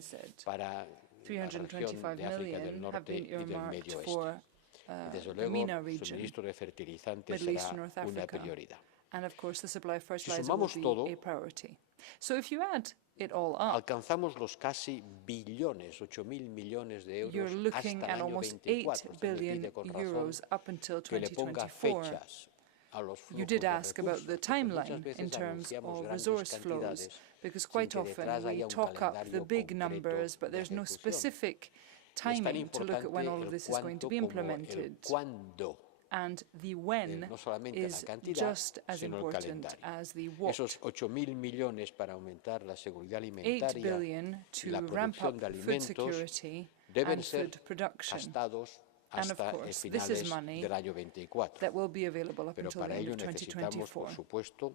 said. para la región 325 de África del million have Norte been y del earmarked Medio Oeste. for Desde the luego, MENA el region, suministro de fertilizantes Middle East será and North una Africa. prioridad. And of course, the supply of Si fertilizer will sumamos be todo, a priority. So if you add it all up, alcanzamos los casi billones, 8.000 millones de you're euros looking hasta el at año almost 24. 8 Usted me billion pide con razón euros up until que le ponga 2024. fechas a los You flujos did de ask about the recursos, porque muchas timeline in veces terms anunciamos of grandes resource flows, cantidades because sin quite que often detrás we haya un talk up the calendario big concreto numbers, but de there's no ejecución. specific Y es tan timing to look at when all of importante el this is going to be cuánto como el implemented. cuándo. And the when No solamente is la cantidad, just as sino el important calendario. as the what. Esos 8.000 millones para aumentar la seguridad 8 alimentaria billion y la to ramp producción up de food alimentos security deben and ser food production. gastados And of hasta course, this is finales money del año 24. that will be available up Pero until the para end ello of necesitamos, por 2024. supuesto,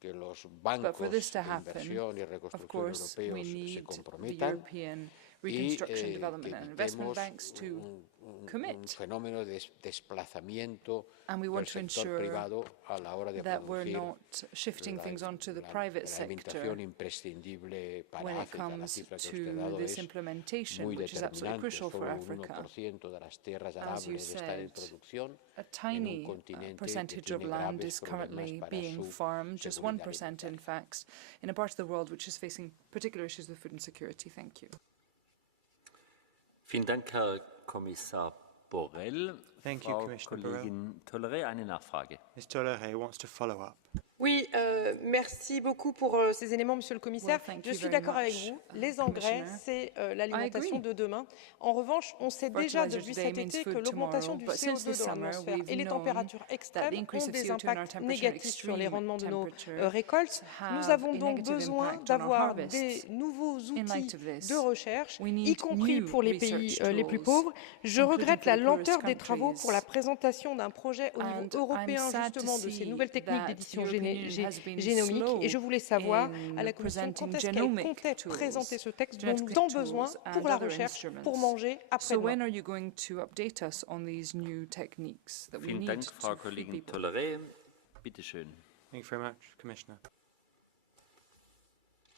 que los But bancos for this to de happen, inversión y of reconstrucción course, we europeos se need the comprometan European y Reconstruction, que Development and Investment evitemos Banks to un commit. fenómeno de desplazamiento And we del want to sector ensure privado a la hora de that we're producir not shifting things onto the la private sector alimentación imprescindible para when it África. La comes cifra que usted ha to dado this es implementation, muy which is absolutely determinante. crucial for Solo un Africa. 1% de las tierras As you arables están en said, producción a en un tiny continente que percentage of tiene land graves is problemas currently para being su farmed, just seguridad 1% in alimentaria. fact, in a part of the world which is facing particular issues with food insecurity. Thank you. Vielen Dank, Herr Kommissar Borrell. Thank you, Frau Commissioner Kollegin Tolleret, eine Nachfrage. Ms. Tolleret wants to follow up. Oui, merci beaucoup pour ces éléments, Monsieur le Commissaire. Well, je suis d'accord avec vous. Les engrais, c'est l'alimentation de demain. En revanche, on sait déjà depuis cet été que l'augmentation du CO2 dans l'atmosphère et les températures extrêmes ont des impacts négatifs sur les rendements de nos récoltes. Nous avons donc besoin d'avoir des nouveaux outils de recherche, y compris pour les pays les plus pauvres. Je regrette la lenteur des travaux pour la présentation d'un projet au niveau européen, justement, de ces nouvelles techniques d'édition génomique. Et je voulais savoir à la Commission quand est-ce qu'elle comptait présenter ce texte dont nous avons besoin pour la recherche, pour manger après-demain. So when are you going to update us on these new techniques that we Vielen need Dank, to Frau feed Kollegin people? Tolleret. Bitte schön. Thank you very much, Commissioner.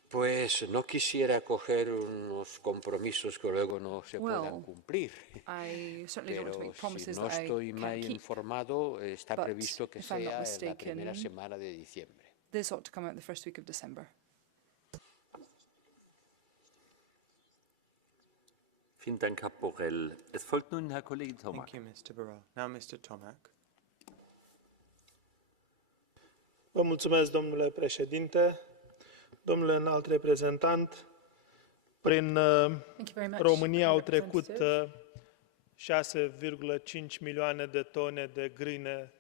Pues no quisiera coger unos compromisos que luego no se puedan cumplir. I certainly don't want to Pero make promises si no that I estoy can't mal keep. informado, está But previsto que if I'm not sea en la mistaken, primera semana de diciembre. This ought to come out the first week of December. Vielen Dank, Herr Borrell. Es folgt nun Herr Kollege Tomak. Thank you, Mr. Borrell. Now, Mr. Tomak. Vă mulțumesc, domnule președinte. Domnule înalt reprezentant, prin România au trecut 6,5 milioane de tone de grâne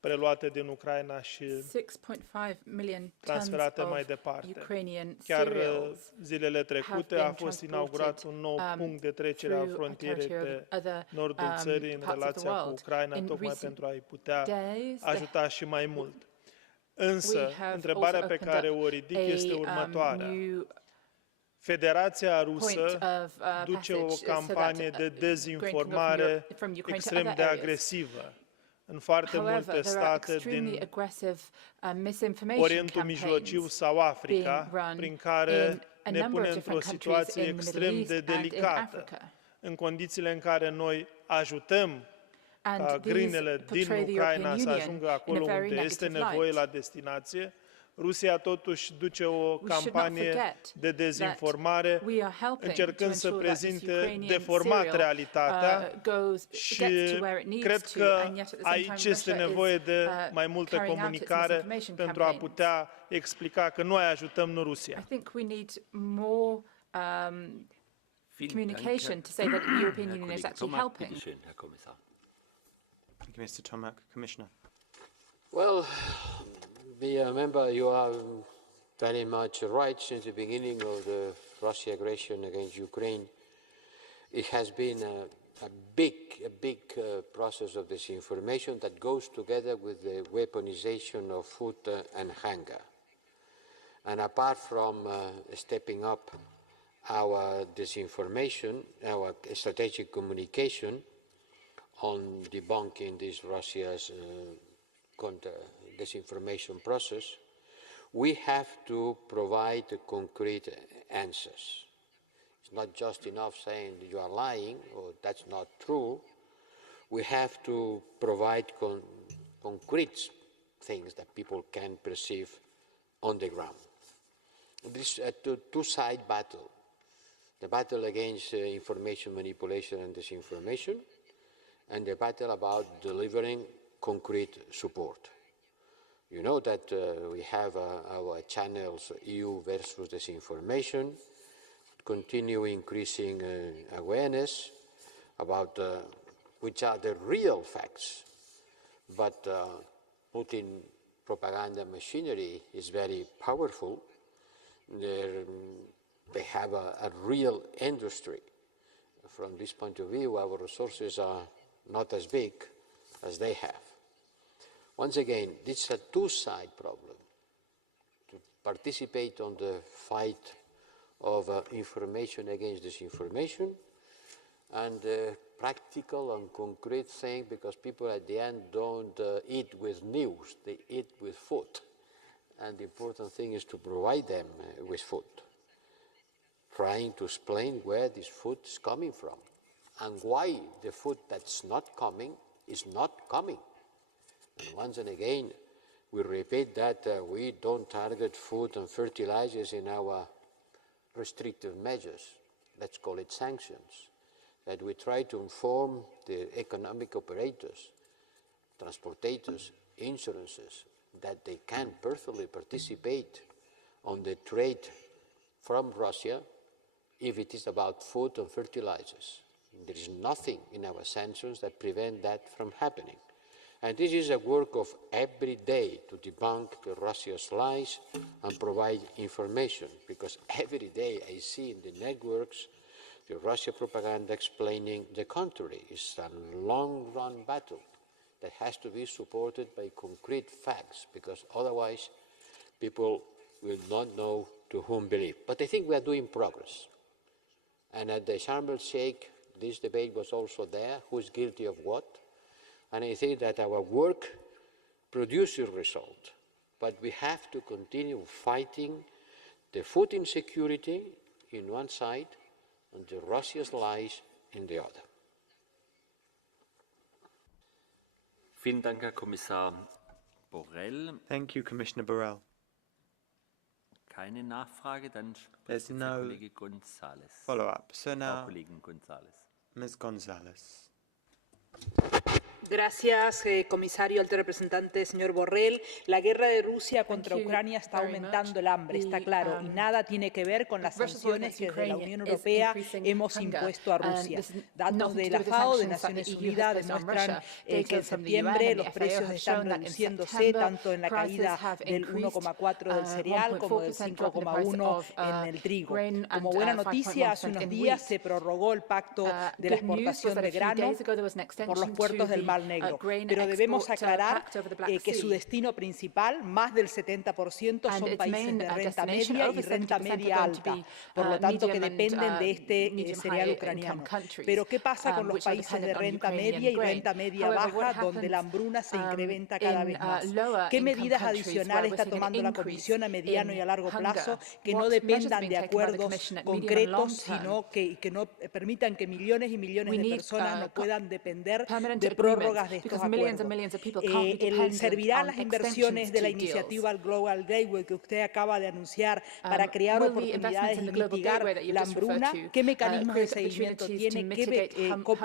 preluate din Ucraina și 6.5 million transferate tons mai of departe. Ukrainian Chiar cereals zilele trecute a fost inaugurat un nou punct de trecere a frontierei pe nordul țării în relația cu Ucraina, tocmai pentru a-i putea ajuta și mai mult. Însă, întrebarea pe care o ridic este următoarea. Federația Rusă duce o campanie de dezinformare extrem de agresivă în foarte multe state din Orientul Mijlociu sau Africa, prin care ne pune într-o situație extrem de delicată, în condițiile în care noi ajutăm ca grânele din Ucraina să ajungă acolo unde este nevoie la destinație. Rusia totuși duce o campanie de dezinformare, încercând să prezinte deformat realitatea și cred că aici este nevoie de mai multă comunicare pentru a putea explica că noi ajutăm, nu Rusia. Communication to say that the European Union is actually helping. Thank you, Mr. Tomak. Commissioner. Well, remember, you are very much right. Since the beginning of the Russia aggression against Ukraine, it has been a big process of disinformation that goes together with the weaponization of food and hunger. And apart from stepping up our disinformation, our strategic communication on debunking this Russia's counter-disinformation process, we have to provide concrete answers. It's not just enough saying you are lying or that's not true. We have to provide concrete things that people can perceive on the ground. This is a two-side battle. The battle against information manipulation and disinformation, and the battle about delivering concrete support. You know that we have our channels, EU versus disinformation, continue increasing awareness about which are the real facts. But Putin propaganda machinery is very powerful. They have a real industry. From this point of view, our resources are not as big as they have. Once again, this is a two-side problem. To participate on the fight of information against disinformation, and practical and concrete thing, because people at the end don't eat with news, they eat with food. And the important thing is to provide them with food, trying to explain where this food is coming from and why the food that's not coming is not coming. And once and again, we repeat that we don't target food and fertilizers in our restrictive measures. Let's call it sanctions. That we try to inform the economic operators, transportators, insurances, that they can personally participate on the trade from Russia if it is about food and fertilizers. There is nothing in our sanctions that prevent that from happening. And this is a work of every day to debunk Russia's lies and provide information, because every day I see in the networks the Russia propaganda explaining the contrary. It's a long-run battle that has to be supported by concrete facts, because otherwise people will not know to whom believe. But I think we are doing progress. And at the Sharm el-Sheikh, this debate was also there, who is guilty of what. And I think that our work produces result. But we have to continue fighting the food insecurity in one side and the Russia's lies in the other. Vielen Dank, Herr Kommissar Borrell. Thank you, Commissioner Borrell. Keine Nachfrage, dann There's spricht der no Kollege González. follow-up. So Frau now, Kollegin González. Ms. González. Gracias, comisario, alto representante, señor Borrell. La guerra de Rusia contra Ucrania está aumentando el hambre, está claro, y nada tiene que ver con las sanciones que desde la Unión Europea hemos impuesto a Rusia. Datos de la FAO, de Naciones Unidas, demuestran que en septiembre los precios están reduciéndose, tanto en la caída del 1,4 del cereal como del 5,1 en el trigo. Como buena noticia, hace unos días se prorrogó el pacto de la exportación de grano por los puertos del Mar Negro, pero debemos aclarar que su destino principal, más del 70%, son países de renta media y renta media alta, por lo tanto que dependen de este cereal ucraniano. Pero ¿qué pasa con los países de renta media y renta media baja, donde la hambruna se incrementa cada vez más? ¿Qué medidas adicionales está tomando la Comisión a mediano y a largo plazo que no dependan de acuerdos concretos, sino que no permitan que millones y millones de personas no puedan depender de prórrogas de estos acuerdos? ¿Servirán las inversiones de la iniciativa Global Gateway que usted acaba de anunciar para crear oportunidades y mitigar la hambruna? ¿Qué mecanismos de seguimiento tiene?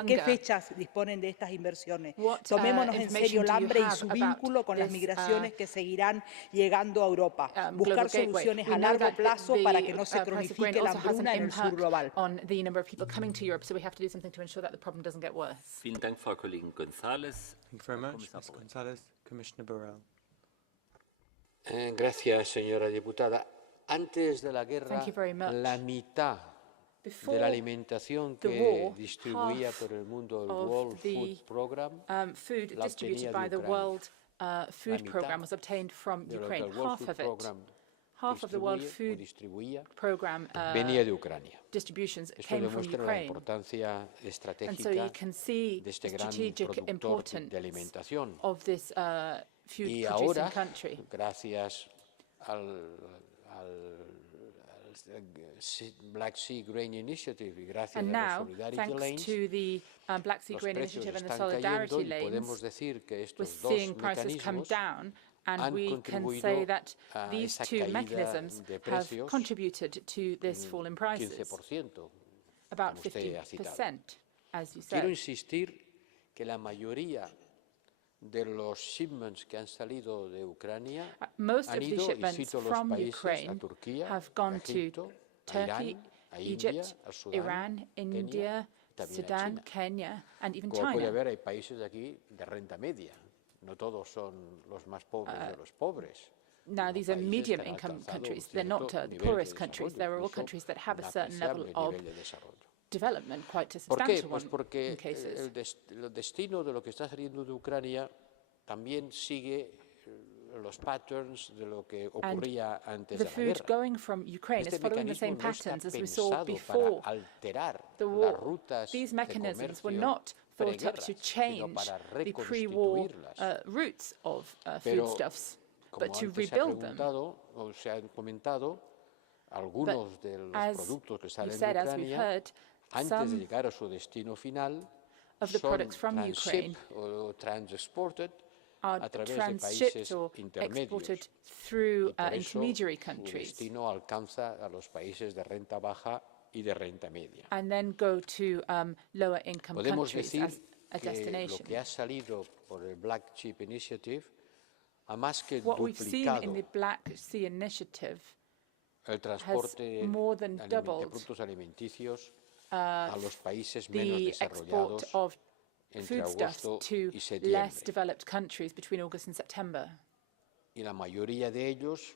¿Qué fechas disponen de estas inversiones? Tomémonos en serio el hambre y su vínculo con las migraciones que seguirán llegando a Europa. Buscar soluciones a largo plazo para que no se cronifique la hambruna en el sur global. Vielen Dank, Frau Kollegin González. Thank you very much, Ms. González. Commissioner Borrell. Gracias, señora diputada. Antes de la guerra, la mitad de la alimentación que distribuía por el mundo el World Food Program food la distributed obtenía by de the Ucrania. World Food Program was obtained from De lo que Ukraine. el World Half Food of it, Program half of the World Food distribuía Program venía de Ucrania. distributions Esto came from demuestra la Ukraine. importancia And so estratégica you can see de este the gran strategic productor importance de alimentación. of this food Y producing ahora, country. gracias al Black Sea Grain Initiative y gracias And a los now, Solidarity thanks Lanes, to the Black Sea los Grain precios Initiative and the están cayendo Solidarity y podemos Lanes, decir que we're estos dos seeing prices come mecanismos down, and han we can contribuido say that a these esa two caída mechanisms de have precios contributed to this fall in prices, 15%, about como usted ha citado. 50%, as you Quiero said. insistir que la mayoría de los shipments que han salido de Ucrania Most han of the ido, y shipments cito los from países, a Ukraine Turquía, have gone a Egipto, to a Turkey, Irán, a India, Egypt, a Sudán, Iran, Kenia, India, y también a Sudan, China. Kenya, and even Como puede China. ver, hay países de aquí de renta media. No todos son los más pobres de los pobres. Now, Los these are países que medium han income alcanzado countries. un They're not cierto the nivel de poorest countries. desarrollo, They're all incluso countries that have un a certain level apreciable of nivel de desarrollo. development, quite a ¿Por qué? substantial Pues one porque in cases. el destino de lo que está saliendo de Ucrania también sigue los patterns de lo que ocurría antes The de la food guerra. going from Ukraine is Este following the mecanismo same no está patterns as we saw pensado before para alterar the las war. rutas These de mechanisms were comercio not thought up to preguerras, sino change para the pre-war reconstituirlas. routes of Pero, foodstuffs, como but to antes se ha rebuild them. preguntado o se han comentado, algunos de los as productos que you salen de said, as we've Ucrania, heard, antes de some llegar a su destino final, of the son products from transshipped Ukraine o transported are a través de transshipped países or intermedios. exported through Y por eso intermediary su countries destino alcanza a los países de renta baja y de renta media. and then go to lower income Podemos countries decir as a que lo destination. que ha salido por el Black Chip Initiative ha más que What we've seen duplicado in the Black Sea Initiative el transporte more than de doubled productos alimenticios a los países menos the export desarrollados of entre foodstuffs agosto to y septiembre. less developed countries between August and September. Y la mayoría de ellos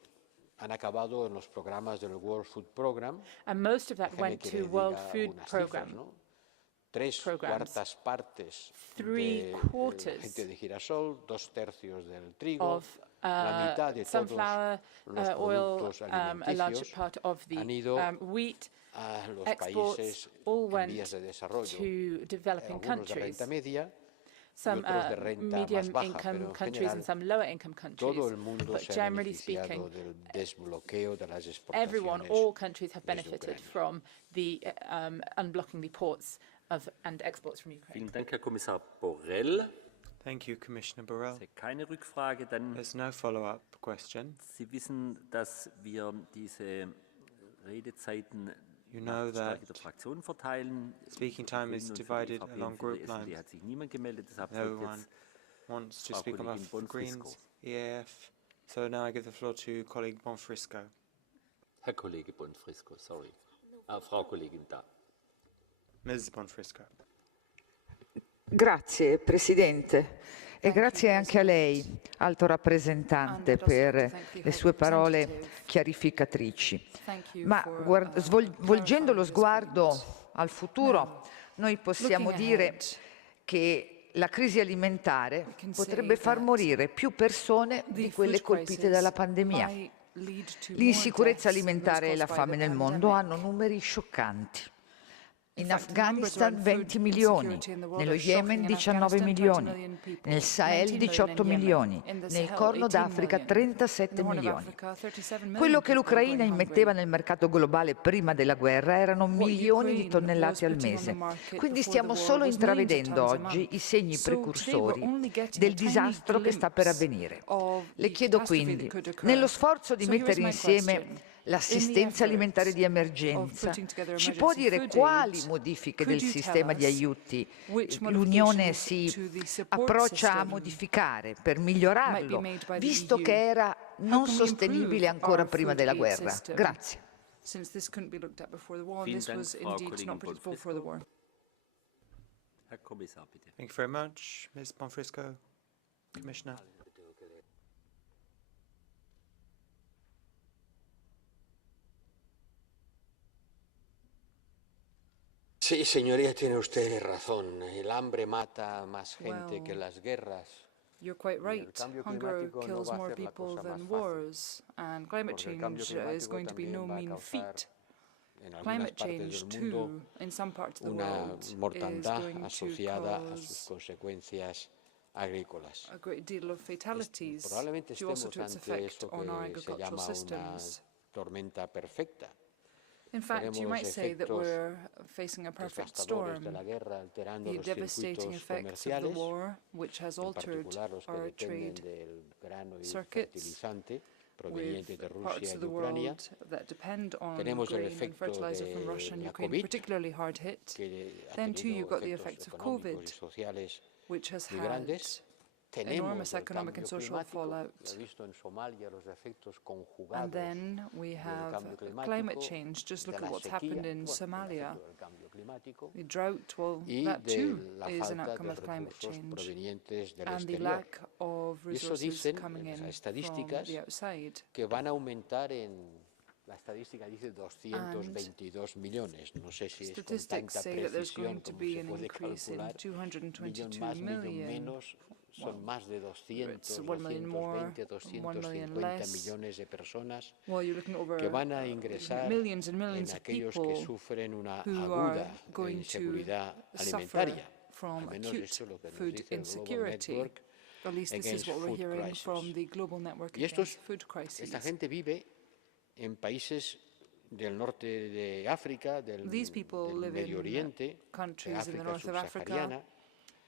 han acabado en los programas del World Food Program. And most of that Déjeme went que to le World diga Food algunas Program. cifras, ¿no? Tres programs. cuartas partes Three de quarters aceite de girasol, 2/3 del trigo, of la mitad de todos sunflower los oil, productos a large alimenticios part of the han ido wheat a los exports países all en went vías de desarrollo, to developing algunos de countries. renta media y Some otros de renta más medium baja, income pero en countries and general some lower income countries. todo el mundo But se ha generally beneficiado speaking, del desbloqueo de las everyone, exportaciones. all countries have desde benefited Ucrania. from the unblocking the ports and exports from Ukraine. Vielen Dank, Herr Kommissar Borrell. Thank you, Commissioner Borrell. Ich sehe keine Rückfrage, dann There's no follow-up question. Sie wissen, dass wir diese Redezeiten You nach know der Stärke that der Fraktionen verteilen. speaking Für die time is Grünen und für die divided EVP along und für die group SD lines. hat sich niemand gemeldet, deshalb No folgt one jetzt wants to Frau speak on behalf Kollegin of the Greens, Bonfrisco. EAF. So now I give the floor to colleague Bonfrisco. Herr Kollege Bonfrisco, sorry. Frau Kollegin da. Ms. Bonfrisco. Grazie Presidente e grazie anche a lei, Alto Rappresentante, per le sue parole chiarificatrici. Ma volgendo lo sguardo al futuro, noi possiamo dire che la crisi alimentare potrebbe far morire più persone di quelle colpite dalla pandemia. L'insicurezza alimentare e la fame nel mondo hanno numeri scioccanti. In Afghanistan 20 milioni, nello Yemen 19 milioni, nel Sahel 18 milioni, nel Corno d'Africa 37 milioni. Quello che l'Ucraina immetteva nel mercato globale prima della guerra erano milioni di tonnellate al mese. Quindi stiamo solo intravedendo oggi i segni precursori del disastro che sta per avvenire. Le chiedo quindi, nello sforzo di mettere insieme l'assistenza alimentare di emergenza, ci può dire quali modifiche del sistema di aiuti l'Unione si approccia a modificare per migliorarlo, visto che era non sostenibile ancora prima della guerra? Grazie. Since this couldn't be looked at before the war, Vielen this Dank, was Frau indeed Kollegin not predictable for the war. Herr Kommissar, bitte. Thank you very much, Ms. Bonfrisco. Commissioner. Sí, señoría, tiene usted razón. El hambre mata a más gente que las guerras. You're quite right. cambio Hunger climático no kills va a more hacer la people cosa than más fácil, wars, and climate porque el cambio change is climático going to be no también va a mean causar feat. en algunas Climate partes change, del mundo too, in some parts of the una world, is mortandad going to asociada a sus cause consecuencias agrícolas. a great deal of fatalities Probablemente due also estemos to its ante effect eso on our que se agricultural llama una systems. tormenta perfecta. In fact, you might say that we're facing a perfect storm. de la guerra alterando The los devastating circuitos effects of the comerciales, war, which has en altered particular los que our dependen trade del grano y del circuits fertilizante with provenientes de parts Rusia of y the Ucrania. world that depend on Tenemos el grain and efecto fertilizer from de Russia and la Ukraine, COVID, particularly hard hit. que ha Then too, tenido you've got the efectos effects of económicos y COVID, sociales which has muy had grandes. enormous Tenemos el economic and cambio social climático, fallout. lo he visto en Somalia, los efectos And conjugados then we del have cambio climate climático, change. Just de look la at what's sequía, happened in bueno, el Somalia. efecto del cambio climático, The drought, well, y that de too la is an falta outcome de of climate recursos change. provenientes del And the exterior. lack of Y eso resources dicen coming las in from estadísticas the outside. que van a aumentar la estadística dice 222 millones. No sé si es con Statistics tanta say that there's precisión going to como be se an puede increase in calcular. 222 Millón más, millón million. menos, son más de 200, It's 1 million more, 220, 1 million 250 less. millones de personas Well, you're looking over que van a ingresar millions and en millions of aquellos que people sufren una who are aguda going to inseguridad suffer alimentaria. from Al menos acute esto es lo que nos food dice el Global insecurity. Network At least this is Against what we're Food hearing Crisis. from the Global Network Y Against Food Crisis. esta gente vive en países del norte de África, del These people del live Medio in Oriente, de countries in the África north of Africa, subsahariana,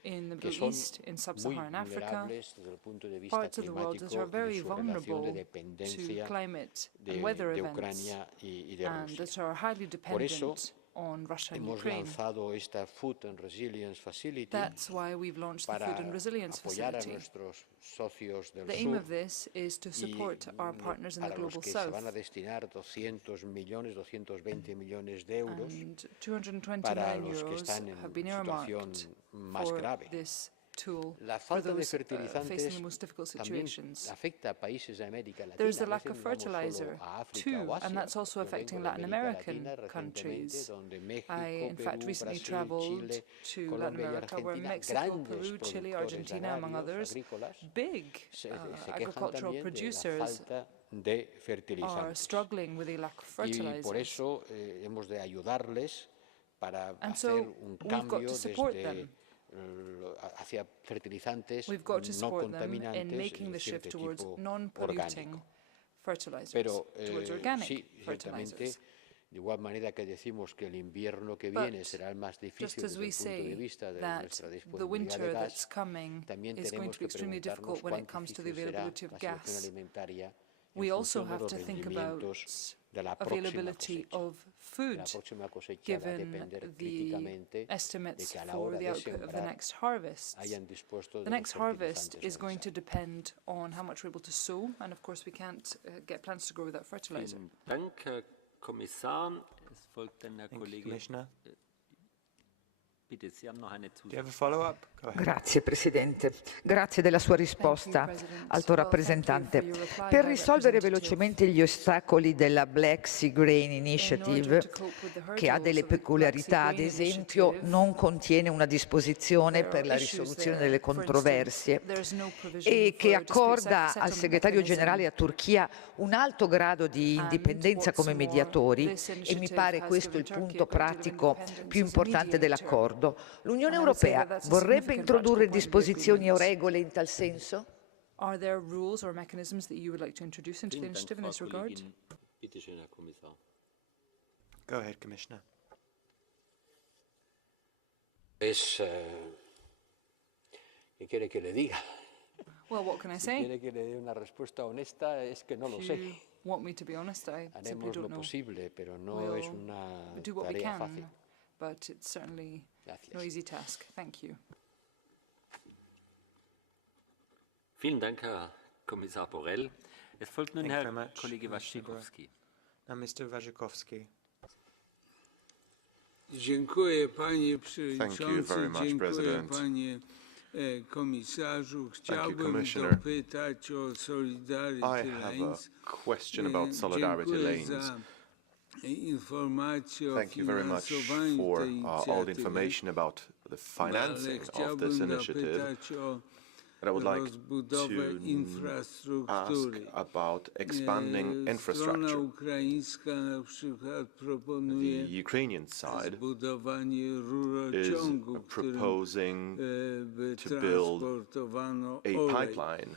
in the que Middle son East, in muy sub-Saharan Africa, vulnerables desde el punto de vista parts of the world that are climático y very de su relación de vulnerable to dependencia climate and weather de events, Ucrania y de and Rusia. that are highly Por eso dependent on Russia and hemos Ukraine. lanzado esta Food and Resilience Facility That's why we've launched the para Food and Resilience apoyar a Facility. nuestros socios del The aim sur of this is to support our partners in the para los global que south. se van a destinar 200 millones, 220 millones de euros And 220 para million los que euros están en have been situación earmarked más for grave. this tool La for falta de those facing fertilizantes the most difficult también situations. afecta a países de América Latina. There's the A lack veces of nos vamos fertilizer solo a África too, o Asia. and that's also Yo affecting vengo de Latin América American Latina recientemente, countries. donde México, I, in fact, Perú, recently Brasil, traveled Chile, to Latin Colombia y America, where Argentina, Mexico, grandes Peru, Chile, productores Argentina, among agrarios, others, agrícolas, big se quejan agricultural también de la producers falta de are fertilizantes. struggling with the lack of Y fertilizers. por eso hemos de ayudarles para And hacer so un we've got cambio to support desde them. hacia fertilizantes We've got to no support them contaminantes, in making es the decir, shift de towards tipo non-polluting orgánico. fertilizers, Pero towards organic sí, ciertamente, fertilizers. de igual manera que decimos que el invierno que But viene será el más just difícil as desde we el punto de say vista de that nuestra the disponibilidad de winter gas, that's coming también is going tenemos to be que extremely preguntarnos difficult when it cuán comes to the difícil será availability of la situación gas. alimentaria We en also función de have los to think about rendimientos de la próxima availability cosecha. of food, La próxima cosecha va a given depender the críticamente de estimates que a la for hora the de output of the sembrar next harvest. hayan dispuesto de The los next harvest fertilizantes is going to necesarios. depend on how much we're able to sow, and of course we can't get plants to grow without fertilizer. Vielen Dank, Herr Kommissar. Es folgt dann Herr Thank you, Kollege. Commissioner. Bitte, Sie haben noch eine Do you have a Zusatzfrage. follow-up? Go ahead. Grazie Presidente, grazie della sua risposta, Alto rappresentante. Per risolvere velocemente gli ostacoli della Black Sea Grain Initiative, che ha delle peculiarità, ad esempio non contiene una disposizione per la risoluzione delle controversie e che accorda al segretario generale a Turchia un alto grado di indipendenza come mediatori, e mi pare questo il punto pratico più importante dell'accordo. L'Unione Europea vorrebbe introdurre disposizioni o regole in tal senso? Are there rules or mechanisms that you would like to introduce into the Vielen Dank, initiative in Frau this regard? Kollegin. Bitte schön, Herr Kommissar. Go ahead, Commissioner. ¿Qué quiere que le diga? Well, what can I Si say? quiere que le dé una respuesta honesta, es que no lo If sé. you want me to be honest, I simply Haremos lo don't know. posible, pero no es We'll una do what we tarea can, fácil. but it's certainly Gracias. no easy task. Thank you. Vielen Dank, Herr Kommissar Borrell. Es folgt nun Thank you Herr very much, Kollege Commissioner Borrell. Wasikowski. Now, Mr. Wajciechowski. Dziękuję panie Thank you very przewodniczący, much, dziękuję President. panie komisarzu. Chciałbym Commissioner. dopytać o I Solidarity have a Lanes. question about Solidarity Dziękuję Lanes. za informacje o Thank you very much finansowaniu for tej all the inicjatywy, information about the ale financing of this chciałbym initiative. dopytać o But I would like rozbudowę to ask infrastruktury. about expanding Strona infrastructure. ukraińska na przykład proponuje The Ukrainian side zbudowanie is rurociągu, którym proposing by to build transportowano a olej. pipeline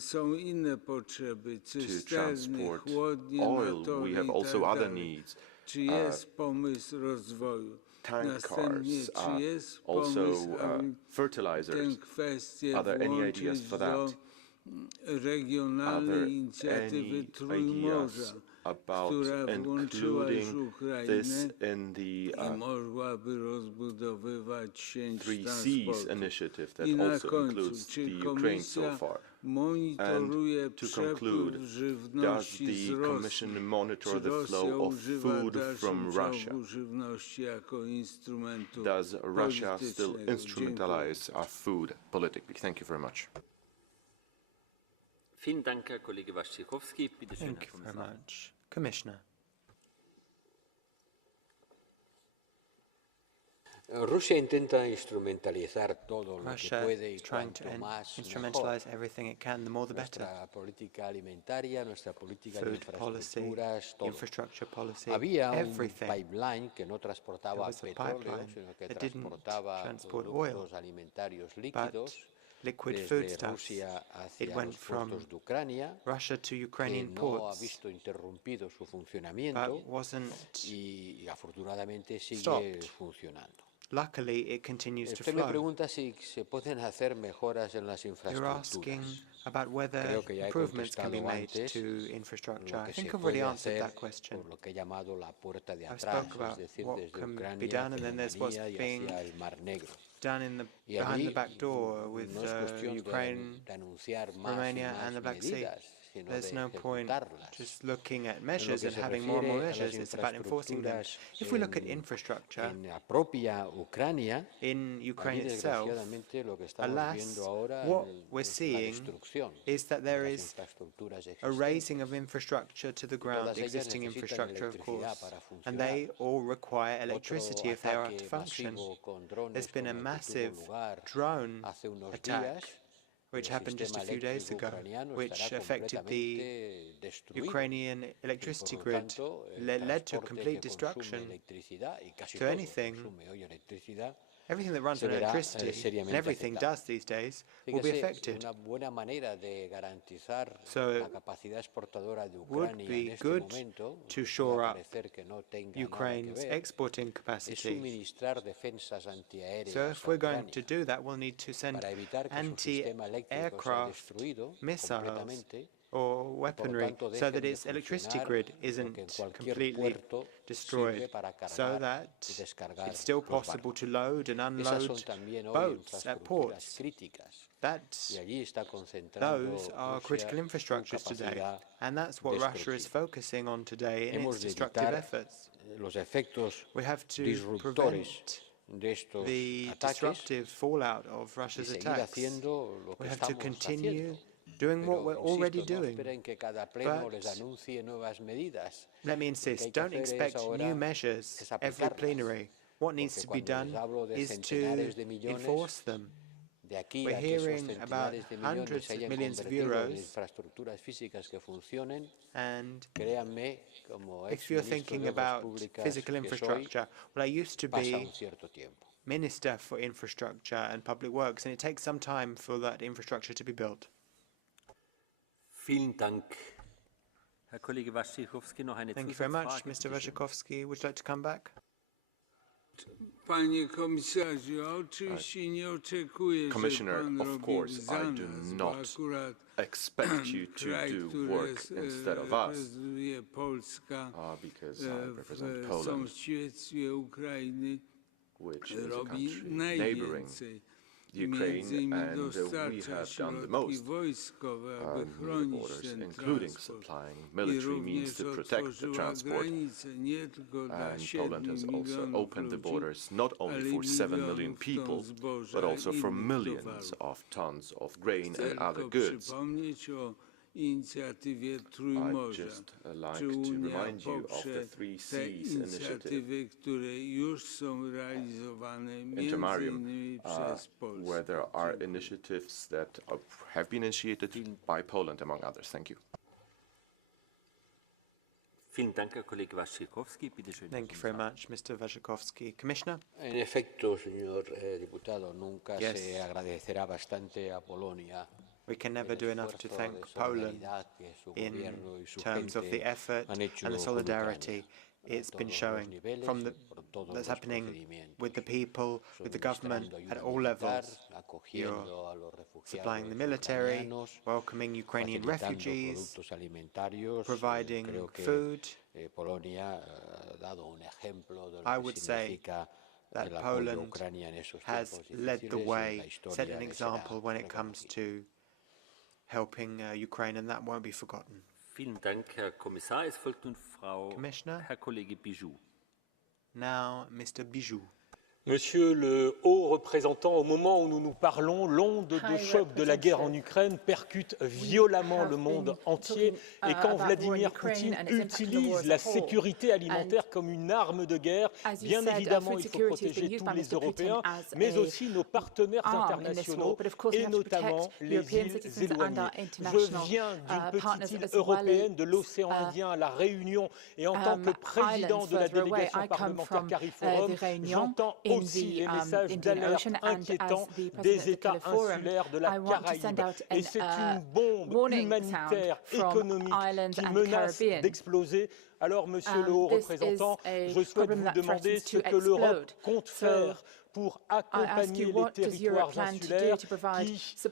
Są inne potrzeby, to cysterny, transport chłodnie oil. naftowe We have i also tak other dalej. needs. Czy jest pomysł rozwoju? tank Następnie, cars, czy jest also pomysł, aby tę fertilizers. kwestię Are there any włączyć ideas for do that? regionalnej inicjatywy Trójmorza, która włączyła już Ukrainę i mogłaby rozbudowywać sieć Three Seas transportu? initiative that I na also końcu, includes czy the Ukraine so Komisja far. monitoruje And to przepływ conclude, does żywności z the Rosji? Commission monitor Czy the Rosja flow of używa w food dalszym from Russia? ciągu żywności jako instrumentu Does Russia still politycznego? instrumentalize our food politically? Thank you very much. Vielen Dank, Herr Kollege Waszczykowski. Bitte schön, Thank Herr you very Kommissar. much. Commissioner. Rusia intenta instrumentalizar todo lo que Russia puede y is trying to cuanto más mejor. instrumentalize everything it can, the more the better. Nuestra política alimentaria, nuestra política de Food policy, infraestructuras, todo. infrastructure policy, Había un everything. pipeline que no transportaba There was a petróleo, pipeline sino que that didn't transportaba transport productos oil, alimentarios but líquidos liquid desde foodstuffs. Rusia It hacia went los from puertos de Ucrania, Russia to que Ukrainian no ha ports, visto interrumpido su but funcionamiento wasn't. y afortunadamente sigue stopped. funcionando. Luckily, it continues to Usted me flow. pregunta si se pueden hacer mejoras en las You're asking infraestructuras. about whether Creo que ya he improvements can be contestado made antes to infrastructure. lo I que think se I've already puede answered hacer that question. por lo que he llamado la puerta de I atrás, spoke es about decir, what desde can be Ucrania done, and hacia then there's what's Rumanía y being hacia el Mar Negro. done in Y behind the allí back door with no es cuestión Ukraine, de anunciar más y Romania, más and the Black Sea. medidas, sino There's de no point ejecutarlas. just looking at En lo measures que and se having more and more refiere a las measures. It's about enforcing them. infraestructuras If we look at en infrastructure la propia Ucrania, in Ukraine allí itself, desgraciadamente lo que estamos alas, viendo ahora what we're es la seeing destrucción is that de there las is infraestructuras a existentes. raising of infrastructure to the ground, Todas ellas existing necesitan infrastructure, of course, electricidad para and funcionar. they all require Otro electricity if they are to ataque function. masivo con drones There's been a como el que tuvo massive lugar drone hace unos attack, días. which El happened just a sistema few days eléctrico ago, ucraniano which estará affected the completamente destruido. Ukrainian Y, electricity por lo grid, tanto, el led to transporte complete que destruction. consume electricidad, y casi So todo anything, consume hoy electricidad, everything that runs se on verá electricity, and seriamente everything afectado. does these days, will be Fíjese, affected. una buena manera de garantizar So la capacidad exportadora de would Ucrania en be este good momento, to puede shore up parecer que no tenga nada que Ukraine's ver, exporting es capacity. suministrar defensas antiaéreas So if a we're going Ucrania to do that, we'll need to send para evitar que su sistema eléctrico sea anti-aircraft destruido missiles completamente or y por lo weaponry tanto so dejen that de its electricity funcionar grid lo que en isn't cualquier completely puerto sirve destroyed, para so cargar that y descargar it's still los possible barcos. to load and Esas unload son también hoy boats at infraestructuras ports. críticas That's, y allí está concentrando those are Rusia critical su infrastructures today, capacidad and that's what Russia is destructiva. focusing on today in Hemos its de destructive evitar efforts. los efectos We have to disruptores prevent de estos the ataques disruptive fallout of y Russia's seguir attacks. haciendo lo que We have to estamos continue haciendo. doing what we're Pero, already insisto, no doing. esperen que cada pleno But les anuncie nuevas medidas. let me Lo que insist, hay que don't hacer es expect ahora new measures es every aplicarlas. plenary. What needs Porque to be cuando les done hablo de is to centenares de millones, enforce them. de aquí We're a que esos hearing about centenares de millones hundreds se of hayan millions of convertido en euros, infraestructuras físicas que funcionen, and créanme, como if you're ex-ministro thinking de Obras about Públicas physical que soy, infrastructure, well, I used to pasa be un cierto tiempo. Minister for Infrastructure and Public Works, and it takes some time for that infrastructure to be built. Vielen Dank. Herr Kollege Waszczykowski, noch eine Thank you very much. Zusatzfrage. Mr. Wojciechowski, would you like to come back? Panie komisarzu, oczywiście nie oczekuję, że Commissioner, pan of robi course, za I do nas, bo not akurat expect you to kraj, do który work instead of us, reprezentuje Polska because I represent w Poland, sąsiedztwie Ukrainy, which is a robi country neighboring najwięcej. Ukraine, Między innymi and we dostarcza have done the środki most wojskowe, aby near the chronić borders, ten including transport. supplying I military means również to protect the otworzyła transport. granice nie tylko dla And 7 Poland has also milionów opened the ludzi, borders not only ale for i 7 million milionów ton people, zboża but also i for innych millions towarów. of tons of grain Chcę and other tylko goods. przypomnieć o inicjatywie I'd Trójmorza. just like Czy to Unia remind you of poprze the Three te Seas initiative. inicjatywy, które już są realizowane między Intermarium, innymi przez where Polskę? there are initiatives that have been initiated by Poland, among others. Thank you. Vielen Dank, Herr Kollege Waszczykowski. Bitte schön. Thank you very much, Mr. Wojciechowski. Commissioner? En efecto, señor diputado, nunca Yes. se agradecerá bastante a Polonia We can never el do enough to esfuerzo thank de Poland solidaridad que su in gobierno y su terms of the gente effort han hecho and the con solidarity Ucrania. it's been showing from that's happening with the people, with the government at all levels. You're supplying the military, welcoming Ukrainian refugees, providing food. I would say that Poland has led the way, set an example when it comes to helping Ukraine, and that won't be forgotten. Vielen Dank, Herr Kommissar. Es folgt nun Commissioner. Herr Kollege Bijou. Now, Mr. Bijou. Monsieur le haut représentant, au moment où nous nous parlons, l'onde de choc de la guerre en Ukraine percute violemment le monde entier. Et quand Vladimir Poutine utilise la sécurité alimentaire comme une arme de guerre, bien évidemment, il faut protéger tous les Européens, mais aussi nos partenaires internationaux, et notamment les îles éloignées. Je viens d'une petite île européenne de l'océan Indien à La Réunion, et en tant que président de la délégation parlementaire CARIFORUM, j'entends aussi les messages d'alerte inquiétants des États insulaires de la Caraïbe. Et c'est une bombe humanitaire, économique qui menace d'exploser. Alors, Monsieur le haut représentant, je souhaite vous demander ce que l'Europe compte faire pour accompagner les territoires insulaires qui,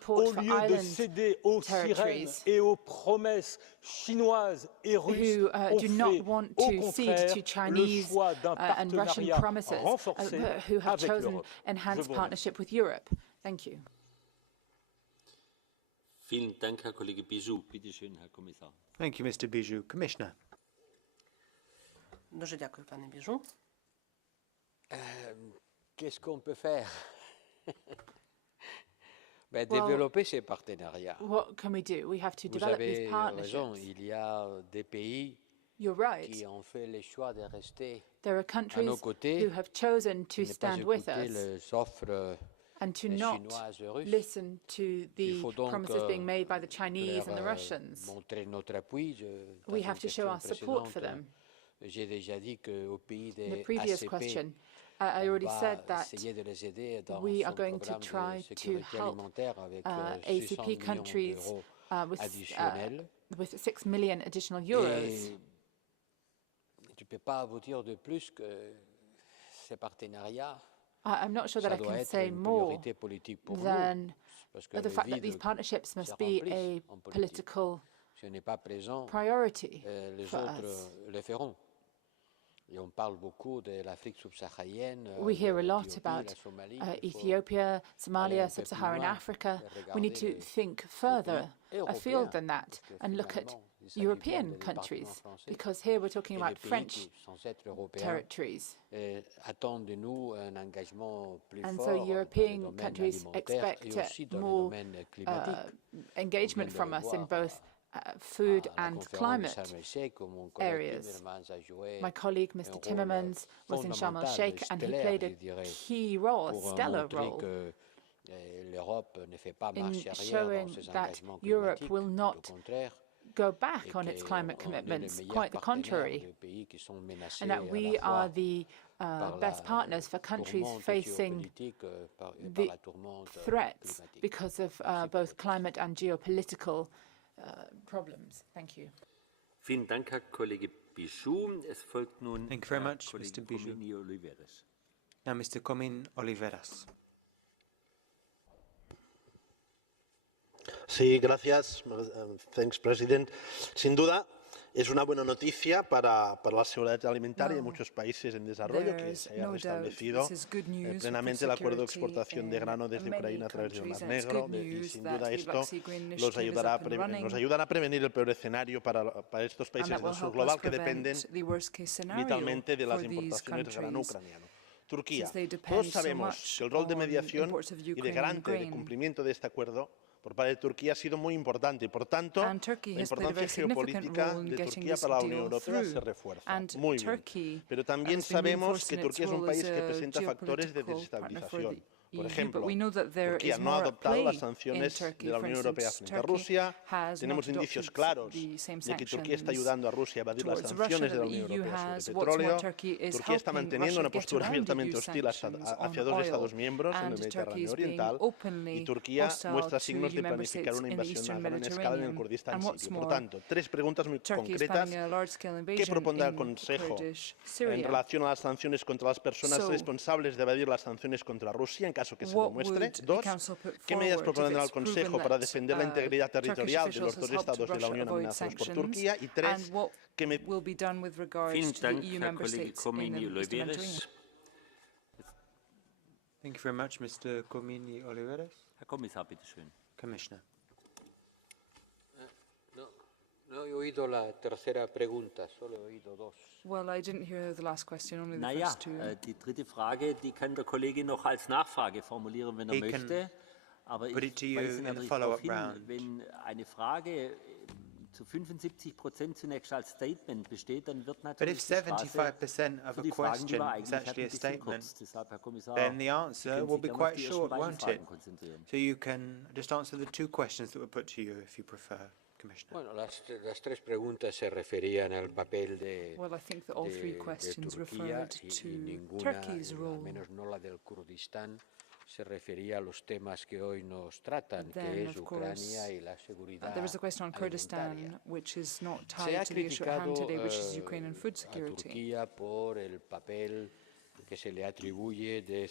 au lieu de céder aux sirènes et aux promesses chinoises et russes, ont fait au contraire le choix d'un partenariat renforcé avec l'Europe. Je vous remercie. Vielen Dank, Herr Kollege Bijou. Bitte schön, Herr Kommissar. Thank you, Mr. Bijou. Commissioner. Дуже дякую, пане Біжу. Qu'est-ce qu'on peut faire? Développer ces partenariats. What can we do? We have to Vous develop these avez partnerships. raison, il y a des pays You're right. qui ont fait le choix de rester There are à countries nos côtés, who have chosen to et ne pas stand with écouter us les offres and to des not Chinois et Russes. listen to the Il faut donc promises being made by the Chinese leur and the Russians. montrer notre appui. Dans We une have to show question our support for précédente, them. j'ai déjà dit qu'au pays In the des previous ACP, question, I already said that essayer de les aider dans we son are going to programme de try to sécurité help alimentaire avec 600 ACP millions countries d'euros with additionnels. 6 million additional euros. Et tu ne peux pas vous dire de plus que ces partenariats, I'm not sure that I ça doit can être say une more priorité politique pour nous, than parce que the le fact that vide these partnerships se must be remplissent a en politique. political Si on n'est pas présent, priority les for autres us. le feront. Et on parle beaucoup de l'Afrique subsaharienne, We hear a lot l'Éthiopie, about la Somalie. Il faut Ethiopia, aller Somalia, un peu plus Sub-Saharan loin Africa. et We need to regarder think further pays afield européens, than that parce que and look at finalement, il s'agit bien European des départements countries, français. because here we're talking Et about les pays French qui, sans être européens, territories. attendent de nous un engagement plus And fort so dans le European domaine countries alimentaire et expect aussi dans le more domaine climatique. engagement Vous from venez de us le in voir both food à la and conférence de climate Sharm el-Sheikh, où mon collègue areas. Timmermans a joué My colleague, un Mr. rôle Timmermans, was in Sharm el-Sheikh and he stellaire, played je a dirais, key role, a pour stellar montrer role, que l'Europe ne fait pas in marche arrière showing dans ses that engagements Europe climatiques, will tout not au contraire, go et back on its climate qu'on est les commitments, meilleurs quite the partenaires contrary, de pays qui sont menacés and that à we la fois are the par best la partners for countries tourmente facing géopolitique, par the la tourmente threats climatique. because of Merci pour both votre climate and geopolitical problems. Thank you. Vielen Dank, Herr Kollege Bijou. Es folgt nun Thank you very Herr much, Kollege Mr. Bijou. Comini Oliveres. Now, Mr. Comín Oliveras. Sí, gracias. Thanks, President. Sin duda, es una buena noticia para la seguridad alimentaria en muchos países en desarrollo que se haya restablecido plenamente el acuerdo de exportación de grano desde Ucrania a través del Mar Negro y sin duda esto nos ayudará a prevenir el peor escenario para estos países del sur global que dependen vitalmente de las importaciones de grano ucraniano. Turquía. Todos sabemos que el rol de mediación y de garante de cumplimiento de este acuerdo por parte de Turquía ha sido muy importante y, por tanto, la importancia geopolítica de Turquía para la Unión Europea se refuerza. Muy bien. Pero también sabemos que Turquía es un país que presenta factores de desestabilización. Por EU, ejemplo, but we know that there Turquía is no ha more at adoptado play las in sanciones Turkey. de la For Unión Europea instance, frente a Turkey Rusia. has Tenemos not indicios adopted claros the same de que Turquía está sanctions ayudando a Rusia a evadir las towards Russia sanciones de that la the Unión EU Europea sobre has. What's more, petróleo. Turkey is Turquía está helping manteniendo Russia una get postura around abiertamente EU hostil sanctions hacia on dos oil, Estados miembros en el and Turkey Mediterráneo is being Oriental, y openly Turquía hostile muestra to signos EU de member planificar states una in the invasión Eastern a gran escala en el Mediterranean. Kurdistán And what's sirio. Por more, tanto, tres preguntas muy Turkey is concretas. planning a large-scale ¿Qué invasion propondrá el in Consejo Kurdish en Syria. relación a las sanciones contra las personas So, responsables de evadir las sanciones contra Rusia en caso que se what demuestre? would the Dos, Council put ¿qué medidas forward if propondrá el it's proven Consejo para that defender la integridad Turkish territorial de los officials dos has helped Estados de la Russia Unión avoid amenazados por sanctions? Turquía? Y And tres, what ¿qué me will be done with regards Vielen to the Dank, EU Herr member Kollege states in the Eastern Mediterranean? Komini-Oliveres. Thank you very much, Mr. Comini-Oliveres. Herr Kommissar, bitte schön. Commissioner. No he oído la tercera pregunta, solo he oído dos. Well, I didn't hear the last question, only the Naja, first two. die dritte Frage, die kann der Kollege noch als Nachfrage formulieren, wenn er möchte. Aber ich weise natürlich darauf hin, wenn eine Frage zu 75% zunächst als Statement besteht, dann wird natürlich die Straße für die Fragen, die wir eigentlich hatten, ein bisschen kurz. Deshalb, Herr Kommissar, then the answer will be quite short, won't it? Fragen konzentrieren. So you can just answer the two questions that were put to you, if you prefer, Commissioner. Bueno, las tres preguntas se referían al papel de, Well, I think that all three questions Turquía referred y to ninguna, Turkey's al role. menos no la del Kurdistán, se refería a los temas que hoy nos tratan, Then, que es of course, Ucrania y la seguridad there was a question on Kurdistan, alimentaria. which is not Se tied ha to the issue at hand criticado today, which is Ukraine and food a security. Turquía por el papel que se le atribuye de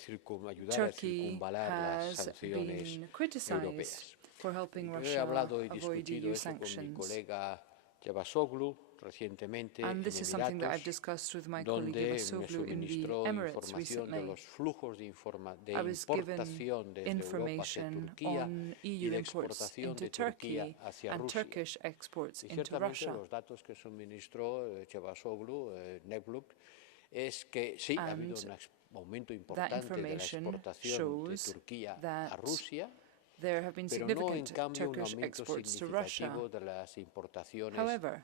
ayudar a Turkey circunvalar las has sanciones been criticized europeas. for helping Yo he Russia hablado y avoid discutido EU eso con mi sanctions. colega Cavusoglu recientemente en And this is something that I've Emiratos, discussed with my colleague donde me Cavusoglu in the suministró Emirates información de recently. los flujos de I was importación given desde Europa hacia information Turquía on y EU de imports exportación into de Turquía Turkey hacia and Rusia. Turkish exports Y into ciertamente Russia. los datos que suministró Cavusoglu, Nebluk, es que sí, ha habido un aumento importante de la exportación de Turquía a Rusia, there have been pero no en significant cambio un Turkish aumento exports to Russia. significativo de las importaciones However,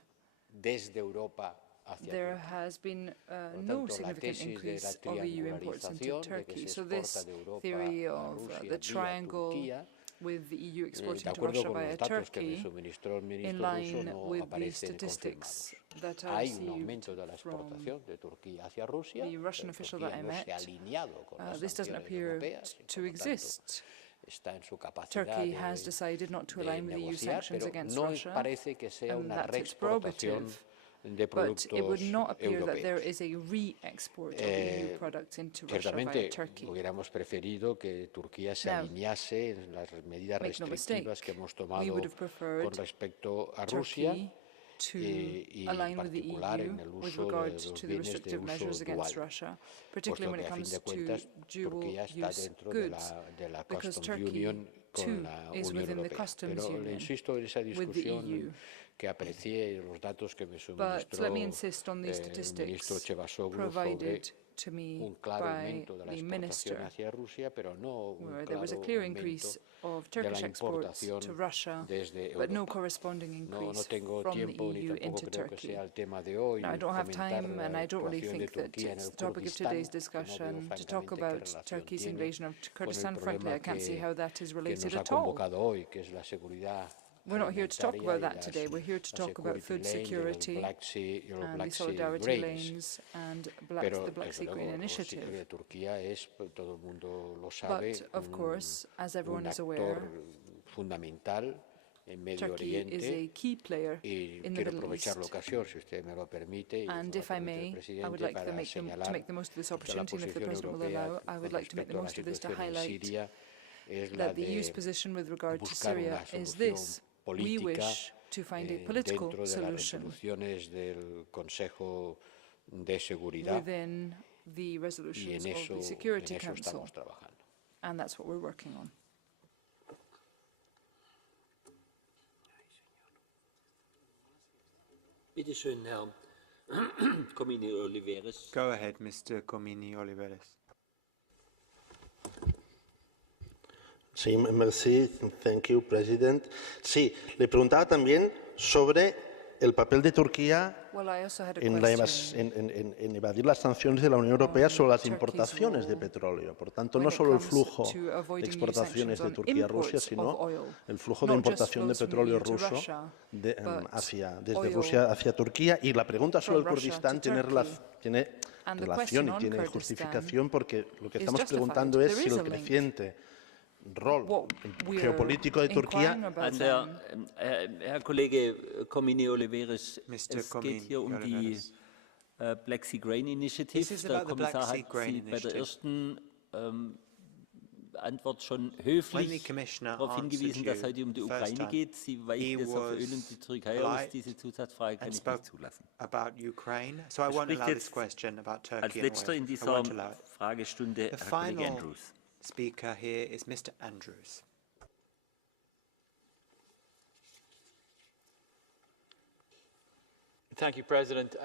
desde Europa hacia there Turquía. has been Por no tanto, la significant tesis de la increase of EU imports into triangularización de que Turkey. se So exporta this de Europa theory a of Rusia the vía triangle Turquía, with the EU de exporting to acuerdo Russia con via los datos que me Turkey, suministró el in ministro ruso, line no with the aparecen statistics confirmados. that I Hay un received aumento de la from exportación de Turquía hacia Rusia, the Russian official that I Turquía no met. se ha alineado con las This doesn't sanciones appear europeas, y, to por lo tanto, exist. está en su capacidad Turkey has decided not to align with the EU negociar, sanctions pero against no Russia, parece que sea and una that's its reexportación prerogative. de But it would productos not appear that there europeos. is a re-export of EU products into Russia Ciertamente via Turkey. hubiéramos preferido que Turquía se Now, alinease en las medidas make no restrictivas mistake, que hemos we tomado would have preferred con respecto a Rusia Turkey to y en align with the particular EU en el with uso de regard los to the bienes de restrictive measures uso against dual, Russia, puesto particularly when que it a fin comes de to cuentas dual Turquía está use dentro goods, de la because Customs Turkey Union too con la is Unión within the Europea. customs Pero le union insisto en esa with the discusión EU. que aprecié los datos que me But suministró let me insist on these el ministro statistics Cavusoglu provided sobre to me un claro by aumento de la the exportación minister, hacia Rusia, pero no un where there was a claro clear aumento increase of de la Turkish exports importación to Russia, desde but no Europa. corresponding No increase tengo from the tiempo ni EU tampoco into creo que Turkey. sea el tema de hoy Now, I don't have comentar time, la and I don't really actuación de think that Turquía en it's el the topic of Kurdistán, today's que no veo discussion to talk francamente qué about relación Turkey's tiene invasion of con el Kurdistan. Frankly, I problema can't see how that is que related nos ha at all. convocado hoy, que es la seguridad We're not here to talk alimentaria about y that today. We're here to talk about food security Black Sea, y los and Black the Sea solidarity Grains. lanes and Pero the Black desde Sea luego, Grain sí Initiative. que Turquía es, todo el mundo lo sabe, But, of course, as everyone un is aware, actor fundamental en Medio Turkey is Oriente. a key player Y in the quiero Middle aprovechar la East. ocasión, si usted me lo permite, y And con if la I permisión may, del I would presidente, like para to make señalar the most of this que la opportunity, and if the posición President will europea allow, I would con like to make the respecto a la most of this to situación en highlight Siria es la that the EU's de position with regard to buscar Syria una is solución this. We política wish to find a political dentro de las solution resoluciones del Consejo de Seguridad, within the y resolutions en of eso the Security Council, estamos trabajando. and that's what we're working on. Bitte schön, Herr Comini-Oliveres. Go ahead, Mr. Comini-Oliveres. Sí, merci, thank you, President. Sí, le preguntaba también sobre el papel de Turquía en evadir las sanciones de la Unión Europea sobre las importaciones de petróleo. Por tanto, no solo el flujo de exportaciones de Turquía a Rusia, sino el flujo de importación de petróleo ruso desde Rusia hacia Turquía. Y la pregunta sobre el Kurdistán tiene relación y tiene justificación, porque lo que estamos preguntando es si el creciente rol geopolítico de Turquía. Herr Kollege Comini Oliveris, es geht hier die Black Sea Grain Initiative. Der Kommissar hat Sie bei der ersten Antwort schon höflich darauf hingewiesen, dass es heute um die Ukraine geht. Sie weichen das auf Öl und die Türkei aus. Diese Zusatzfrage kann ich nicht zulassen. Als letzter in dieser Fragestunde Herr Kollege Andrews. Speaker here is Mr. Andrews. Thank you, President.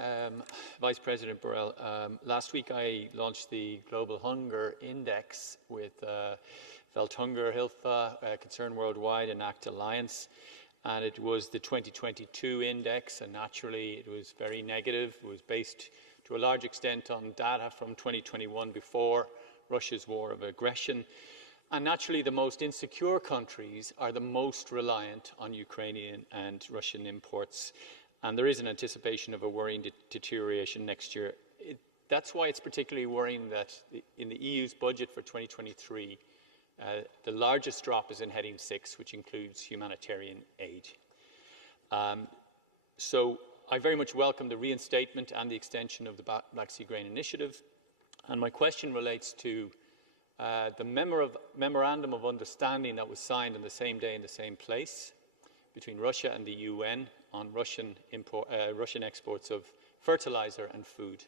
Vice President Borrell, last week I launched the Global Hunger Index with Welthunger Hilfe, Concern Worldwide, and ACT Alliance, and it was the 2022 index, and naturally it was very negative. It was based to a large extent on data from 2021 before Russia's war of aggression. And naturally, the most insecure countries are the most reliant on Ukrainian and Russian imports. And there is an anticipation of a worrying deterioration next year. That's why it's particularly worrying that in the EU's budget for 2023, the largest drop is in heading 6, which includes humanitarian aid. So I very much welcome the reinstatement and the extension of the Black Sea Grain Initiative. And my question relates to the memorandum of understanding that was signed on the same day in the same place between Russia and the UN on Russian exports of fertilizer and food.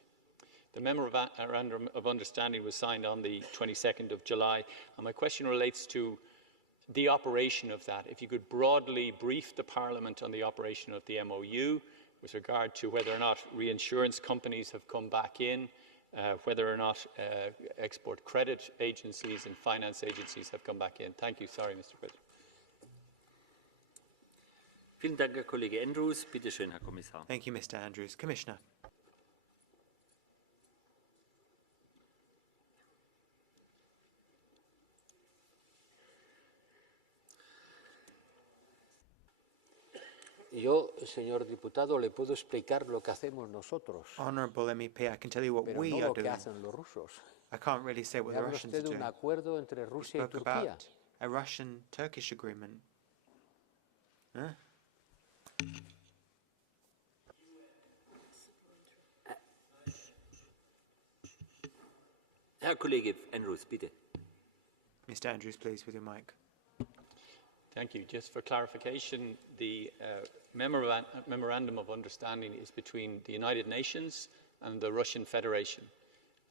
The memorandum of understanding was signed on the 22nd of July, and my question relates to the operation of that. If you could broadly brief the Parliament on the operation of the MOU with regard to whether or not reinsurance companies have come back in, whether or not export credit agencies and finance agencies have come back in. Thank you. Sorry, Mr. President. Vielen Dank, Herr Kollege Andrews. Bitte schön, Herr Kommissar. Thank you, Mr. Andrews. Commissioner. Yo, señor diputado, le puedo explicar lo que hacemos nosotros. Honorable MEP, I can tell you what pero we no are lo que doing. hacen los rusos. I can't really say what the Russians are doing. Un acuerdo entre Rusia y Turquía. A Russian-Turkish agreement. Huh? Herr Kollege Andrews, bitte. Mr. Andrews, please, with your mic. Thank you. Just for clarification, the memorandum of understanding is between the United Nations and the Russian Federation,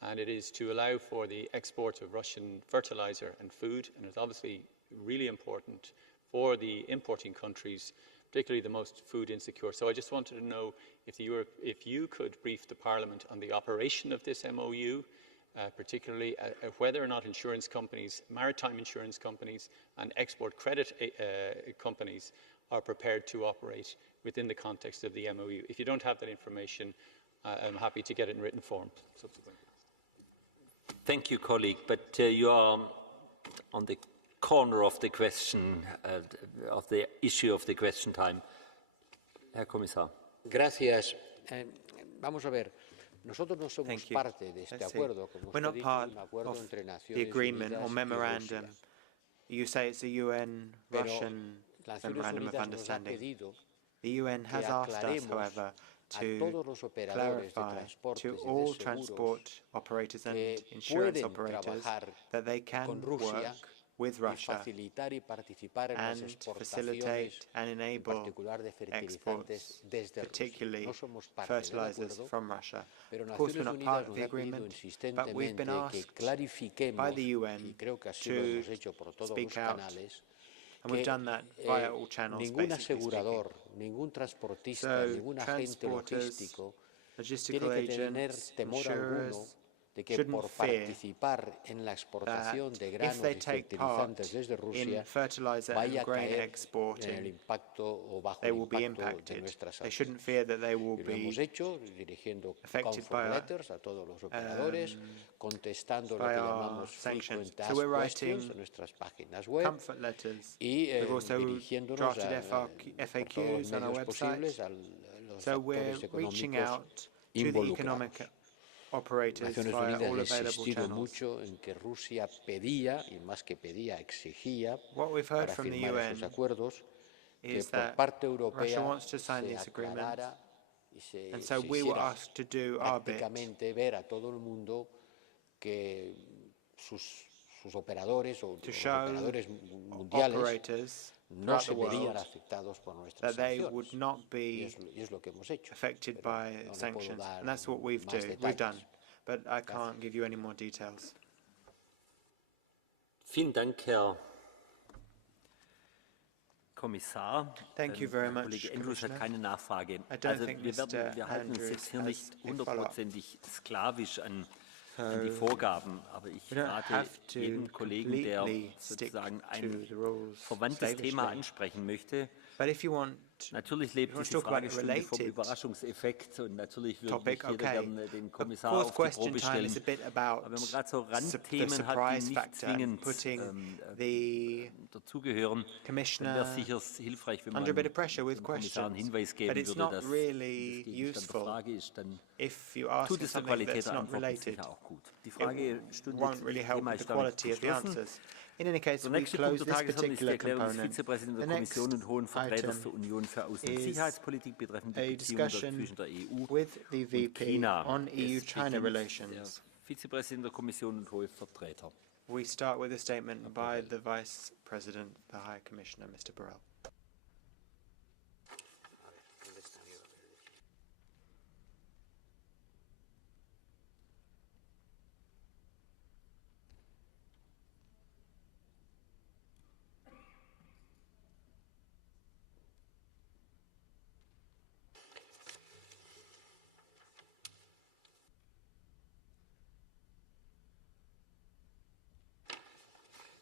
and it is to allow for the export of Russian fertilizer and food, and it's obviously really important for the importing countries, particularly the most food insecure. So I just wanted to know if you could brief the Parliament on the operation of this MOU, particularly whether or not insurance companies, maritime insurance companies and export credit companies are prepared to operate within the context of the MOU. If you don't have that information, I'm happy to get it in written form subsequently. Thank you, colleague, but you are on the corner of the question, of the issue of the question time. Herr Kommissar. Gracias. Vamos a ver. Nosotros no somos parte de este acuerdo, como We're not usted part dice, un acuerdo of entre Naciones the agreement Unidas or y memorandum. Rusia. You say it's a UN-Russian memorandum of understanding. The UN has asked us, however, to clarify to all transport operators and insurance operators that they can work with Russia and facilitate and enable exports, particularly fertilizers from Russia. Of course, we're not part of the agreement, but we've been asked by the UN to speak out, and we've done that via all channels, basically speaking. So transporters, logistical agents, insurers, shouldn't fear that if they take part in fertilizer and grain exporting, they will be impacted. They shouldn't fear that they will be affected by our sanctions. So we're writing comfort letters. We've also drafted FAQs on our website. So we're reaching out to the economic operators via all available channels. What we've heard from the UN is that Russia wants to sign these agreements, and so we were asked to do our bit to show operators throughout the world that they would not be affected by sanctions. And that's what we've done. But I can't give you any more details. Vielen Dank, Herr Kommissar. Thank you very much, Kollege Andrews hat keine Nachfrage. Also wir halten uns jetzt hier nicht hundertprozentig sklavisch an die Vorgaben, aber ich rate jedem Kollegen, der sozusagen ein verwandtes Thema ansprechen möchte. Natürlich lebt diese Fragestunde vom Überraschungseffekt und natürlich würde ich jeder gerne den Kommissar auf die Probe stellen. Aber wenn man gerade so Randthemen hat, die nicht zwingend dazugehören, dann wäre es sicher hilfreich, wenn man dem Kommissar einen Hinweis geben würde, dass das Gegenstand der Frage ist, dann tut es der Qualität der Antworten sicher auch gut. Die Fragestunde Thema ist damit geschlossen. In any case, der nächste Punkt der Tagesordnung ist die Erklärung des Vizepräsidenten der Kommission und Hohen Vertreters der Union für Außen- und Sicherheitspolitik betreffend die Beziehungen zwischen der EU und China. Der Vizepräsident der Kommission und Hohe Vertreter. We start with a statement by the Vice President, the High Commissioner, Mr. Borrell.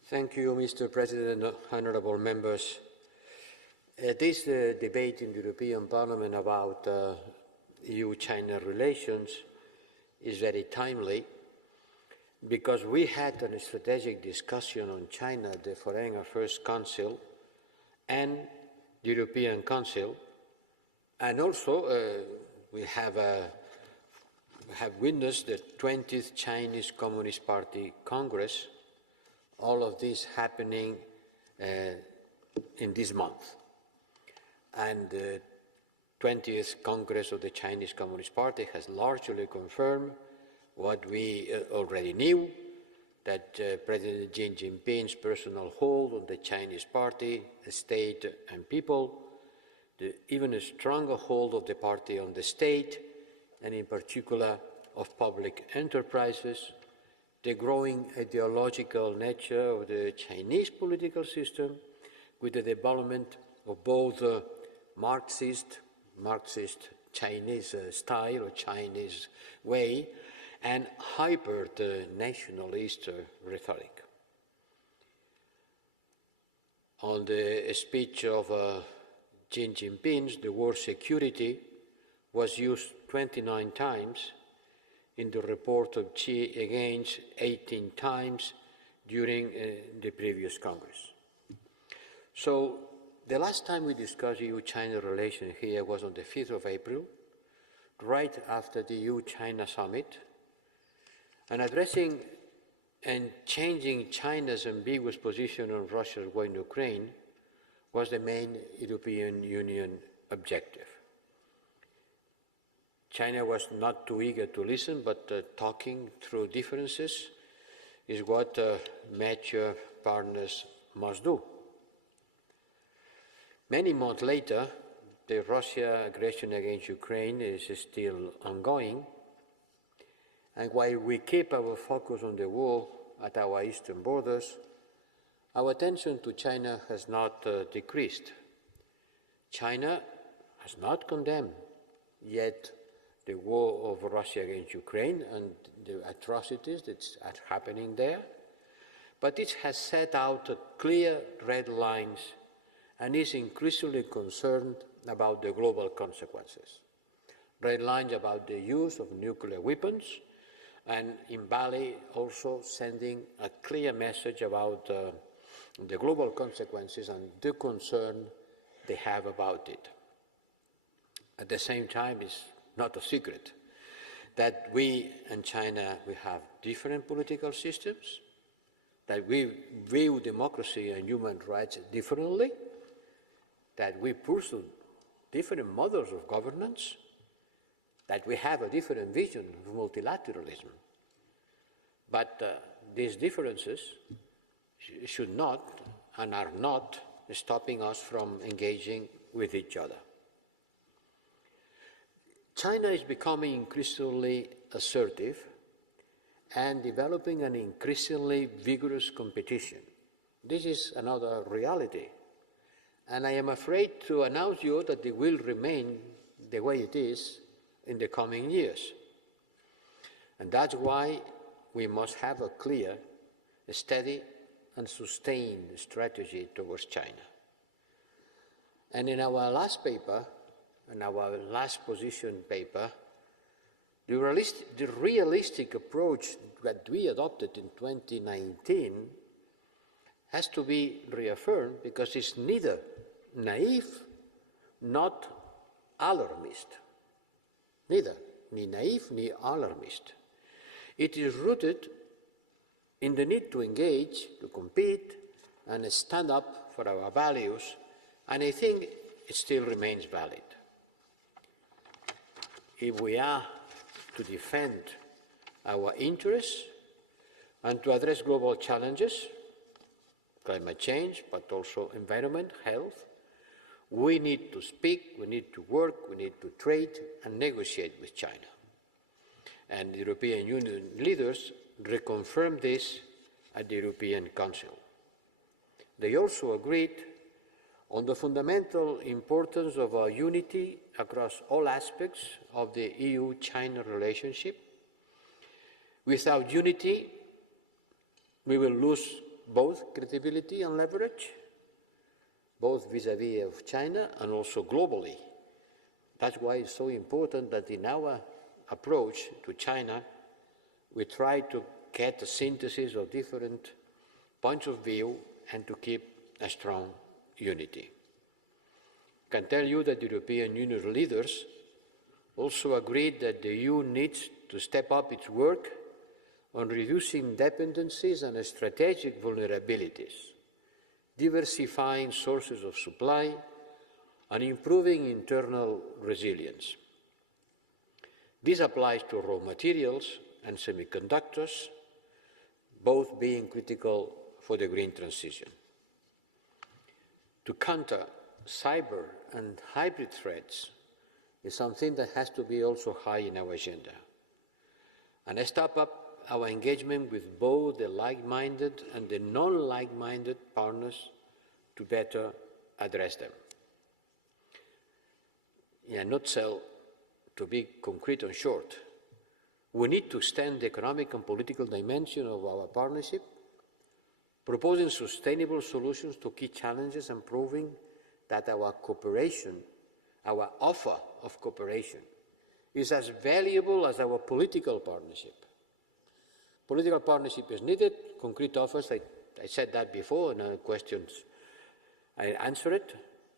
Thank you, Mr. President, honourable members. This debate in the European Parliament about EU-China relations is very timely because we had a strategic discussion on China at the Foreign Affairs Council and the European Council, and also we have witnessed the 20th Chinese Communist Party Congress. All of this happening in this month. And the 20th Congress of the Chinese Communist Party has largely confirmed what we already knew, that President Xi Jinping's personal hold on the Chinese party, the state and people, even a stronger hold of the party on the state, and in particular of public enterprises, the growing ideological nature of the Chinese political system with the development of both Marxist Chinese style or Chinese way and hyper-nationalist rhetoric. On the speech of Xi Jinping, the word security was used 29 times. In the report of Xi, against 18 times during the previous Congress. So the last time we discussed EU-China relations here was on the 5th of April, right after the EU-China summit, and addressing and changing China's ambiguous position on Russia's war in Ukraine was the main European Union objective. China was not too eager to listen, but talking through differences is what mature partners must do. Many months later, the Russia aggression against Ukraine is still ongoing, and while we keep our focus on the war at our eastern borders, our attention to China has not decreased. China has not condemned yet the war of Russia against Ukraine and the atrocities that are happening there, but it has set out clear red lines and is increasingly concerned about the global consequences. Red lines about the use of nuclear weapons, and in Bali also sending a clear message about the global consequences and the concern they have about it. At the same time, it's not a secret that we and China, we have different political systems, that we view democracy and human rights differently, that we pursue different models of governance, that we have a different vision of multilateralism. But these differences should not and are not stopping us from engaging with each other. China is becoming increasingly assertive and developing an increasingly vigorous competition. This is another reality. And I am afraid to announce you that it will remain the way it is in the coming years. And that's why we must have a clear, steady, and sustained strategy towards China. And in our last paper, in our last position paper, the realistic approach that we adopted in 2019 has to be reaffirmed because it's neither naive nor alarmist. Neither, ni naive, ni alarmist. It is rooted in the need to engage, to compete, and stand up for our values, and I think it still remains valid. If we are to defend our interests and to address global challenges, climate change, but also environment, health, we need to speak, we need to work, we need to trade and negotiate with China. And the European Union leaders reconfirmed this at the European Council. They also agreed on the fundamental importance of our unity across all aspects of the EU-China relationship. Without unity, we will lose both credibility and leverage, both vis-à-vis of China and also globally. That's why it's so important that in our approach to China, we try to get a synthesis of different points of view and to keep a strong unity. I can tell you that the European Union leaders also agreed that the EU needs to step up its work on reducing dependencies and strategic vulnerabilities, diversifying sources of supply, and improving internal resilience. This applies to raw materials and semiconductors, both being critical for the green transition. To counter cyber and hybrid threats is something that has to be also high in our agenda. And I step up our engagement with both the like-minded and the non-like-minded partners to better address them. In a nutshell, to be concrete and short, we need to extend the economic and political dimension of our partnership, proposing sustainable solutions to key challenges and proving that our cooperation, our offer of cooperation, is as valuable as our political partnership. Political partnership is needed, concrete offers, I said that before in questions I answered,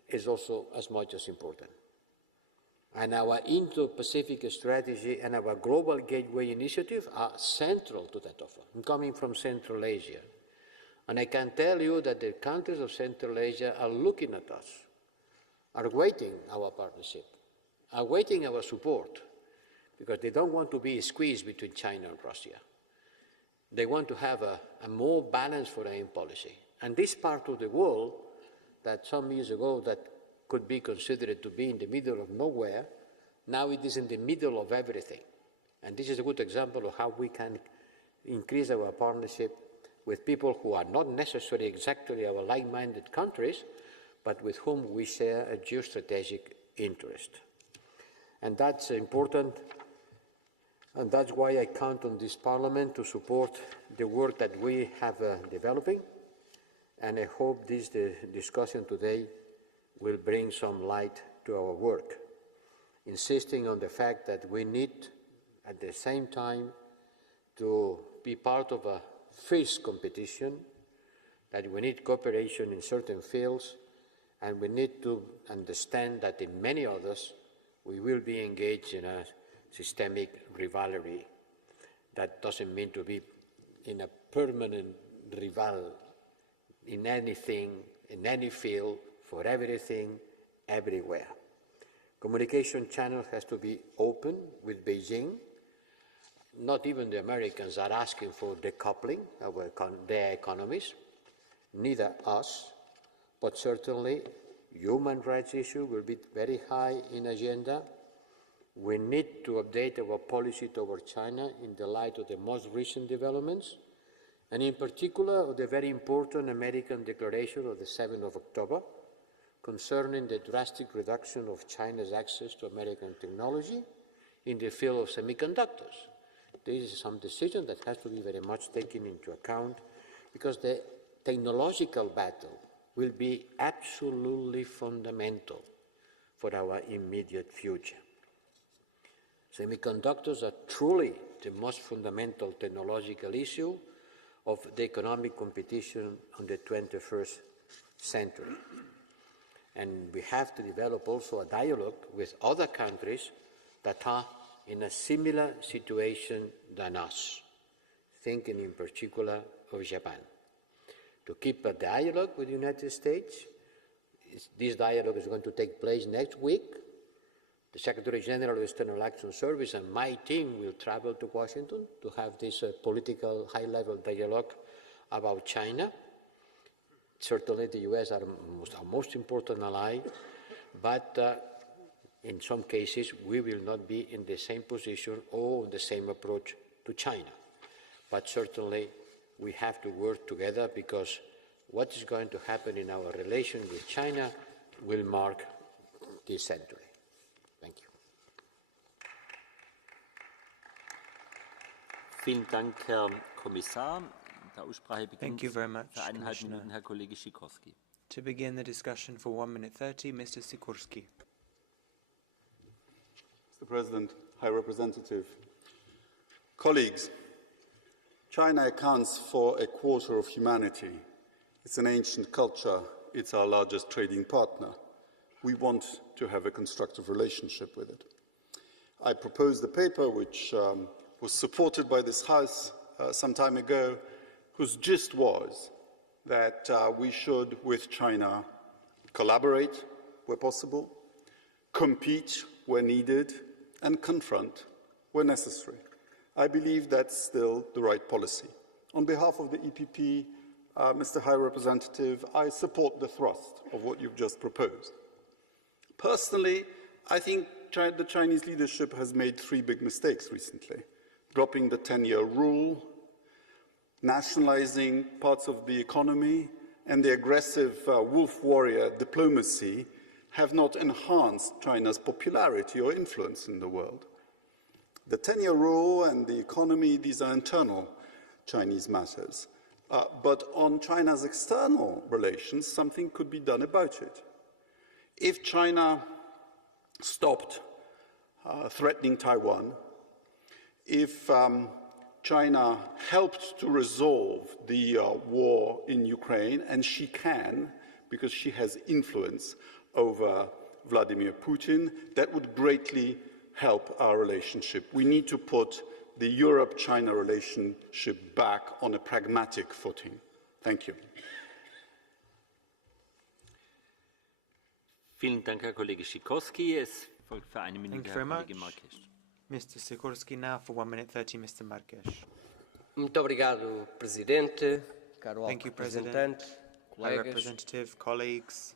is also as much as important. And our Indo-Pacific strategy and our Global Gateway initiative are central to that offer. I'm coming from Central Asia. And I can tell you that the countries of Central Asia are looking at us, are waiting our partnership, are waiting our support, because they don't want to be squeezed between China and Russia. They want to have a more balanced foreign policy. And this part of the world that some years ago that could be considered to be in the middle of nowhere, now it is in the middle of everything. And this is a good example of how we can increase our partnership with people who are not necessarily exactly our like-minded countries, but with whom we share a geostrategic interest. And that's important And that's why I count on this Parliament to support the work that we have developing, and I hope this discussion today will bring some light to our work, insisting on the fact that we need, at the same time, to be part of a fierce competition, that we need cooperation in certain fields, and we need to understand that in many others we will be engaged in a systemic rivalry. That doesn't mean to be in a permanent rival in anything, in any field, for everything, everywhere. Communication channel has to be open with Beijing. Not even the Americans are asking for decoupling of their economies, neither us, but certainly human rights issue will be very high in agenda. We need to update our policy toward China in the light of the most recent developments, and in particular of the very important American declaration of the 7th of October concerning the drastic reduction of China's access to American technology in the field of semiconductors. This is some decision that has to be very much taken into account, because the technological battle will be absolutely fundamental for our immediate future. Semiconductors are truly the most fundamental technological issue of the economic competition on the 21st century. And we have to develop also a dialogue with other countries that are in a similar situation than us, thinking in particular of Japan. To keep a dialogue with the United States, this dialogue is going to take place next week. The Secretary General of the External Action Service and my team will travel to Washington to have this political high-level dialogue about China. Certainly the US are our most important ally, but in some cases we will not be in the same position or the same approach to China. But certainly we have to work together, because what is going to happen in our relation with China will mark this century. Thank you. Vielen Dank, Herr Kommissar. Der Aussprache beginnt Thank you very much, für 1,5 Commissioner. Minuten Herr Kollege Sikorski. To begin the discussion for 1 minute 30, Mr. Sikorski. Mr. President, High Representative, colleagues, China accounts for a quarter of humanity. It's an ancient culture. It's our largest trading partner. We want to have a constructive relationship with it. I proposed a paper which was supported by this House some time ago, whose gist was that we should, with China, collaborate where possible, compete where needed, and confront where necessary. I believe that's still the right policy. On behalf of the EPP, Mr. High Representative, I support the thrust of what you've just proposed. Personally, I think the Chinese leadership has made 3 big mistakes recently: dropping the 10-year rule, nationalizing parts of the economy, and the aggressive wolf warrior diplomacy have not enhanced China's popularity or influence in the world. The 10-year rule and the economy, these are internal Chinese matters. But on China's external relations, something could be done about it. If China stopped threatening Taiwan, if China helped to resolve the war in Ukraine, and she can, because she has influence over Vladimir Putin, that would greatly help our relationship. We need to put the Europe-China relationship back on a pragmatic footing. Thank you. Vielen Dank, Herr Kollege Sikorski. Es folgt für 1 Minute Herr Kollege Marques. Mr. Sikorski now for 1 minute 30, Mr. Marques. Muito obrigado, Presidente, caro Thank you, President, High Representative, colleagues.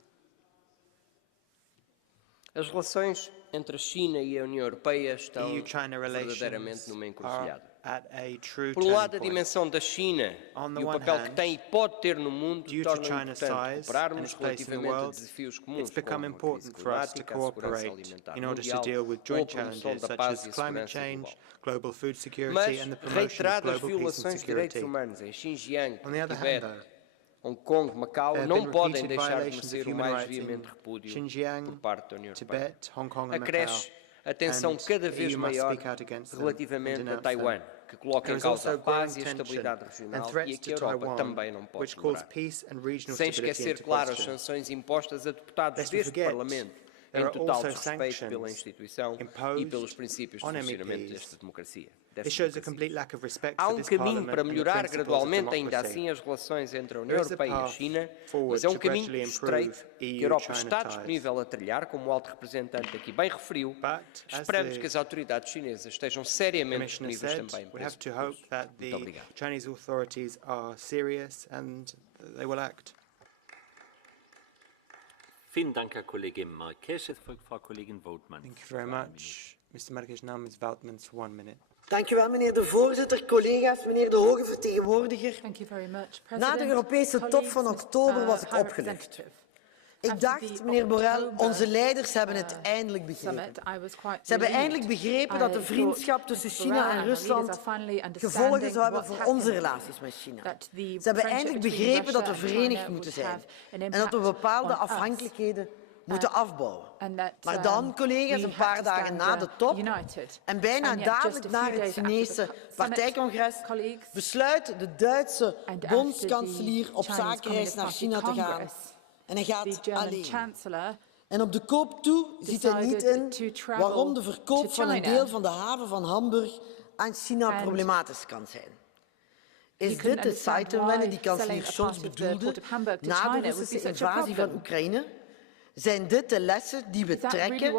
As relações entre a China e a União Europeia estão verdadeiramente numa encruzilhada. at a true Por um lado, a dimensão da China e o papel que tem e pode ter no mundo tornam importante cooperarmos relativamente a desafios comuns, como a crise climática, a segurança alimentar mundial ou a promoção da paz e a segurança global. Mas reiteradas violações de direitos humanos em Xinjiang, Tibete, Hong Kong, Macau não podem deixar de merecer o mais veemente repúdio por parte da União Europeia. Acresce a tensão cada vez maior relativamente a Taiwan, que coloca em causa a paz e a estabilidade regional e a que a Europa também não pode ignorar. Sem esquecer, claro, as sanções impostas a deputados deste Parlamento, em total desrespeito pela instituição e pelos princípios de funcionamento desta democracia. Há caminho para melhorar gradualmente, ainda assim, as relações entre a União Europeia e a China, mas é caminho estreito que a Europa está disponível a trilhar, como o alto representante aqui bem referiu. Esperamos que as autoridades chinesas estejam seriamente disponíveis também para esse percurso. Muito obrigado. Vielen Dank, Herr Kollege Marques. Es folgt Frau Kollegin Woutmans. Thank you very much. Mr. Marques, namens Woutmans, 1 minute. Dank u wel, meneer de voorzitter, collega's, meneer de hoge vertegenwoordiger. Na de Europese top van oktober was ik opgelucht. Ik dacht, meneer Borrell, onze leiders hebben het eindelijk begrepen. Ze hebben eindelijk begrepen dat de vriendschap tussen China en Rusland gevolgen zou hebben voor onze relaties met China. Ze hebben eindelijk begrepen dat we verenigd moeten zijn en dat we bepaalde afhankelijkheden moeten afbouwen. Maar dan, collega's, een paar dagen na de top en bijna dadelijk na het Chinese partijcongres besluit de Duitse bondskanselier op zakenreis naar China te gaan. En hij gaat alleen. En op de koop toe ziet hij niet in waarom de verkoop van een deel van de haven van Hamburg aan China problematisch kan zijn. Is dit de Zeitenwende die kanselier Scholz bedoelde na de Russische invasie van Oekraïne? Zijn dit de lessen die we trekken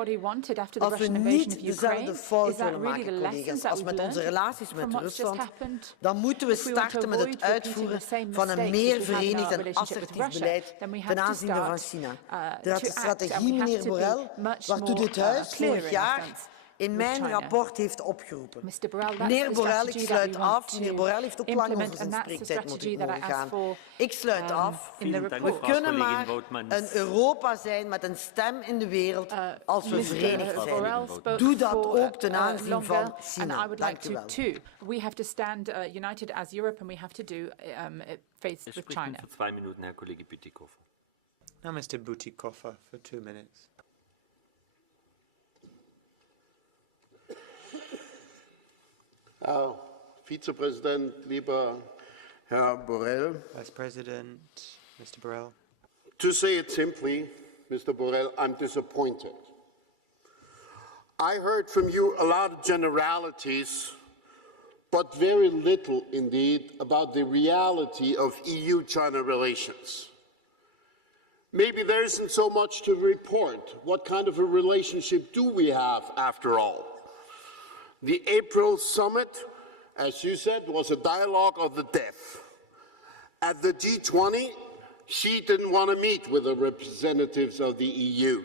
als we niet dezelfde fout willen maken, collega's, als met onze relaties met Rusland? Dan moeten we starten met het uitvoeren van een meer verenigd en assertief beleid ten aanzien van China. De strategie, meneer Borrell, waartoe dit huis vorig jaar in mijn rapport heeft opgeroepen. Meneer Borrell, ik sluit af. Meneer Borrell heeft ook lang over zijn spreektijd moeten gaan. Ik sluit af. We kunnen maar een Europa zijn met een stem in de wereld als we verenigd zijn. Doe dat ook ten aanzien van China. Dank u wel. We have to stand united as Europe and we have to do face with China. Für 2 Minuten, Herr Kollege Bütikofer. Now, Mr. Bütikofer, for 2 minutes. Herr Vizepräsident, lieber Herr Borrell. Vice President, Mr. Borrell. To say it simply, Mr. Borrell, I'm disappointed. I heard from you a lot of generalities, but very little indeed about the reality of EU-China relations. Maybe there isn't so much to report. What kind of a relationship do we have, after all? The April summit, as you said, was a dialogue of the deaf. At the G20, Xi didn't want to meet with the representatives of the EU.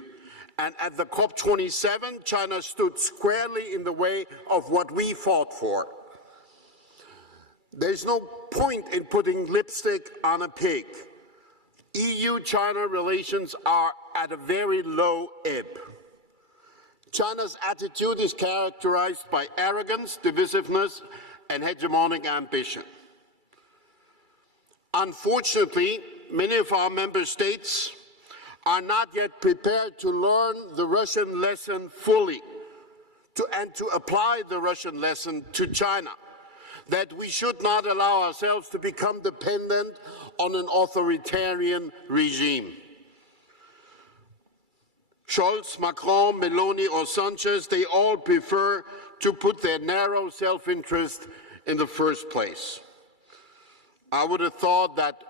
And at the COP27, China stood squarely in the way of what we fought for. There's no point in putting lipstick on a pig. EU-China relations are at a very low ebb. China's attitude is characterized by arrogance, divisiveness, and hegemonic ambition. Unfortunately, many of our member states are not yet prepared to learn the Russian lesson fully and to apply the Russian lesson to China, that we should not allow ourselves to become dependent on an authoritarian regime. Scholz, Macron, Meloni or Sanchez, they all prefer to put their narrow self-interest in the first place. I would have thought that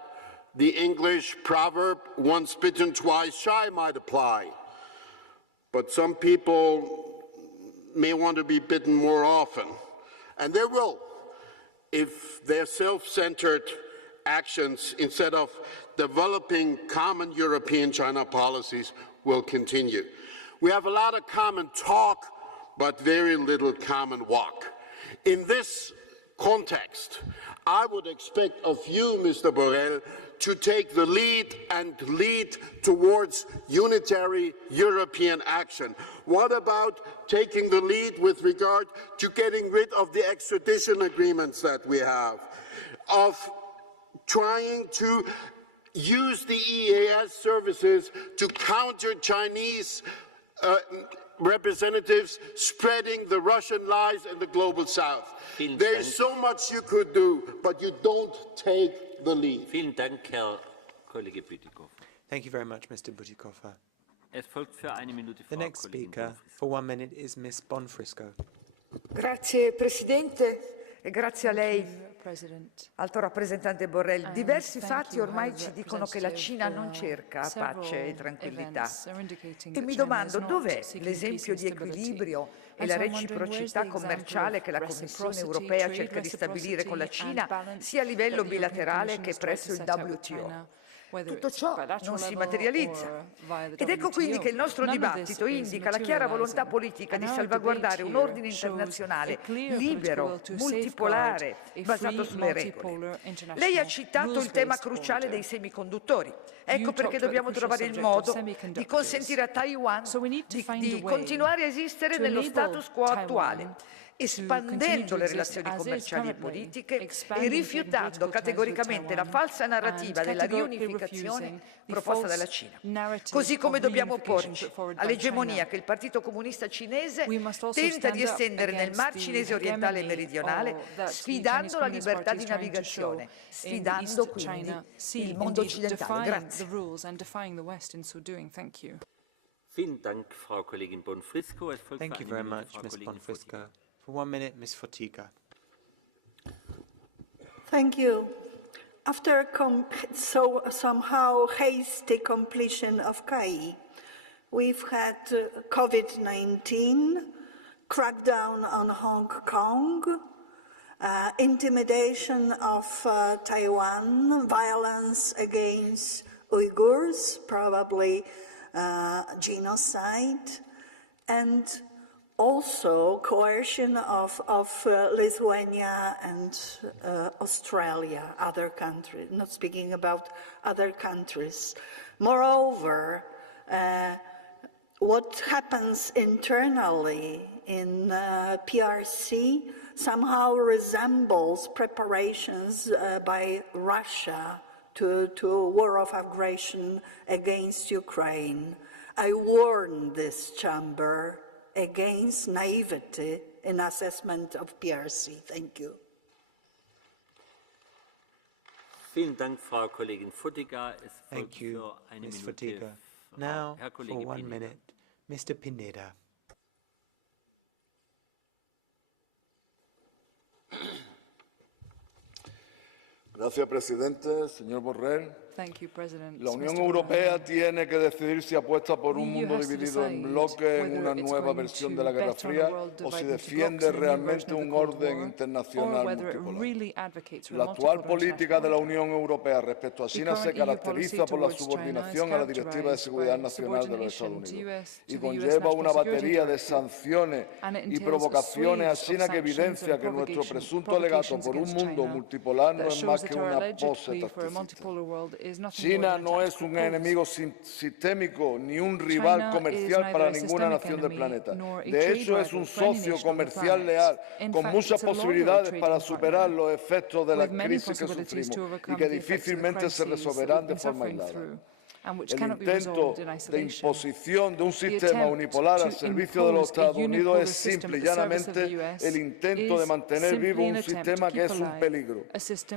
the English proverb, once bitten, twice shy, might apply. But some people may want to be bitten more often. And they will, if their self-centered actions, instead of developing common European China policies, will continue. We have a lot of common talk, but very little common walk. In this context, I would expect of you, Mr. Borrell, to take the lead and lead towards unitary European action. What about taking the lead with regard to getting rid of the extradition agreements that we have, of trying to use the EAS services to counter Chinese representatives spreading the Russian lies in the global south? There's so much you could do, but you don't take the lead. Vielen Dank, Herr Kollege Bütikofer. Thank you very much, Mr. Bütikofer. Es folgt für eine Minute The next speaker for 1 minute is Ms. Bonfrisco. Grazie Presidente e grazie a lei, Alto rappresentante Borrell. Diversi fatti ormai ci dicono che la Cina non cerca pace e tranquillità. E mi domando dov'è l'esempio di equilibrio e la reciprocità commerciale che la Commissione europea cerca di stabilire con la Cina, sia a livello bilaterale che presso il WTO. Tutto ciò non si materializza. Ed ecco quindi che il nostro dibattito indica la chiara volontà politica di salvaguardare un ordine internazionale libero, multipolare, basato sulle regole. Lei ha citato il tema cruciale dei semiconduttori. Ecco perché dobbiamo trovare il modo di consentire a Taiwan di continuare a esistere nello status quo attuale, espandendo le relazioni commerciali e politiche e rifiutando categoricamente la falsa narrativa della riunificazione proposta dalla Cina. Così come dobbiamo opporci all'egemonia che il Partito Comunista Cinese tenta di estendere nel Mar Cinese orientale e meridionale, sfidando la libertà di navigazione, sfidando quindi il mondo occidentale. Grazie. Vielen Dank, Frau Kollegin Bonfrisco. Thank you very much, Ms. Bonfrisco. For 1 minute, Ms. Fotyga. Thank you. After somehow hasty completion of KAI, we've had COVID-19, crackdown on Hong Kong, intimidation of Taiwan, violence against Uyghurs, probably genocide, and also coercion of Lithuania and Australia, other countries, not speaking about other countries. Moreover, what happens internally in PRC somehow resembles preparations by Russia to a war of aggression against Ukraine. I warn this chamber against naivety in assessment of PRC. Thank you. Vielen Dank, Frau Kollegin Fotyga. Thank you, Ms. Fotyga. Now, for 1 minute, Mr. Pineda. Gracias, presidente. Señor Borrell. Thank you, President. La Unión Europea tiene que decidir si apuesta por un mundo dividido en bloques en una nueva versión de la Guerra Fría o si defiende realmente un orden internacional multipolar. La actual política de la Unión Europea respecto a China se caracteriza por la subordinación a la Directiva de Seguridad Nacional de los Estados Unidos y conlleva una batería de sanciones y provocaciones a China que evidencia que nuestro presunto alegato por un mundo multipolar no es más que una pose táctica. China no es un enemigo sistémico ni un rival comercial para ninguna nación del planeta. De hecho, es un socio comercial leal, con muchas posibilidades para superar los efectos de la crisis que sufrimos y que difícilmente se resolverán de forma aislada. El intento de imposición de un sistema unipolar al servicio de los Estados Unidos es simple y llanamente el intento de mantener vivo un sistema que es un peligro,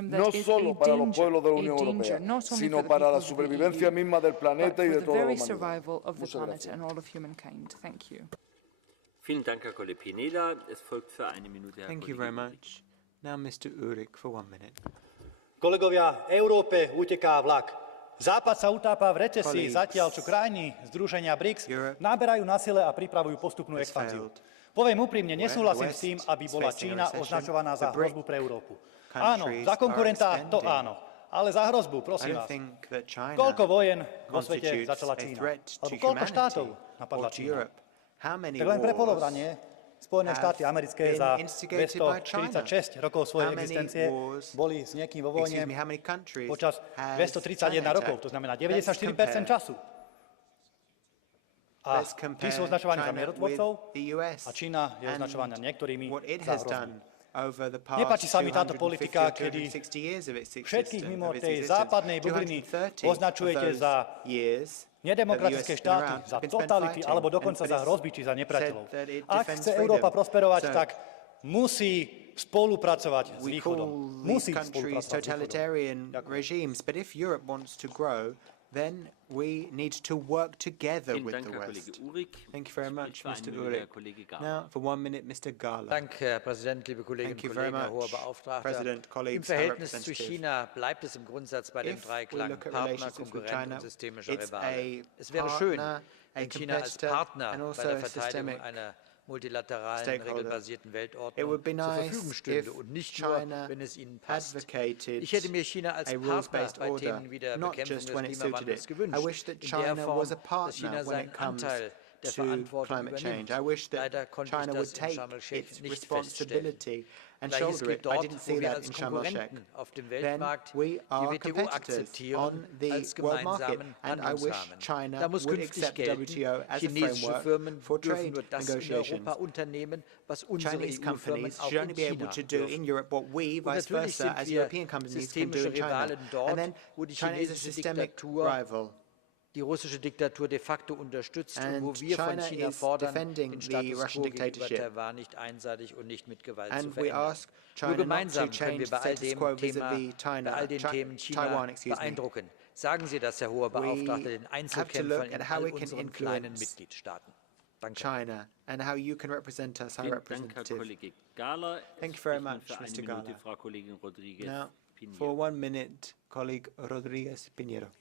no solo para los pueblos de la Unión Europea, sino para la supervivencia misma del planeta y de toda la humanidad. Muchas gracias. Thank you very much. Now Mr. Ulrich for 1 minute. Kolegovia, Európe uteká vlak. Západ sa utápa v recesii, zatiaľ čo krajiny združenia BRICS naberajú na sile a pripravujú postupnú expanziu. Poviem úprimne, nesúhlasím s tým, aby bola Čína označovaná za hrozbu pre Európu. Áno, za konkurenta to áno, ale za hrozbu, prosím vás. Koľko vojen vo svete začala Čína? Alebo koľko štátov napadla Čína? Tak len pre porovnanie, Spojené štáty americké za 246 rokov svojej existencie boli s niekým vo vojne počas 231 rokov, to znamená 94% času. A tí sú označovaní za mierotvorcov a Čína je označovaná niektorými za hrozbu. Nepáči sa mi táto politika, kedy všetkých mimo tej západnej bubliny označujete za nedemokratické štáty, za totality alebo dokonca za hrozby či za nepriateľov. Ak chce Európa prosperovať, tak musí spolupracovať s Východom. Musí spolupracovať s Východom. Then we need to work together with the West. Thank you very much, Mr. Ulrich. Now, for 1 minute, Mr. Gahler. Danke, Herr Präsident, liebe Kolleginnen und Kollegen, Herr Hoher Beauftragter. Im Verhältnis zu China bleibt es im Grundsatz bei dem Dreiklang Partner, Konkurrent und systemischer Rivale. Es wäre schön, wenn China als Partner bei der Verteidigung einer multilateralen, regelbasierten Weltordnung zur Verfügung stünde und nicht nur, wenn es ihnen passt. Ich hätte mir China als Partner bei Themen wie der Bekämpfung des Klimawandels gewünscht, in der Form, dass China seinen Anteil der Verantwortung übernimmt. Leider konnte ich das in Sharm el-Sheikh nicht feststellen. Gleiches gilt dort, wo wir als Konkurrenten auf dem Weltmarkt die WTO akzeptieren als gemeinsamen Handlungsrahmen. Da muss künftig gelten, chinesische Firmen dürfen nur das in Europa unternehmen, was unsere EU-Firmen auch in China dürfen. Und natürlich sind wir systemische Rivalen dort, wo die russische Diktatur de facto unterstützt und wo wir von China fordern, den Status quo gegenüber Taiwan nicht einseitig und nicht mit Gewalt zu verändern. Nur gemeinsam können wir bei all den Themen China beeindrucken. Sagen Sie das, Herr Hoher Beauftragter, den Einzelkämpfern in all unseren kleinen Mitgliedstaaten. Danke. China and how you can represent us, High Representative. Thank you very much, Mr. Gahler. Now, for 1 minute, colleague Rodriguez Pinheiro.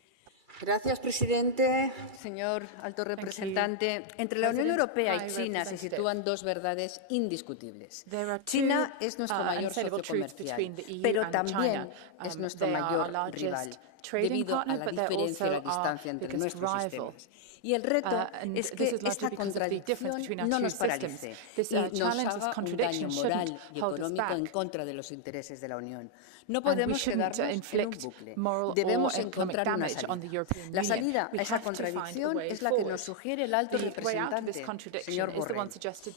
Señor presidente, señor alto representante. Entre la Unión Europea y China se sitúan dos verdades indiscutibles. China es nuestro mayor socio comercial, pero también es nuestro mayor rival, debido a la diferencia y la distancia entre nuestros sistemas. Y el reto es que esta contradicción no nos paralice y nos haga un daño moral y económico en contra de los intereses de la Unión. No podemos quedarnos en un bucle. Debemos encontrar una salida. La salida a esa contradicción es la que nos sugiere el alto representante, señor Borrell.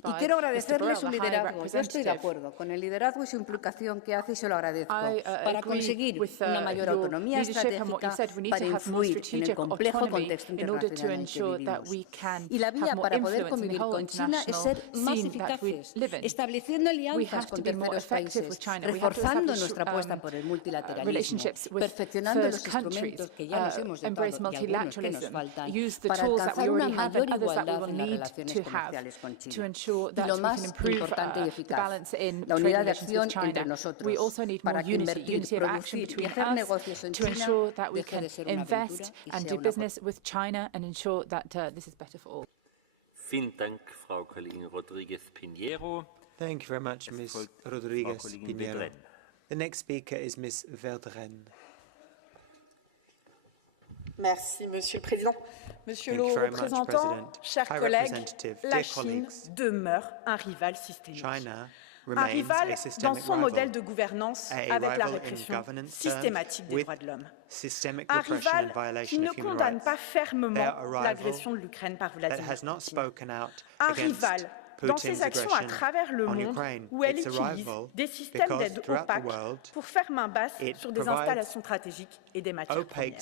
Y quiero agradecerle su liderazgo. Yo estoy de acuerdo con el liderazgo y su implicación que hace y se lo agradezco para conseguir una mayor autonomía estratégica para influir en el complejo contexto internacional en que vivimos. Y la vía para poder convivir con China es ser más eficaces, estableciendo alianzas con terceros países, reforzando nuestra apuesta por el multilateralismo, perfeccionando los instrumentos que ya nos hemos dotado y algunos que nos faltan para alcanzar una mayor igualdad en las relaciones comerciales con China. Y lo más importante y eficaz, la unidad de acción entre nosotros para que invertir, producir y hacer negocios en China deje de ser una aventura y sea una oportunidad. Vielen Dank, Frau Kollegin Rodriguez-Pinheiro. Thank you very much, Ms. Rodriguez-Pinheiro. The next speaker is Ms. Verdren. Merci, Monsieur le Président. Monsieur le représentant, chers collègues, la Chine demeure un rival systémique. Un rival dans son modèle de gouvernance avec la répression systématique des droits de l'homme. Un rival qui ne condamne pas fermement l'agression de l'Ukraine par Vladimir Poutine. Un rival dans ses actions à travers le monde où elle utilise des systèmes d'aide opaques pour faire main basse sur des installations stratégiques et des matières premières.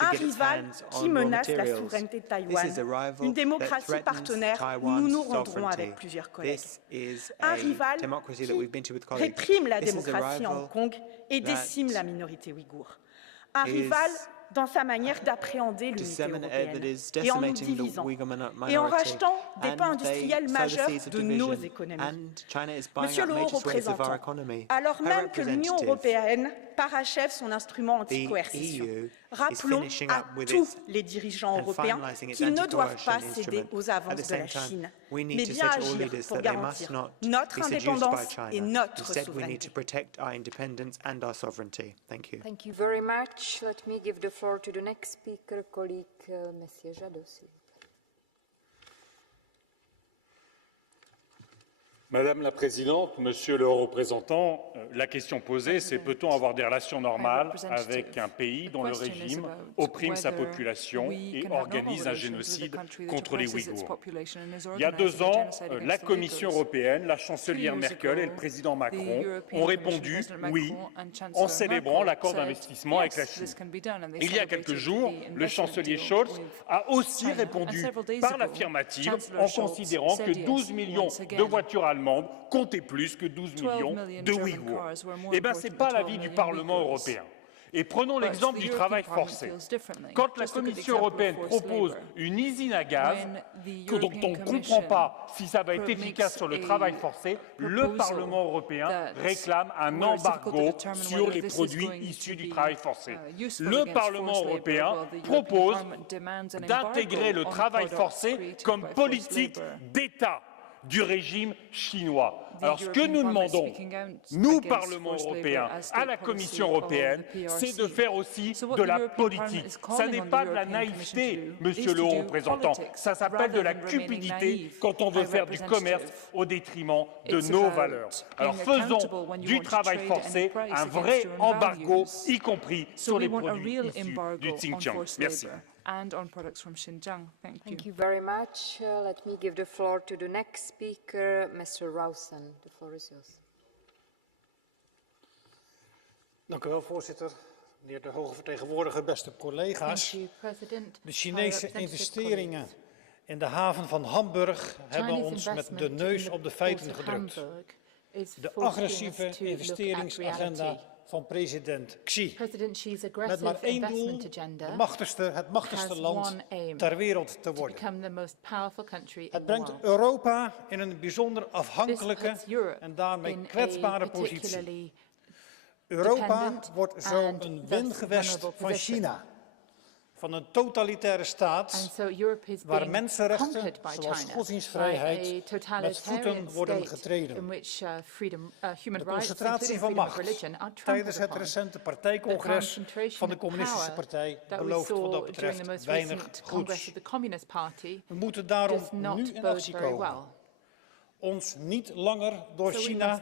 Un rival qui menace la souveraineté de Taïwan, une démocratie partenaire où nous nous rendrons avec plusieurs collègues. Un rival qui réprime la démocratie à Hong Kong et décime la minorité ouïghour. Un rival dans sa manière d'appréhender l'unité européenne et en nous divisant et en rachetant des pans industriels majeurs de nos économies. Monsieur le haut représentant, alors même que l'Union européenne parachève son instrument anti-coercition, rappelons à tous les dirigeants européens qu'ils ne doivent pas céder aux avances de la Chine, mais bien agir pour garantir notre indépendance et notre souveraineté. Thank you very much. Let me give the floor to the next speaker, colleague Monsieur Jadot. Madame la Présidente, Monsieur le Haut-représentant, la question posée, c'est peut-on avoir des relations normales avec un pays dont le régime opprime sa population et organise un génocide contre les Ouïghours? Il y a 2 ans, la Commission européenne, la chancelière Merkel et le président Macron ont répondu oui en célébrant l'accord d'investissement avec la Chine. Il y a quelques jours, le chancelier Scholz a aussi répondu par l'affirmative en considérant que 12 millions de voitures allemandes comptaient plus que 12 millions de Ouïghours. Eh bien, ce n'est pas l'avis du Parlement européen. Et prenons l'exemple du travail forcé. Quand la Commission européenne propose une usine à gaz, dont on ne comprend pas si ça va être efficace sur le travail forcé, le Parlement européen réclame un embargo sur les produits issus du travail forcé. Le Parlement européen propose d'intégrer le travail forcé comme politique d'État du régime chinois. Alors ce que nous demandons, nous, Parlement européen, à la Commission européenne, c'est de faire aussi de la politique. Ça n'est pas de la naïveté, Monsieur le Haut-représentant, ça s'appelle de la cupidité quand on veut faire du commerce au détriment de nos valeurs. Alors faisons du travail forcé un vrai embargo, y compris sur les produits issus du Xinjiang. Merci. And on products from Xinjiang. Thank you very much. Let me give the floor to the next speaker, Mr. Rausen. The floor is yours. Dank u wel, voorzitter. Meneer de hoge vertegenwoordiger, beste collega's. De Chinese investeringen in de haven van Hamburg hebben ons met de neus op de feiten gedrukt. De agressieve investeringsagenda van president Xi. Met maar één doel, het machtigste land ter wereld te worden. Het brengt Europa in een bijzonder afhankelijke en daarmee kwetsbare positie. Europa wordt zo een wingewest van China. Van een totalitaire staat waar mensenrechten zoals godsdienstvrijheid met voeten worden getreden. De concentratie van macht tijdens het recente partijcongres van de Communistische Partij belooft wat dat betreft weinig goeds. We moeten daarom nu in actie komen. Ons niet langer door China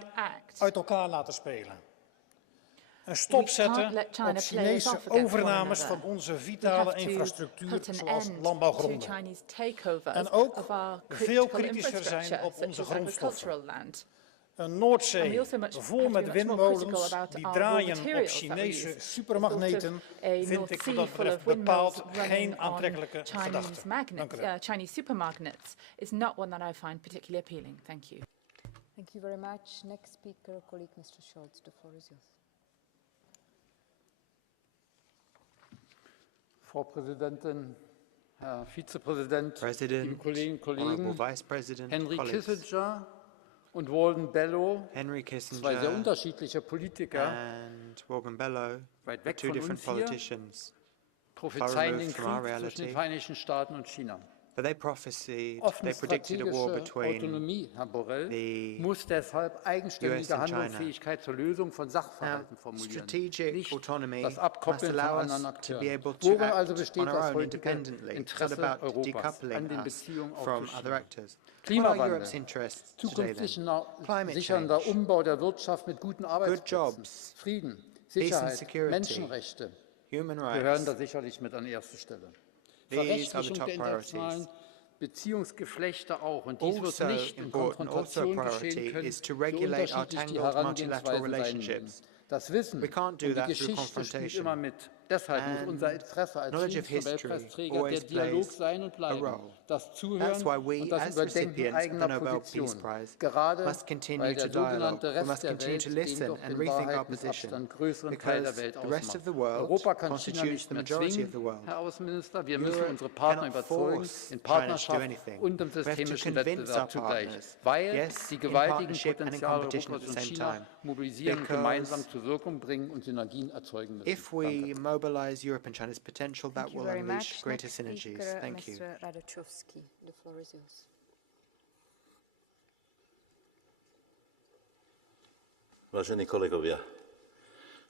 uit elkaar laten spelen. Een stop zetten op Chinese overnames van onze vitale infrastructuur zoals landbouwgronden. En ook veel kritischer zijn op onze grondstoffen. Een Noordzee vol met windmolens die draaien op Chinese supermagneten vind ik wat dat betreft bepaald geen aantrekkelijke gedachte. Dank u wel. Chinese supermarkets is not one that I find particularly appealing. Thank you. Thank you very much. Next speaker, colleague Mr. Scholz. The floor is yours. Frau Präsidentin, Herr Vizepräsident, liebe Kolleginnen und Kollegen, Henry Kissinger und Walden Bellow, zwei sehr unterschiedliche Politiker, weit weg von uns hier, prophezeien den Krieg zwischen den Vereinigten Staaten und China. But they predicted a war between Autonomie, Herr Borrell, muss deshalb eigenständige Handlungsfähigkeit zur Lösung von Sachverhalten formulieren. Nicht das Abkoppeln von anderen Akteuren. Worin also besteht das heutige Interesse Europas an den Beziehungen auch zu China? Klimawandel, zukünftig sichernder Umbau der Wirtschaft mit guten Arbeitsplätzen, Frieden, Sicherheit, Menschenrechte gehören da sicherlich mit an erste Stelle. Verrechtlichung der internationalen Beziehungsgeflechte auch. Und dies wird nicht in Konfrontation geschehen können, so unterschiedlich die Herangehensweisen sein mögen. Das Wissen und die Geschichte spielt immer mit. Deshalb muss unser Interesse als Friedensnobelpreisträger der Dialog sein und bleiben, das Zuhören und das Überdenken eigener Position, gerade weil der sogenannte Rest der Welt den doch in Wahrheit mit Abstand größeren Teil der Welt ausmacht. Europa kann China nicht mehr zwingen, Herr Außenminister, wir müssen unsere Partner überzeugen, in Partnerschaft und im systemischen Wettbewerb zugleich, weil die gewaltigen Potenziale Europas und China mobilisieren und gemeinsam zur Wirkung bringen und Synergien erzeugen müssen. Mobilize Europe and China's potential, that will unleash greater synergies. Thank you. The floor is yours. Vážení kolegovia,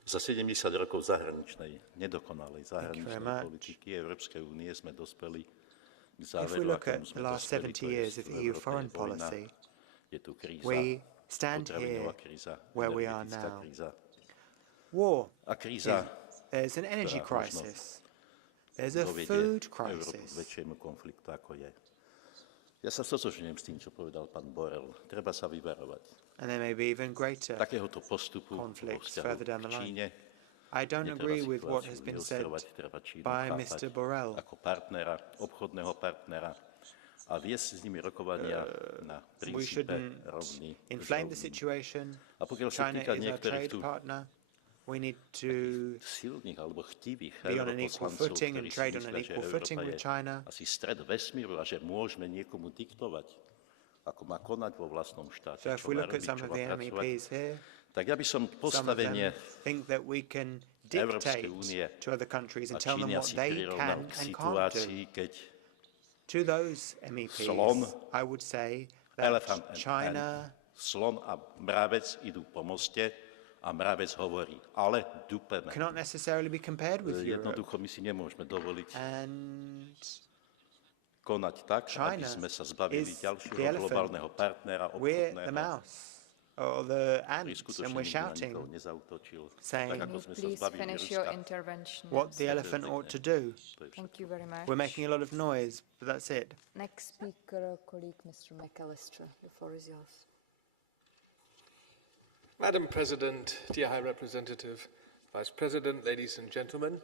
za 70 rokov nedokonalej zahraničnej politiky Európskej únie sme dospeli k záveru, akému sme dospeli, to je vojna We stand here where we are now. War. There's an energy crisis. There's a food crisis. Ja sa stotožňujem s tým, čo povedal pán Borrell. Treba sa vyvarovať and there may be even greater conflicts further down the line. I don't agree with what has been said by Mr. Borrell. Ako partnera, obchodného partnera a viesť s nimi rokovania na princípe rovný. Inflame the situation. China is our trade partner. We need to be on an equal footing and trade on an equal footing with China. Asi stred vesmíru a že môžeme niekomu diktovať, ako má konať vo vlastnom štáte. So if we look at some of the MEPs here, tak ja by som postavenie think that we can dictate to other countries and tell them what they can and can't do. To those MEPs, I would say that China... Slon a mravec idú po moste a mravec hovorí, ale dupeme. Cannot necessarily be compared with Europe. Jednoducho my si nemôžeme dovoliť and konať tak, aby sme sa zbavili ďalšieho globálneho partnera obchodného. Or the ants, and we're shouting, saying what the elephant ought to do. Thank you very much. We're making a lot of noise, but that's it. Next speaker, colleague Mr. McAllister. The floor is yours. Madam President, dear High Representative, Vice President, ladies and gentlemen,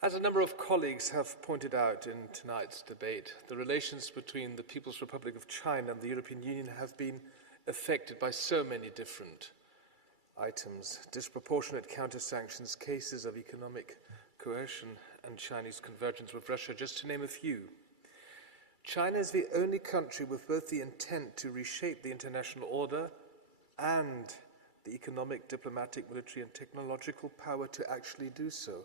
as a number of colleagues have pointed out in tonight's debate, the relations between the People's Republic of China and the European Union have been affected by so many different items: disproportionate counter-sanctions, cases of economic coercion, and Chinese convergence with Russia, just to name a few. China is the only country with both the intent to reshape the international order and the economic, diplomatic, military, and technological power to actually do so.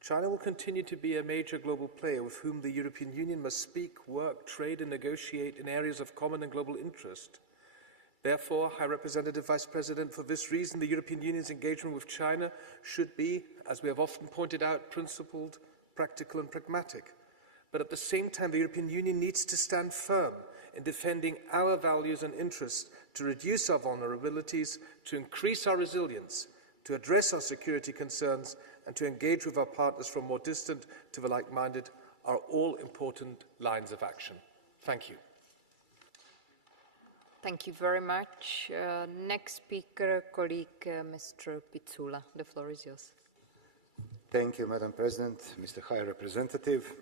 China will continue to be a major global player with whom the European Union must speak, work, trade, and negotiate in areas of common and global interest. Therefore, High Representative Vice President, for this reason, the European Union's engagement with China should be, as we have often pointed out, principled, practical, and pragmatic. But at the same time, the European Union needs to stand firm in defending our values and interests, to reduce our vulnerabilities, to increase our resilience, to address our security concerns, and to engage with our partners from more distant to the like-minded are all important lines of action. Thank you. Thank you very much. Next speaker, colleague Mr. Pizzula. The floor is yours. Thank you, Madam President, Mr. High Representative.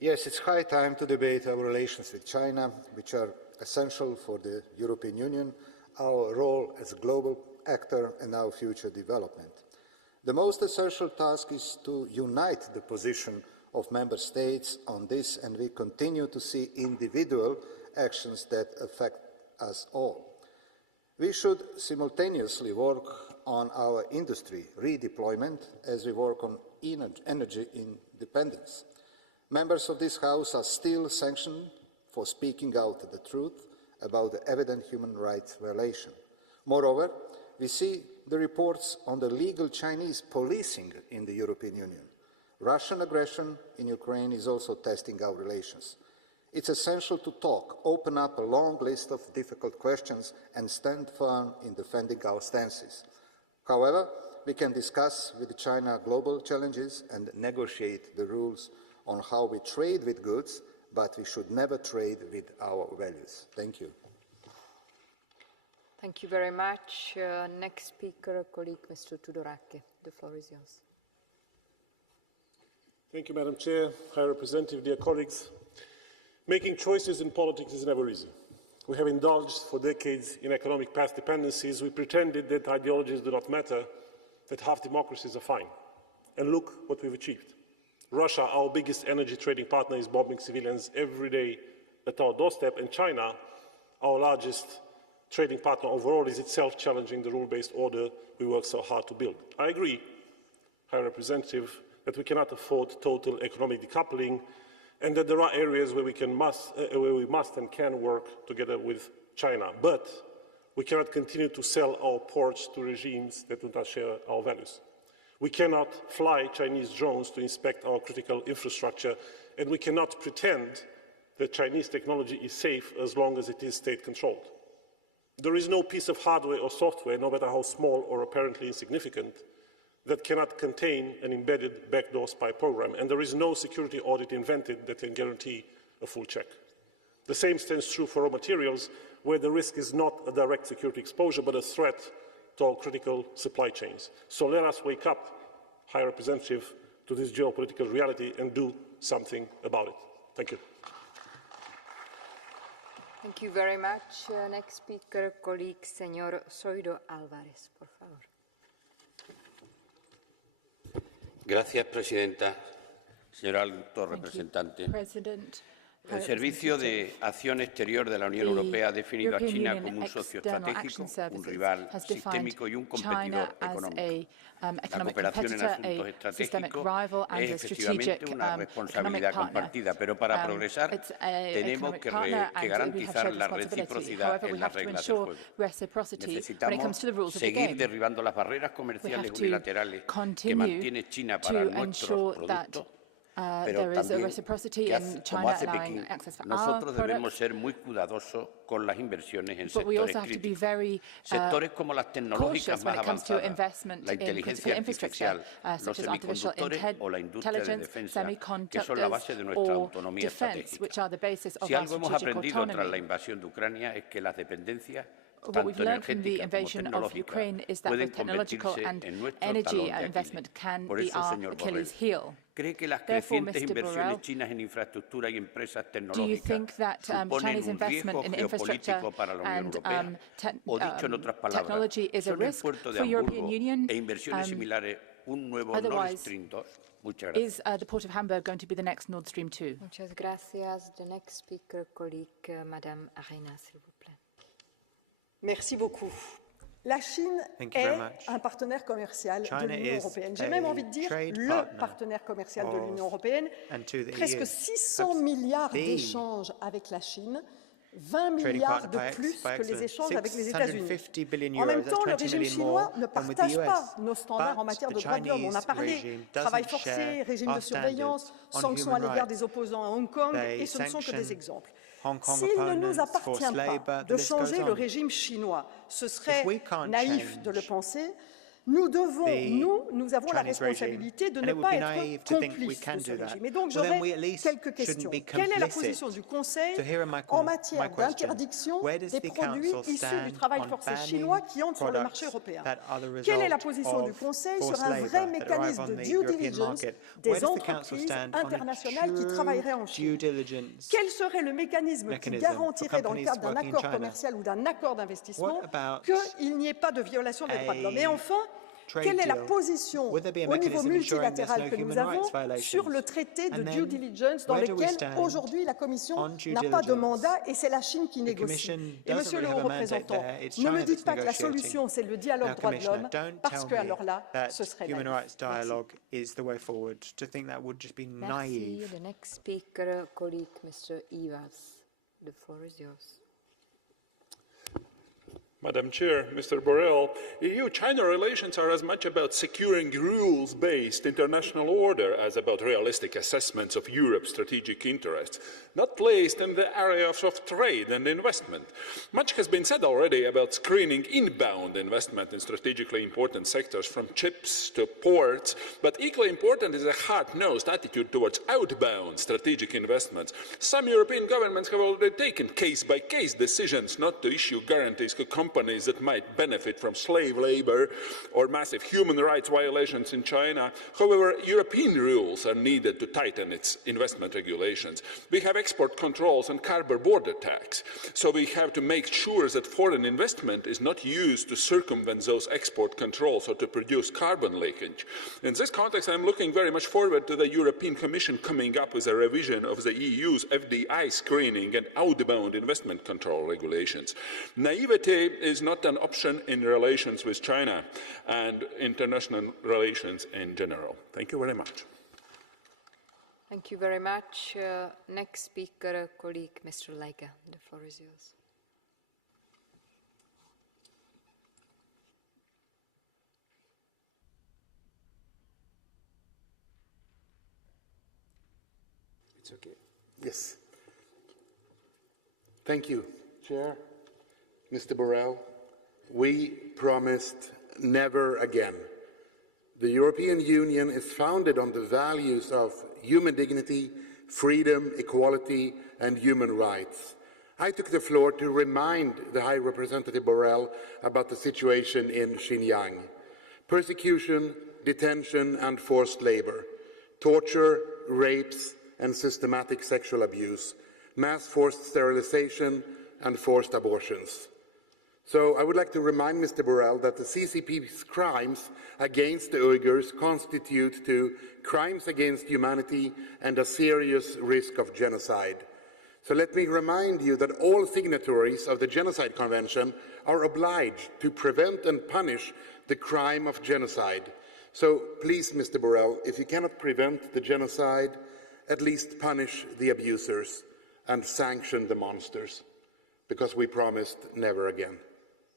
Yes, it's high time to debate our relations with China, which are essential for the European Union, our role as a global actor, and our future development. The most essential task is to unite the position of Member States on this, and we continue to see individual actions that affect us all. We should simultaneously work on our industry redeployment as we work on energy independence. Members of this House are still sanctioned for speaking out the truth about the evident human rights violation. Moreover, we see the reports on the legal Chinese policing in the European Union. Russian aggression in Ukraine is also testing our relations. It's essential to talk, open up a long list of difficult questions, and stand firm in defending our stances. However, we can discuss with China global challenges and negotiate the rules on how we trade with goods, but we should never trade with our values. Thank you. Thank you very much. Next speaker, colleague Mr. Tudorake. The floor is yours. Thank you, Madam Chair, High Representative, dear colleagues. Making choices in politics is never easy. We have indulged for decades in economic path dependencies. We pretended that ideologies do not matter, that half democracies are fine. And look what we've achieved. Russia, our biggest energy trading partner, is bombing civilians every day at our doorstep, and China, our largest trading partner overall, is itself challenging the rule-based order we work so hard to build. I agree, High Representative, that we cannot afford total economic decoupling, and that there are areas where we must and can work together with China. But we cannot continue to sell our ports to regimes that do not share our values. We cannot fly Chinese drones to inspect our critical infrastructure, and we cannot pretend that Chinese technology is safe as long as it is state-controlled. There is no piece of hardware or software, no matter how small or apparently insignificant, that cannot contain an embedded backdoor spy program, and there is no security audit invented that can guarantee a full check. The same stands true for raw materials, where the risk is not a direct security exposure, but a threat to all critical supply chains. So let us wake up, High Representative, to this geopolitical reality and do something about it. Thank you. Thank you very much. Next speaker, colleague, Señor Zoido Álvarez, por favor. Gracias, Presidenta. Señor Alto Representante. El Servicio de Acción Exterior de la Unión Europea ha definido a China como un socio estratégico, un rival sistémico y un competidor económico. La cooperación en asuntos estratégicos es efectivamente una responsabilidad compartida, pero para progresar tenemos que garantizar la reciprocidad en las reglas del juego. Necesitamos seguir derribando las barreras comerciales unilaterales que mantiene China para nuestros productos. Pero también, como hace Pekín, nosotros debemos ser muy cuidadosos con las inversiones en sectores críticos. Sectores como las tecnológicas más avanzadas, la inteligencia artificial, los semiconductores o la industria de defensa, que son la base de nuestra autonomía estratégica. Si algo hemos aprendido tras la invasión de Ucrania es que las dependencias tanto energética como tecnológica pueden convertirse en nuestro talón de Aquiles. Por eso, señor Borrell, ¿cree que las crecientes inversiones chinas en infraestructura y empresas tecnológicas suponen un riesgo geopolítico para la Unión Europea? O dicho en otras palabras, ¿son el puerto de Hamburgo e inversiones similares un nuevo Nord Stream 2? Muchas gracias. Is the port of Hamburg going to be the next Nord Stream 2? Muchas gracias. The next speaker, colleague, Madame Arena, s'il vous plaît. Merci beaucoup. La Chine est un partenaire commercial de l'Union européenne. J'ai même envie de dire le partenaire commercial de l'Union européenne. Presque 600 milliards d'échanges avec la Chine, 20 milliards de plus que les échanges avec les États-Unis. En même temps, le régime chinois ne partage pas nos standards en matière de droits de l'homme. On a parlé travail forcé, régime de surveillance, sanctions à l'égard des opposants à Hong Kong, et ce ne sont que des exemples. S'il ne nous appartient pas de changer le régime chinois, ce serait naïf de le penser. Nous avons la responsabilité de ne pas être complices de ce régime. Et donc, j'aurais quelques questions. Quelle est la position du Conseil en matière d'interdiction des produits issus du travail forcé chinois qui entrent sur le marché européen? Quelle est la position du Conseil sur un vrai mécanisme de due diligence des entreprises internationales qui travailleraient en Chine? Quel serait le mécanisme qui garantirait, dans le cadre d'un accord commercial ou d'un accord d'investissement, qu'il n'y ait pas de violation des droits de l'homme? Et enfin, quelle est la position au niveau multilatéral que nous avons sur le traité de due diligence dans lequel aujourd'hui la Commission n'a pas de mandat et c'est la Chine qui négocie? Et Monsieur le Haut représentant, ne me dites pas que la solution c'est le dialogue droits de l'homme, parce que alors là, ce serait naïf. Merci. The next speaker, colleague, Mr. Ivas. The floor is yours. Madam Chair, Mr. Borrell, EU-China relations are as much about securing rules-based international order as about realistic assessments of Europe's strategic interests, not placed in the areas of trade and investment. Much has been said already about screening inbound investment in strategically important sectors from chips to ports, but equally important is a hard-nosed attitude towards outbound strategic investments. Some European governments have already taken case-by-case decisions not to issue guarantees to companies that might benefit from slave labor or massive human rights violations in China. However, European rules are needed to tighten its investment regulations. We have export controls and carbon border tax, so we have to make sure that foreign investment is not used to circumvent those export controls or to produce carbon leakage. In this context, I'm looking very much forward to the European Commission coming up with a revision of the EU's FDI screening and outbound investment control regulations. Naivety is not an option in relations with China and international relations in general. Thank you very much. Thank you very much. Next speaker, colleague, Mr. Lega. The floor is yours. It's okay. Yes. Thank you, Chair. Mr. Borrell, we promised never again. The European Union is founded on the values of human dignity, freedom, equality, and human rights. I took the floor to remind the High Representative Borrell about the situation in Xinjiang. Persecution, detention, and forced labor, torture, rapes, and systematic sexual abuse, mass forced sterilization, and forced abortions. So I would like to remind Mr. Borrell that the CCP's crimes against the Uyghurs constitute to crimes against humanity and a serious risk of genocide. So let me remind you that all signatories of the Genocide Convention are obliged to prevent and punish the crime of genocide. So please, Mr. Borrell, if you cannot prevent the genocide, at least punish the abusers and sanction the monsters, because we promised never again.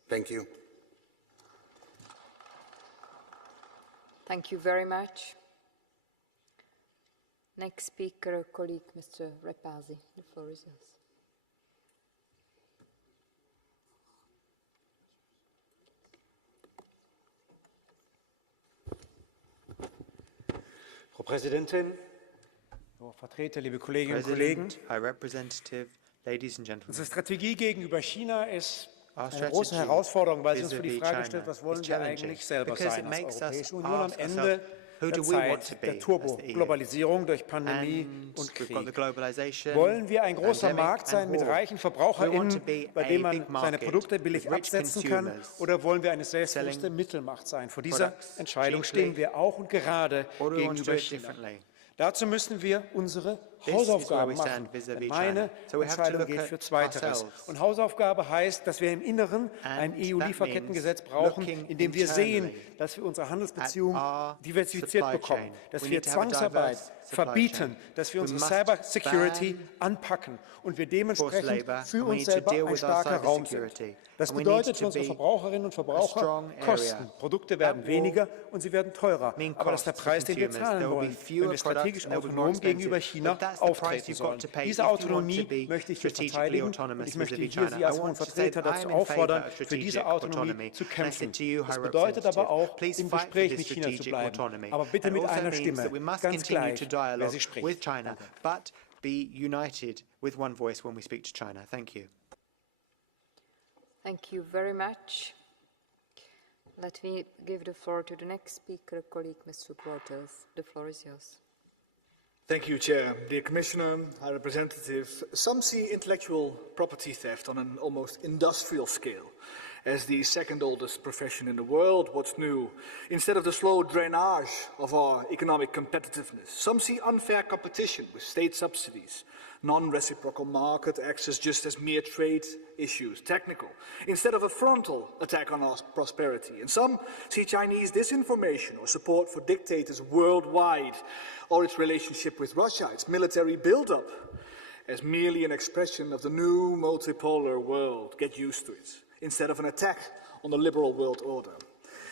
Thank you. Thank you very much. Next speaker, colleague, Mr. Repasi. The floor is yours. Frau Präsidentin, Vertreter, liebe Kolleginnen und Kollegen. High Representative, ladies and gentlemen. Unsere Strategie gegenüber China ist eine große Herausforderung, weil sie uns vor die Frage stellt, was wollen wir eigentlich selber sein als Europäische Union am Ende der Zeit der Turbo-Globalisierung durch Pandemie und Krieg. Wollen wir ein großer Markt sein mit reichen VerbraucherInnen, bei dem man seine Produkte billig absetzen kann, oder wollen wir eine selbstbewusste Mittelmacht sein? Vor dieser Entscheidung stehen wir auch und gerade gegenüber China. Dazu müssen wir unsere Hausaufgaben machen. Denn meine Entscheidung geht für Zweiteres. Und Hausaufgabe heißt, dass wir im Inneren ein EU-Lieferkettengesetz brauchen, in dem wir sehen, dass wir unsere Handelsbeziehungen diversifiziert bekommen, dass wir Zwangsarbeit verbieten, dass wir unsere Cyber-Security anpacken und wir dementsprechend für uns selber ein starker Raum sind. Das bedeutet für unsere Verbraucherinnen und Verbraucher Kosten. Produkte werden weniger und sie werden teurer. Aber das ist der Preis, den wir zahlen wollen, wenn wir strategisch autonom gegenüber China auftreten sollen. Diese Autonomie möchte ich hier verteidigen und ich möchte hier Sie als hohen Vertreter dazu auffordern, für diese Autonomie zu kämpfen. Das bedeutet aber auch, im Gespräch mit China zu bleiben. Aber bitte mit einer Stimme, ganz gleich, wer sie spricht. But be united with one voice when we speak to China. Thank you. Thank you very much. Let me give the floor to the next speaker, colleague Mr. Groters. The floor is yours. Thank you, Chair. Dear Commissioner, High Representative, some see intellectual property theft on an almost industrial scale. As the second oldest profession in the world, what's new? Instead of the slow drainage of our economic competitiveness, some see unfair competition with state subsidies, non-reciprocal market access just as mere trade issues, technical, instead of a frontal attack on our prosperity. And some see Chinese disinformation or support for dictators worldwide, or its relationship with Russia, its military buildup, as merely an expression of the new multipolar world. Get used to it. Instead of an attack on the liberal world order.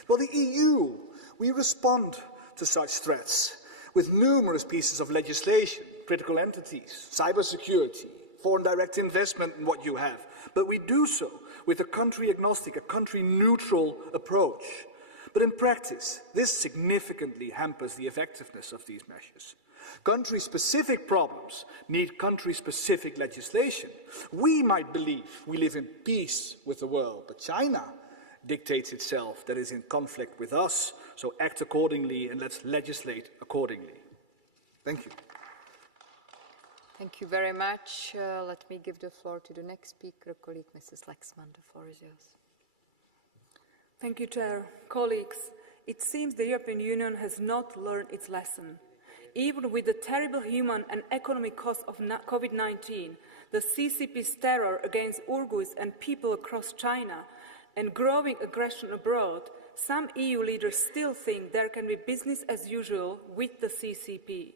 Well, the EU, we respond to such threats with numerous pieces of legislation, critical entities, cybersecurity, foreign direct investment and what you have. But we do so with a country-agnostic, a country-neutral approach. But in practice, this significantly hampers the effectiveness of these measures. Country-specific problems need country-specific legislation. We might believe we live in peace with the world, but China dictates itself that is in conflict with us, so act accordingly and let's legislate accordingly. Thank you. Thank you very much. Let me give the floor to the next speaker, colleague Mrs. Lexman. The floor is yours. Thank you, Chair. Colleagues, it seems the European Union has not learned its lesson. Even with the terrible human and economic cost of COVID-19, the CCP's terror against Uyghurs and people across China, and growing aggression abroad, some EU leaders still think there can be business as usual with the CCP.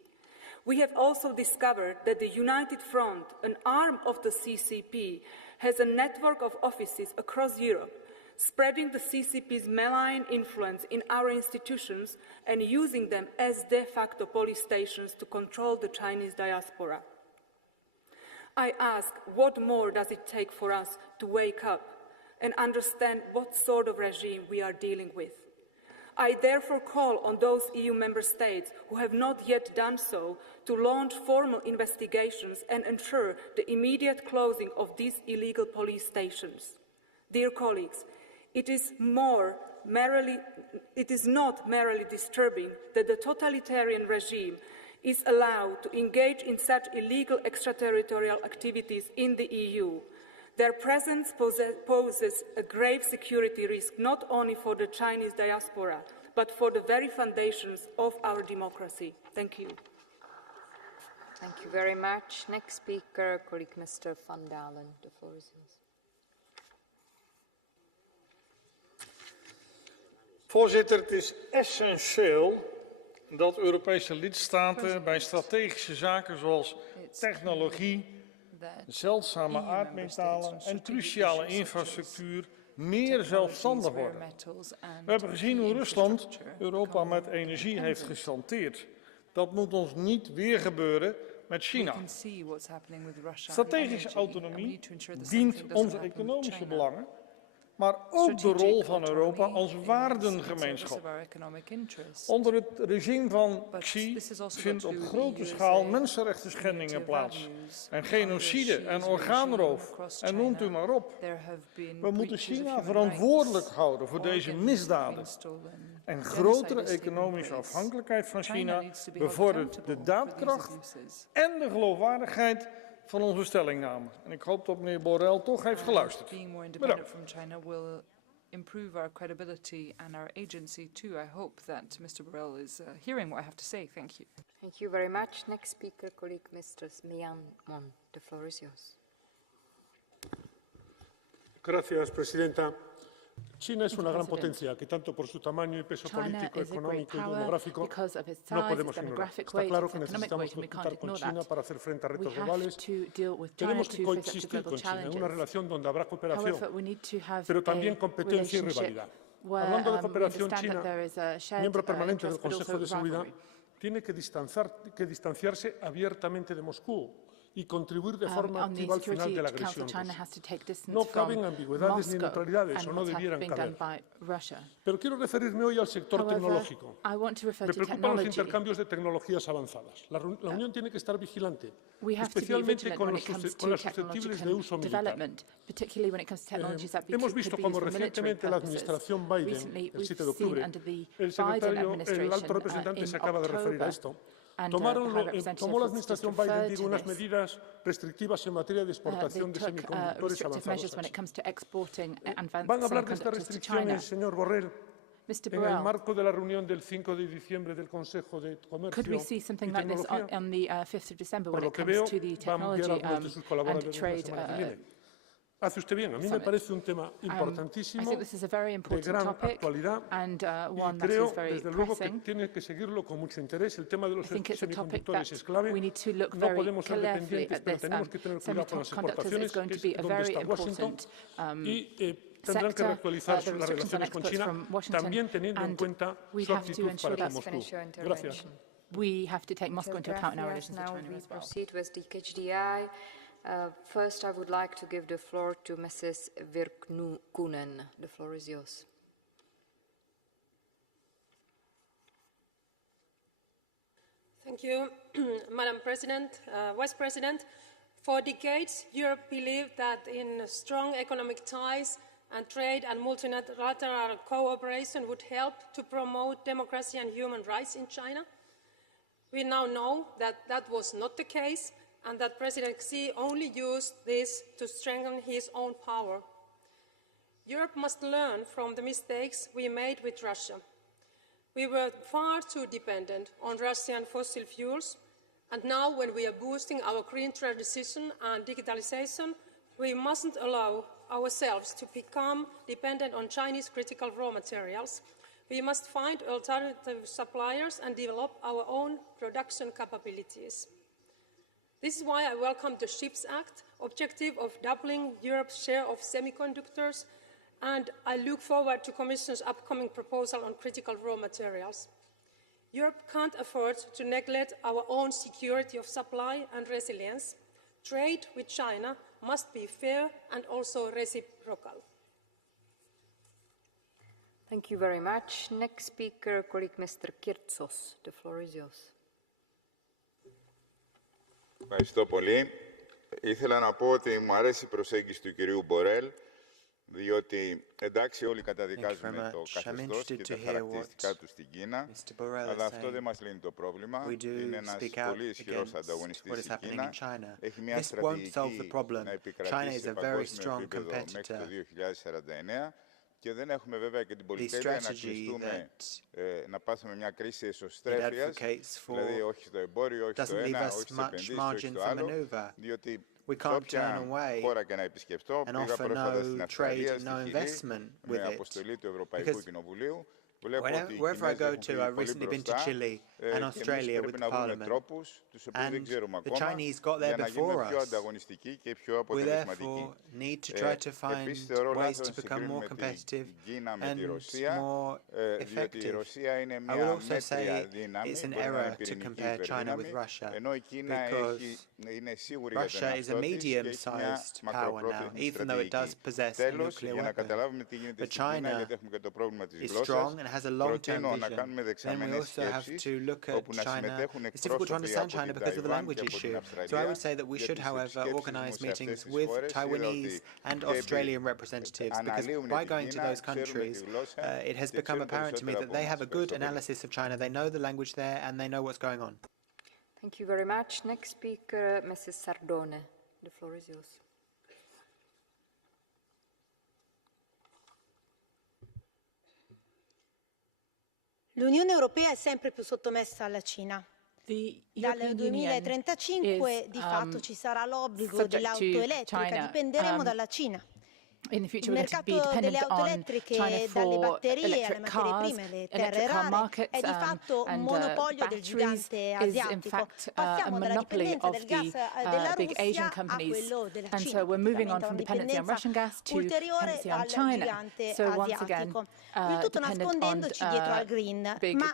We have also discovered that the United Front, an arm of the CCP, has a network of offices across Europe, spreading the CCP's malign influence in our institutions and using them as de facto police stations to control the Chinese diaspora. I ask, what more does it take for us to wake up and understand what sort of regime we are dealing with. I therefore call on those EU member states who have not yet done so to launch formal investigations and ensure the immediate closing of these illegal police stations. Dear colleagues, it is not merely disturbing that the totalitarian regime is allowed to engage in such illegal extraterritorial activities in the EU. Their presence poses a grave security risk not only for the Chinese diaspora, but for the very foundations of our democracy. Thank you. Thank you very much. Next speaker, colleague Mr. Van Dalen. The floor is yours. Voorzitter, het is essentieel dat Europese lidstaten bij strategische zaken zoals technologie, zeldzame aardmetalen en cruciale infrastructuur meer zelfstandig worden. We hebben gezien hoe Rusland Europa met energie heeft gechanteerd. Dat moet ons niet weer gebeuren met China. Strategische autonomie dient onze economische belangen, maar ook de rol van Europa als waardengemeenschap. Onder het regime van Xi vindt op grote schaal mensenrechtenschendingen plaats. En genocide en orgaanroof. En noemt u maar op. We moeten China verantwoordelijk houden voor deze misdaden. En grotere economische afhankelijkheid van China bevordert de daadkracht en de geloofwaardigheid van onze stellingname. En ik hoop dat meneer Borrell toch heeft geluisterd. Bedankt. Improve our credibility and our agency too. I hope that Mr. Borrell is hearing what I have to say. Thank you. Thank you very much. Next speaker, colleague Mr. Mian Mon. The floor is yours. Gracias, Presidenta. China es una gran potencia que tanto por su tamaño y peso político, económico y demográfico no podemos ignorar. Está claro que necesitamos contar con China para hacer frente a retos globales. Tenemos que coexistir con China en una relación donde habrá cooperación, pero también competencia y rivalidad. Hablando de cooperación, China, miembro permanente del Consejo de Seguridad, tiene que distanciarse abiertamente de Moscú y contribuir de forma activa al final de la agresión rusa. No caben ambigüedades ni neutralidades, o no debieran caber. Pero quiero referirme hoy al sector tecnológico. Me preocupan los intercambios de tecnologías avanzadas. La Unión tiene que estar vigilante, especialmente con las susceptibles de uso militar. Hemos visto cómo recientemente la administración Biden, el 7 de octubre, el alto representante se acaba de referir a esto, tomó la administración Biden unas medidas restrictivas en materia de exportación de semiconductores avanzados. ¿Van a hablar de estas restricciones, señor Borrell, en el marco de la reunión del 5 de diciembre del Consejo de Comercio y Tecnología? Por lo que veo, va a enviar a algunos de sus colaboradores la semana que viene. Hace usted bien. A mí me parece un tema importantísimo, de gran actualidad, y creo, desde luego, que tiene que seguirlo con mucho interés. El tema de los semiconductores es clave. No podemos ser dependientes, pero tenemos que tener cuidado con las exportaciones, que es donde está Washington, y tendrán que reactualizar las relaciones con China, también teniendo en cuenta su actitud para con Moscú. Gracias. We have to take Moscow into account in our relations with China as well. Proceed with the KHDI. First, I would like to give the floor to Mrs. Virkkunen. The floor is yours. Thank you, Madam President, Vice President. For decades, Europe believed that in strong economic ties and trade and multilateral cooperation would help to promote democracy and human rights in China. We now know that that was not the case, and that President Xi only used this to strengthen his own power. Europe must learn from the mistakes we made with Russia. We were far too dependent on Russian fossil fuels, and now when we are boosting our green transition and digitalization, we mustn't allow ourselves to become dependent on Chinese critical raw materials. We must find alternative suppliers and develop our own production capabilities. This is why I welcome the SHIPS Act objective of doubling Europe's share of semiconductors, and I look forward to the Commission's upcoming proposal on critical raw materials. Europe can't afford to neglect our own security of supply and resilience. Trade with China must be fair and also reciprocal. Thank you very much. Next speaker, colleague Mr. Kirtsos. The floor is yours. Ευχαριστώ πολύ. Ήθελα να πω ότι μου αρέσει η προσέγγιση του κυρίου Μπορέλ, διότι εντάξει όλοι καταδικάζουμε το καθεστώς και τα χαρακτηριστικά του στην Κίνα, αλλά αυτό δεν μας λύνει το πρόβλημα. Είναι ένας πολύ ισχυρός ανταγωνιστής στην Κίνα. Έχει μια στρατηγική να επικρατήσει σε παγκόσμιο επίπεδο μέχρι το 2049 και δεν έχουμε βέβαια και την πολυτέλεια να κλειστούμε, να πάθουμε μια κρίση εσωστρέφειας, δηλαδή όχι στο εμπόριο, όχι στο ένα, όχι στις επενδύσεις, όχι στο άλλο, διότι όποια χώρα και να επισκεφτώ, πήγα πρόσφατα στην Αυστραλία, στη Χιλή, με αποστολή του Ευρωπαϊκού Κοινοβουλίου. Wherever I go to, I've recently been to Chile and Australia with the Parliament, and the Chinese got there before us. We therefore need to try to find ways to become more competitive and more effective. I would also say it's an error to compare China with Russia, because Russia is a medium-sized power now, even though it does possess a nuclear weapon. But China is strong and has a long-term vision. Then we also have to look at China. It's difficult to understand China because of the language issue. So I would say that we should, however, organize meetings with Taiwanese and Australian representatives, because by going to those countries, it has become apparent to me that they have a good analysis of China. They know the language there and they know what's going on. Thank you very much. Next speaker, Mrs. Sardone. The floor is yours. L'Unione Europea è sempre più sottomessa alla Cina. Dal 2035 di fatto ci sarà l'obbligo dell'auto elettrica, dipenderemo dalla Cina. In the future, Il we're going to be mercato delle dependent auto on elettriche, China dalle for batterie alle electric materie cars, prime, le terre electric car rare, markets, è di fatto un monopolio del gigante is in asiatico. fact a Passiamo dalla monopoly dipendenza of del gas the della big Asian Russia a companies. quello della And Cina. so we're moving on Praticamente from una dependency on Russian gas to ulteriore dependency on dal China. gigante So once again, asiatico. Il tutto dependent nascondendoci on dietro al green, big ma la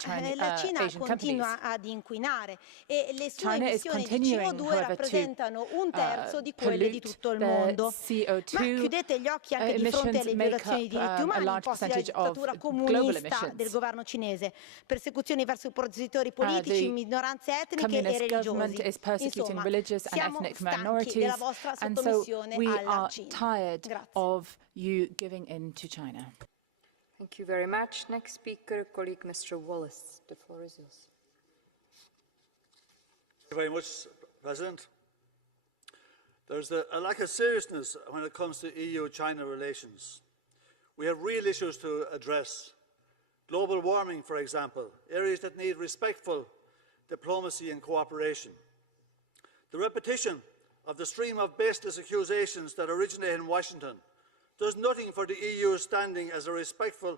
Cina Asian continua companies. ad inquinare e le sue China is emissioni di continuing, CO2 however, rappresentano un terzo di quelle pollute di tutto il the mondo. CO2 Ma chiudete gli occhi anche di fronte alle violazioni dei diritti umani imposti dalla dittatura comunista del governo cinese, persecuzioni verso oppositori politici, minoranze etniche e religiosi. Is persecuting Insomma, religious and siamo ethnic stanchi minorities, della vostra and so sottomissione we alla are Cina. tired Grazie. of you giving in to China. Thank you very much. Next speaker, colleague Mr. Wallace. The floor is yours. Thank you very much, President. There's a lack of seriousness when it comes to EU-China relations. We have real issues to address. Global warming, for example, areas that need respectful diplomacy and cooperation. The repetition of the stream of baseless accusations that originate in Washington does nothing for the EU's standing as a respectful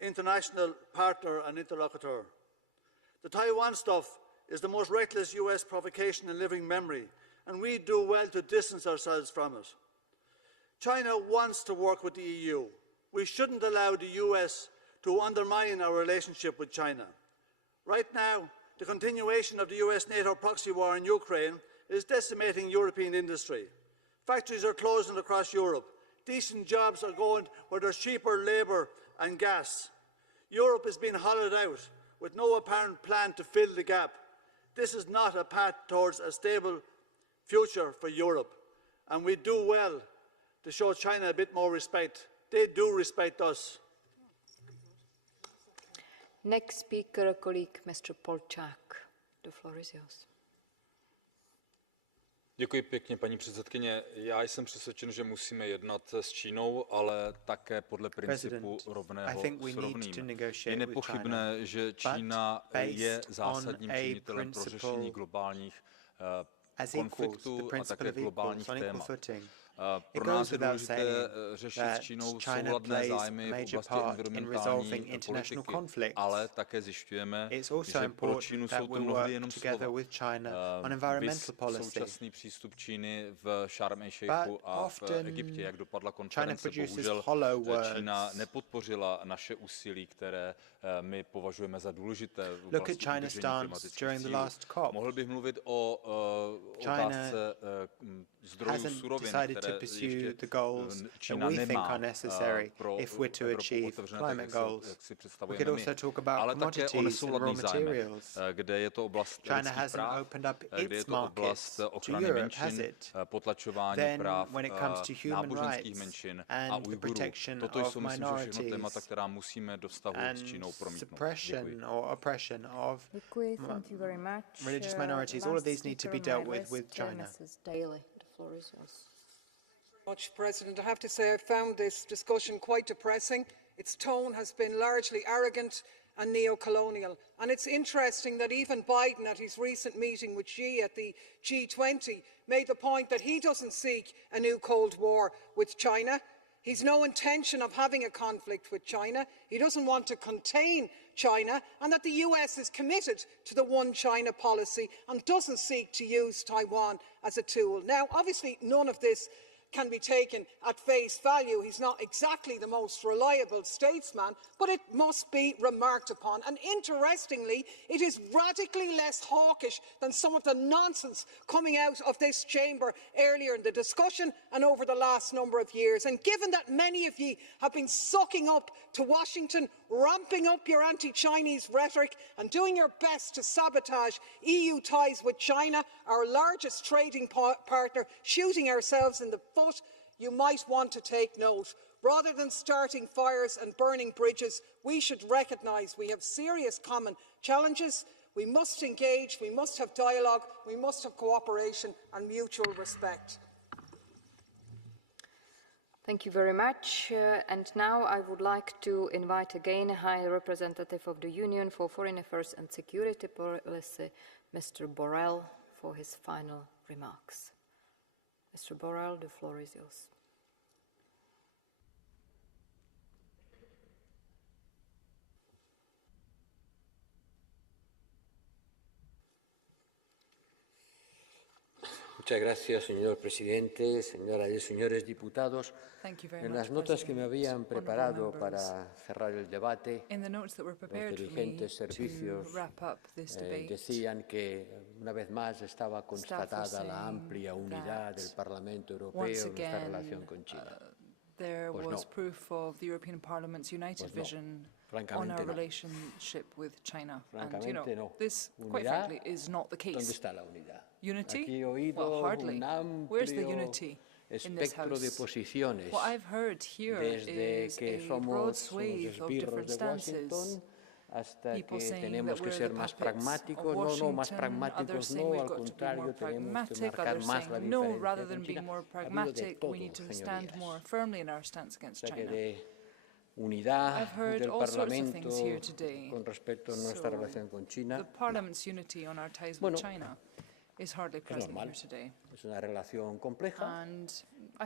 international partner and interlocutor. The Taiwan stuff is the most reckless US provocation in living memory, and we do well to distance ourselves from it. China wants to work with the EU. We shouldn't allow the US to undermine our relationship with China. Right now, the continuation of the US-NATO proxy war in Ukraine is decimating European industry. Factories are closing across Europe. Decent jobs are going where there's cheaper labour and gas. Europe is being hollowed out with no apparent plan to fill the gap. This is not a path towards a stable future for Europe, and we do well to show China a bit more respect. They do respect us. Next speaker, colleague Mr. Polčák. The floor is yours. Děkuji pěkně, paní předsedkyně. Já jsem přesvědčen, že musíme jednat s Čínou, ale také podle principu rovného s rovným. Je nepochybné, že Čína je zásadním činitelem pro řešení globálních konfliktů a také globálních témat. Pro nás je důležité řešit s Čínou souladné zájmy v oblasti environmentální politiky, ale také zjišťujeme, že pro Čínu jsou to mnohdy jenom slova. Současný přístup Číny v Šarm el-Šejchu a v Egyptě, jak dopadla konference, bohužel Čína nepodpořila naše úsilí, které my považujeme za důležité v oblasti udržení klimatických cílů. Mohl bych mluvit o otázce zdrojů surovin, které to pursue the goals that we think are necessary if we're to achieve climate goals. We could also talk about commodities and raw materials. China hasn't opened up its markets to Europe, has it? Then when it comes to human rights and the protection of minorities and suppression or oppression of religious minorities, all of these need to be dealt with China. Much, President. I have to say I found this discussion quite depressing. Its tone has been largely arrogant and neo-colonial. And it's interesting that even Biden, at his recent meeting with Xi at the G20, made the point that he doesn't seek a new Cold War with China. He's no intention of having a conflict with China. He doesn't want to contain China, and that the US is committed to the one China policy and doesn't seek to use Taiwan as a tool. Now, obviously, none of this can be taken at face value. He's not exactly the most reliable statesman, but it must be remarked upon. And interestingly, it is radically less hawkish than some of the nonsense coming out of this chamber earlier in the discussion and over the last number of years. And given that many of you have been sucking up to Washington, ramping up your anti-Chinese rhetoric and doing your best to sabotage EU ties with China, our largest trading partner, shooting ourselves in the foot, you might want to take note. Rather than starting fires and burning bridges, we should recognise we have serious common challenges. We must engage, we must have dialogue, we must have cooperation and mutual respect. Thank you very much. And now I would like to invite again High Representative of the Union for Foreign Affairs and Security Policy, Mr. Borrell, for his final remarks. Mr. Borrell, the floor is yours. Muchas gracias, señor presidente, señoras y señores diputados. En las notas que me habían preparado para cerrar el debate, los dirigentes servicios decían que una vez más estaba constatada la amplia unidad del Parlamento Europeo en nuestra relación con China. There was proof of the European Parliament's united vision on our relationship with China. And, you know, this, quite frankly, is not the case. ¿Dónde está la unidad? Unity? Well, hardly. Where's the unity in this House? What I've heard here is a broad swathe of different stances. Hasta que tenemos que ser más pragmáticos, no más pragmáticos, no, al contrario, tenemos que marcar más la diferencia con China. Ha habido de todo, señorías. De unidad del Parlamento con respecto a nuestra relación con China. Bueno, is hardly present here today. Es una relación compleja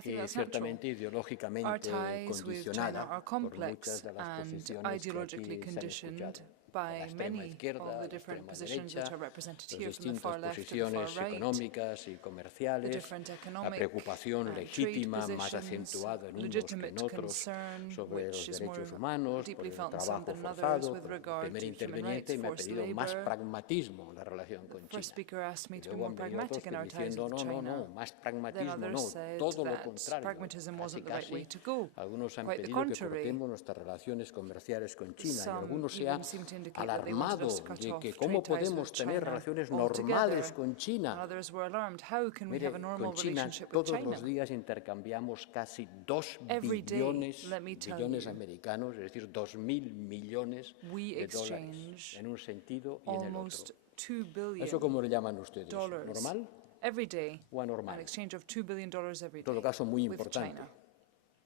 y that's ciertamente ideológicamente Our ties with China are por complex muchas de las and posiciones que ideologically aquí se han conditioned escuchado. by La many izquierda, of the la different extrema positions derecha, which are represented las here from the far distintas left and the posiciones far right, económicas y the comerciales, different la economic preocupación and legítima trade más positions, acentuada en unos que legitimate en otros concern sobre los which is more derechos humanos, por deeply el felt in some trabajo than others forzado. with El regard primer to human interviniente rights, me ha forced pedido más labor. pragmatismo en la relación con The China. first speaker asked me Y to be luego more han venido otros pragmatic in our ties diciendo with China. no, más Then pragmatismo no, others said todo lo that contrario. pragmatism wasn't the right way to go. Algunos han Quite the pedido que contrary. cortemos nuestras relaciones comerciales con China y Some algunos se han even seem to indicate that they wanted alarmado us to cut de off que trade cómo ties with podemos tener China relaciones altogether. normales con And China. others were alarmed. How can we Mire, have a normal con China relationship with todos China? los días intercambiamos casi 2 Every day, billones let me tell billones you, americanos, es decir, 2.000 millones we de dólares exchange en un sentido y en el almost otro. $2 billion ¿Eso cómo le llaman ustedes? ¿Normal every day, o anormal? an exchange of $2 billion every En todo day caso, muy with importante. China.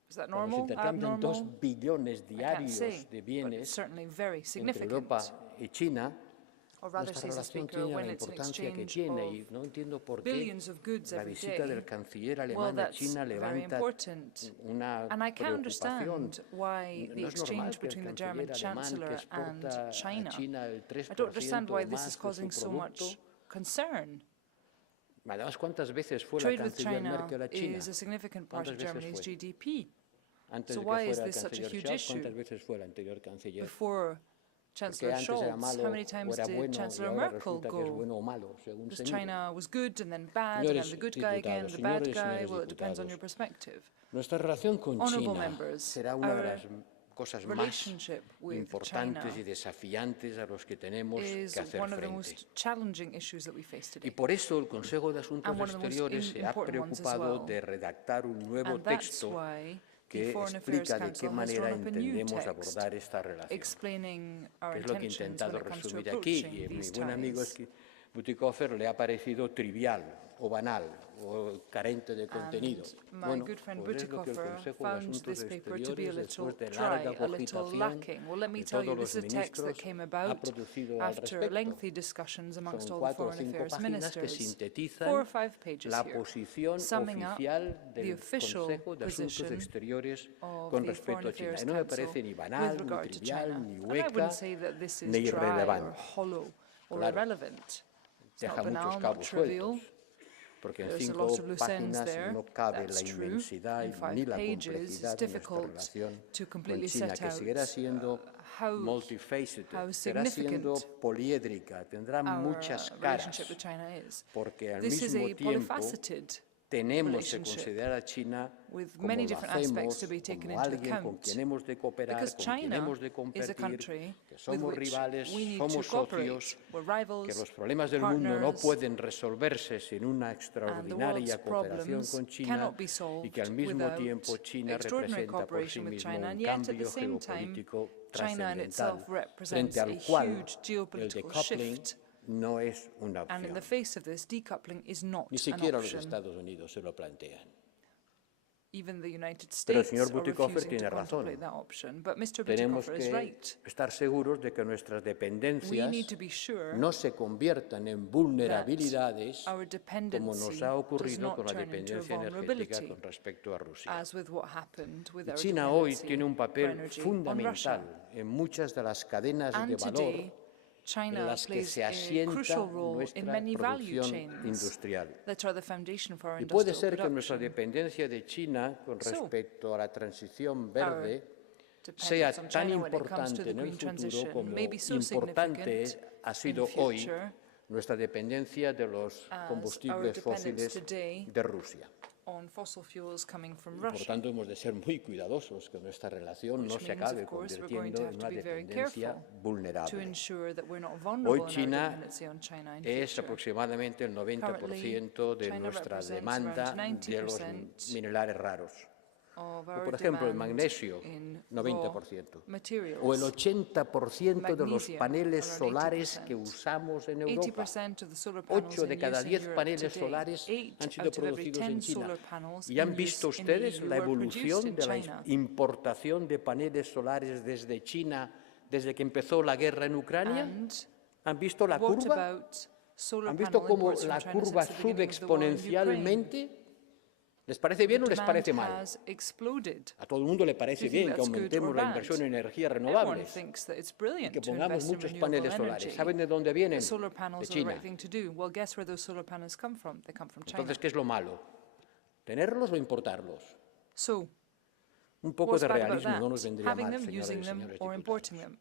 Is that Cuando se normal? intercambian 2 Abnormal? billones I can't diarios say, de but it's bienes certainly very entre significant. Europa y China, Or rather, nuestra says the relación speaker, tiene when la it's an importancia que exchange tiene of y no entiendo por qué billions of goods la every visita day. del canciller Well, alemán a that's China very levanta important. una And I can't preocupación. understand why the No es normal exchange que el between the German canciller alemán que Chancellor exporta and China, a China el I don't understand 3% why this más is de causing su so much producto. concern. Además, ¿cuántas veces fue la Trade with canciller China Merkel a China? is a significant part of ¿Cuántas veces Germany's fue? GDP. Antes So de que why is fuera el this such a canciller huge Scholz, issue? ¿cuántas veces fue el anterior canciller? Before Chancellor Scholz, how many times did Chancellor Merkel go? Was China was good and then bad, and then the good guy again, the bad guy? Well, it depends on your perspective. Honourable members, our relationship with China is one of the most challenging issues that we face today. Y por eso el Consejo de Asuntos Exteriores se ha preocupado de redactar un nuevo texto que explica de qué manera entendemos abordar esta relación. Que es lo que he intentado resumir aquí, y a mi buen amigo Bütikofer le ha parecido trivial o banal o carente de contenido. My good friend Bütikofer found this paper to be a little dry, a little lacking. Well, let me tell you, this is a text that came about after lengthy discussions amongst all the foreign affairs ministers. 4 or 5 pages here, summing up the official position of the Foreign Affairs Council with regard to China. And I wouldn't say that this is dry or hollow or irrelevant. It's not banal, not trivial. Porque en 5 páginas no cabe la inmensidad ni la complejidad de nuestra relación con China, que seguirá siendo multifaceted, será siendo poliédrica, tendrá muchas caras, porque al mismo tiempo tenemos que considerar a China como lo hacemos, como alguien con quien hemos de cooperar, con quien hemos de competir, que somos rivales, somos socios, que los problemas del mundo no pueden resolverse sin una extraordinaria cooperación con China y que al mismo tiempo China representa por sí mismo un cambio geopolítico trascendental frente al cual el decoupling no es una opción. And in the face of this, decoupling is not Ni siquiera los Estados Unidos se lo plantean. Even the United Pero el States señor are Bütikofer refusing tiene to razón. contemplate that option. But Mr. Tenemos Bütikofer is que right. estar seguros de que nuestras We dependencias need to be sure no se conviertan en vulnerabilidades that our como nos dependency ha does ocurrido not con la turn into a dependencia energética vulnerability, con respecto a Rusia. as with what happened with Y our China hoy dependency tiene un for papel energy on fundamental Russia. en muchas de las cadenas de And valor today, en China las que plays se a asienta crucial role in nuestra many value producción chains industrial. that are the foundation for our Y puede industrial ser que nuestra production. dependencia de China con So, respecto a la transición verde dependence sea on tan China when it comes to importante the en el green futuro transition como may be so importante significant ha in sido the hoy future nuestra dependencia de los as our combustibles dependence fósiles today de Rusia. on fossil fuels coming from Y por Russia. tanto, hemos de ser muy cuidadosos que nuestra relación no Which se means, acabe of course, we're going convirtiendo to en have una to be very dependencia careful to vulnerable. ensure that we're not vulnerable Hoy in China our dependency on China in es future. aproximadamente el 90% de China nuestra represents demanda around de los 90% minerales raros. of O, our por ejemplo, el demand magnesio, in 90%. raw materials. O el 80% de los Magnesium, paneles around solares 80%. que usamos en Europa. 80% of the solar panels 8 de in cada use in 10 Europe paneles today, solares 8 han sido out of every producidos 10 en China. solar panels ¿Y han in visto use in the ustedes EU la were produced evolución in de la China? importación de paneles solares desde China desde que empezó la guerra en Ucrania? And ¿Han visto la what curva? about solar ¿Han visto panel cómo imports from la China curva since the beginning sube of the war in Ukraine? exponencialmente? ¿Les parece bien o les parece Demand mal? has exploded. A todo el mundo le parece Do you think bien que that's good aumentemos or la bad? inversión en energías Everyone renovables thinks that it's y brilliant que to pongamos invest in muchos renewable paneles solares. energy. ¿Saben de dónde vienen? The solar De panels are the China. right thing to do. Well, guess where those solar panels come from? They come from China. Entonces, ¿qué es lo malo? ¿Tenerlos o importarlos? So, Un poco what's de bad about realismo that? no nos vendría Having mal, them, señoras using y them, señores or diputados. importing them.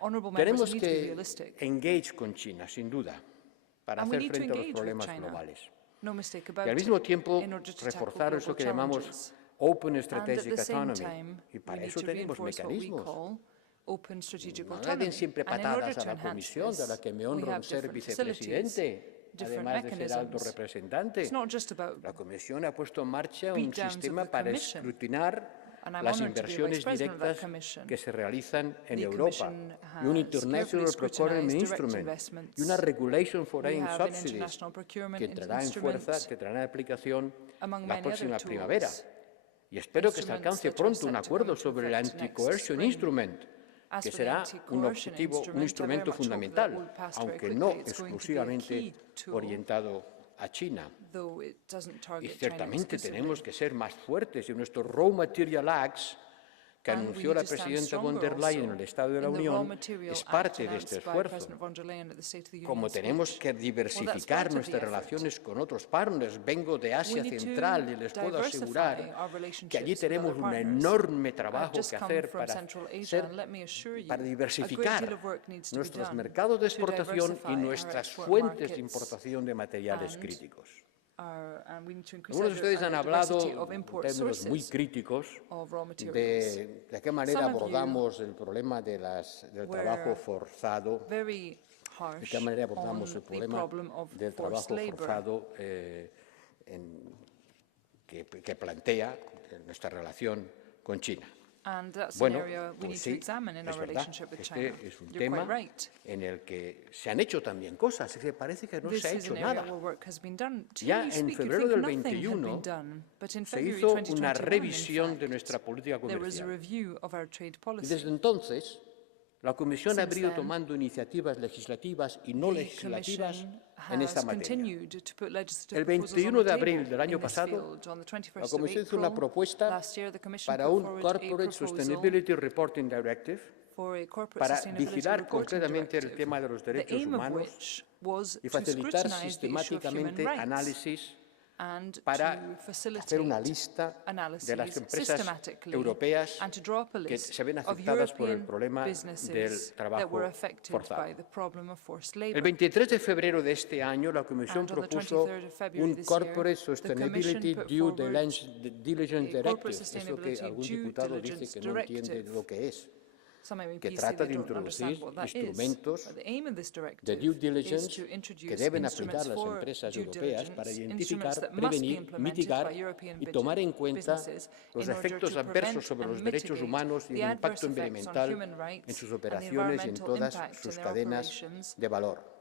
Honourable members, Tenemos we need to be que realistic. engage con China, sin duda, para And we hacer need to frente a los engage with problemas China. globales. No mistake Y about al mismo it. tiempo In order to tackle reforzar eso global que llamamos challenges. Open And at Strategic the same Autonomy. time, Y we para need eso to tenemos reinforce what we mecanismos. call open strategic No le autonomy. den siempre And in order patadas a to la enhance Comisión, de la this, que me we honro have en ser different facilities, vicepresidente, different además de ser alto mechanisms. representante. It's not just about La Comisión ha puesto en marcha un beatdowns of sistema the para Commission. escrutinar And I'm las honoured to be inversiones Vice President of that directas Commission. que se realizan en The Europa, Commission y un has International carefully Procurement scrutinized direct Instrument, investments. y una Regulation for We Foreign have an Subsidies, international procurement que entrará en instrument, fuerza, que entrará en aplicación among la many próxima other primavera. tools. Y espero que se Instruments alcance that are pronto un set to acuerdo come into sobre el effect next Anti-Coercion spring. Instrument, As que for the será un anti-coercion objetivo, un instrument, I instrumento very much hope that fundamental, will pass very aunque quickly. no It's going to be a exclusivamente key tool, orientado a China. though it doesn't Y target China ciertamente exclusively. tenemos que ser más fuertes en nuestros Raw Material Acts, que anunció la presidenta von der Leyen en el Estado de la Unión es parte de este esfuerzo. Como tenemos que diversificar nuestras relaciones con otros partners, vengo de Asia Central y les puedo asegurar que allí tenemos un enorme trabajo que hacer para diversificar nuestros mercados de exportación y nuestras fuentes de importación de materiales críticos. Algunos de ustedes han hablado en términos muy críticos de qué manera abordamos el problema del trabajo forzado, de qué manera abordamos el problema del trabajo forzado que plantea nuestra relación con China. Bueno, pues sí, es verdad, este es un tema en el que se han hecho también cosas, es que parece que no se ha hecho nada. Ya en febrero del 21 se hizo una revisión de nuestra política comercial. Y desde entonces, la Comisión ha venido tomando iniciativas legislativas y no legislativas en esta materia. El 21 de abril del año pasado, la Comisión hizo una propuesta para un Corporate Sustainability Reporting Directive para vigilar concretamente el tema de los derechos humanos y facilitar sistemáticamente análisis para hacer una lista de las empresas europeas que se ven afectadas por el problema del trabajo forzado. El 23 de febrero de este año, la Comisión propuso un Corporate Sustainability Due Diligence Directive, eso que algún diputado dice que no entiende lo que es, que trata de introducir instrumentos de due diligence que deben aplicar las empresas europeas para identificar, prevenir, mitigar y tomar en cuenta los efectos adversos sobre los derechos humanos y el impacto ambiental en sus operaciones y en todas sus cadenas de valor.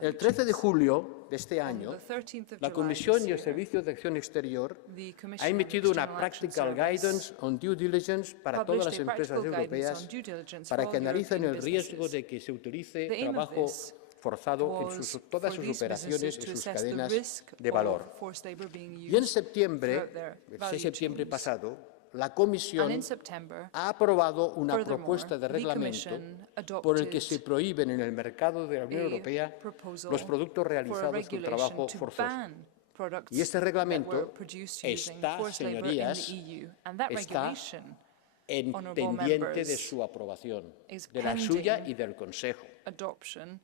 El 13 de julio de este año, la Comisión y el Servicio de Acción Exterior ha emitido una Practical Guidance on Due Diligence para todas las empresas europeas para que analicen el riesgo de que se utilice trabajo forzado en todas sus operaciones y sus cadenas de valor. Y en septiembre, el 6 de septiembre pasado, la Comisión ha aprobado una propuesta de reglamento por el que se prohíben en el mercado de la Unión Europea los productos realizados con trabajo forzoso. Y este reglamento está, señorías, está pendiente de su aprobación, de la suya y del Consejo.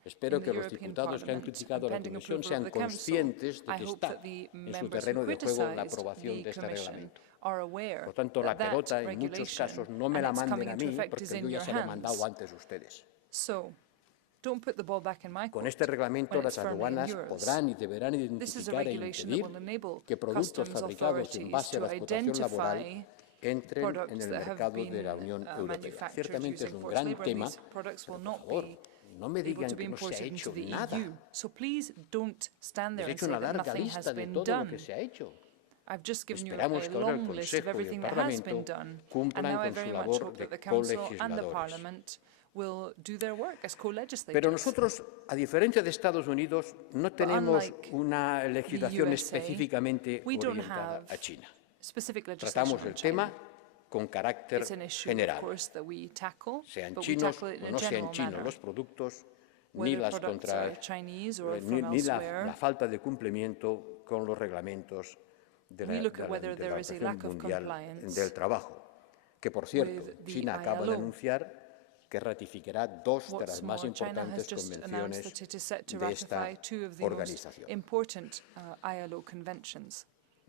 Espero que los diputados que han criticado a la Comisión sean conscientes de que está en su terreno de juego la aprobación de este reglamento. Por tanto, la pelota en muchos casos no me la manden a mí, porque yo ya se la he mandado antes a ustedes. Con este reglamento, las aduanas podrán y deberán identificar e impedir que productos fabricados en base a la explotación laboral entren en el mercado de la Unión Europea. Ciertamente es un gran tema, pero por favor, no me digan que no se ha hecho nada. Les he hecho una larga lista de todo lo que se ha hecho. Esperamos que ahora el Consejo y el Parlamento cumplan con su labor de colegisladores. Pero nosotros, a diferencia de Estados Unidos, no tenemos una legislación específicamente orientada a China. Tratamos el tema con carácter general, sean chinos o no sean chinos los productos, ni la falta de cumplimiento con los reglamentos de la Organización Mundial del Trabajo, que por cierto, China acaba de anunciar que ratificará dos de las más importantes convenciones de esta organización.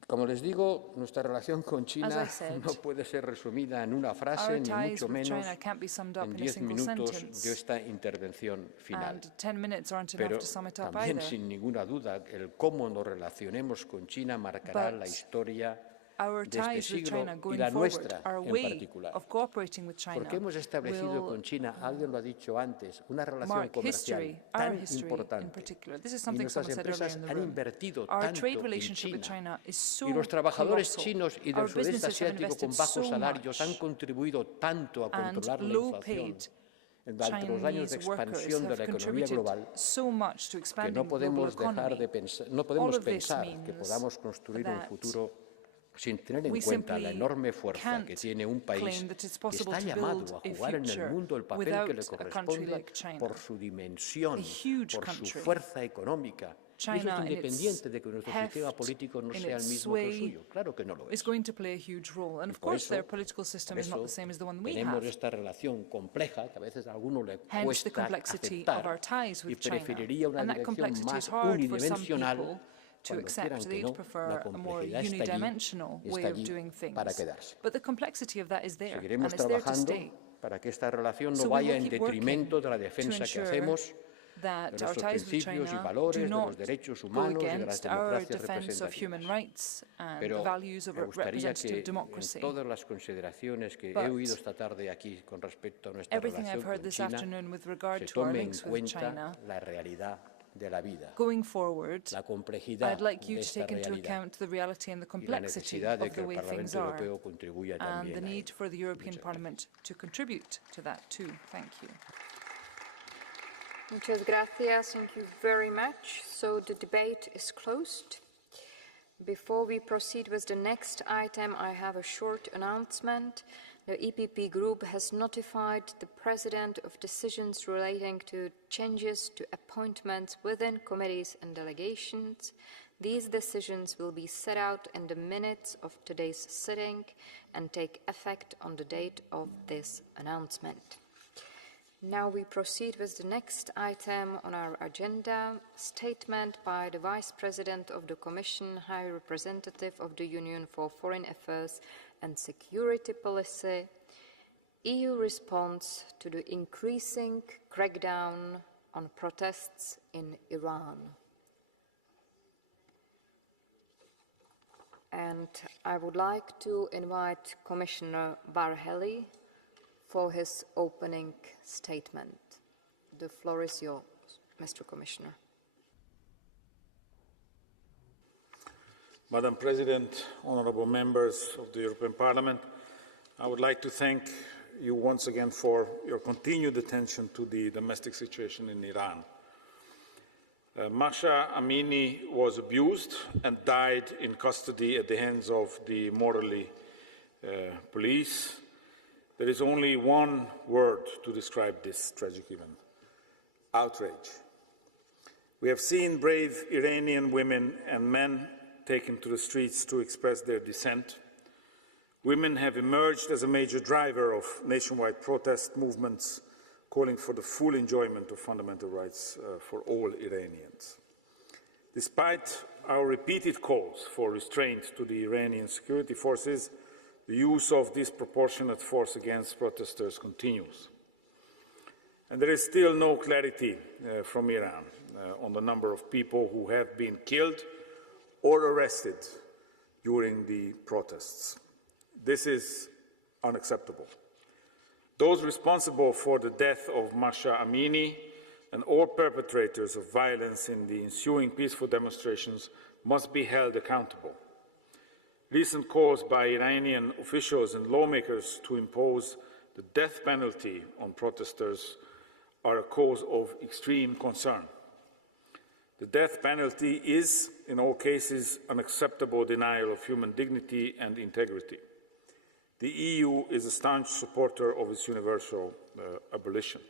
Como les digo, nuestra relación con China no puede ser resumida en una frase, ni mucho menos en 10 minutos de esta intervención final. Pero también, sin ninguna duda, el cómo nos relacionemos con China marcará la historia de este siglo y la nuestra en particular. Porque hemos establecido con China, alguien lo ha dicho antes, una relación comercial tan importante. Y nuestras empresas han invertido tanto en China. Y los trabajadores chinos y del sudeste asiático con bajos salarios han contribuido tanto a controlar la inflación durante los años de expansión de la economía global, que no podemos pensar que podamos construir un futuro sin tener en cuenta la enorme fuerza que tiene un país que está llamado a jugar en el mundo el papel que le corresponde por su dimensión, por su fuerza económica. Eso es independiente de que nuestro sistema político no sea el mismo que el suyo. Claro que no lo es. Por eso tenemos esta relación compleja que a veces a alguno le cuesta aceptar y preferiría una dirección más unidimensional. To accept, they'd prefer a more unidimensional way of doing things. But the complexity of that is there, and it's there to stay. Para que esta relación no vaya en detrimento de la defensa que hacemos de nuestros principios y valores, de los derechos humanos y de las democracias representativas. Pero me gustaría que en todas las consideraciones que he oído esta tarde aquí con respecto a nuestra relación con China, se tome en cuenta la realidad de la vida, la complejidad de esta realidad y la necesidad de que el Parlamento Europeo contribuya también a ello. Muchas gracias. Thank you very much. So the debate is closed. Before we proceed with the next item, I have a short announcement. The EPP group has notified the President of decisions relating to changes to appointments within committees and delegations. These decisions will be set out in the minutes of today's sitting and take effect on the date of this announcement. Now we proceed with the next item on our agenda, statement by the Vice President of the Commission, High Representative of the Union for Foreign Affairs and Security Policy, EU response to the increasing crackdown on protests in Iran. And I would like to invite Commissioner Borrell for his opening statement. The floor is yours, Mr. Commissioner. Madam President, honourable members of the European Parliament, I would like to thank you once again for your continued attention to the domestic situation in Iran. Mahsa Amini was abused and died in custody at the hands of the Morali police. There is only one word to describe this tragic event: outrage. We have seen brave Iranian women and men taken to the streets to express their dissent. Women have emerged as a major driver of nationwide protest movements calling for the full enjoyment of fundamental rights for all Iranians. Despite our repeated calls for restraint to the Iranian security forces, the use of disproportionate force against protesters continues. And there is still no clarity from Iran on the number of people who have been killed or arrested during the protests. This is unacceptable. Those responsible for the death of Mahsa Amini and all perpetrators of violence in the ensuing peaceful demonstrations must be held accountable. Recent calls by Iranian officials and lawmakers to impose the death penalty on protesters are a cause of extreme concern. The death penalty is, in all cases, unacceptable denial of human dignity and integrity. The EU is a staunch supporter of its universal abolition.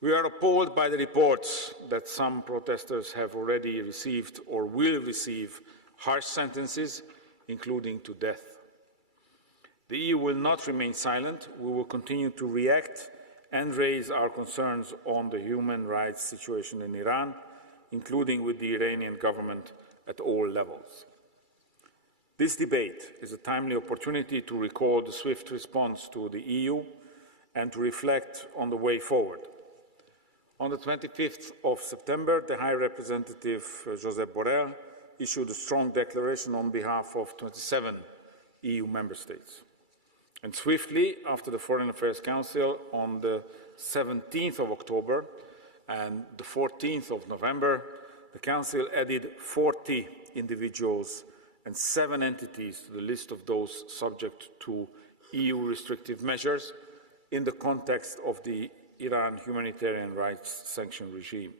We are appalled by the reports that some protesters have already received or will receive harsh sentences, including to death. The EU will not remain silent. We will continue to react and raise our concerns on the human rights situation in Iran, including with the Iranian government at all levels. This debate is a timely opportunity to recall the swift response to the EU and to reflect on the way forward. On the 25th of September, the High Representative Josep Borrell issued a strong declaration on behalf of 27 EU member states. And swiftly, after the Foreign Affairs Council on the 17th of October and the 14th of November, the Council added 40 individuals and 7 entities to the list of those subject to EU restrictive measures in the context of the Iran humanitarian rights sanction regime.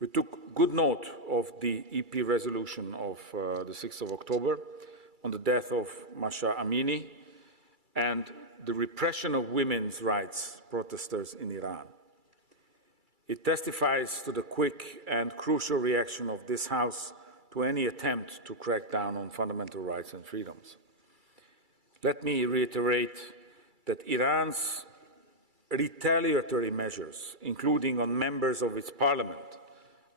We took good note of the EP resolution of the 6th of October on the death of Mahsa Amini and the repression of women's rights protesters in Iran. It testifies to the quick and crucial reaction of this House to any attempt to crack down on fundamental rights and freedoms. Let me reiterate that Iran's retaliatory measures, including on members of its parliament,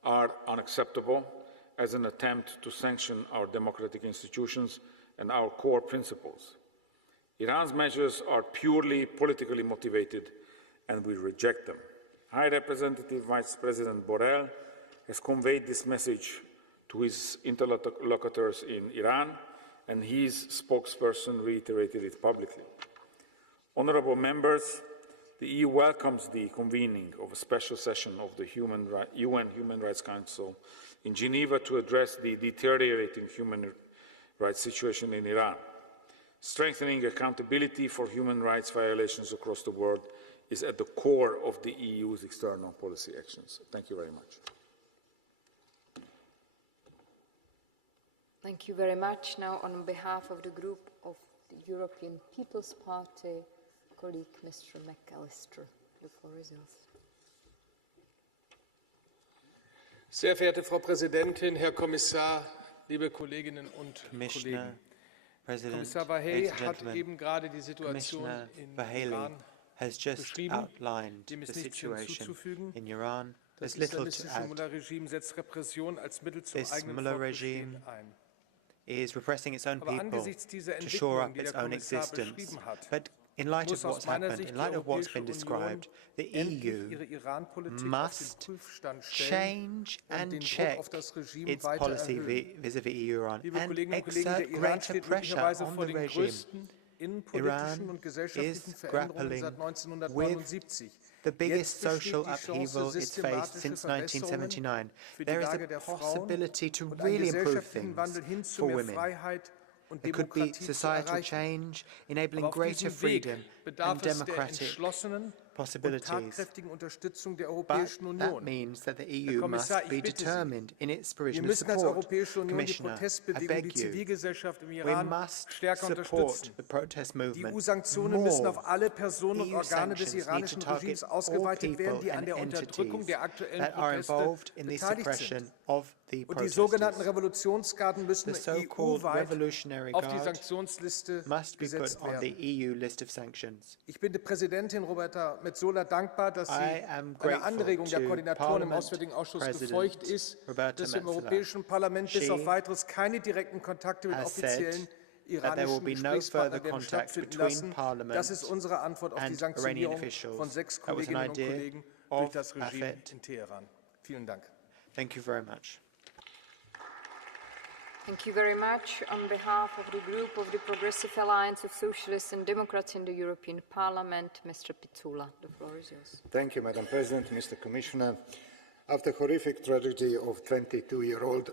are unacceptable as an attempt to sanction our democratic institutions and our core principles. Iran's measures are purely politically motivated, and we reject them. High Representative Vice President Borrell has conveyed this message to his interlocutors in Iran, and his spokesperson reiterated it publicly. Honourable members, the EU welcomes the convening of a special session of the UN Human Rights Council in Geneva to address the deteriorating human rights situation in Iran. Strengthening accountability for human rights violations across the world is at the core of the EU's external policy actions. Thank you very much. Thank you very much. Now, on behalf of the group of the European People's Party, colleague Mr. McAllister, the floor is yours. Sehr verehrte Frau Präsidentin, Herr Kommissar, liebe Kolleginnen und Kollegen. Kommissar Vahey hat eben gerade die Situation in Iran beschrieben, dem ist nichts hinzuzufügen. Das islamistische Mullah-Regime setzt Repression als Mittel zum eigenen Fortbestehen ein. Is repressing its own people to shore up its own existence. But in light of what's happened, in light of what's been described, the EU must change and check its policy vis-à-vis Iran and exert greater pressure on the regime. Iran is grappling with the biggest social upheaval it's faced since 1979. There is a possibility to really improve things for women. It could be societal change, enabling greater freedom and democratic possibilities. But that means that the EU must be determined in its provision of support. Commissioner, I beg you, we must support the protest movement more. EU sanctions need to target all people and entities that are involved in the suppression of the protesters. The so-called revolutionary guard must be put on the EU list of sanctions. Metsola dankbar, dass sie eine Anregung der Koordinatoren im Auswärtigen Ausschuss gefolgt ist, dass wir im Europäischen Parlament bis auf Weiteres keine direkten Kontakte mit offiziellen iranischen Gesprächspartnern werden stattfinden lassen. Das ist unsere Antwort auf die Sanktionierung von 6 Kolleginnen und Kollegen durch das Regime in Teheran. Vielen Dank. Thank you very much. Thank you very much. On behalf of the group of the Progressive Alliance of Socialists and Democrats in the European Parliament, Mr. Pizzula, the floor is yours. Thank you, Madam President, Mr. Commissioner. After the horrific tragedy of 22-year-old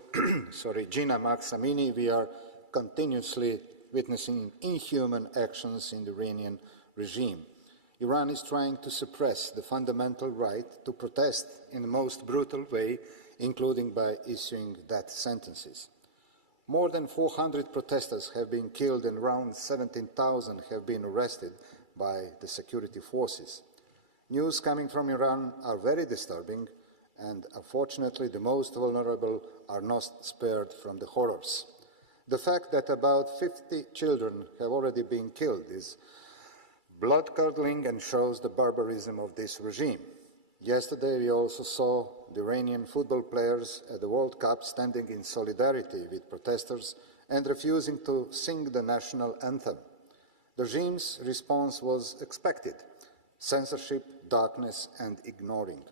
Gina Mahsa Amini, we are continuously witnessing inhuman actions in the Iranian regime. Iran is trying to suppress the fundamental right to protest in the most brutal way, including by issuing death sentences. More than 400 protesters have been killed and around 17,000 have been arrested by the security forces. News coming from Iran are very disturbing, and unfortunately the most vulnerable are not spared from the horrors. The fact that about 50 children have already been killed is blood-curdling and shows the barbarism of this regime. Yesterday we also saw the Iranian football players at the World Cup standing in solidarity with protesters and refusing to sing the national anthem. The regime's response was expected: censorship, darkness and ignoring.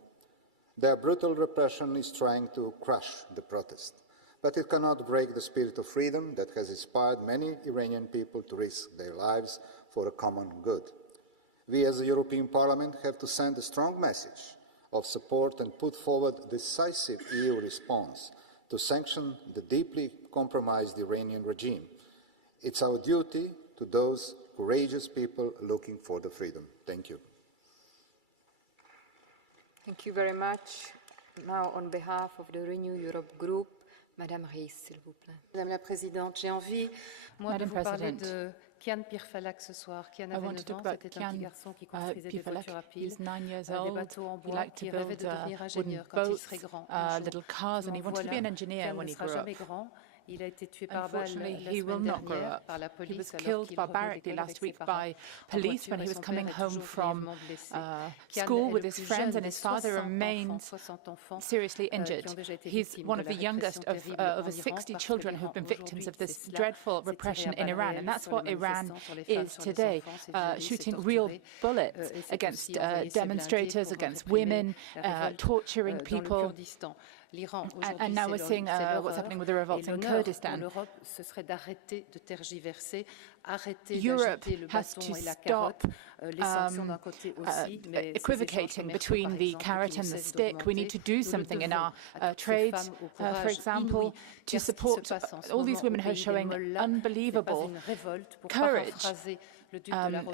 Their brutal repression is trying to crush the protest, but it cannot break the spirit of freedom that has inspired many Iranian people to risk their lives for a common good. We as the European Parliament have to send a strong message of support and put forward a decisive EU response to sanction the deeply compromised Iranian regime. It's our duty to those courageous people looking for the freedom. Thank you. Thank you very much. Now, on behalf of the Renew Europe group, Madame Reis, s'il vous plaît. Madame la Présidente, j'ai envie, moi, de vous parler de Kian Pirfalak ce soir. Kian avait 9 ans, c'était un petit garçon qui construisait des voitures à piles, des bateaux en bois, qui rêvait de devenir ingénieur quand il serait grand. Little cars, and he wanted to be an engineer when he grew up. Il a été tué par balle Unfortunately, he will not grow up. He was killed barbarically last week by police when he was coming home from school with his friends, and his father remained seriously injured. He's one of the youngest of over 60 children who have been victims of this dreadful repression in Iran, and that's what Iran is today, shooting real bullets against demonstrators, against women, torturing people. And now we're seeing what's happening with the revolts in Kurdistan. Europe has to stop equivocating between the carrot and the stick. We need to do something in our trade, for example, to support all these women who are showing unbelievable courage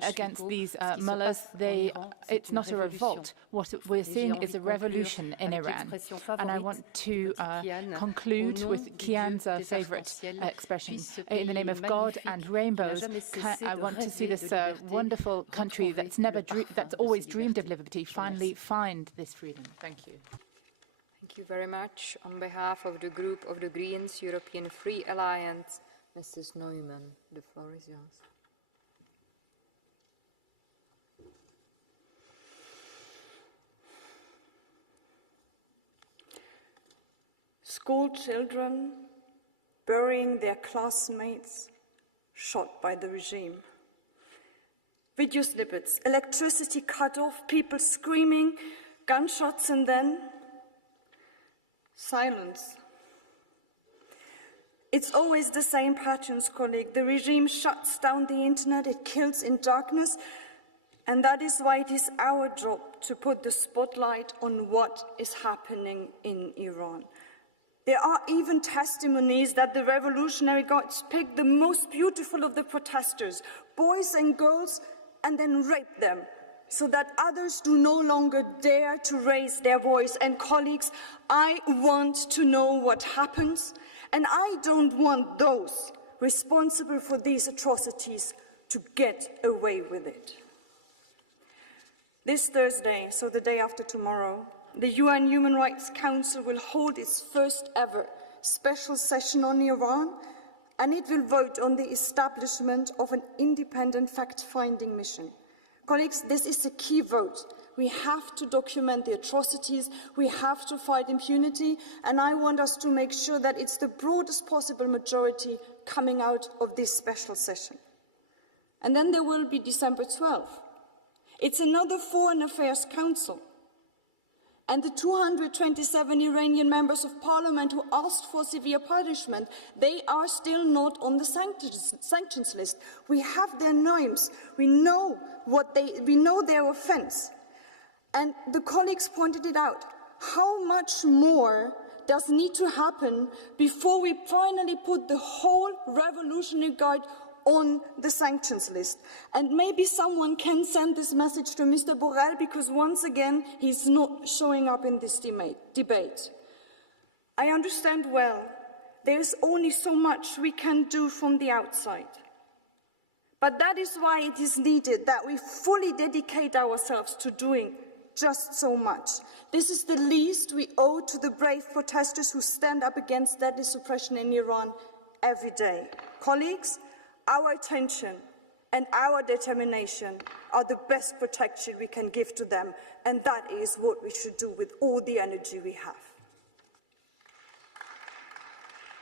against these mullahs. It's not a revolt. What we're seeing is a revolution in Iran. And I want to conclude with Kian's favorite expression. In the name of God and rainbows, I want to see this wonderful country that's always dreamed of liberty finally find this freedom. Thank you. Thank you very much. On behalf of the group of the Greens European Free Alliance, Mrs. Neumann, the floor is yours. School children burying their classmates shot by the regime. Video snippets, electricity cut off, people screaming, gunshots, and then silence. It's always the same patterns, colleague. The regime shuts down the internet, it kills in darkness, and that is why it is our job to put the spotlight on what is happening in Iran. There are even testimonies that the revolutionary guards picked the most beautiful of the protesters, boys and girls, and then raped them, so that others do no longer dare to raise their voice. And colleagues, I want to know what happens, and I don't want those responsible for these atrocities to get away with it. This Thursday, so the day after tomorrow, the UN Human Rights Council will hold its first ever special session on Iran, and it will vote on the establishment of an independent fact-finding mission. Colleagues, this is a key vote. We have to document the atrocities, we have to fight impunity, and I want us to make sure that it's the broadest possible majority coming out of this special session. And then there will be December 12th. It's another Foreign Affairs Council. And the 227 Iranian members of parliament who asked for severe punishment, they are still not on the sanctions list. We have their names. We know their offense. And the colleagues pointed it out. How much more does need to happen before we finally put the whole Revolutionary Guard on the sanctions list? And maybe someone can send this message to Mr. Borrell, because once again he's not showing up in this debate. I understand well there's only so much we can do from the outside. But that is why it is needed that we fully dedicate ourselves to doing just so much. This is the least we owe to the brave protesters who stand up against deadly suppression in Iran every day. Colleagues, our attention and our determination are the best protection we can give to them, and that is what we should do with all the energy we have.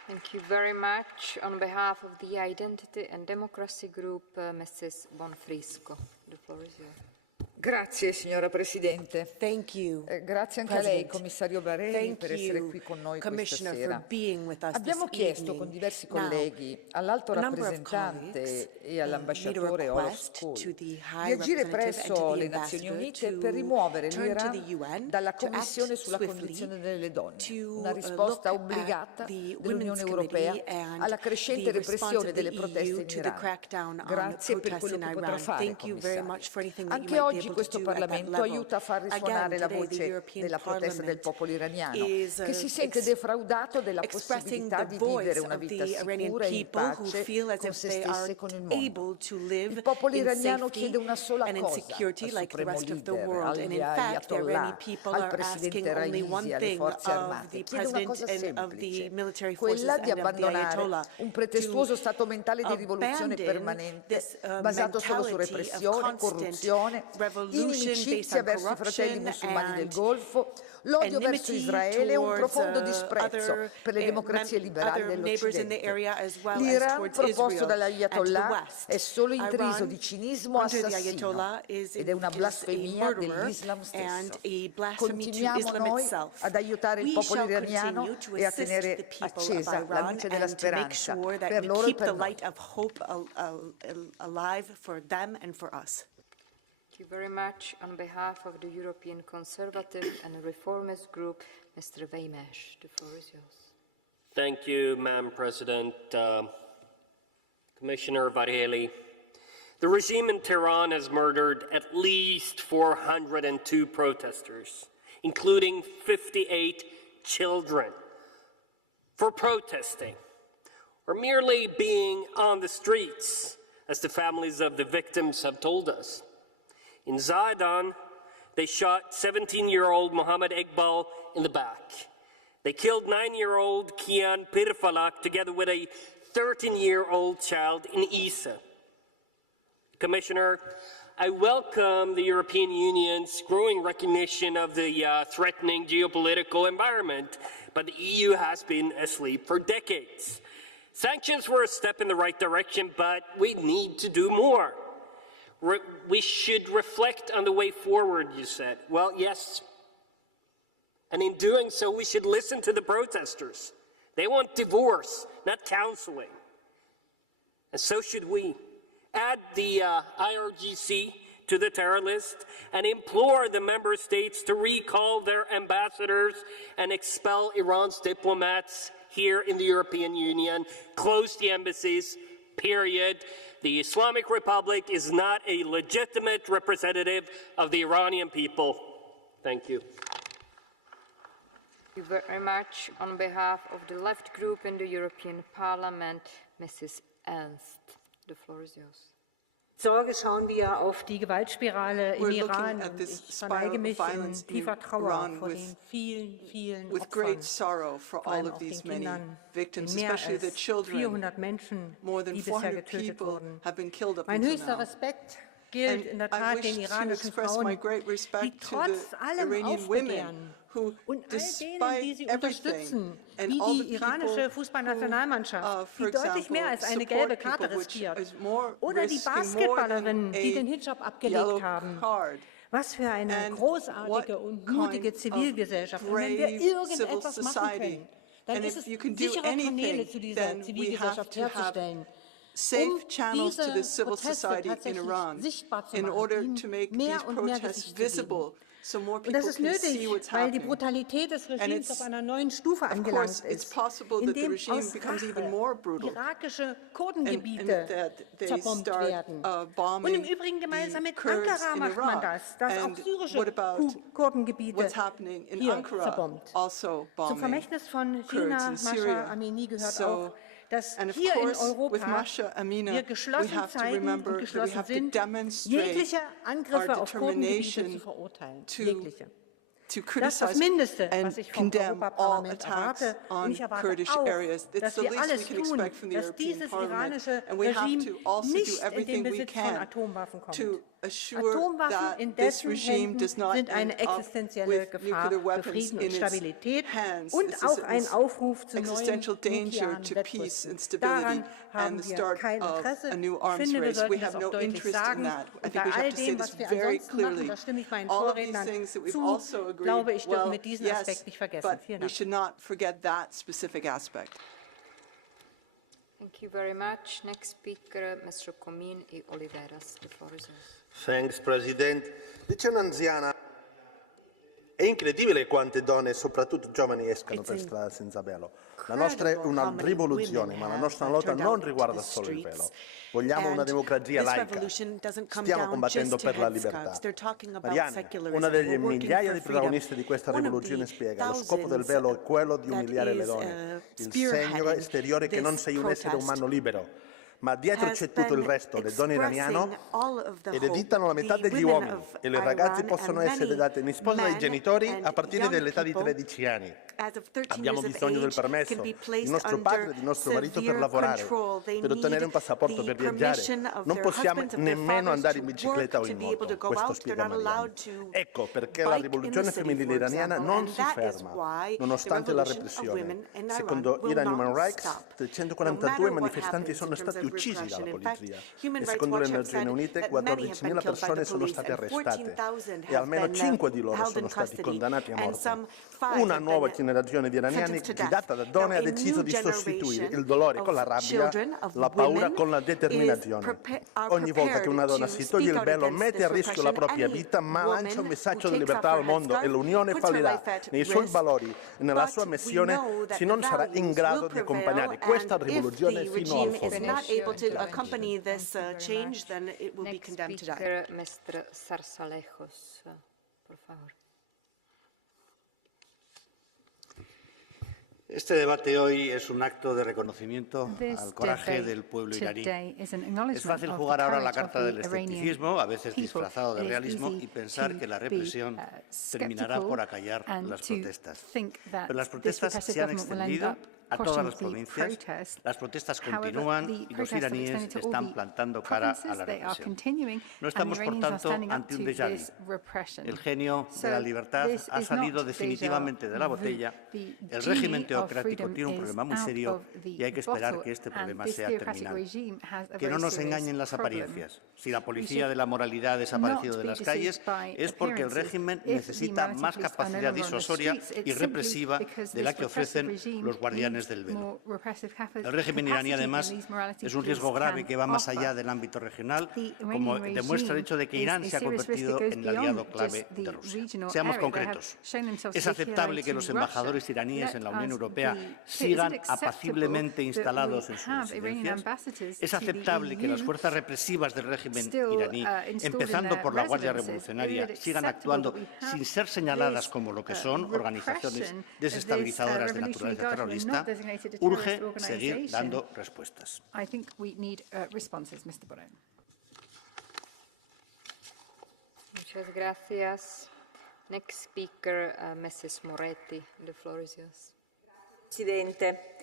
Thank you very much. On behalf of the Identity and Democracy Group, Mrs. Bonfrisco, the floor is yours. Grazie signora Presidente. Thank you. Grazie anche a lei, Commissario Borrell, per essere qui con noi questa sera. Abbiamo chiesto con diversi colleghi all'Alto rappresentante e all'ambasciatore Orozco di agire presso le Nazioni Unite per rimuovere l'Iran dalla Commissione sulla condizione delle donne, una risposta obbligata dell'Unione Europea alla crescente repressione delle proteste in Iran. Grazie per quello che potrà fare, Commissario. Anche oggi questo Parlamento aiuta a far risuonare la voce della protesta del popolo iraniano, che si sente defraudato della possibilità di vivere una vita sicura e in pace con se stesso e con il mondo. Il popolo iraniano chiede una sola cosa al supremo leader, agli ayatollah, al presidente Raisi, alle forze armate. Chiede una cosa semplice, quella di abbandonare un pretestuoso stato mentale di rivoluzione permanente basato solo su repressione, corruzione, inimicizia verso i fratelli musulmani del Golfo, l'odio verso Israele e un profondo disprezzo per le democrazie liberali dell'Occidente. L'Iran proposto dall'Ayatollah è solo intriso di cinismo assassino ed è una blasfemia dell'Islam stesso. Continuiamo noi ad aiutare il popolo iraniano e a tenere accesa la luce della speranza per loro e per noi. Thank you very much. On behalf of the European Conservative and Reformist Group, Mr. Weimesh, the floor is yours. Thank you, Madam President. Commissioner Varhelyi, the regime in Tehran has murdered at least 402 protesters, including 58 children, for protesting or merely being on the streets, as the families of the victims have told us. In Zaidan, they shot 17-year-old Mohammed Iqbal in the back. They killed 9-year-old Kian Pirfalak together with a 13-year-old child in Isa. Commissioner, I welcome the European Union's growing recognition of the threatening geopolitical environment, but the EU has been asleep for decades. Sanctions were a step in the right direction, but we need to do more. We should reflect on the way forward, you said. Well, yes. And in doing so, we should listen to the protesters. They want divorce, not counseling. And so should we. Add the IRGC to the terror list and implore the member states to recall their ambassadors and expel Iran's diplomats here in the European Union, close the embassies, period. The Islamic Republic is not a legitimate representative of the Iranian people. Thank you. Thank you very much. On behalf of the left group in the European Parliament, Mrs. Ernst, the floor is yours. Sorge schauen wir auf die Gewaltspirale im Iran und ich verneige mich in tiefer Trauer vor den vielen Opfern, vor allem auch den Kindern, den mehr als 400 Menschen, die bisher getötet wurden. Mein höchster Respekt gilt in der Tat den iranischen Frauen, die trotz allem aufbegehren und all denen, die sie unterstützen, wie die iranische Fußballnationalmannschaft, die deutlich mehr als eine gelbe Karte riskiert, oder die Basketballerinnen, die den Hijab abgelegt haben. Was für eine großartige und mutige Zivilgesellschaft. Und wenn wir irgendetwas machen können, dann ist es, sichere Kanäle zu dieser Zivilgesellschaft herzustellen, safe channels to the civil society in Iran in order to make these protests visible so more people can see what's happening. Weil die Brutalität des Regimes auf einer neuen Stufe angelangt ist, in dem aus Rache irakische Kurdengebiete zerbombt werden. Und im Übrigen gemeinsam mit Ankara macht man das, dass auch syrische Kurdengebiete hier zerbombt. Zum Vermächtnis von China, Masha Amini, gehört auch, dass hier in Europa wir geschlossen zeigen und geschlossen sind, jegliche Angriffe auf Kurdengebiete zu verurteilen. Jegliche. Das ist das Mindeste, was ich vom Europaparlament erwarte. Und ich erwarte auch, dass wir alles tun, dass dieses iranische Regime nicht in den Besitz von Atomwaffen kommt. Atomwaffen in dessen Händen sind eine existenzielle Gefahr für Frieden und Stabilität und auch ein Aufruf zu neuen nuklearen Wettrüsten. Daran haben wir kein Interesse. Ich finde, wir sollten das auch deutlich sagen. Und bei all dem, was wir ansonsten machen, da stimme ich meinen Vorrednern zu, glaube ich, dürfen wir diesen Aspekt nicht vergessen. Vielen Dank. Thank you very much. Next speaker, Mr. Comín y Oliveras. The floor is yours. Thanks, President. Dice un'anziana È incredibile quante donne, soprattutto giovani, escano per strada senza velo. La nostra è una rivoluzione, ma la nostra lotta non riguarda solo il velo. Vogliamo una democrazia laica. Stiamo combattendo per la libertà. Marianne, una delle migliaia di protagonisti di questa rivoluzione, spiega: lo scopo del velo è quello di umiliare le donne, il segno esteriore che non sei un essere umano libero. Ma dietro c'è tutto il resto, le donne iraniane ereditano la metà degli uomini e le ragazze possono essere date in sposa dai genitori a partire dall'età di 13 anni. Abbiamo bisogno del permesso di nostro padre e di nostro marito per lavorare, per ottenere un passaporto per viaggiare. Non possiamo nemmeno andare in bicicletta o in moto, questo spiega Marianne. Ecco perché la rivoluzione femminile iraniana non si ferma, nonostante la repressione. Secondo Iran Human Rights, 342 manifestanti sono stati uccisi dalla polizia e secondo le Nazioni Unite 14.000 persone sono state arrestate e almeno 5 di loro sono stati condannati a morte. Una nuova generazione di iraniani guidata da donne ha deciso di sostituire il dolore con la rabbia, la paura con la determinazione. Ogni volta che una donna si toglie il velo mette a rischio la propria vita, ma lancia un messaggio di libertà al mondo e l'Unione fallirà nei suoi valori e nella sua missione se non sarà in grado di accompagnare questa rivoluzione fino al fondo. Able to accompany this change, then it will be condemned to die. Mr. Sarsalejos, por favor. Este debate hoy es un acto de reconocimiento al coraje del pueblo iraní. Es fácil jugar ahora la carta del escepticismo, a veces disfrazado de realismo, y pensar que la represión terminará por acallar las protestas. Pero las protestas se han extendido a todas las provincias, las protestas continúan y los iraníes están plantando cara a la represión. No estamos, por tanto, ante un déjà vu. El genio de la libertad ha salido definitivamente de la botella. El régimen teocrático tiene un problema muy serio y hay que esperar que este problema sea terminal. Que no nos engañen las apariencias. Si la policía de la moralidad ha desaparecido de las calles es porque el régimen necesita más capacidad disuasoria y represiva de la que ofrecen los guardianes del velo. El régimen iraní, además, es un riesgo grave que va más allá del ámbito regional, como demuestra el hecho de que Irán se ha convertido en el aliado clave de Rusia. Seamos concretos. ¿Es aceptable que los embajadores iraníes en la Unión Europea sigan apaciblemente instalados en sus residencias? ¿Es aceptable que las fuerzas represivas del régimen iraní, empezando por la Guardia Revolucionaria, sigan actuando sin ser señaladas como lo que son, organizaciones desestabilizadoras de naturaleza terrorista? Urge seguir dando respuestas. Muchas gracias. Next speaker, Mrs. Moretti. The floor is yours. Presidente.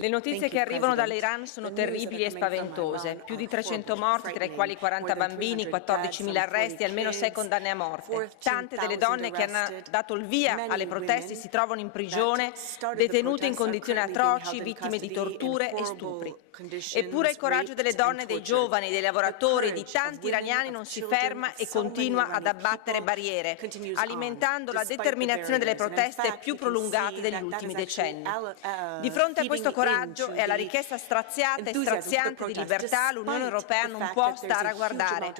Le notizie che arrivano dall'Iran sono terribili e spaventose. Più di 300 morti, tra i quali 40 bambini, 14.000 arresti e almeno 6 condanne a morte. Tante delle donne che hanno dato il via alle proteste si trovano in prigione, detenute in condizioni atroci, vittime di torture e stupri. Eppure il coraggio delle donne, dei giovani, dei lavoratori, di tanti iraniani non si ferma e continua ad abbattere barriere, alimentando la determinazione delle proteste più prolungate degli ultimi decenni. Di fronte a questo coraggio e alla richiesta straziata e straziante di libertà, l'Unione Europea non può stare a guardare.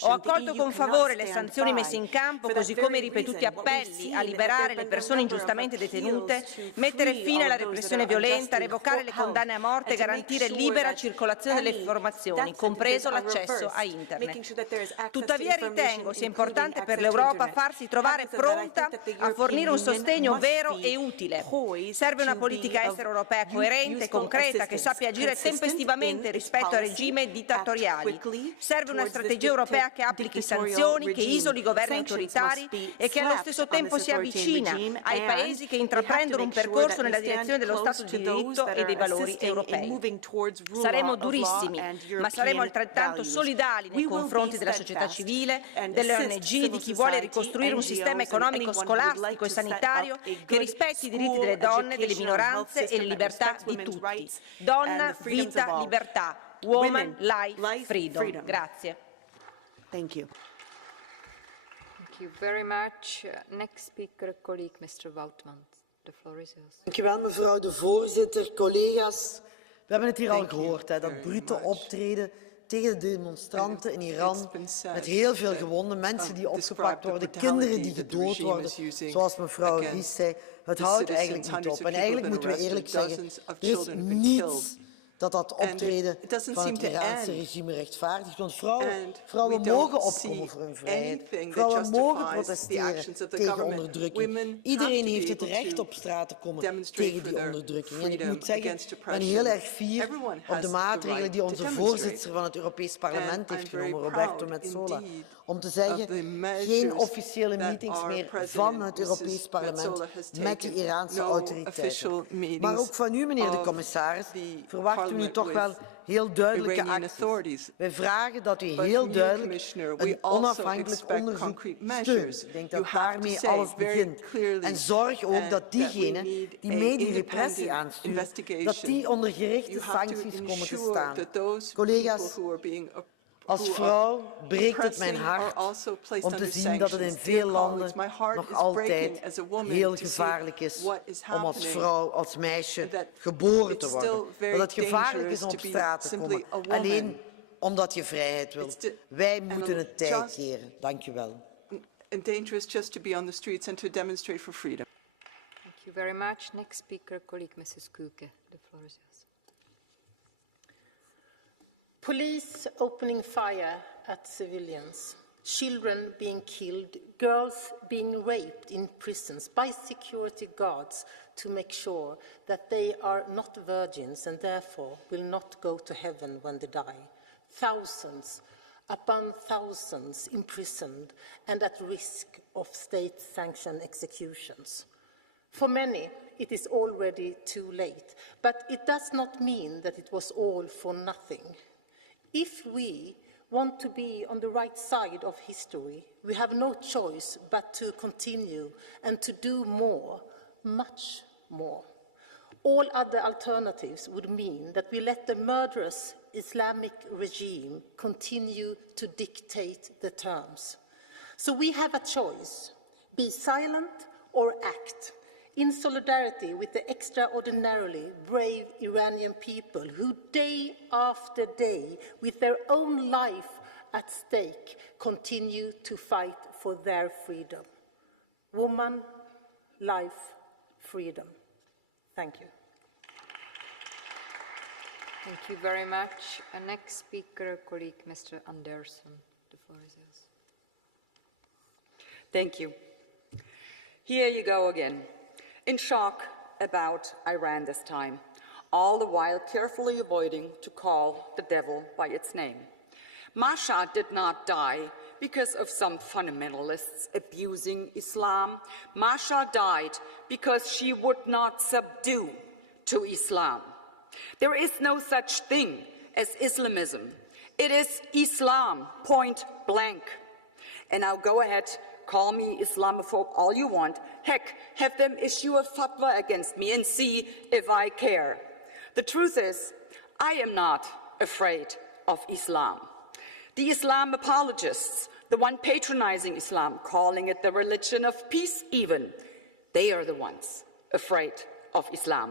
Ho accolto con favore le sanzioni messe in campo, così come i ripetuti appelli a liberare le persone ingiustamente detenute, mettere fine alla repressione violenta, revocare le condanne a morte e garantire libera circolazione delle informazioni, compreso l'accesso a Internet. Tuttavia ritengo sia importante per l'Europa farsi trovare pronta a fornire un sostegno vero e utile. Serve una politica estera europea coerente e concreta che sappia agire tempestivamente rispetto a regimi dittatoriali. Serve una strategia europea che applichi sanzioni, che isoli governi autoritari e che allo stesso tempo sia vicina ai paesi che intraprendono un percorso nella direzione dello Stato di diritto e dei valori europei. Saremo durissimi, ma saremo altrettanto solidali nei confronti della società civile, delle ONG, di chi vuole ricostruire un sistema economico, scolastico e sanitario che rispetti i diritti delle donne, delle minoranze e le libertà di tutti. Donna, vita, libertà. Woman, life, freedom. Grazie. Thank you very much. Next speaker, colleague Mr. Woutmans. The floor is yours. Dank u wel, mevrouw de voorzitter, collega's. We hebben het hier al gehoord, dat brute optreden tegen de demonstranten in Iran, met heel veel gewonden, mensen die opgepakt worden, kinderen die gedood worden, zoals mevrouw Ries zei. Het houdt eigenlijk niet op. En eigenlijk moeten we eerlijk zeggen, er is niets dat optreden van het Iraanse regime rechtvaardigt. Want vrouwen mogen opkomen voor hun vrijheid. Vrouwen mogen protesteren tegen onderdrukking. Iedereen heeft het recht op straat te komen tegen die onderdrukking. En ik moet zeggen, ik ben heel erg fier op de maatregelen die onze voorzitter van het Europees Parlement heeft genomen, Roberto Metsola. Om te zeggen, geen officiële meetings meer van het Europees Parlement met de Iraanse autoriteiten. Maar ook van u, meneer de commissaris, verwachten we nu toch wel heel duidelijke acties. Wij vragen dat u heel duidelijk een onafhankelijk onderzoek steunt. Ik denk dat daarmee alles begint. En zorg ook dat diegenen die mee die repressie aansturen, dat die onder gerichte sancties komen te staan. Collega's, als vrouw breekt het mijn hart om te zien dat het in veel landen nog altijd heel gevaarlijk is om als vrouw, als meisje geboren te worden. Dat het gevaarlijk is om op straat te komen, alleen omdat je vrijheid wilt. Wij moeten het tij keren. Dank u wel. And dangerous just to be on the streets and to demonstrate for freedom. Thank you very much. Next speaker, colleague Mrs. Kuke. The floor is yours. Police opening fire at civilians, children being killed, girls being raped in prisons by security guards to make sure that they are not virgins and therefore will not go to heaven when they die. Thousands upon thousands imprisoned and at risk of state-sanctioned executions. For many, it is already too late, but it does not mean that it was all for nothing. If we want to be on the right side of history, we have no choice but to continue and to do more, much more. All other alternatives would mean that we let the murderous Islamic regime continue to dictate the terms. So we have a choice: be silent or act, in solidarity with the extraordinarily brave Iranian people who day after day, with their own life at stake, continue to fight for their freedom. Woman, life, freedom. Thank you. Thank you very much. Next speaker, colleague Mr. Andersson. The floor is yours. Thank you. Here you go again. In shock about Iran this time, all the while carefully avoiding to call the devil by its name. Masha did not die because of some fundamentalists abusing Islam. Masha died because she would not subdue to Islam. There is no such thing as Islamism. It is Islam, point blank. And now go ahead, call me Islamophobe all you want. Heck, have them issue a fatwa against me and see if I care. The truth is, I am not afraid of Islam. The Islam apologists, the one patronizing Islam, calling it the religion of peace even, they are the ones afraid of Islam.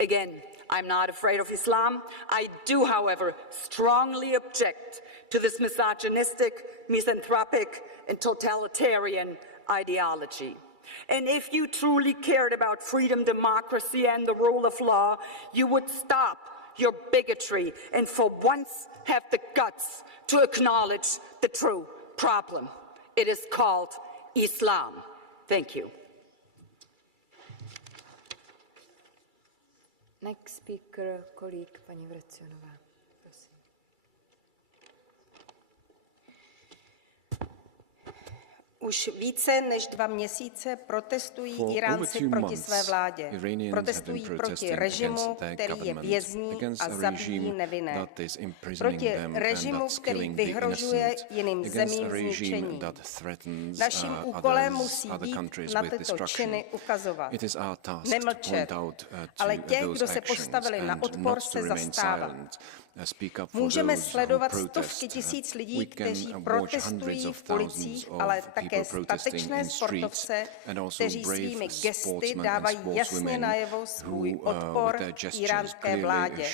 Again, I'm not afraid of Islam. I do, however, strongly object to this misogynistic, misanthropic, and totalitarian ideology. And if you truly cared about freedom, democracy, and the rule of law, you would stop your bigotry and for once have the guts to acknowledge the true problem. It is called Islam. Thank you. Next speaker, colleague paní Vrecionová. Prosím. Už více než 2 měsíce protestují Iránci proti své vládě. Protestují proti režimu, který je vězní a zabíjí nevinné. Proti režimu, který vyhrožuje jiným zemím zničení. Naším úkolem musí být na tyto činy ukazovat. Nemlčet, ale těch, kdo se postavili na odpor, se zastávat. Můžeme sledovat stovky tisíc lidí, kteří protestují v ulicích, ale také statečné sportovce, kteří svými gesty dávají jasně najevo svůj odpor íránské vládě.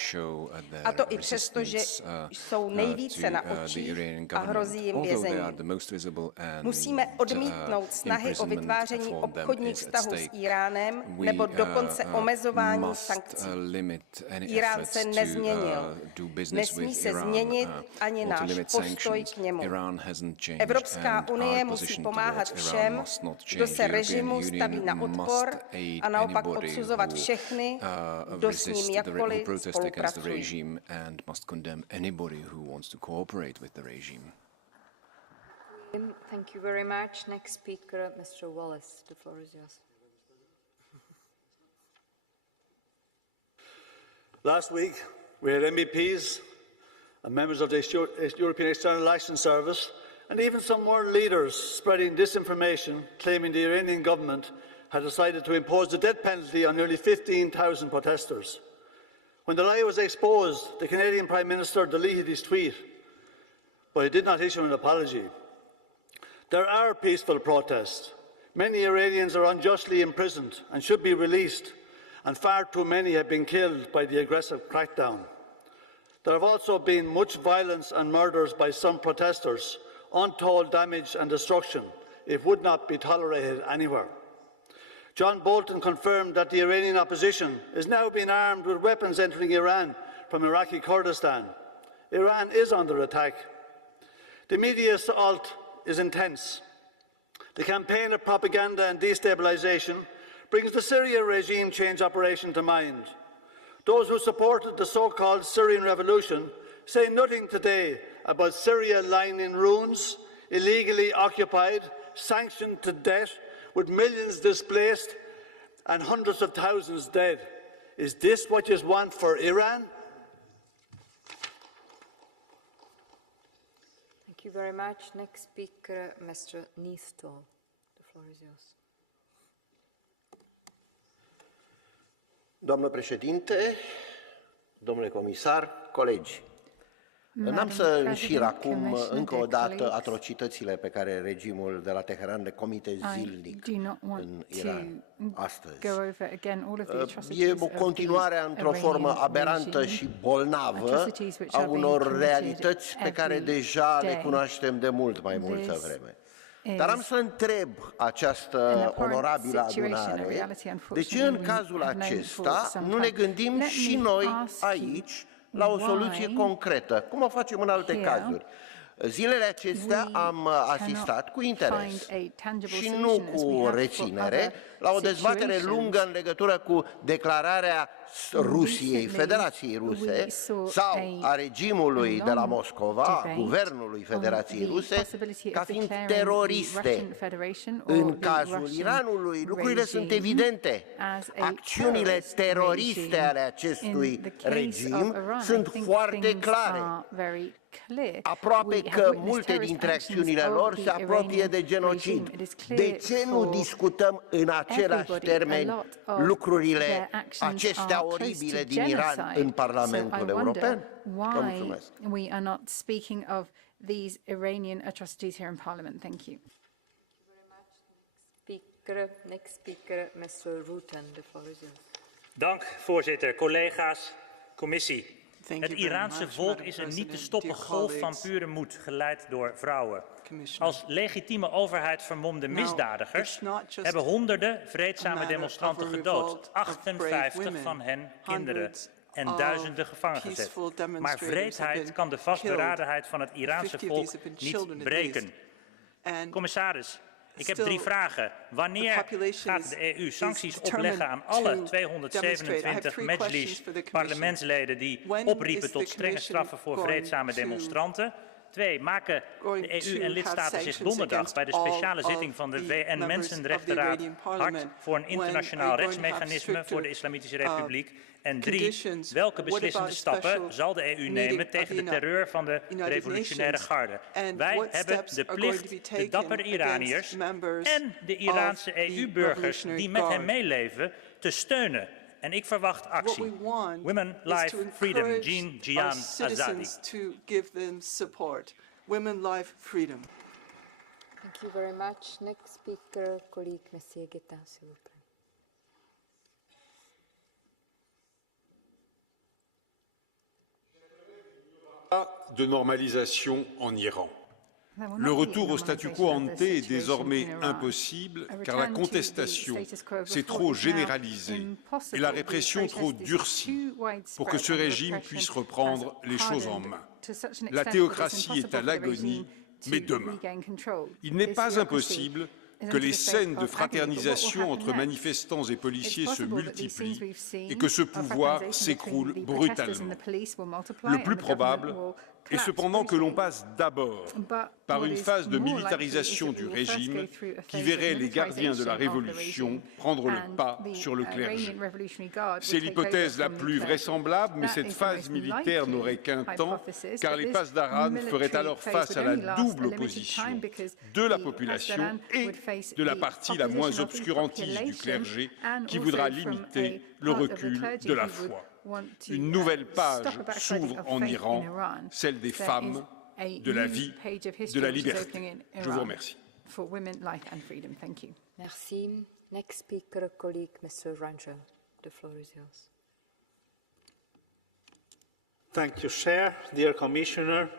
A to i přesto, že jsou nejvíce na očích a hrozí jim vězení. Musíme odmítnout snahy o vytváření obchodních vztahů s Íránem nebo dokonce omezování sankcí. Írán se nezměnil. Nesmí se změnit ani náš postoj k němu. Evropská unie musí pomáhat všem, kdo se režimu staví na odpor a naopak odsuzovat všechny, kdo s ním jakkoliv spolupracují. Thank you very much. Next speaker, Mr. Wallace. The floor is yours. Last week, we had MEPs and members of the European External Action Service and even some world leaders spreading disinformation, claiming the Iranian government had decided to impose the death penalty on nearly 15,000 protesters. When the lie was exposed, the Canadian Prime Minister deleted his tweet, but he did not issue an apology. There are peaceful protests. Many Iranians are unjustly imprisoned and should be released, and far too many have been killed by the aggressive crackdown. There have also been much violence and murders by some protesters, untold damage and destruction. It would not be tolerated anywhere. John Bolton confirmed that the Iranian opposition is now being armed with weapons entering Iran from Iraqi Kurdistan. Iran is under attack. The media assault is intense. The campaign of propaganda and destabilization brings the Syria regime change operation to mind. Those who supported the so-called Syrian revolution say nothing today about Syria lying in ruins, illegally occupied, sanctioned to death, with millions displaced and hundreds of thousands dead. Is this what you want for Iran? Thank you very much. Next speaker, Mr. Nistel. The floor is yours. Doamnă președinte, domnule comisar, colegi, n-am să înșir acum încă o dată atrocitățile pe care regimul de la Teheran le comite zilnic în Iran astăzi. E o continuare într-o formă aberantă și bolnavă a unor realități pe care deja le cunoaștem de mult mai multă vreme. Dar am să întreb această onorabilă adunare, de ce în cazul acesta nu ne gândim și noi aici la o soluție concretă, cum o facem în alte cazuri? Zilele acestea am asistat cu interes și nu cu reținere la o dezbatere lungă în legătură cu declararea Rusiei, Federației Ruse sau a regimului de la Moscova, a guvernului Federației Ruse, ca fiind teroriste. În cazul Iranului, lucrurile sunt evidente. Acțiunile teroriste ale acestui regim sunt foarte clare. Aproape că multe dintre acțiunile lor se apropie de genocid. De ce nu discutăm în același termeni lucrurile acestea oribile din Iran în Parlamentul European? Vă mulțumesc. We are not speaking of these Iranian atrocities here in Parliament. Thank you. Next speaker, Mr. Rutten. The floor is yours. Dank, voorzitter, collega's, commissie. Het Iraanse volk is een niet te stoppen golf van pure moed, geleid door vrouwen. Als legitieme overheid vermomde misdadigers hebben honderden vreedzame demonstranten gedood, 58 van hen kinderen en duizenden gevangen gezet. Maar wreedheid kan de vastberadenheid van het Iraanse volk niet breken. Commissaris, ik heb 3 vragen. Wanneer gaat de EU sancties opleggen aan alle 227 Medjlis parlementsleden die opriepen tot strenge straffen voor vreedzame demonstranten? 2. Maken de EU en lidstaten zich donderdag bij de speciale zitting van de VN-Mensenrechtenraad hard voor een internationaal rechtsmechanisme voor de Islamitische Republiek? En 3. Welke beslissende stappen zal de EU nemen tegen de terreur van de revolutionaire garde? Wij hebben de plicht de dappere Iraniërs en de Iraanse EU-burgers die met hen meeleven te steunen En ik verwacht actie. Women, life, freedom. Jean Jian Azadi. Citizens to give them support. Women, life, freedom. Thank you very much. Next speaker, colleague Monsieur Guettin, s'il vous plaît. De normalisation en Iran. Le retour au statu quo ante est désormais impossible car la contestation s'est trop généralisée et la répression trop durcie pour que ce régime puisse reprendre les choses en main. La théocratie est à l'agonie, mais demain. Il n'est pas impossible que les scènes de fraternisation entre manifestants et policiers se multiplient et que ce pouvoir s'écroule brutalement. Le plus probable est cependant que l'on passe d'abord par une phase de militarisation du régime qui verrait les gardiens de la Révolution prendre le pas sur le clergé. C'est l'hypothèse la plus vraisemblable, mais cette phase militaire n'aurait qu'un temps, car les Pasdaran feraient alors face à la double opposition de la population et de la partie la moins obscurantiste du clergé qui voudra limiter le recul de la foi. Une nouvelle page s'ouvre en Iran, celle des femmes, de la vie, de la liberté. Je vous remercie. Merci. Next speaker, colleague, Mr. Rangel. The floor is yours. Thank you, Chair, dear Commissioner.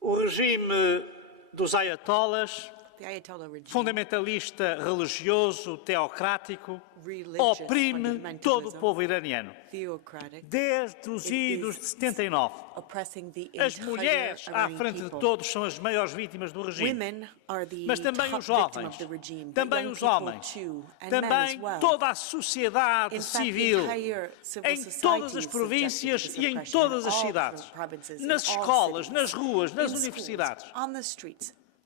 O regime dos ayatollahs, fundamentalista religioso, teocrático, oprime todo o povo iraniano. Desde os idos de 79. As mulheres à frente de todos são as maiores vítimas do regime. Mas também os jovens, também os homens, também toda a sociedade civil, em todas as províncias e em todas as cidades, nas escolas, nas ruas, nas universidades.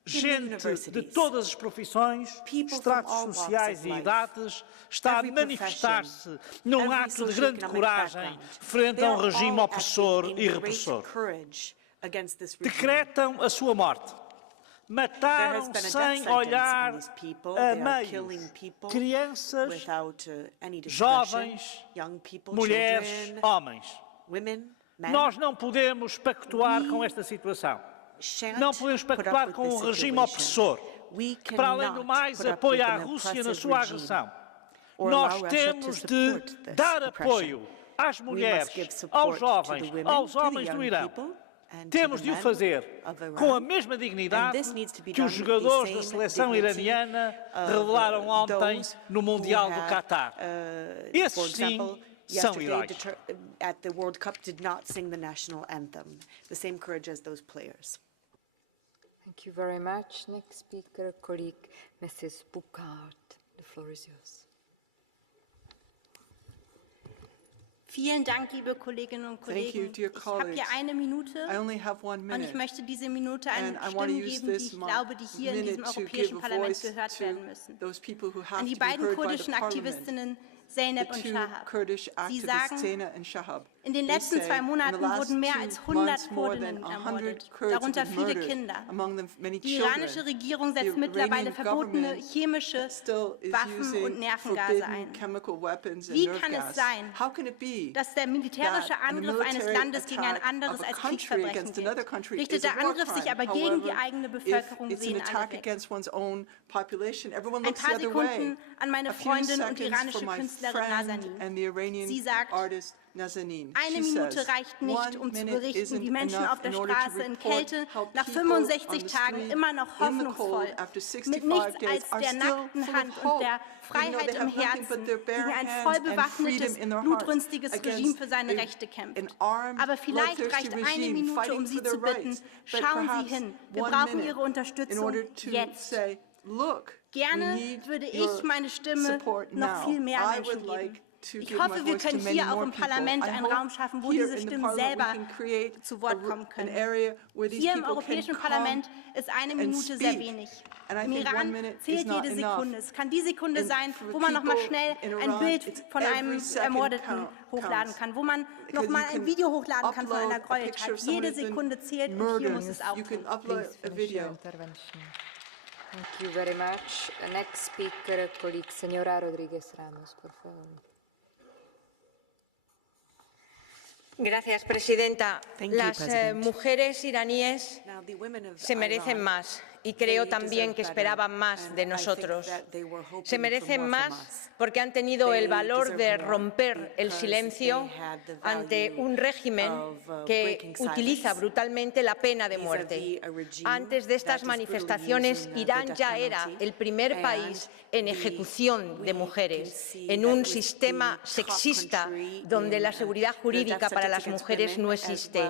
Gente de todas as profissões, estratos sociais e idades está a manifestar-se num ato de grande coragem frente a um regime opressor e repressor. Decretam a sua morte. Mataram sem olhar a meios crianças, jovens, mulheres, homens. Nós não podemos pactuar com esta situação. Não podemos pactuar com um regime opressor, que, para além do mais, apoia a Rússia na sua agressão. Nós temos de dar apoio às mulheres, aos jovens, aos homens do Irão. Temos de o fazer com a mesma dignidade que os jogadores da seleção iraniana revelaram ontem no Mundial do Qatar. Esses sim são heróis. At the World Cup did not sing the national anthem. The same courage as those players. Thank you very much. Next speaker, colleague Mrs. Buchardt. The floor is yours. Vielen Dank, liebe Kolleginnen und Kollegen. Ich habe hier eine Minute und ich möchte diese Minute an Stimmen geben, die ich glaube, die hier in diesem Europäischen Parlament gehört werden müssen. An die beiden kurdischen Aktivistinnen Zeynep und Shahab. Sie sagen, in den letzten 2 Monaten wurden mehr als 100 Kurdinnen ermordet, darunter viele Kinder. Die iranische Regierung setzt mittlerweile verbotene chemische Waffen und Nervengase ein. Wie kann es sein, dass der militärische Angriff eines Landes gegen ein anderes als Kriegsverbrechen gilt? Richtet der Angriff sich aber gegen die eigene Bevölkerung, sehen alle weg. Ein paar Sekunden an meine Freundin und iranische Künstlerin Nazanin. Sie sagt, eine Minute reicht nicht, um zu berichten, wie Menschen auf der Straße in Kälte nach 65 Tagen immer noch hoffnungsvoll, mit nichts als der nackten Hand und der Freiheit im Herzen gegen ein voll bewaffnetes, blutrünstiges Regime für seine Rechte kämpft. Aber vielleicht reicht eine Minute, um Sie zu bitten, schauen Sie hin, wir brauchen Ihre Unterstützung jetzt. Gerne würde ich meine Stimme noch viel mehr Menschen geben. Ich hoffe, wir können hier auch im Parlament einen Raum schaffen, wo diese Stimmen selber zu Wort kommen können. Hier im Europäischen Parlament ist eine Minute sehr wenig. Im Iran zählt jede Sekunde. Es kann die Sekunde sein, wo man noch mal schnell ein Bild von einem Ermordeten hochladen kann, wo man noch mal ein Video hochladen kann von einer Gräueltat. Jede Sekunde zählt und hier muss es aufhören. Thank you very much. Next speaker, colleague Señora Rodríguez Ramos, por favor. Gracias, Presidenta. Las mujeres iraníes se merecen más y creo también que esperaban más de nosotros. Se merecen más porque han tenido el valor de romper el silencio ante un régimen que utiliza brutalmente la pena de muerte. Antes de estas manifestaciones, Irán ya era el primer país en ejecución de mujeres, en un sistema sexista donde la seguridad jurídica para las mujeres no existe.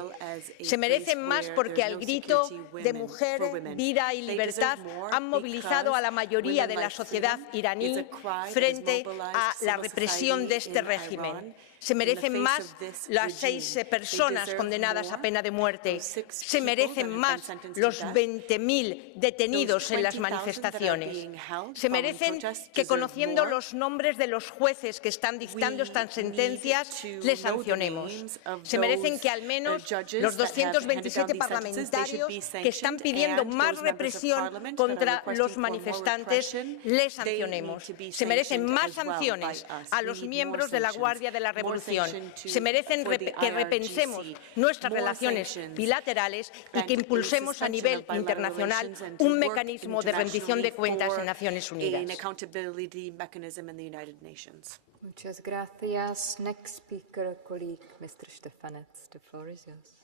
Se merecen más porque al grito de mujer, vida y libertad han movilizado a la mayoría de la sociedad iraní frente a la represión de este régimen. Se merecen más las 6 personas condenadas a pena de muerte. Se merecen más los 20.000 detenidos en las manifestaciones. Se merecen que, conociendo los nombres de los jueces que están dictando estas sentencias, les sancionemos. Se merecen que al menos los 227 parlamentarios que están pidiendo más represión contra los manifestantes les sancionemos. Se merecen más sanciones a los miembros de la Guardia de la Revolución. Se merecen que repensemos nuestras relaciones bilaterales y que impulsemos a nivel internacional un mecanismo de rendición de cuentas en Naciones Unidas. Muchas gracias. Next speaker, colleague, Mr. Stefanec. The floor is yours.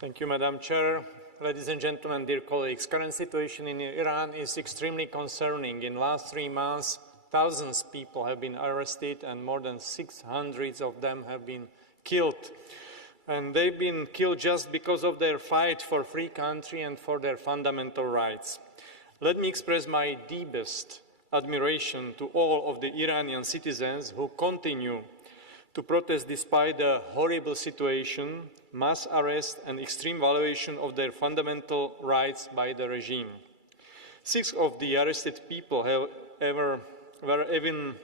Thank you, Madam Chair. Ladies and gentlemen, dear colleagues, current situation in Iran is extremely concerning. In the last 3 months, thousands of people have been arrested and more than 600 of them have been killed. And they've been killed just because of their fight for a free country and for their fundamental rights. Let me express my deepest admiration to all of the Iranian citizens who continue to protest despite the horrible situation, mass arrest and extreme violation of their fundamental rights by the regime. 6 of the arrested people were even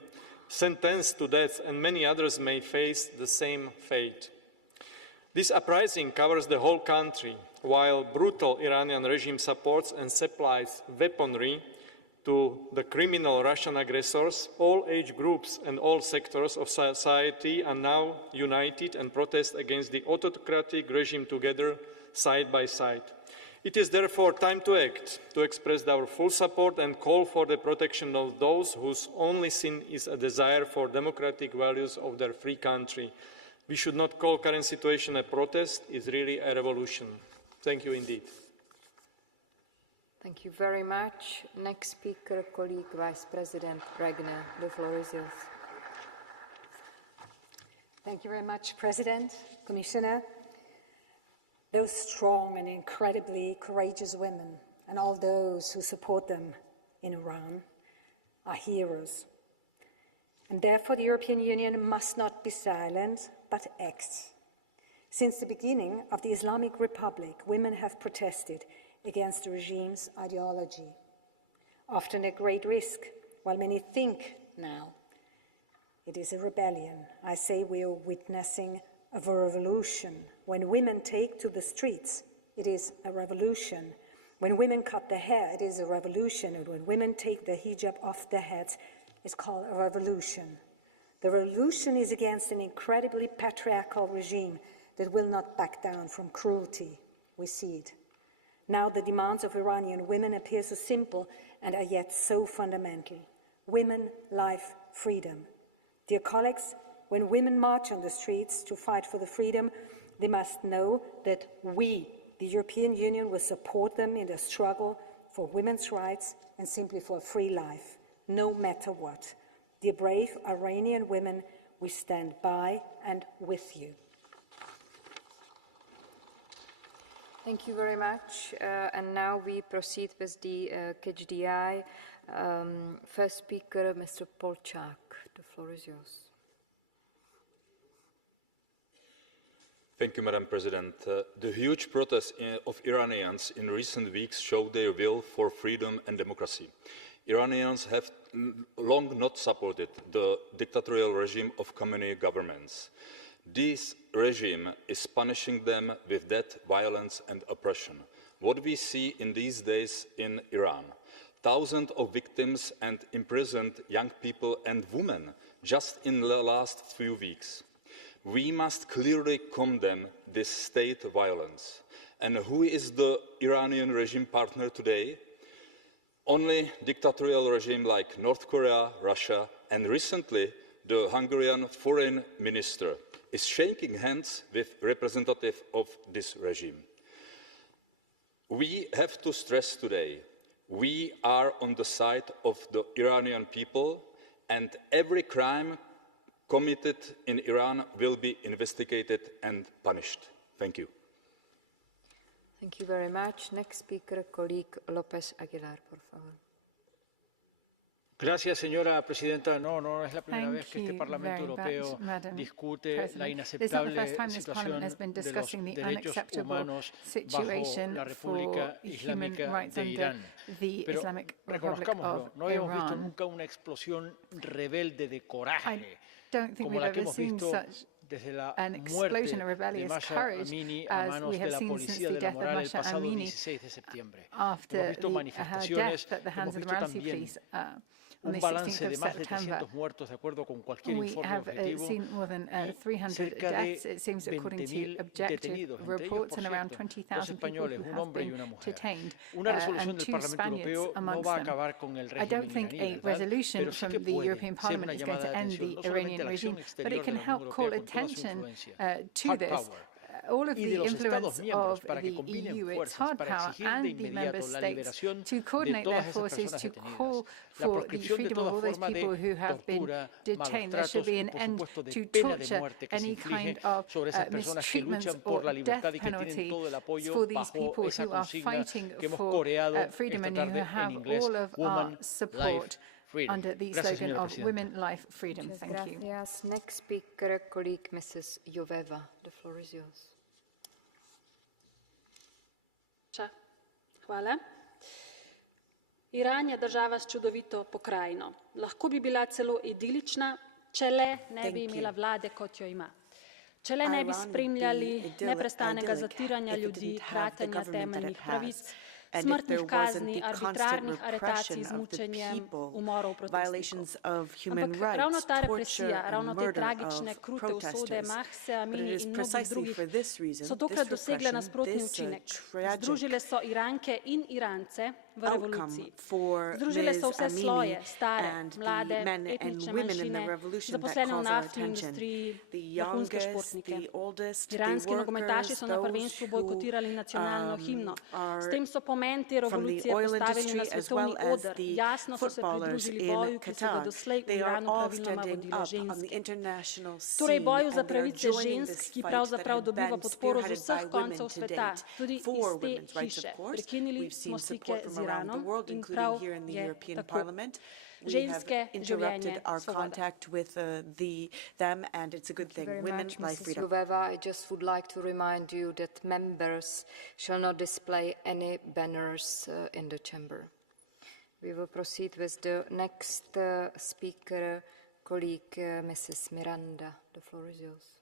sentenced to death, and many others may face the same fate. This uprising covers the whole country, while brutal Iranian regime supports and supplies weaponry to the criminal Russian aggressors. All age groups and all sectors of society are now united and protest against the autocratic regime together, side by side. It is therefore time to act, to express our full support and call for the protection of those whose only sin is a desire for democratic values of their free country. We should not call current situation a protest, it's really a revolution. Thank you indeed. Thank you very much. Next speaker, colleague Vice President Regner. The floor is yours. Thank you very much, President, Commissioner. Those strong and incredibly courageous women and all those who support them in Iran are heroes. And therefore the European Union must not be silent, but act. Since the beginning of the Islamic Republic, women have protested against the regime's ideology, often at great risk, while many think now it is a rebellion. I say we are witnessing of a revolution. When women take to the streets, it is a revolution. When women cut their hair, it is a revolution. And when women take the hijab off their heads, it's called a revolution. The revolution is against an incredibly patriarchal regime that will not back down from cruelty. We see it. Now the demands of Iranian women appear so simple and are yet so fundamental. Women, life, freedom. Dear colleagues, when women march on the streets to fight for the freedom, they must know that we, the European Union, will support them in their struggle for women's rights and simply for a free life, no matter what. Dear brave Iranian women, we stand by and with you. Thank you very much. And now we proceed with the KHDI. First speaker, Mr. Polchak. The floor is yours. Thank you, Madam President. The huge protests of Iranians in recent weeks show their will for freedom and democracy. Iranians have long not supported the dictatorial regime of communist governments. This regime is punishing them with death, violence and oppression. What we see in these days in Iran, thousands of victims and imprisoned young people and women just in the last few weeks. We must clearly condemn this state violence. And who is the Iranian regime partner today? Only dictatorial regimes like North Korea, Russia, and recently the Hungarian foreign minister is shaking hands with representatives of this regime. We have to stress today, we are on the side of the Iranian people, and every crime committed in Iran will be investigated and punished. Thank you. Thank you very much. Next speaker, colleague López Aguilar, por favor. Gracias, señora presidenta. No es la primera vez que este Parlamento Europeo discute la inaceptable situación de los derechos humanos bajo la República Islámica de Irán. Pero reconozcámoslo, no habíamos visto nunca una explosión rebelde de coraje como la que hemos visto desde la muerte de Masha Amini a manos de la policía de la moral el pasado 16 de septiembre. Hemos visto manifestaciones, hemos visto también un balance de más de 300 muertos, de acuerdo con cualquier informe objetivo, y cerca de 20.000 detenidos, entre ellos, por cierto, 2 españoles, un hombre y una mujer. Una resolución del Parlamento Europeo no va a acabar con el régimen iraní, pero sí que puede ser una llamada de atención, no solamente a la acción exterior de la Unión Europea con toda su influencia, hard power, all of the influence of the EU, its hard power, and the member states to coordinate their forces to call for the freedom of all those people who have been detained. There should be an end to torture, any kind of mistreatments or death penalties for these people who are fighting for freedom and who have all of our support under the slogan of Women, Life, Freedom. Thank you. Next speaker, colleague Mrs. Joveva. The floor is yours. Hvala. Iran je država s čudovito pokrajino. Lahko bi bila celo idilična, če le ne bi imela vlade, kot jo ima. Če le ne bi spremljali neprestanega zatiranja ljudi, kratenja temeljnih pravic, smrtnih kazni, arbitrarnih aretacij z mučenjem, umorov protestnikov. Ampak ravno ta represija, ravno te tragične, krute usode Mahse Amini in mnogih drugih so tokrat dosegle nasprotni učinek. Združile so Iranke in Irance v revoluciji. Združile so vse sloje, stare, mlade, etnične manjšine, zaposlene v naftni industriji, vrhunske športnike. Iranski nogometaši so na prvenstvu bojkotirali nacionalno himno. S tem so pomen te revolucije postavili na svetovni oder. Jasno so se pridružili boju, ki so ga doslej v Iranu praviloma vodile ženske. Torej boju za pravice žensk, ki pravzaprav dobiva podporo z vseh koncev sveta, tudi iz te hiše. Prekinili smo stike z Iranom in prav je tako. Ženske, življenje, svoboda. I just would like to remind you that members shall not display any banners in the chamber. We will proceed with the next speaker, colleague Mrs. Miranda. The floor is yours.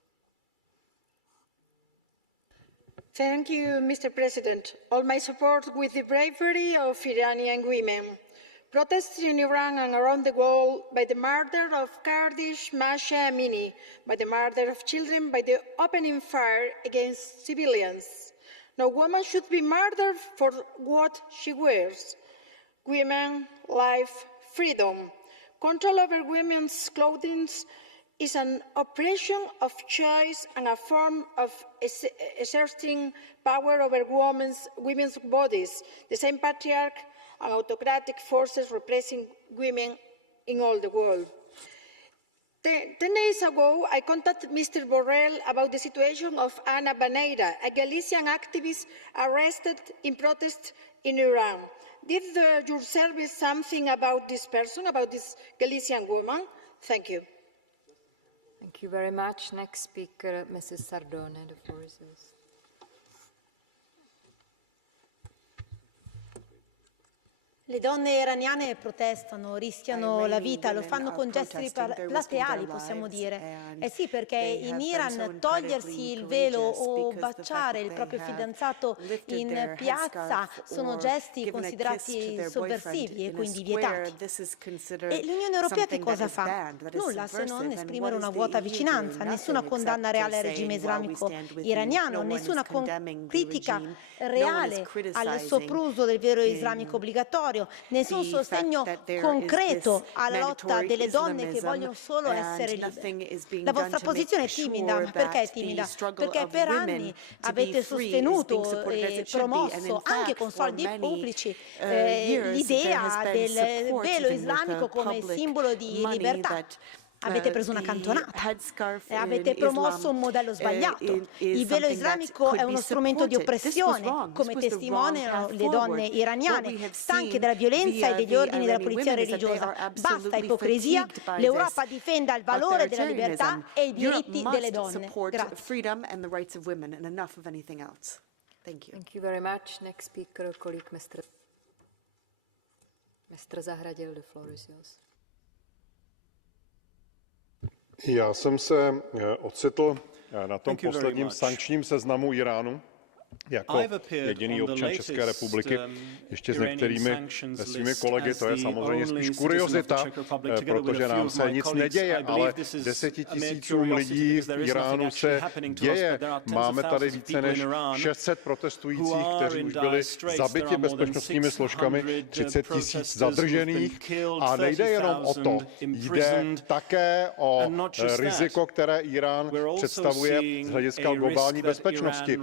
Thank you, Mr. President. All my support with the bravery of Iranian women. Protests in Iran and around the world by the murder of Kurdish Mahsa Amini, by the murder of children, by the opening fire against civilians. No woman should be murdered for what she wears. Women, life, freedom. Control over women's clothing is an oppression of choice and a form of asserting power over women's bodies. The same patriarch and autocratic forces repressing women in all the world. 10 days ago, I contacted Mr. Borrell about the situation of Ana Baneira, a Galician activist arrested in protest in Iran. Did your service something about this person, about this Galician woman? Thank you. Thank you very much. Next speaker, Mrs. Sardone. The floor is yours. Le donne iraniane protestano, rischiano la vita, lo fanno con gesti plateali, possiamo dire. Eh sì, perché in Iran togliersi il velo o baciare il proprio fidanzato in piazza sono gesti considerati sovversivi e quindi vietati. E l'Unione Europea che cosa fa? Nulla, se non esprimere una vuota vicinanza, nessuna condanna reale al regime islamico iraniano, nessuna critica reale al sopruso del velo islamico obbligatorio, nessun sostegno concreto alla lotta delle donne che vogliono solo essere libere. La vostra posizione è timida. Perché è timida? Perché per anni avete sostenuto e promosso, anche con soldi pubblici, l'idea del velo islamico come simbolo di libertà. Avete preso una cantonata e avete promosso un modello sbagliato. Il velo islamico è uno strumento di oppressione, come testimoniano le donne iraniane, stanche della violenza e degli ordini della polizia religiosa. Basta ipocrisia, l'Europa difenda il valore della libertà e i diritti delle donne. Grazie. Thank you very much. Next speaker, colleague Mr. Zahradil, the floor is yours. Já jsem se ocitl na tom posledním sankčním seznamu Iránu jako jediný občan České republiky, ještě s některými svými kolegy. To je samozřejmě spíš kuriozita, protože nám se nic neděje, ale 10 000 lidí v Iránu se děje. Máme tady více než 600 protestujících, kteří už byli zabiti bezpečnostními složkami, 30 000 zadržených. A nejde jenom o to, jde také o riziko, které Irán představuje z hlediska globální bezpečnosti.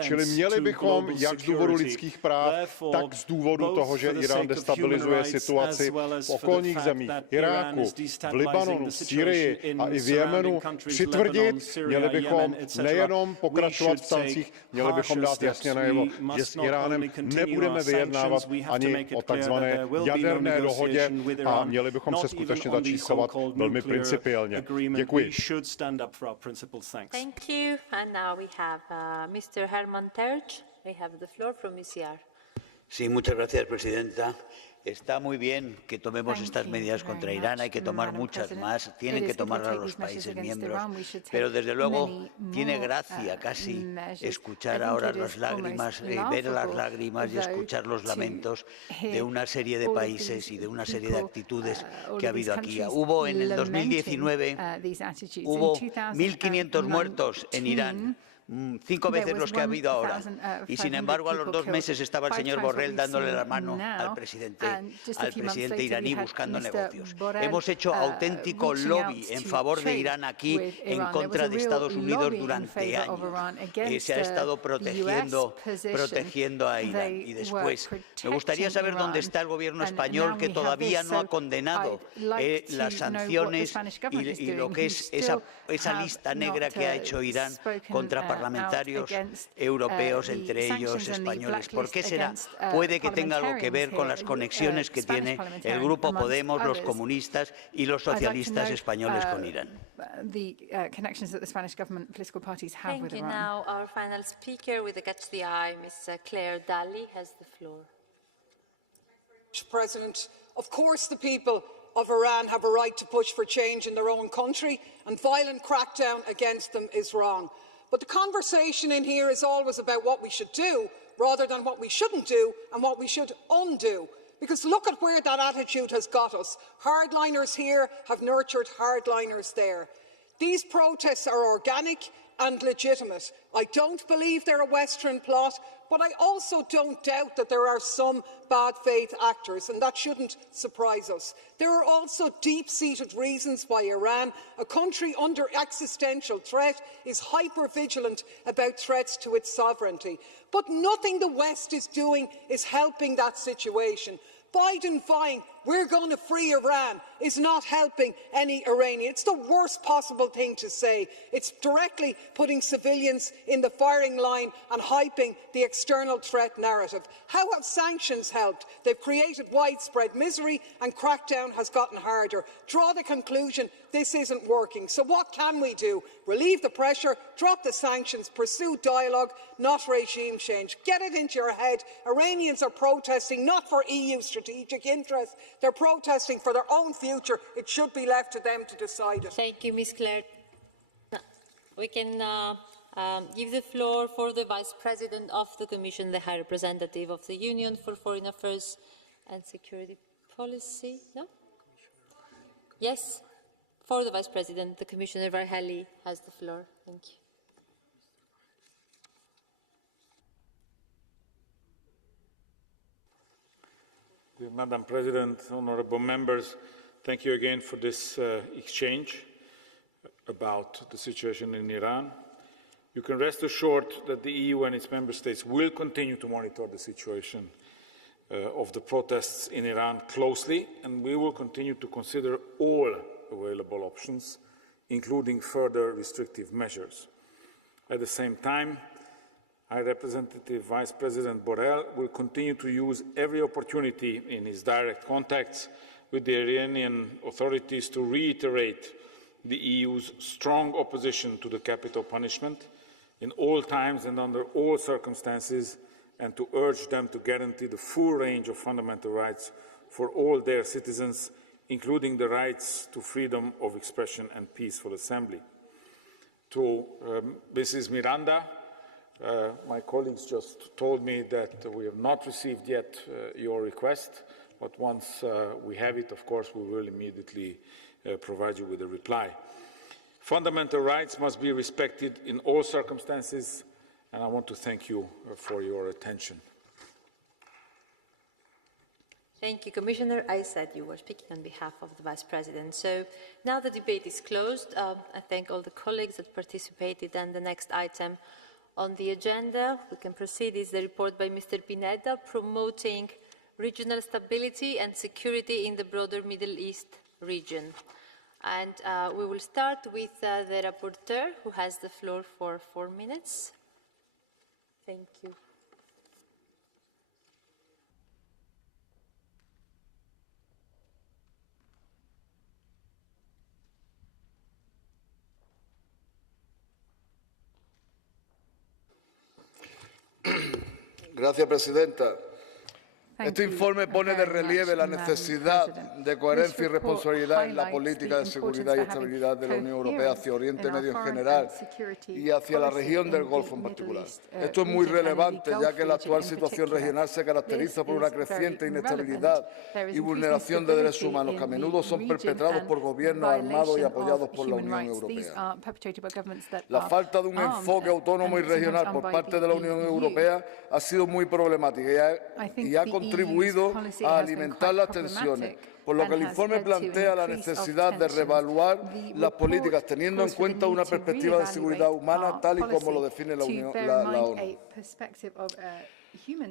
Čili měli bychom jak z důvodu lidských práv, tak z důvodu toho, že Irán destabilizuje situaci v okolních zemích, Iráku, v Libanonu, v Sýrii a i v Jemenu přitvrdit. Měli bychom nejenom pokračovat v sankcích, měli bychom dát jasně najevo, že s Iránem nebudeme vyjednávat ani o takzvané jaderné dohodě a měli bychom se skutečně začít chovat velmi principiálně. Děkuji. Thank you. And now we have Mr. Herman Terč. We have the floor from ECR. Sí, muchas gracias, presidenta. Está muy bien que tomemos estas medidas contra Irán, hay que tomar muchas más, tienen que tomarlas los países miembros, pero desde luego tiene gracia casi escuchar ahora las lágrimas, ver las lágrimas y escuchar los lamentos de una serie de países y de una serie de actitudes que ha habido aquí. Hubo en el 2019, hubo 1.500 muertos en Irán. 5 veces los que ha habido ahora. Y sin embargo, a los 2 meses estaba el señor Borrell dándole la mano al presidente iraní buscando negocios. Hemos hecho auténtico lobby en favor de Irán aquí, en contra de Estados Unidos durante años. Se ha estado protegiendo a Irán. Y después, me gustaría saber dónde está el gobierno español, que todavía no ha condenado las sanciones y lo que es esa lista negra que ha hecho Irán contra parlamentarios europeos, entre ellos españoles. ¿Por qué será? Puede que tenga algo que ver con las conexiones que tiene el Grupo Podemos, los comunistas y los socialistas españoles con Irán. Thank you. Now our final speaker with the Catch the Eye, Ms. Claire Daly, has the floor. Mr. President, of course the people of Iran have a right to push for change in their own country, and violent crackdown against them is wrong. But the conversation in here is always about what we should do rather than what we shouldn't do and what we should undo. Because look at where that attitude has got us. Hardliners here have nurtured hardliners there. These protests are organic and legitimate. I don't believe they're a Western plot, but I also don't doubt that there are some bad faith actors, and that shouldn't surprise us. There are also deep-seated reasons why Iran, a country under existential threat, is hyper-vigilant about threats to its sovereignty. But nothing the West is doing is helping that situation. Biden vying we're going to free Iran is not helping any Iranian. It's the worst possible thing to say. It's directly putting civilians in the firing line and hyping the external threat narrative. How have sanctions helped? They've created widespread misery and crackdown has gotten harder. Draw the conclusion this isn't working. So what can we do? Relieve the pressure, drop the sanctions, pursue dialogue, not regime change. Get it into your head. Iranians are protesting not for EU strategic interests. They're protesting for their own future. It should be left to them to decide it. Thank you, Ms. Clare. We can give the floor for the Vice President of the Commission, the High Representative of the Union for Foreign Affairs and Security Policy. No? Yes? For the Vice President, the Commissioner Varhelyi has the floor. Thank you. Dear Madam President, honourable members, thank you again for this exchange about the situation in Iran. You can rest assured that the EU and its member states will continue to monitor the situation of the protests in Iran closely, and we will continue to consider all available options, including further restrictive measures. At the same time, High Representative Vice President Borrell will continue to use every opportunity in his direct contacts with the Iranian authorities to reiterate the EU's strong opposition to the capital punishment in all times and under all circumstances, and to urge them to guarantee the full range of fundamental rights for all their citizens, including the rights to freedom of expression and peaceful assembly. To Mrs. Miranda, my colleagues just told me that we have not received yet your request, but once we have it, of course, we will immediately provide you with a reply. Fundamental rights must be respected in all circumstances, and I want to thank you for your attention. Thank you, Commissioner. I said you were speaking on behalf of the Vice President. So now the debate is closed. I thank all the colleagues that participated. And the next item on the agenda, we can proceed, is the report by Mr. Pineda, promoting regional stability and security in the broader Middle East region. And we will start with the rapporteur, who has the floor for 4 minutes. Thank you. Gracias, Presidenta. Este informe pone de relieve la necesidad de coherencia y responsabilidad en la política de seguridad y estabilidad de la Unión Europea hacia Oriente Medio en general y hacia la región del Golfo en particular. Esto es muy relevante, ya que la actual situación regional se caracteriza por una creciente inestabilidad y vulneración de derechos humanos que a menudo son perpetrados por gobiernos armados y apoyados por la Unión Europea. La falta de un enfoque autónomo y regional por parte de la Unión Europea ha sido muy problemática y ha contribuido a alimentar las tensiones, por lo que el informe plantea la necesidad de reevaluar las políticas teniendo en cuenta una perspectiva de seguridad humana tal y como lo define la ONU.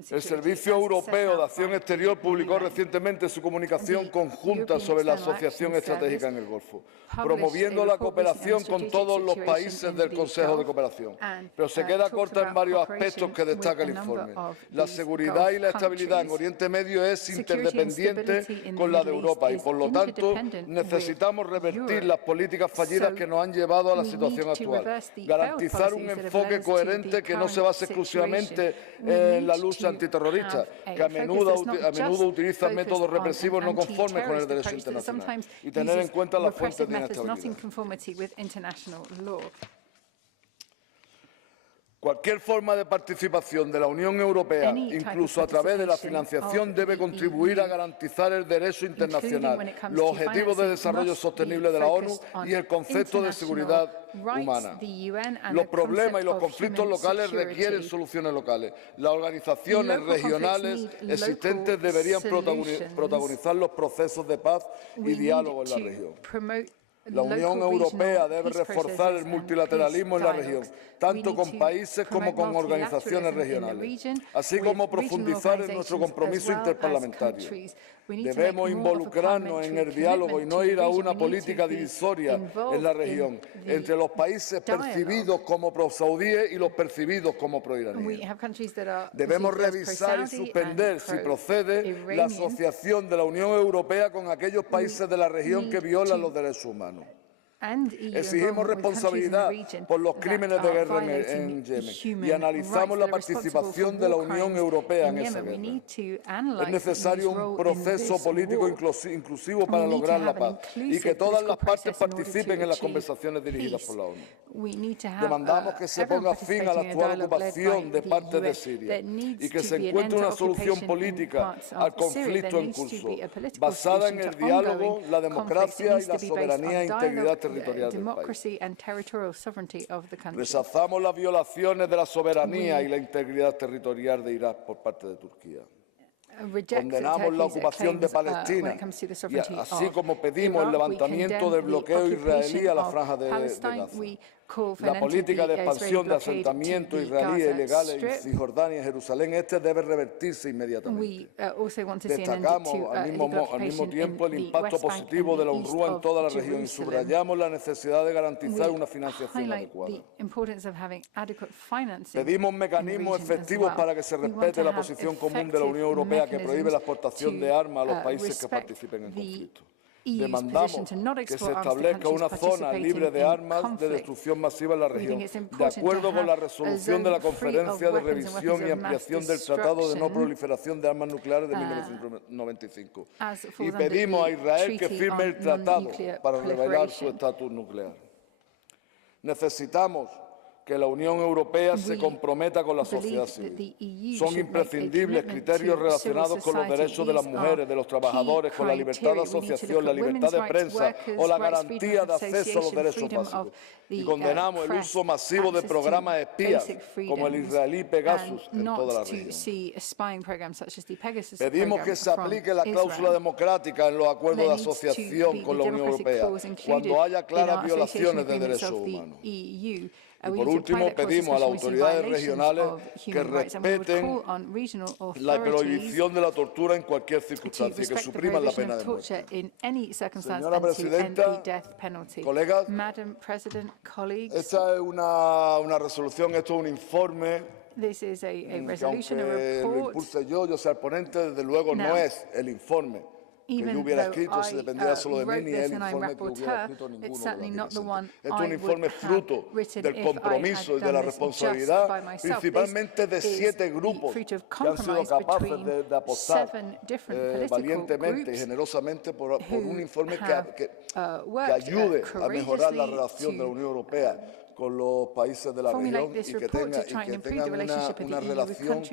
El Servicio Europeo de Acción Exterior publicó recientemente su comunicación conjunta sobre la asociación estratégica en el Golfo, promoviendo la cooperación con todos los países del Consejo de Cooperación, pero se queda corta en varios aspectos que destaca el informe. La seguridad y la estabilidad en Oriente Medio es interdependiente con la de Europa y, por lo tanto, necesitamos revertir las políticas fallidas que nos han llevado a la situación actual, garantizar un enfoque coherente que no se base exclusivamente en la lucha antiterrorista, que a menudo utiliza métodos represivos no conformes con el derecho internacional, y tener en cuenta las fuentes de inestabilidad. Cualquier forma de participación de la Unión Europea, incluso a través de la financiación, debe contribuir a garantizar el derecho internacional, los objetivos de desarrollo sostenible de la ONU y el concepto de seguridad humana. Los problemas y los conflictos locales requieren soluciones locales. Las organizaciones regionales existentes deberían protagonizar los procesos de paz y diálogo en la región. La Unión Europea debe reforzar el multilateralismo en la región, tanto con países como con organizaciones regionales, así como profundizar en nuestro compromiso interparlamentario. Debemos involucrarnos en el diálogo y no ir a una política divisoria en la región entre los países percibidos como pro-saudíes y los percibidos como pro-iraníes. Debemos revisar y suspender, si procede, la asociación de la Unión Europea con aquellos países de la región que violan los derechos humanos. Exigimos responsabilidad por los crímenes de guerra en Yemen y analizamos la participación de la Unión Europea en esa guerra. Es necesario un proceso político inclusivo para lograr la paz y que todas las partes participen en las conversaciones dirigidas por la ONU. Demandamos que se ponga fin a la actual ocupación de parte de Siria y que se encuentre una solución política al conflicto en curso, basada en el diálogo, la democracia y la soberanía e integridad territorial del país. Rechazamos las violaciones de la soberanía y la integridad territorial de Irak por parte de Turquía. Condenamos la ocupación de Palestina, así como pedimos el levantamiento del bloqueo israelí a la franja de Gaza. La política de expansión de asentamientos israelíes ilegales en Cisjordania y Jerusalén Este debe revertirse inmediatamente. Destacamos al mismo tiempo el impacto positivo de la UNRWA en toda la región y subrayamos la necesidad de garantizar una financiación adecuada. Pedimos mecanismos efectivos para que se respete la posición común de la Unión Europea que prohíbe la exportación de armas a los países que participen en conflicto. Demandamos que se establezca una zona libre de armas de destrucción masiva en la región, de acuerdo con la resolución de la Conferencia de Revisión y Ampliación del Tratado de No Proliferación de Armas Nucleares de 1995. Y pedimos a Israel que firme el tratado para revelar su estatus nuclear. Necesitamos que la Unión Europea se comprometa con la sociedad civil. Son imprescindibles criterios relacionados con los derechos de las mujeres, de los trabajadores, con la libertad de asociación, la libertad de prensa o la garantía de acceso a los derechos básicos. Y condenamos el uso masivo de programas espías como el israelí Pegasus en toda la región. Pedimos que se aplique la cláusula democrática en los acuerdos de asociación con la Unión Europea cuando haya claras violaciones de derechos humanos. Y por último, pedimos a las autoridades regionales que respeten la prohibición de la tortura en cualquier circunstancia y que supriman la pena de muerte. Señora Presidenta, colegas, esta es una resolución, esto es un informe que aunque lo impulse yo soy el ponente, desde luego no es el informe que yo hubiera escrito si dependiera solo de mí, ni el informe que hubiera escrito ninguno. Esto es un informe fruto del compromiso y de la responsabilidad, principalmente de 7 grupos que han sido capaces de apostar valientemente y generosamente por un informe que ayude a mejorar la relación de la Unión Europea con los países de la región y que tengan una relación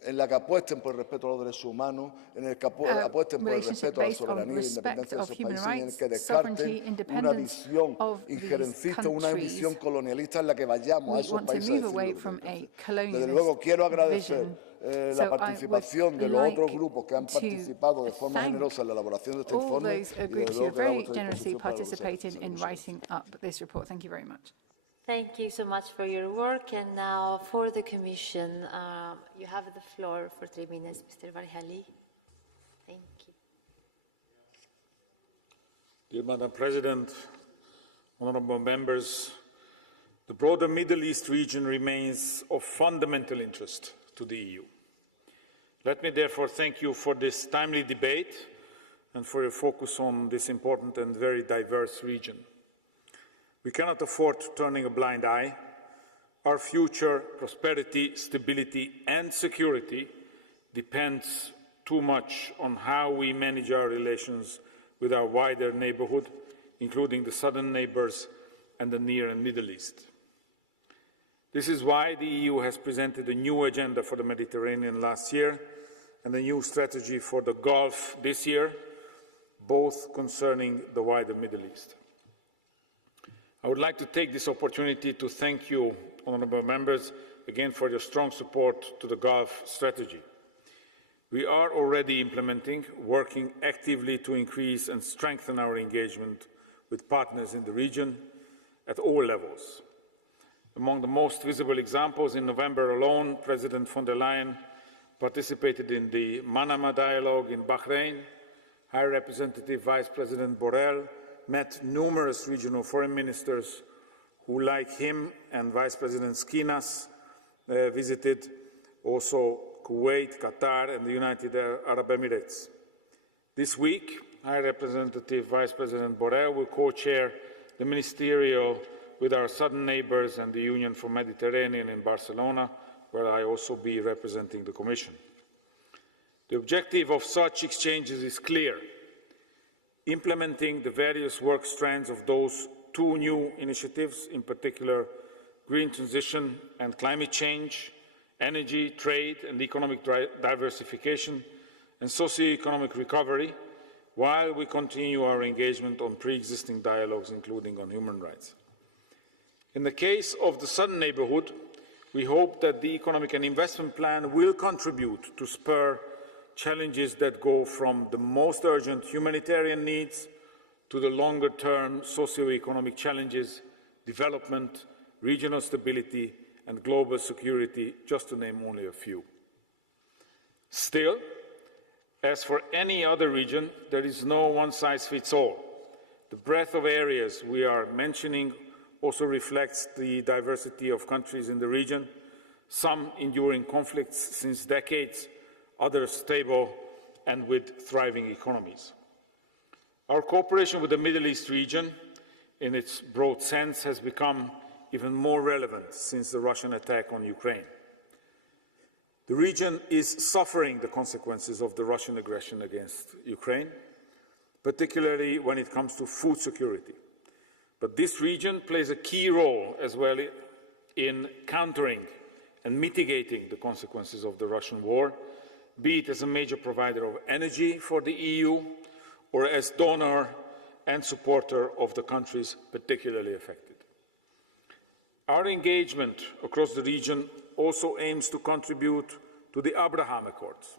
en la que apuesten por el respeto a los derechos humanos, en el que apuesten por el respeto a la soberanía y la independencia de esos países y en el que descarten una visión injerencista, una visión colonialista en la que vayamos a esos países. Desde luego quiero agradecer la participación de los otros grupos que han participado de forma generosa en la elaboración de este informe y desde luego queda a vuestra disposición para Thank you very much. Thank you so much for your work. And now for the Commission, you have the floor for 3 minutes, Mr. Borrell. Thank you. Dear Madam President, honorable members, the broader Middle East region remains of fundamental interest to the EU. Let me therefore thank you for this timely debate and for your focus on this important and very diverse region. We cannot afford turning a blind eye. Our future prosperity, stability and security depends too much on how we manage our relations with our wider neighbourhood, including the southern neighbours and the Near and Middle East. This is why the EU has presented a new agenda for the Mediterranean last year and a new strategy for the Gulf this year, both concerning the wider Middle East. I would like to take this opportunity to thank you, honourable members, again for your strong support to the Gulf strategy. We are already implementing, working actively to increase and strengthen our engagement with partners in the region at all levels. Among the most visible examples, in November alone, President von der Leyen participated in the Manama dialogue in Bahrain. High Representative Vice President Borrell met numerous regional foreign ministers who, like him and Vice President Skinas, visited also Kuwait, Qatar, and the United Arab Emirates. This week, High Representative Vice President Borrell will co-chair the ministerial with our southern neighbours and the Union for Mediterranean in Barcelona, where I also be representing the Commission. The objective of such exchanges is clear: implementing the various work strands of those two new initiatives, in particular green transition and climate change, energy, trade and economic diversification, and socio-economic recovery, while we continue our engagement on pre-existing dialogues, including on human rights. In the case of the southern neighbourhood, we hope that the economic and investment plan will contribute to spur challenges that go from the most urgent humanitarian needs to the longer-term socio-economic challenges, development, regional stability, and global security, just to name only a few. Still, as for any other region, there is no one-size-fits-all. The breadth of areas we are mentioning also reflects the diversity of countries in the region, some enduring conflicts since decades, others stable and with thriving economies. Our cooperation with the Middle East region, in its broad sense, has become even more relevant since the Russian attack on Ukraine. The region is suffering the consequences of the Russian aggression against Ukraine, particularly when it comes to food security. But this region plays a key role as well in countering and mitigating the consequences of the Russian war, be it as a major provider of energy for the EU or as donor and supporter of the countries particularly affected. Our engagement across the region also aims to contribute to the Abraham Accords.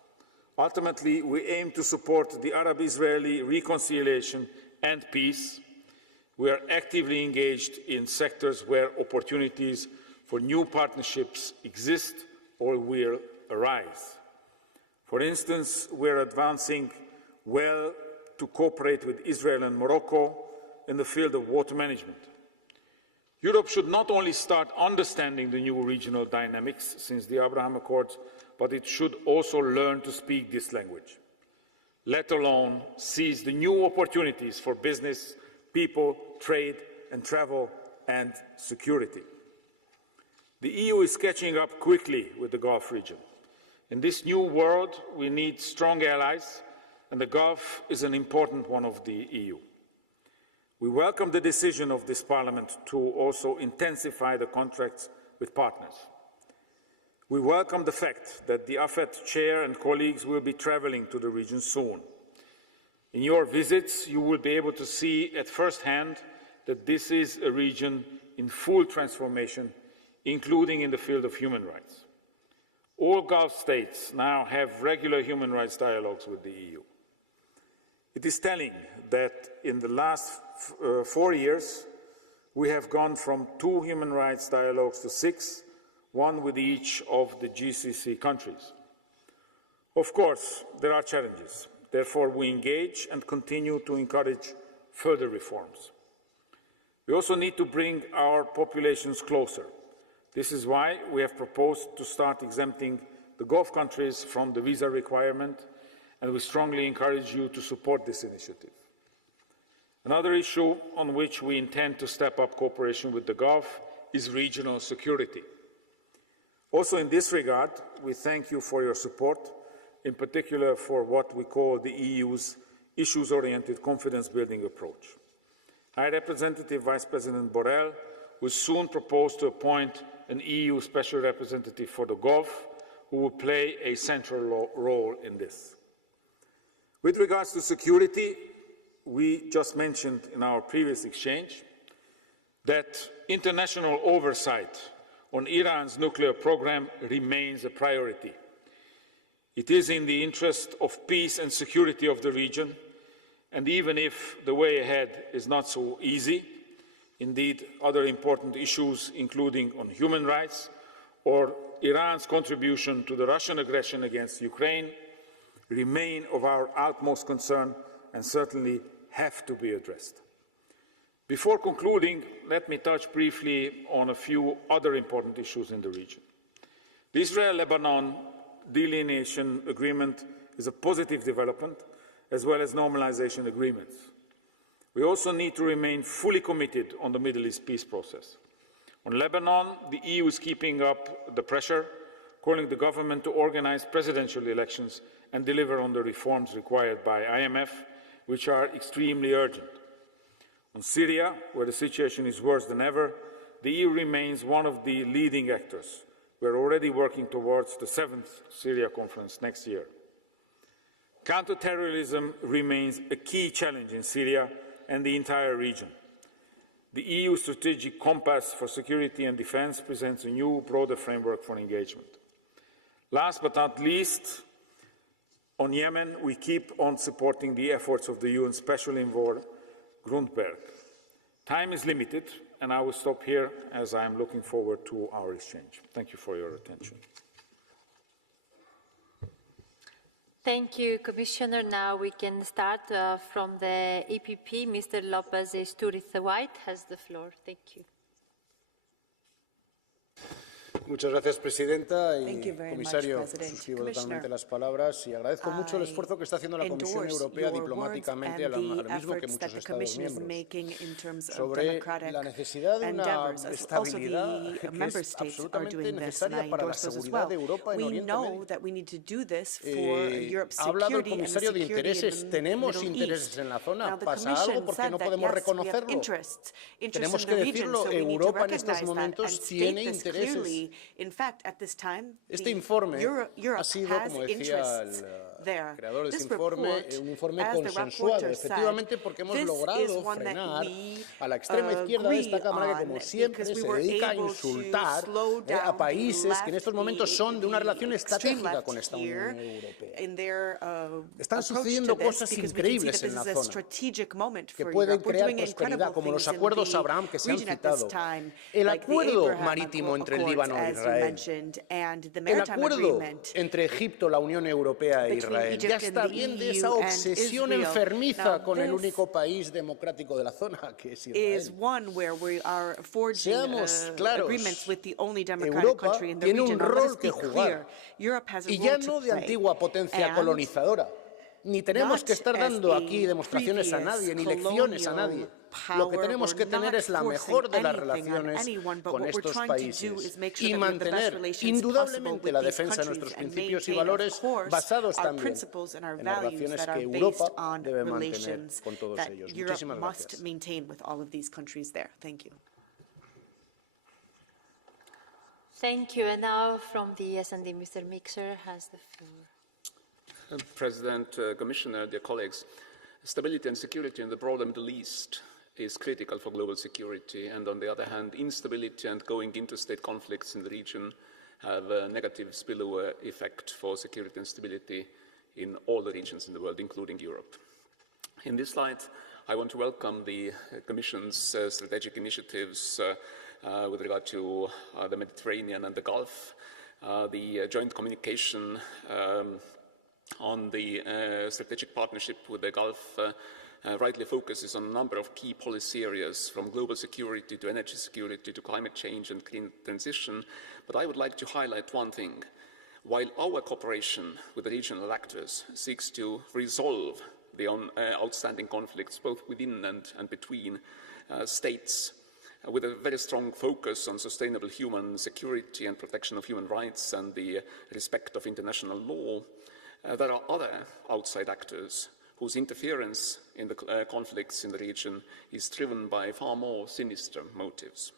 Ultimately, we aim to support the Arab-Israeli reconciliation and peace. We are actively engaged in sectors where opportunities for new partnerships exist or will arise. For instance, we are advancing well to cooperate with Israel and Morocco in the field of water management. Europe should not only start understanding the new regional dynamics since the Abraham Accords, but it should also learn to speak this language, let alone seize the new opportunities for business, people, trade and travel, and security. The EU is catching up quickly with the Gulf region. In this new world, we need strong allies, and the Gulf is an important one of the EU. We welcome the decision of this Parliament to also intensify the contacts with partners. We welcome the fact that the AFET chair and colleagues will be travelling to the region soon. In your visits, you will be able to see at first hand that this is a region in full transformation, including in the field of human rights. All Gulf states now have regular human rights dialogues with the EU. It is telling that in the last 4 years, we have gone from 2 human rights dialogues to 6, one with each of the GCC countries. Of course, there are challenges. Therefore, we engage and continue to encourage further reforms. We also need to bring our populations closer. This is why we have proposed to start exempting the Gulf countries from the visa requirement, and we strongly encourage you to support this initiative. Another issue on which we intend to step up cooperation with the Gulf is regional security. Also in this regard, we thank you for your support, in particular for what we call the EU's issues-oriented confidence-building approach. High Representative Vice President Borrell will soon propose to appoint an EU Special Representative for the Gulf, who will play a central role in this. With regards to security, we just mentioned in our previous exchange that international oversight on Iran's nuclear program remains a priority. It is in the interest of peace and security of the region, and even if the way ahead is not so easy, indeed other important issues, including on human rights or Iran's contribution to the Russian aggression against Ukraine remain of our utmost concern and certainly have to be addressed. Before concluding, let me touch briefly on a few other important issues in the region. The Israel-Lebanon delineation agreement is a positive development, as well as normalization agreements. We also need to remain fully committed on the Middle East peace process. On Lebanon, the EU is keeping up the pressure, calling the government to organize presidential elections and deliver on the reforms required by IMF, which are extremely urgent. On Syria, where the situation is worse than ever, the EU remains one of the leading actors. We are already working towards the 7th Syria conference next year. Counterterrorism remains a key challenge in Syria and the entire region. The EU Strategic Compass for Security and Defence presents a new, broader framework for engagement. Last but not least, on Yemen, we keep on supporting the efforts of the UN Special Envoy, Grundberg. Time is limited, and I will stop here as I am looking forward to our exchange. Thank you for your attention. Thank you, Commissioner. Now we can start from the EPP. Mr. Lopez Isturiz White has the floor. Thank you. Muchas gracias, Presidenta y Comisario. Suscribo totalmente las palabras y agradezco mucho el esfuerzo que está haciendo la Comisión Europea diplomáticamente, al mismo que muchos Estados miembros, sobre la necesidad de una estabilidad que es absolutamente necesaria para la seguridad de Europa en Oriente Medio. Ha hablado el Comisario de intereses. Tenemos intereses en la zona. ¿Pasa algo porque no podemos reconocerlo? Tenemos que decirlo. Europa en estos momentos tiene intereses. Este informe ha sido, como decía el creador de este informe, un informe consensuado, efectivamente, porque hemos logrado frenar a la extrema izquierda de esta Cámara, que como siempre se dedica a insultar a países que en estos momentos son de una relación estratégica con esta Unión Europea. Están sucediendo cosas increíbles en la zona que pueden crear prosperidad, como los acuerdos Abraham que se han citado, el acuerdo marítimo entre el Líbano e Israel, el acuerdo entre Egipto, la Unión Europea e Israel. Ya está bien de esa obsesión enfermiza con el único país democrático de la zona, que es Israel. Seamos claros, Europa tiene un rol que jugar, y ya no de antigua potencia colonizadora. Ni tenemos que estar dando aquí demostraciones a nadie, ni lecciones a nadie. Lo que tenemos que tener es la mejor de las relaciones con estos países y mantener indudablemente la defensa de nuestros principios y valores basados también en las relaciones que Europa debe mantener con todos ellos. Muchísimas gracias. Thank you. And now from the S&D, Mr. Mixer has the floor. President, Commissioner, dear colleagues, stability and security in the broader Middle East is critical for global security, and on the other hand, instability and going interstate conflicts in the region have a negative spillover effect for security and stability in all the regions in the world, including Europe. In this light, I want to welcome the Commission's strategic initiatives with regard to the Mediterranean and the Gulf, the joint communication on the strategic partnership with the Gulf rightly focuses on a number of key policy areas, from global security to energy security to climate change and clean transition. But I would like to highlight one thing. While our cooperation with the regional actors seeks to resolve the outstanding conflicts both within and between states, with a very strong focus on sustainable human security and protection of human rights and the respect of international law, there are other outside actors whose interference in the conflicts in the region is driven by far more sinister motives.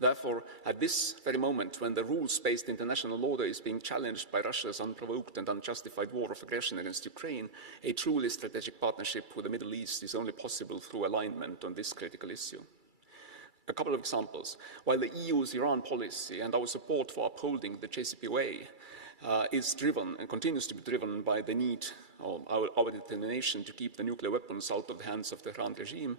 Therefore, at this very moment, when the rules-based international order is being challenged by Russia's unprovoked and unjustified war of aggression against Ukraine, a truly strategic partnership with the Middle East is only possible through alignment on this critical issue. A couple of examples. While the EU's Iran policy and our support for upholding the JCPOA is driven and continues to be driven by the need of our determination to keep the nuclear weapons out of the hands of the Iran regime,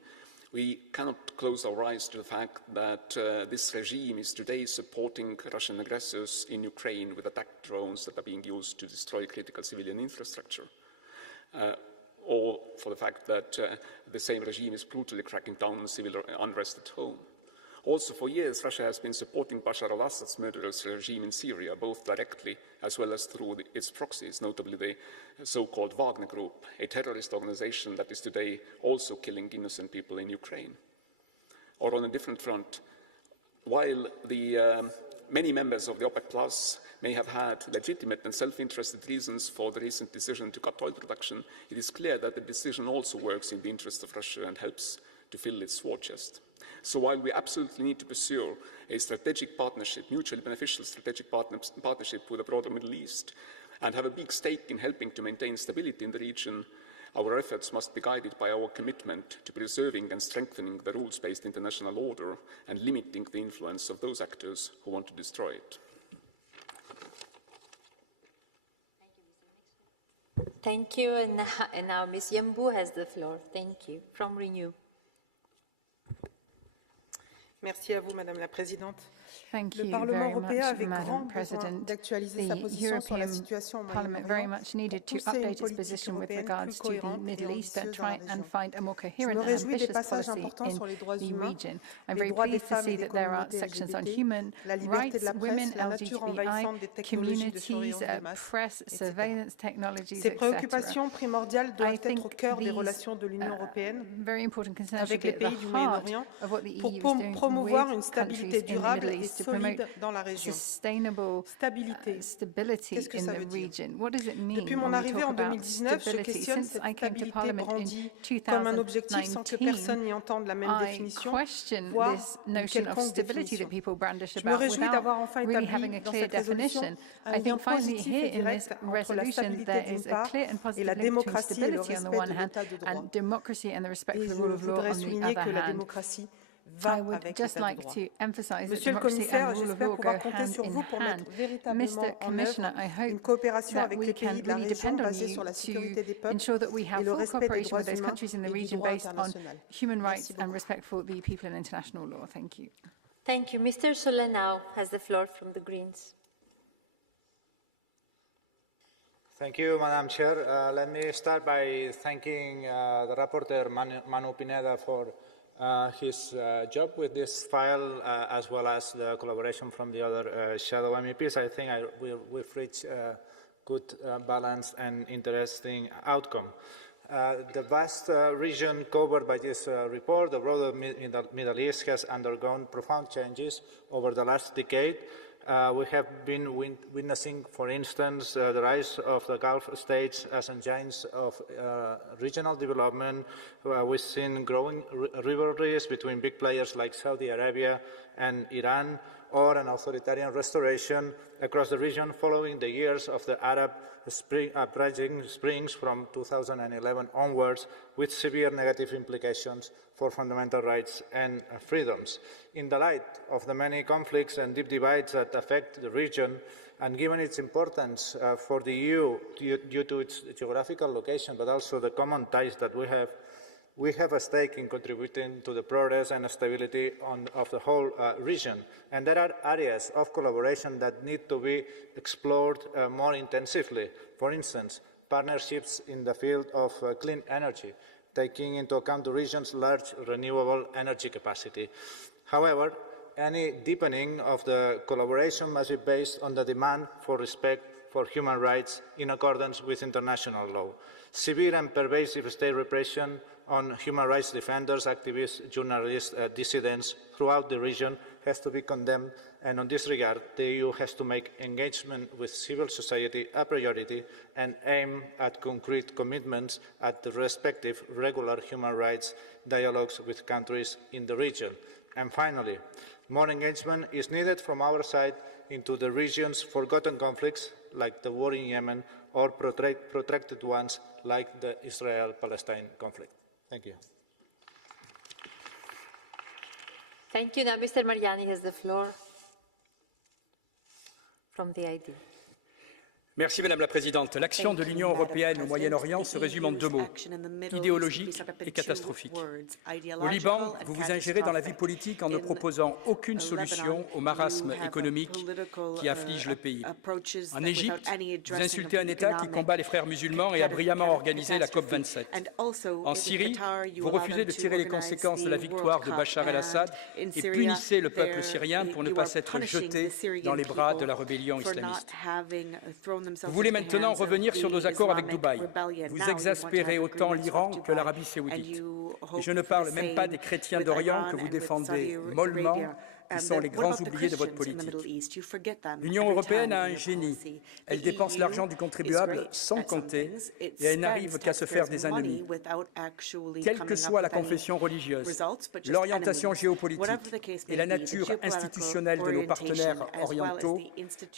We cannot close our eyes to the fact that this regime is today supporting Russian aggressors in Ukraine with attack drones that are being used to destroy critical civilian infrastructure, or for the fact that the same regime is brutally cracking down on civil unrest at home. Also, for years, Russia has been supporting Bashar al-Assad's murderous regime in Syria, both directly as well as through its proxies, notably the so-called Wagner Group, a terrorist organization that is today also killing innocent people in Ukraine. Or on a different front, while the many members of the OPEC Plus may have had legitimate and self-interested reasons for the recent decision to cut oil production, it is clear that the decision also works in the interest of Russia and helps to fill its war chest. So while we absolutely need to pursue a strategic partnership, mutually beneficial strategic partnership with the broader Middle East, and have a big stake in helping to maintain stability in the region, our efforts must be guided by our commitment to preserving and strengthening the rules-based international order and limiting the influence of those actors who want to destroy it. Thank you. And now Ms. Yambou has the floor. Thank you. From Renew. Merci à vous, Madame la Présidente. Thank Le you Parlement very européen much, avait grand Madam besoin President. d'actualiser sa The position sur la European situation au Parliament very Moyen-Orient much needed to pour pousser une update its politique position with européenne regards plus to the cohérente et Middle East and ambitieuse dans try la and région. find a more Je coherent me and réjouis des ambitious passages policy importants sur les droits in the humains, region. I'm les very droits des pleased to femmes see et des that there are communautés sections on LGBT, human la liberté de rights, la women, presse, la nature LGBTI, envahissante des technologies de communities, surveillance de masse, press, etc. surveillance technologies, Ces etc. préoccupations primordiales I doivent être think au cœur des these relations de l'Union européenne very important concerns should avec be les at pays the du heart Moyen-Orient of what the pour EU is doing promouvoir with une stabilité countries in the durable Middle et East to promote solide dans la région. sustainable Stabilité. stability Qu'est-ce que in ça the veut dire? region. What does it mean Depuis when mon we arrivée talk en about 2019, je stability? questionne Since cette I came to stabilité Parliament in brandie comme un objectif sans que 2019, personne n'y entende la même I définition, question voire this une notion of quelconque stability définition. that people brandish Je me about réjouis without d'avoir enfin really établi having a dans clear cette résolution definition. un I lien think finally positif here et in this direct entre la resolution stabilité there d'une is a part clear and et positive la link between démocratie et le stability on the respect one de hand l'état de droit. and democracy and the respect Et for the je rule of law voudrais on the souligner other que la hand. démocratie va I would avec just l'état de like droit. to emphasize that Monsieur le democracy commissaire, and rule of j'espère law go pouvoir compter hand sur in vous pour hand. mettre véritablement Mr. en Commissioner, œuvre I hope une coopération that avec we les pays can de la really région depend on basée sur you la sécurité des to peuples ensure that we et have le full respect des cooperation droits with those humains countries in the et du region droit based on international. human Merci rights and beaucoup. respect for the people and international law. Thank you. Thank you. Mr. Solenau has the floor from the Greens. Thank you, Madam Chair. Let me start by thanking the rapporteur, Manu Pineda, for his job with this file, as well as the collaboration from the other shadow MEPs. I think we've reached a good, balanced and interesting outcome. The vast region covered by this report, the broader Middle East, has undergone profound changes over the last decade. We have been witnessing, for instance, the rise of the Gulf states as engines of regional development. We've seen growing rivalries between big players like Saudi Arabia and Iran, or an authoritarian restoration across the region following the years of the Arab uprising springs from 2011 onwards, with severe negative implications for fundamental rights and freedoms. In the light of the many conflicts and deep divides that affect the region, and given its importance for the EU due to its geographical location, but also the common ties that we have a stake in contributing to the progress and stability of the whole region. And there are areas of collaboration that need to be explored more intensively. For instance, partnerships in the field of clean energy, taking into account the region's large renewable energy capacity. However, any deepening of the collaboration must be based on the demand for respect for human rights in accordance with international law. Severe and pervasive state repression on human rights defenders, activists, journalists, dissidents throughout the region has to be condemned, and on this regard, the EU has to make engagement with civil society a priority and aim at concrete commitments at the respective regular human rights dialogues with countries in the region. And finally, more engagement is needed from our side into the region's forgotten conflicts, like the war in Yemen, or protracted ones like the Israel-Palestine conflict. Thank you. Thank you. Now, Mr. Mariani has the floor from the ID. Merci Madame la Présidente. L'action de l'Union européenne au Moyen-Orient se résume en deux mots, idéologique et catastrophique. Au Liban, vous vous ingérez dans la vie politique en ne proposant aucune solution au marasme économique qui afflige le pays. En Égypte, vous insultez un État qui combat les frères musulmans et a brillamment organisé la COP27. En Syrie, vous refusez de tirer les conséquences de la victoire de Bachar el-Assad et punissez le peuple syrien pour ne pas s'être jeté dans les bras de la rébellion islamiste. Vous voulez maintenant revenir sur nos accords avec Dubaï. Vous exaspérez autant l'Iran que l'Arabie saoudite. Et je ne parle même pas des chrétiens d'Orient que vous défendez mollement, qui sont les grands oubliés de votre politique. L'Union européenne a un génie. Elle dépense l'argent du contribuable sans compter et elle n'arrive qu'à se faire des ennemis. Quelle que soit la confession religieuse, l'orientation géopolitique et la nature institutionnelle de nos partenaires orientaux,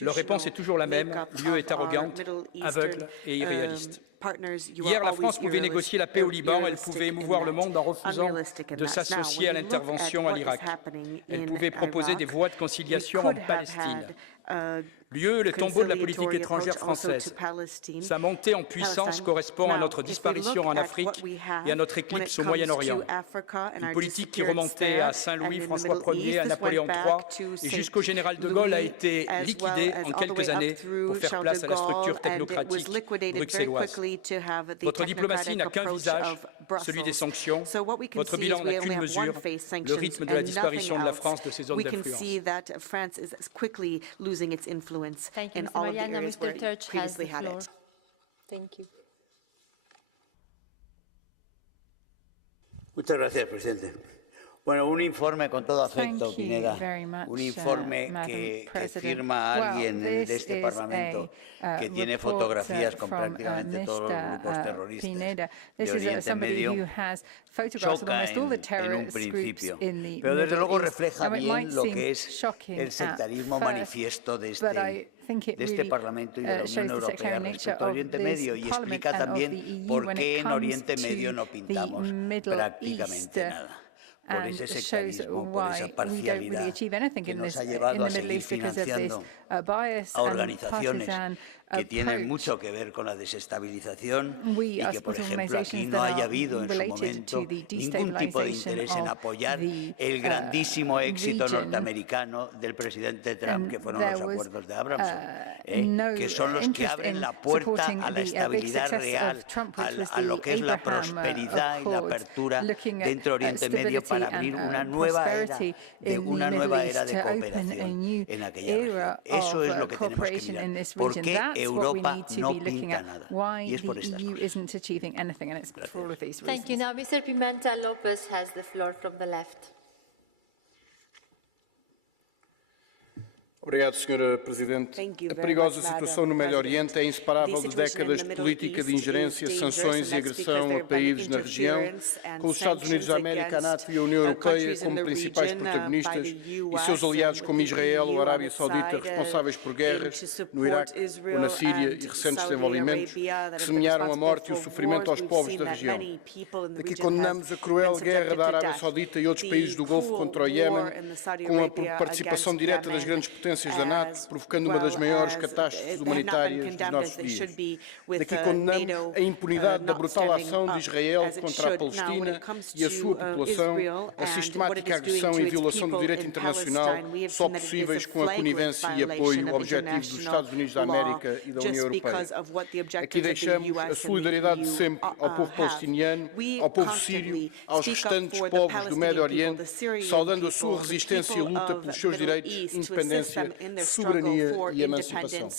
leur réponse est toujours la même, l'UE est arrogante, aveugle et irréaliste. Hier, la France pouvait négocier la paix au Liban, elle pouvait émouvoir le monde en refusant de s'associer à l'intervention en Irak. Elle pouvait proposer des voies de conciliation en Palestine. L'UE est le tombeau de la politique étrangère française. Sa montée en puissance correspond à notre disparition en Afrique et à notre éclipse au Moyen-Orient. Une politique qui remontait à Saint-Louis, François Ier, à Napoléon III et jusqu'au général de Gaulle a été liquidée en quelques années pour faire place à la structure technocratique bruxelloise. Votre diplomatie n'a qu'un visage, celui des sanctions. Votre bilan n'a qu'une mesure, le rythme de la disparition de la France de ses zones d'influence. Thank you, Mr. Mariano. Mr. Turch has the floor. Thank you. Muchas gracias, presidente. Bueno, un informe con todo afecto, Pineda, un informe que firma alguien de este Parlamento que tiene fotografías con prácticamente todos los grupos terroristas de Oriente Medio, choca en un principio, pero desde luego refleja bien lo que es el sectarismo manifiesto de este Parlamento y de la Unión Europea respecto a Oriente Medio y explica también por qué en Oriente Medio no pintamos prácticamente nada. Por ese sectarismo, por esa parcialidad que nos ha llevado a seguir financiando a organizaciones que tienen mucho que ver con la desestabilización y que, por ejemplo, aquí no haya habido en su momento ningún tipo de interés en apoyar el grandísimo éxito norteamericano del presidente Trump, que fueron los acuerdos de Abraham, que son los que abren la puerta a la estabilidad real, a lo que es la prosperidad y la apertura dentro de Oriente Medio para abrir una nueva era de cooperación en aquella región. Eso es lo que tenemos que mirar. ¿Por qué Europa no pinta nada? Y es por estas cosas. Thank you. Now, Mr. Pimenta Lopez has the floor from the left. Obrigado, Sra. Presidente. A perigosa situação no Médio Oriente é inseparável de décadas de política de ingerência, sanções e agressão a países na região, com os Estados Unidos da América, a NATO e a União Europeia como principais protagonistas e seus aliados como Israel ou a Arábia Saudita responsáveis por guerras no Iraque ou na Síria e recentes desenvolvimentos que semearam a morte e o sofrimento aos povos da região. Daqui condenamos a cruel guerra da Arábia Saudita e outros países do Golfo contra o Iémen, com a participação direta das grandes potências da NATO, provocando uma das maiores catástrofes humanitárias dos nossos dias. Daqui condenamos a impunidade da brutal ação de Israel contra a Palestina e a sua população, a sistemática agressão e violação do direito internacional, só possíveis com a conivência e apoio objetivo dos Estados Unidos da América e da União Europeia. Aqui deixamos a solidariedade de sempre ao povo palestiniano, ao povo sírio, aos restantes povos do Médio Oriente, saudando a sua resistência e luta pelos seus direitos, independência, soberania e emancipação.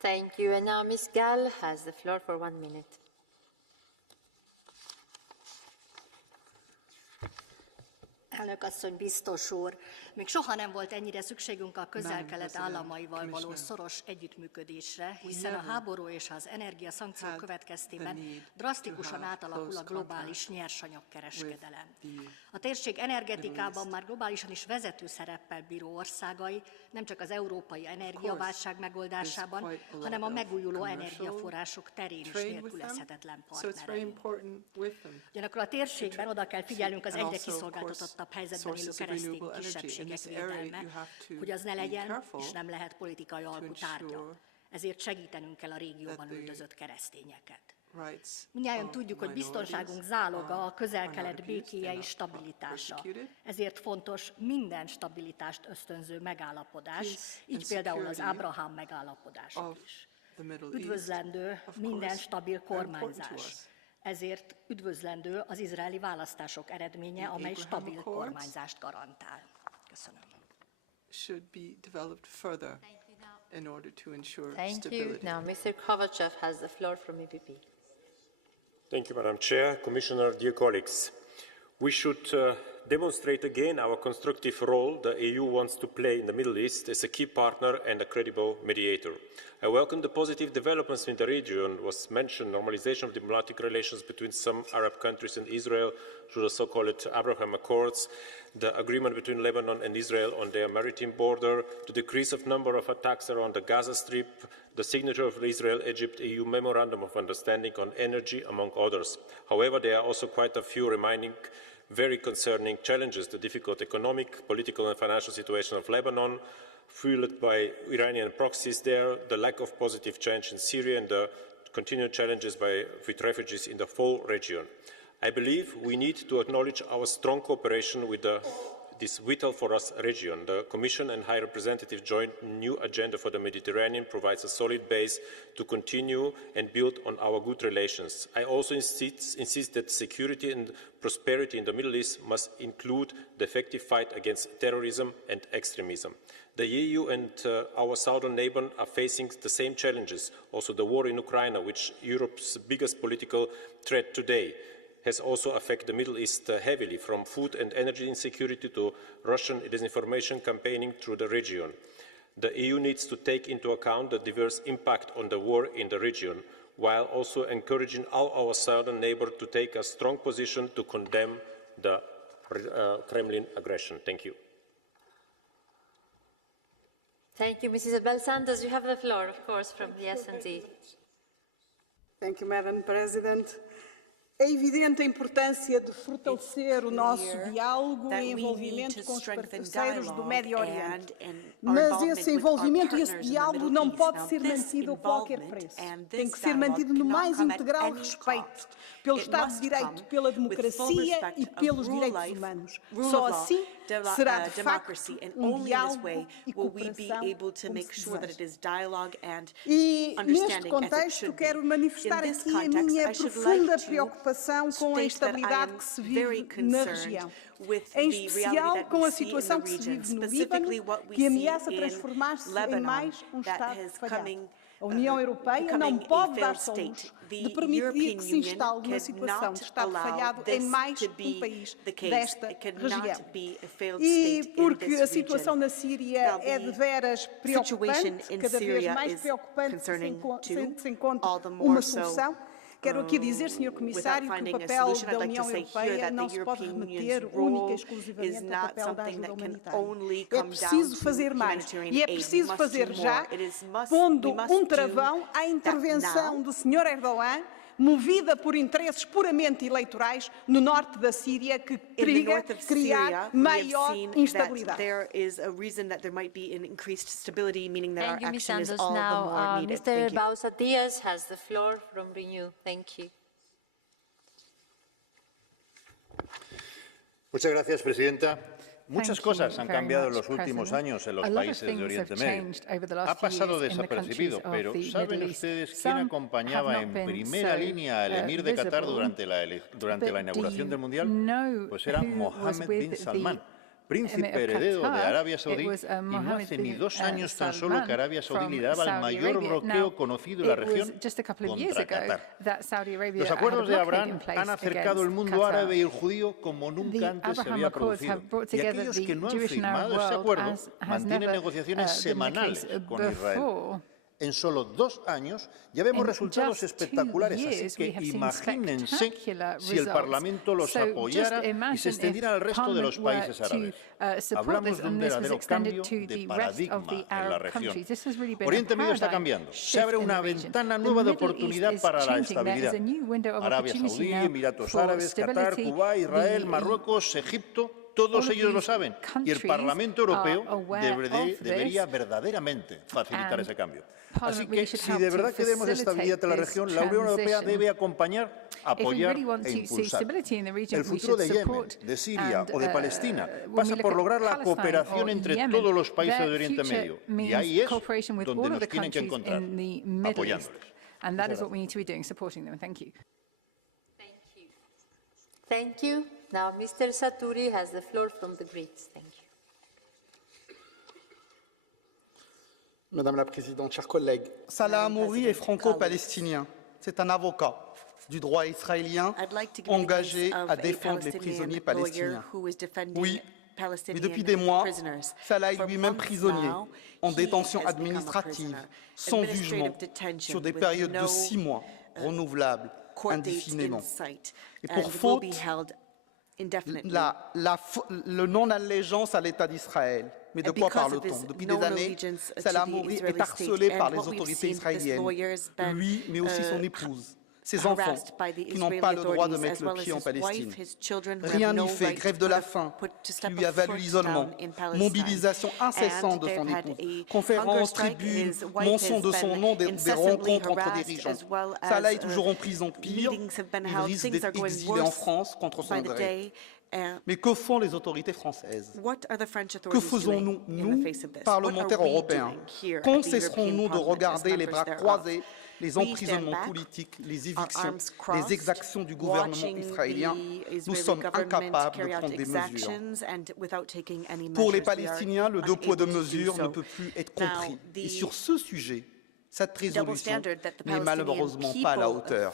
Thank you. And now Ms. Gall has the floor for 1 minute. Elnök asszony, biztos úr, még soha nem volt ennyire szükségünk a Közel-Kelet államaival való szoros együttműködésre, hiszen a háború és az energiaszankciók következtében drasztikusan átalakul a globális nyersanyagkereskedelem. A térség energetikában már globálisan is vezető szereppel bíró országai nem csak az európai energiaválság megoldásában, hanem a megújuló energiaforrások terén is nélkülözhetetlen partnereink. Ugyanakkor a térségben oda kell figyelnünk az egyre kiszolgáltatottabb hátrányosabb helyzetben élő keresztény kisebbségek védelme, hogy az ne legyen és nem lehet politikai alkutárgya. Ezért segítenünk kell a régióban üldözött keresztényeket. Mindnyájan tudjuk, hogy biztonságunk záloga a Közel-Kelet békéje és stabilitása. Ezért fontos minden stabilitást ösztönző megállapodás, így például az Ábrahám megállapodás is. Üdvözlendő minden stabil kormányzás. Ezért üdvözlendő az izraeli választások eredménye, amely stabil kormányzást garantál. Köszönöm. Thank you. Now, Mr. Kovachev has the floor from EPP. Thank you, Madam Chair, Commissioner, dear colleagues. We should demonstrate again our constructive role the EU wants to play in the Middle East as a key partner and a credible mediator. I welcome the positive developments in the region. Was mentioned normalization of diplomatic relations between some Arab countries and Israel through the so-called Abraham Accords, the agreement between Lebanon and Israel on their maritime border, the decrease of number of attacks around the Gaza Strip, the signature of the Israel-Egypt-EU Memorandum of Understanding on energy, among others. However, there are also quite a few remaining very concerning challenges: the difficult economic, political and financial situation of Lebanon, fueled by Iranian proxies there, the lack of positive change in Syria, and the continued challenges with refugees in the whole region. I believe we need to acknowledge our strong cooperation with this vital for us region. The Commission and High Representative joint new agenda for the Mediterranean provides a solid base to continue and build on our good relations. I also insist that security and prosperity in the Middle East must include the effective fight against terrorism and extremism. The EU and our southern neighbour are facing the same challenges. Also, the war in Ukraine, which is Europe's biggest political threat today, has also affected the Middle East heavily, from food and energy insecurity to Russian disinformation campaigning through the region. The EU needs to take into account the diverse impact on the war in the region, while also encouraging all our southern neighbours to take a strong position to condemn the Kremlin aggression. Thank you. Thank you, Mrs. Abel Sanders. You have the floor, of course, from the S&D. Thank you, Madam President. É evidente a importância de fortalecer o nosso diálogo e envolvimento com os parceiros do Médio Oriente. Mas esse envolvimento e esse diálogo não pode ser mantido a qualquer preço. Tem que ser mantido no mais integral respeito pelo Estado de Direito, pela democracia e pelos direitos humanos. Só assim será de facto diálogo e cooperação E neste contexto quero manifestar aqui a minha profunda preocupação com a instabilidade que se vive na região, em especial com a situação que se vive no Líbano, que ameaça transformar-se em mais um Estado falhado. A União Europeia não pode dar-se ao luxo de permitir que se instale uma situação de Estado falhado em mais um país desta região. E porque a situação na Síria é de veras preocupante, cada vez mais preocupante que se encontre uma solução, quero aqui dizer, Sr. Comissário, que o papel da União Europeia não se pode remeter única e exclusivamente ao papel da ajuda humanitária. É preciso fazer mais e é preciso fazer já, pondo um travão à intervenção do Sr. Erdogan, movida por interesses puramente eleitorais no norte da Síria, que periga criar maior instabilidade. Thank you, Ms. Santos. Now, Mr. Bausa Diaz has the floor from Renew. Thank you. Muchas gracias, Presidenta. Muchas cosas han cambiado en los últimos años en los países de Oriente Medio. Ha pasado desapercibido, pero ¿saben ustedes quién acompañaba en primera línea al emir de Qatar durante la inauguración del Mundial? Pues era Mohammed bin Salman, príncipe heredero de Arabia Saudí, y no hace ni 2 años tan solo que Arabia Saudí lideraba el mayor bloqueo conocido en la región contra Qatar. Los acuerdos de Abraham han acercado el mundo árabe y el judío como nunca antes se había producido. Y aquellos que no han firmado ese acuerdo mantienen negociaciones semanales con Israel. En solo 2 años ya vemos resultados espectaculares, así que imagínense si el Parlamento los apoyara y se extendiera al resto de los países árabes. Hablamos de un verdadero cambio de paradigma en la región. Oriente Medio está cambiando. Se abre una ventana nueva de oportunidad para la estabilidad. Arabia Saudí, Emiratos Árabes, Qatar, Cuba, Israel, Marruecos, Egipto. todos ellos lo saben. Y el Parlamento Europeo debería verdaderamente facilitar ese cambio. Así que, si de verdad queremos estabilidad en la región, la Unión Europea debe acompañar, apoyar e impulsar. El futuro de Yemen, de Siria o de Palestina pasa por lograr la cooperación entre todos los países de Oriente Medio. Y ahí es donde nos tienen que encontrar, apoyándoles. And that is what we need to be doing, supporting them. Thank you. Thank you. Now, Mr. Saturi has the floor from the Greens. Thank you. Madame la Présidente, chers collègues. Salah Hamouri est franco-palestinien. C'est un avocat du droit israélien engagé à défendre les prisonniers palestiniens. Oui, mais depuis des mois, Salah est lui-même prisonnier, en détention administrative, sans jugement, sur des périodes de 6 mois, renouvelables indéfiniment. Et pour faute, le non-allégeance à l'État d'Israël. Mais de quoi parle-t-on? Depuis des années, Salah Hamouri est harcelé par les autorités israéliennes, lui, mais aussi son épouse, ses enfants, qui n'ont pas le droit de mettre le pied en Palestine. Rien n'y fait, grève de la faim, qui lui a valu l'isolement, mobilisation incessante de son épouse, conférences, tribunes, mention de son nom, des rencontres entre dirigeants. Salah est toujours en prison. Pire, il risque d'être exilé en France contre son gré. Mais que font les autorités françaises? Que faisons-nous, nous, parlementaires européens? Quand cesserons-nous de regarder les bras croisés les emprisonnements politiques, les évictions, les exactions du gouvernement israélien? Nous sommes incapables de prendre des mesures. Pour les Palestiniens, le deux poids deux mesures ne peut plus être compris. Et sur ce sujet, cette résolution n'est malheureusement pas à la hauteur.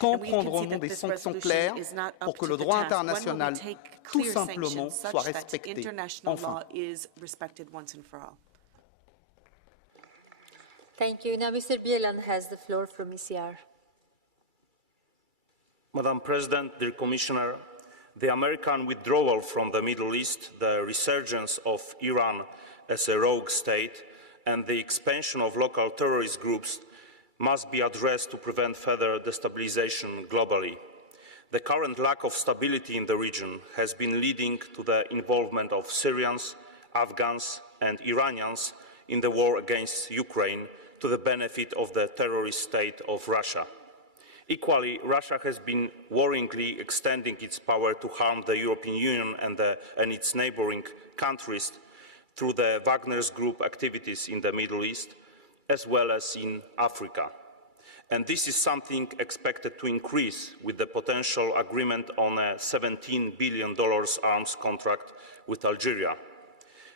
Quand prendrons-nous des sanctions claires pour que le droit international, tout simplement, soit respecté? Enfin. Thank you. Now, Mr. Bielan has the floor from ECR. Madam President, dear Commissioner, the American withdrawal from the Middle East, the resurgence of Iran as a rogue state, and the expansion of local terrorist groups must be addressed to prevent further destabilization globally. The current lack of stability in the region has been leading to the involvement of Syrians, Afghans, and Iranians in the war against Ukraine to the benefit of the terrorist state of Russia. Equally, Russia has been worryingly extending its power to harm the European Union and its neighboring countries through the Wagner's Group activities in the Middle East, as well as in Africa. And this is something expected to increase with the potential agreement on a $17 billion arms contract with Algeria.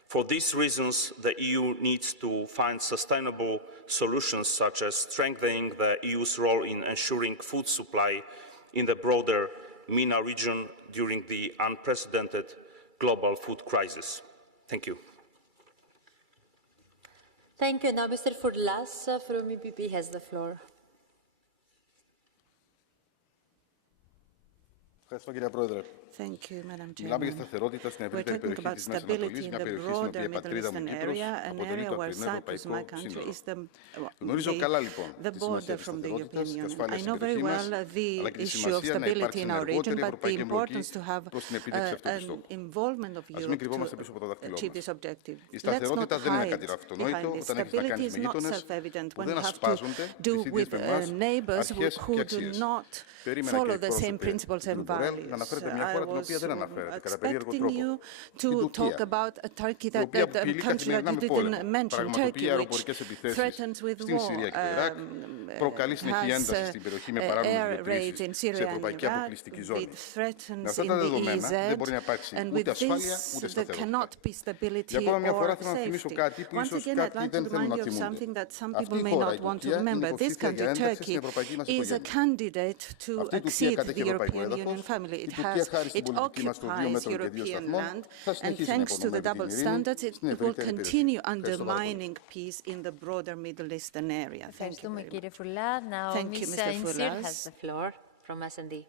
For these reasons, the EU needs to find sustainable solutions, such as strengthening the EU's role in ensuring food supply in the broader MENA region during the unprecedented global food crisis. Thank you. Thank you. Now, Mr. Furlas from EPP has the floor. Thank you, Madam Chairman. We're talking about stability in the broader Middle Eastern area, an area where Cyprus, my country, is the border from the European Union. I know very well the issue of stability in our region, but the importance to have an involvement of Europe to achieve this objective. Let's not hide behind this. Stability is not self-evident when we have to do with neighbors who do not follow the same principles and values. I was expecting you to talk about a Turkey, a country that you didn't mention, Turkey, which threatens with war, has air raids in Syria and Iraq, it threatens in the EZ, and with this there cannot be stability or safety. Once again, I'd like to remind you of something that some people may not want to remember. This country, Turkey, is a candidate to accede to the European Union family. It occupies European land, and thanks to the double standards, it will continue undermining peace in the broader Middle Eastern area. Thank you, Mr. Furlas. Now, Ms. Insir has the floor from S&D.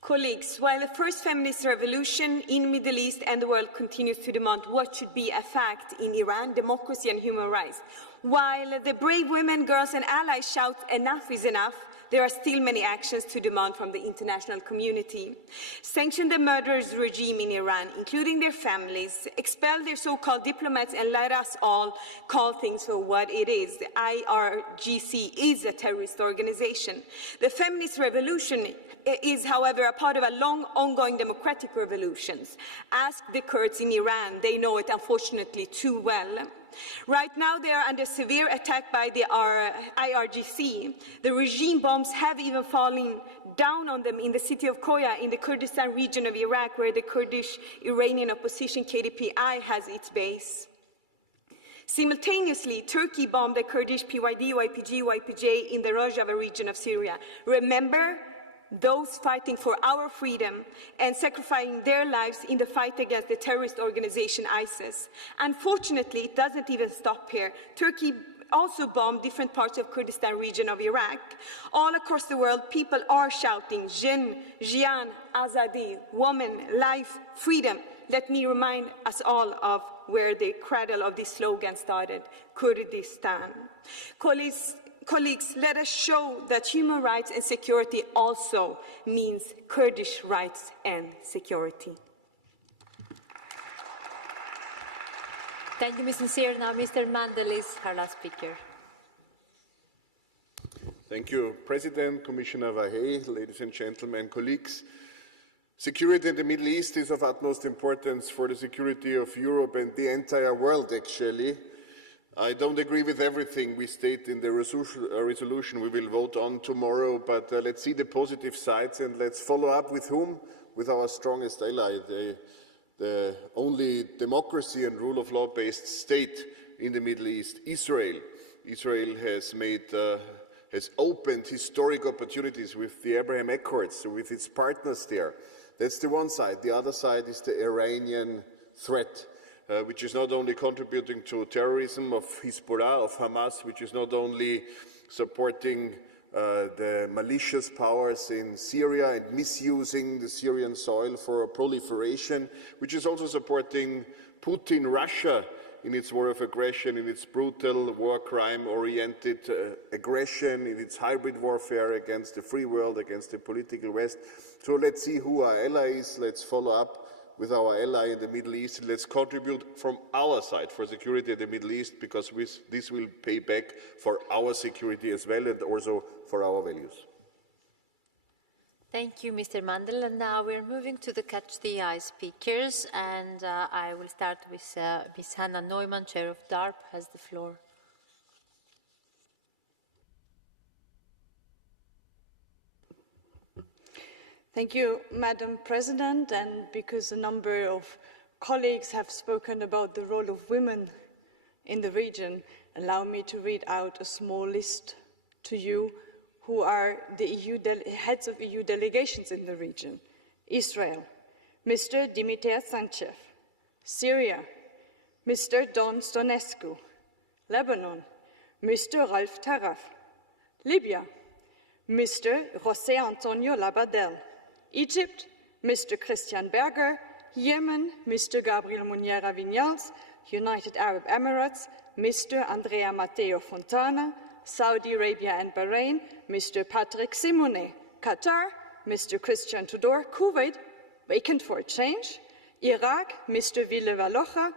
Colleagues, while the first feminist revolution in the Middle East and the world continues to demand what should be a fact in Iran, democracy and human rights, while the brave women, girls and allies shout enough is enough, there are still many actions to demand from the international community. Sanction the murderous regime in Iran, including their families, expel their so-called diplomats, and let us all call things for what it is. The IRGC is a terrorist organization. The feminist revolution is, however, a part of a long, ongoing democratic revolutions. Ask the Kurds in Iran. They know it, unfortunately, too well. Right now, they are under severe attack by the IRGC. The regime bombs have even fallen down on them in the city of Koya in the Kurdistan region of Iraq, where the Kurdish Iranian opposition KDPI has its base. Simultaneously, Turkey bombed the Kurdish PYD, YPG, YPJ in the Rojava region of Syria. Remember those fighting for our freedom and sacrificing their lives in the fight against the terrorist organization ISIS. Unfortunately, it doesn't even stop here. Turkey also bombed different parts of Kurdistan region of Iraq. All across the world, people are shouting, Jinn, Jian, Azadi, woman, life, freedom. Let me remind us all of where the cradle of this slogan started, Kurdistan. Colleagues, let us show that human rights and security also means Kurdish rights and security. Thank you, Ms. Nasir. Now, Mr. Mandel is our last speaker. Thank you, President, Commissioner Vahey, ladies and gentlemen, colleagues. Security in the Middle East is of utmost importance for the security of Europe and the entire world, actually. I don't agree with everything we state in the resolution we will vote on tomorrow, but let's see the positive sides and let's follow up with whom? With our strongest ally, the only democracy and rule of law based state in the Middle East, Israel. Israel has opened historic opportunities with the Abraham Accords, with its partners there. That's the one side. The other side is the Iranian threat, which is not only contributing to terrorism of Hezbollah, of Hamas, which is not only supporting the malicious powers in Syria and misusing the Syrian soil for proliferation, which is also supporting Putin, Russia, in its war of aggression, in its brutal war crime-oriented aggression, in its hybrid warfare against the free world, against the political West. So let's see who our ally is. Let's follow up with our ally in the Middle East. And let's contribute from our side for security in the Middle East, because this will pay back for our security as well and also for our values. Thank you, Mr. Mandel. And now we're moving to the Catch the Eye speakers. And I will start with Ms. Hannah Neumann, Chair of DARP, has the floor. Thank you, Madam President. And because a number of colleagues have spoken about the role of women in the region, allow me to read out a small list to you who are the heads of EU delegations in the region. Israel, Mr. Dimitar Sanchez. Syria, Mr. Don Stonescu. Lebanon, Mr. Ralph Taraf. Libya, Mr. José Antonio Labadel. Egypt, Mr. Christian Berger. Yemen, Mr. Gabriel Muniera Viñals. United Arab Emirates, Mr. Andrea Matteo Fontana. Saudi Arabia and Bahrain, Mr. Patrick Simone. Qatar, Mr. Christian Tudor. Kuwait, vacant for a change. Iraq, Mr. Ville Valocha.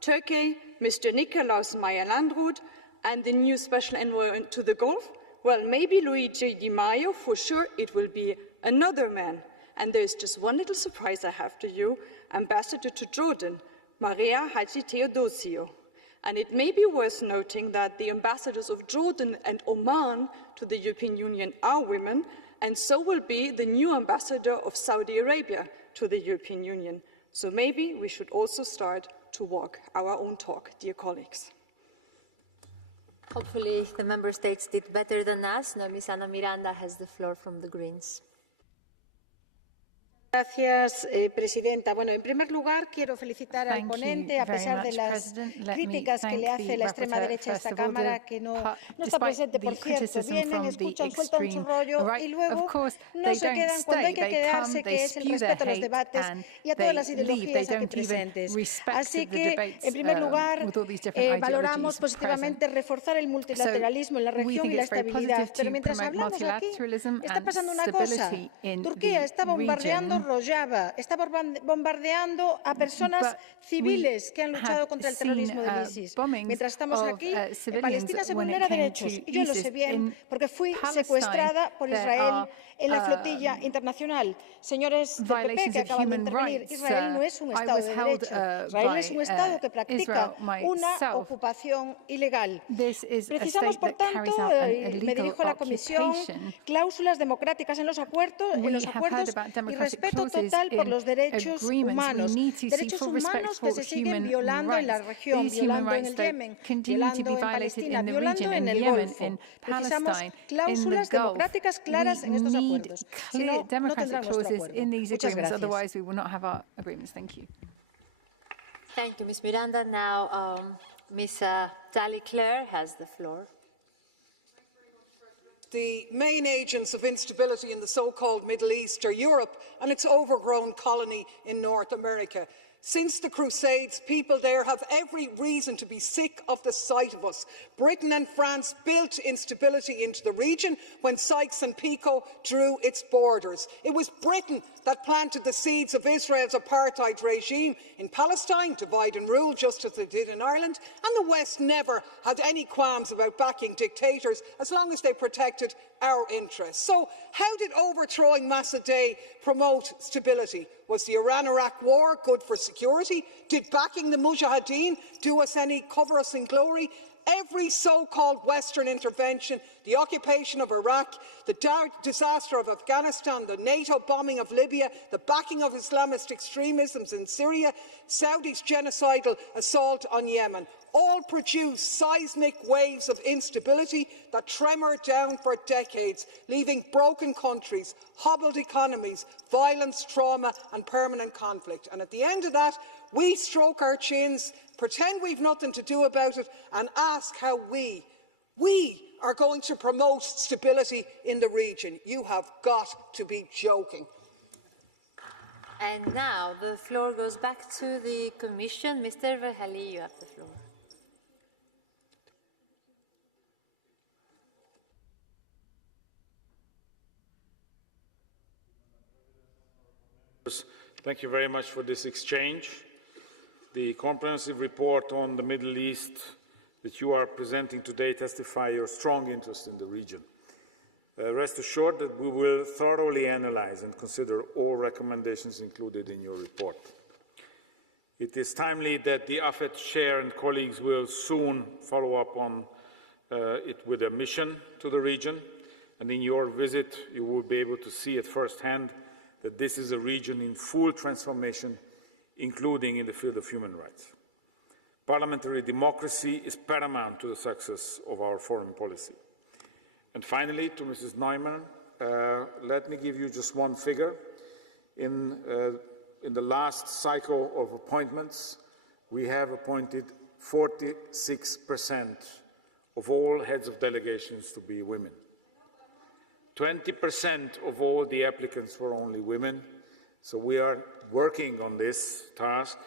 Turkey, Mr. Nikolaus Meyer-Landrut. And the new special envoy to the Gulf, well, maybe Luigi Di Maio, for sure it will be another man. And there's just one little surprise I have to you, Ambassador to Jordan, Maria Haji Theodosio. And it may be worth noting that the ambassadors of Jordan and Oman to the European Union are women, and so will be the new ambassador of Saudi Arabia to the European Union. So maybe we should also start to walk our own talk, dear colleagues. Hopefully the member states did better than us. Now Ms. Ana Miranda has the floor from the Greens. Gracias, Presidenta. Bueno, en primer lugar, quiero felicitar al ponente, a pesar de las críticas que le hace la extrema derecha a esta Cámara, que no está presente, por cierto. Vienen, escuchan, sueltan su rollo y luego no se quedan cuando hay que quedarse, que es el respeto a los debates y a todas las ideologías aquí presentes. Así que, en primer lugar, valoramos positivamente reforzar el multilateralismo en la región y la estabilidad. Pero mientras hablamos aquí, está pasando una cosa. Turquía está bombardeando Rojava, está bombardeando a personas civiles que han luchado contra el terrorismo del ISIS. Mientras estamos aquí, en Palestina se vulnera derechos. Y yo lo sé bien porque fui secuestrada por Israel en la flotilla internacional. Señores del PP que acaban de intervenir, Israel no es un Estado de derecho. Israel es un Estado que practica una ocupación ilegal. Precisamos, por tanto, y me dirijo a la Comisión, cláusulas democráticas en los acuerdos y respeto total por los derechos humanos. Derechos humanos que se siguen violando en la región, violando en el Yemen, violando en Palestina, violando en el Golfo. Precisamos cláusulas democráticas claras en estos acuerdos. Si no, no tendrán nuestro acuerdo. Muchas gracias. Otherwise, we will not have our agreements. Thank you. Thank you, Ms. Miranda. Now, Ms. Tali Claire has the floor. The main agents of instability in the so-called Middle East are Europe and its overgrown colony in North America. Since the Crusades, people there have every reason to be sick of the sight of us. Britain and France built instability into the region when Sykes and Picot drew its borders. It was Britain that planted the seeds of Israel's apartheid regime in Palestine, divide and rule, just as they did in Ireland, and the West never had any qualms about backing dictators as long as they protected our interests. So how did overthrowing Massadeh promote stability? Was the Iran-Iraq war good for security? Did backing the Mujahideen cover us in glory? Every so-called Western intervention, the occupation of Iraq, the disaster of Afghanistan, the NATO bombing of Libya, the backing of Islamist extremisms in Syria, Saudi's genocidal assault on Yemen, all produce seismic waves of instability that tremor down for decades, leaving broken countries, hobbled economies, violence, trauma and permanent conflict. And at the end of that, we stroke our chins, pretend we've nothing to do about it and ask how we are going to promote stability in the region. You have got to be joking. And now the floor goes back to the Commission. Mr. Verhelyi, you have the floor. Thank you very much for this exchange. The comprehensive report on the Middle East that you are presenting today testify your strong interest in the region. Rest assured that we will thoroughly analyze and consider all recommendations included in your report. It is timely that the AFET chair and colleagues will soon follow up on it with a mission to the region, and in your visit you will be able to see at first hand that this is a region in full transformation, including in the field of human rights. Parliamentary democracy is paramount to the success of our foreign policy. And finally, to Mrs. Neumann, let me give you just one figure. In the last cycle of appointments, we have appointed 46% of all heads of delegations to be women. 20% of all the applicants were only women. So we are working on this task,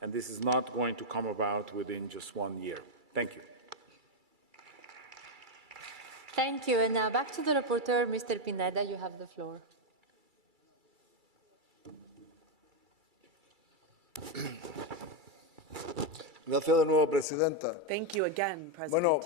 and this is not going to come about within just 1 year. Thank you. Thank you. And now back to the rapporteur, Mr. Pineda, you have the floor. Gracias de nuevo, Presidenta. Thank you again, President. Bueno,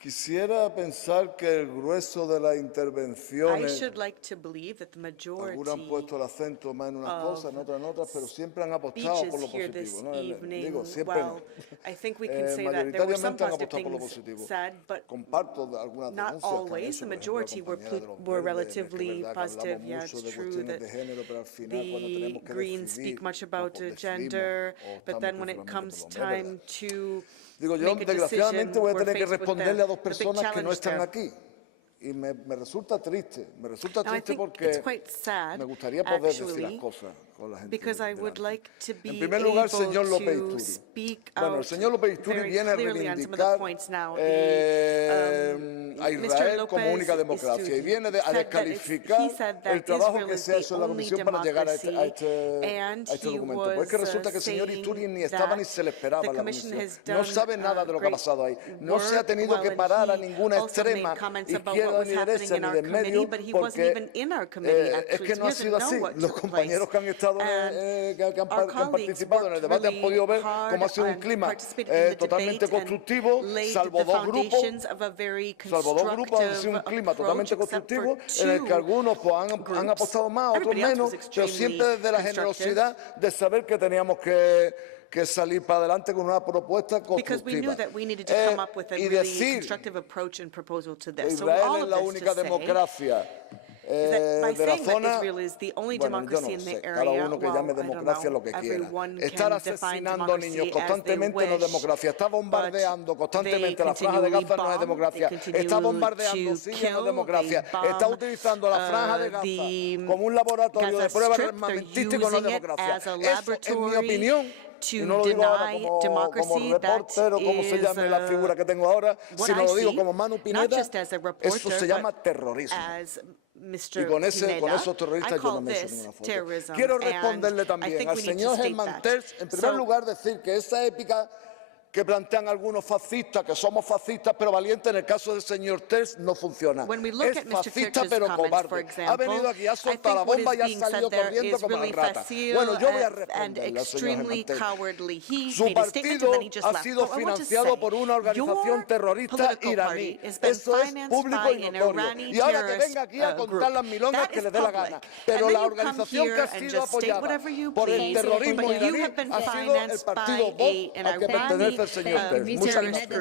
quisiera pensar que el grueso de las intervenciones, algunos han puesto el acento más en unas cosas, en otras, pero siempre han apostado por lo positivo, ¿no? Digo, siempre no. Mayoritariamente han apostado por lo positivo. Comparto algunas denuncias que han hecho, the majority were relatively positive. Yeah, it's true that the Greens speak much about gender, but then when it comes time to Digo, yo desgraciadamente voy a tener que responderle a dos personas que no están aquí. Y me resulta triste porque me gustaría poder decir las cosas con la gente. En primer lugar, el señor López Istúriz. Bueno, el señor López Istúriz viene a reivindicar a Israel como única democracia y viene a descalificar el trabajo que se ha hecho en la Comisión para llegar a este documento. Pues es que resulta que el señor Istúriz ni estaba ni se le esperaba en la Comisión. No sabe nada de lo que ha pasado ahí. No se ha tenido que parar a ninguna extrema izquierda ni derecha ni de medio porque es que no ha sido así. Los compañeros que han estado que han participado en el debate han podido ver cómo ha sido un clima totalmente constructivo, salvo dos grupos ha sido un clima totalmente constructivo en el que algunos pues, han apostado más, otros menos, pero siempre desde la generosidad de saber que teníamos que salir para adelante con una propuesta constructiva. Y decir que Israel es la única democracia de la zona, bueno, yo no sé, cada uno que llame democracia lo que quiera. Estar asesinando niños constantemente no es democracia. Está bombardeando constantemente la franja de Gaza no es democracia. Está bombardeando Siria no es democracia. Está utilizando la franja de Gaza como un laboratorio de pruebas armamentísticas no es democracia. Eso, en mi opinión, y no lo digo ahora como reportero, como se llame la figura que tengo ahora, sino lo digo como Manu Pineda, eso se llama terrorismo. Y con esos terroristas yo no me echo ninguna foto. Quiero responderle también al señor Germán Terç, en primer lugar decir que esa épica que plantean algunos fascistas, que somos fascistas pero valientes, en el caso del señor Terç no funciona. Es fascista pero cobarde. Ha venido aquí, ha soltado la bomba y ha salido corriendo como la rata. Bueno, yo voy a responderle al señor Germán Terç. Su partido ha sido financiado por una organización terrorista iraní. Eso es público y notorio. Y ahora que venga aquí a contar las milongas que le dé la gana. Pero la organización que ha sido apoyada por el terrorismo iraní ha sido el partido Vox al que pertenece Mr. Pineda,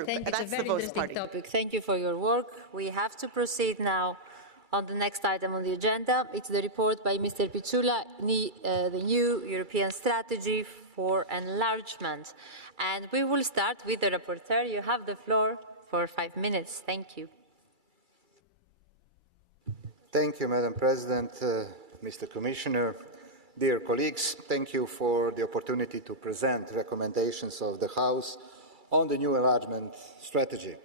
thank you. It's a very interesting topic. Thank you for your work. We have to proceed now on the next item on the agenda. It's the report by Mr. Pizzula, the new European strategy for enlargement. And we will start with the rapporteur. You have the floor for 5 minutes. Thank you. Thank you, Madam President, Mr. Commissioner. Dear colleagues, thank you for the opportunity to present recommendations of the House on the new enlargement strategy.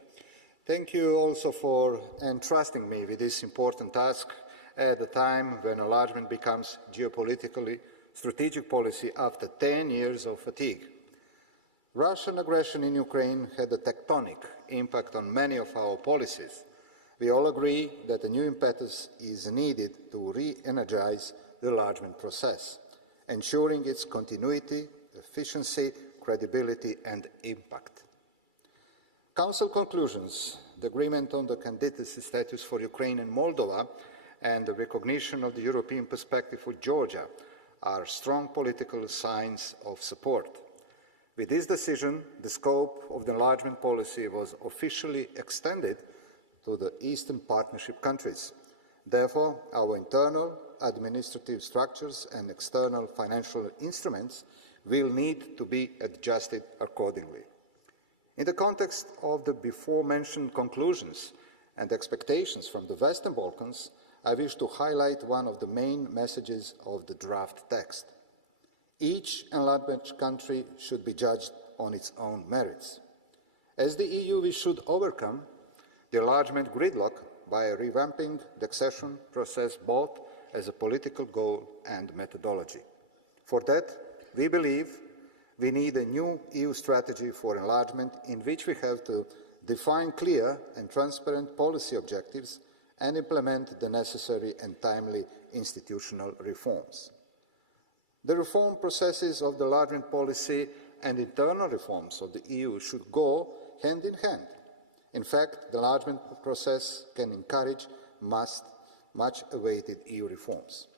Thank you also for entrusting me with this important task at a time when enlargement becomes geopolitically strategic policy after 10 years of fatigue. Russian aggression in Ukraine had a tectonic impact on many of our policies. We all agree that a new impetus is needed to re-energize the enlargement process, ensuring its continuity, efficiency, credibility and impact. Council conclusions, the agreement on the candidacy status for Ukraine and Moldova, and the recognition of the European perspective for Georgia are strong political signs of support. With this decision, the scope of the enlargement policy was officially extended to the Eastern Partnership countries. Therefore, our internal administrative structures and external financial instruments will need to be adjusted accordingly. In the context of the before-mentioned conclusions and expectations from the Western Balkans, I wish to highlight one of the main messages of the draft text. Each enlargement country should be judged on its own merits. As the EU, we should overcome the enlargement gridlock by revamping the accession process both as a political goal and methodology. For that, we believe we need a new EU strategy for enlargement in which we have to define clear and transparent policy objectives and implement the necessary and timely institutional reforms. The reform processes of the enlargement policy and internal reforms of the EU should go hand in hand. In fact, the enlargement process can encourage much-awaited EU reforms.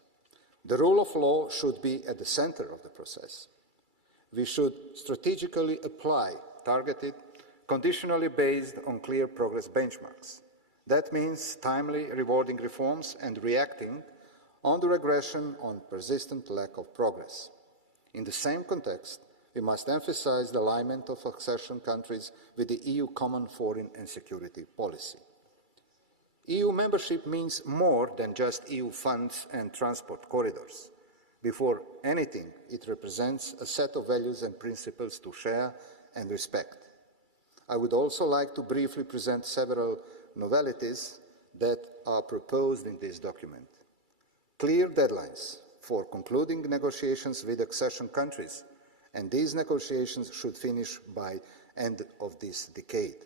The rule of law should be at the center of the process. We should strategically apply targeted, conditionally based on clear progress benchmarks. That means timely rewarding reforms and reacting on the regression on persistent lack of progress. In the same context, we must emphasize the alignment of accession countries with the EU common foreign and security policy. EU membership means more than just EU funds and transport corridors. Before anything, it represents a set of values and principles to share and respect. I would also like to briefly present several novelties that are proposed in this document. Clear deadlines for concluding negotiations with accession countries, and these negotiations should finish by end of this decade.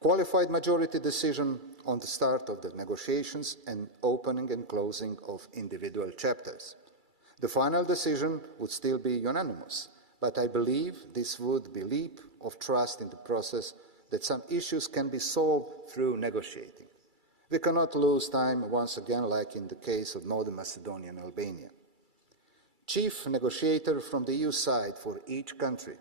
Qualified majority decision on the start of the negotiations and opening and closing of individual chapters. The final decision would still be unanimous, but I believe this would be a leap of trust in the process that some issues can be solved through negotiating. We cannot lose time once again, like in the case of Northern Macedonia and Albania. Chief negotiator from the EU side for each country.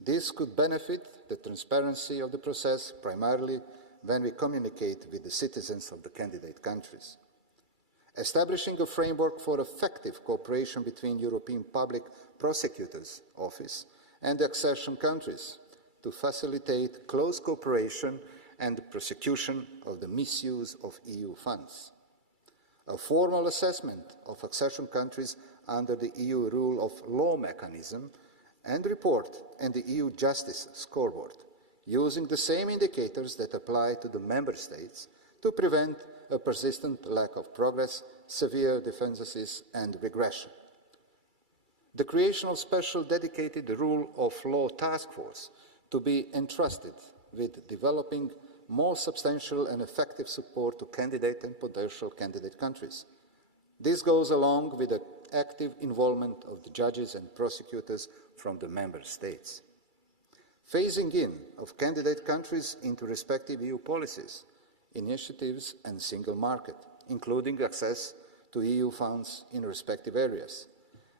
This could benefit the transparency of the process, primarily when we communicate with the citizens of the candidate countries. Establishing a framework for effective cooperation between European Public Prosecutor's Office and the accession countries to facilitate close cooperation and the prosecution of the misuse of EU funds. A formal assessment of accession countries under the EU rule of law mechanism and report and the EU Justice Scoreboard, using the same indicators that apply to the Member States to prevent a persistent lack of progress, severe deficiencies and regression. The creation of special dedicated rule of law task force to be entrusted with developing more substantial and effective support to candidate and potential candidate countries. This goes along with the active involvement of the judges and prosecutors from the Member States. Phasing in of candidate countries into respective EU policies, initiatives and single market, including access to EU funds in respective areas.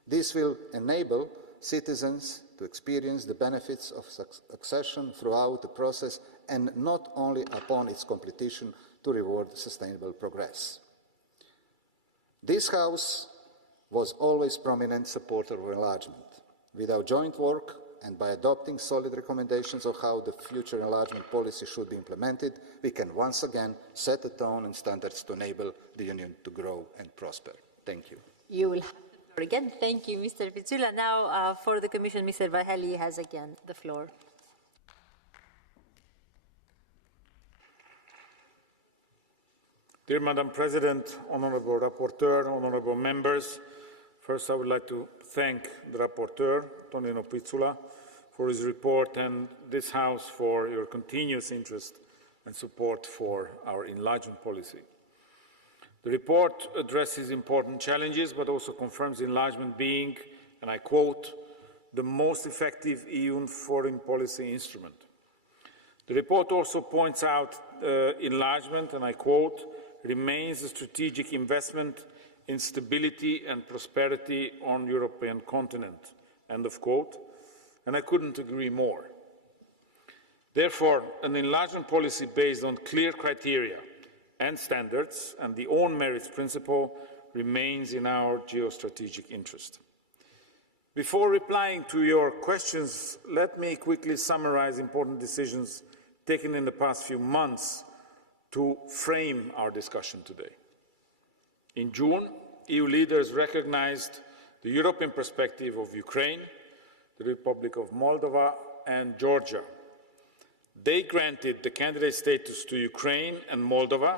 This will enable citizens to experience the benefits of accession throughout the process and not only upon its completion to reward sustainable progress. This House was always a prominent supporter of enlargement. With our joint work and by adopting solid recommendations of how the future enlargement policy should be implemented, we can once again set the tone and standards to enable the Union to grow and prosper. Thank you. You will have the floor again. Thank you, Mr. Pizzula. Now, for the Commission, Mr. Várhelyi has again the floor. Dear Madam President, Honourable Rapporteur, Honourable Members, first I would like to thank the Rapporteur, Tonino Pizzula, for his report and this House for your continuous interest and support for our enlargement policy. The report addresses important challenges but also confirms enlargement being, and I quote, the most effective EU foreign policy instrument. The report also points out enlargement, and I quote, remains a strategic investment in stability and prosperity on the European continent, end of quote, and I couldn't agree more. Therefore, an enlargement policy based on clear criteria and standards and the own merits principle remains in our geostrategic interest. Before replying to your questions, let me quickly summarize important decisions taken in the past few months to frame our discussion today. In June, EU leaders recognized the European perspective of Ukraine, the Republic of Moldova and Georgia. They granted the candidate status to Ukraine and Moldova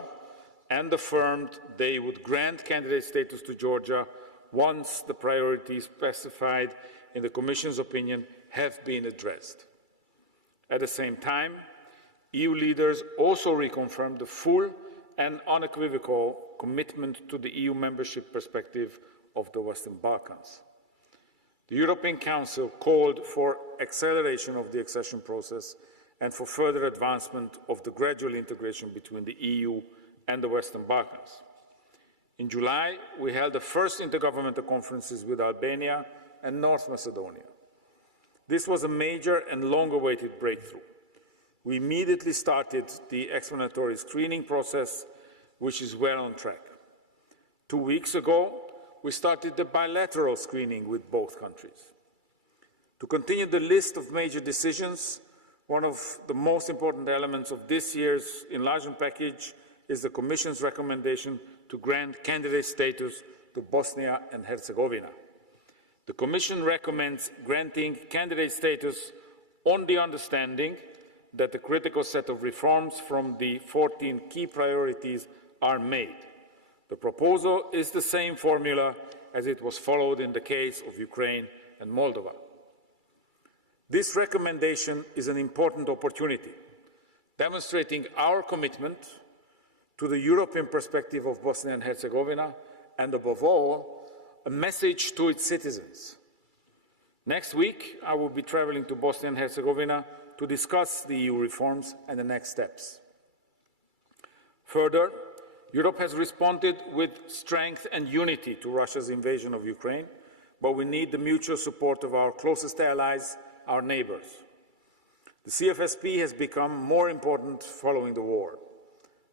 and affirmed they would grant candidate status to Georgia once the priorities specified in the Commission's opinion have been addressed. At the same time, EU leaders also reconfirmed the full and unequivocal commitment to the EU membership perspective of the Western Balkans. The European Council called for acceleration of the accession process and for further advancement of the gradual integration between the EU and the Western Balkans. In July, we held the first intergovernmental conferences with Albania and North Macedonia. This was a major and long-awaited breakthrough. We immediately started the explanatory screening process, which is well on track. 2 weeks ago, we started the bilateral screening with both countries. To continue the list of major decisions, one of the most important elements of this year's enlargement package is the Commission's recommendation to grant candidate status to Bosnia and Herzegovina. The Commission recommends granting candidate status on the understanding that the critical set of reforms from the 14 key priorities are made. The proposal is the same formula as it was followed in the case of Ukraine and Moldova. This recommendation is an important opportunity, demonstrating our commitment to the European perspective of Bosnia and Herzegovina, and above all, a message to its citizens. Next week, I will be traveling to Bosnia and Herzegovina to discuss the EU reforms and the next steps. Further, Europe has responded with strength and unity to Russia's invasion of Ukraine, but we need the mutual support of our closest allies, our neighbors. The CFSP has become more important following the war.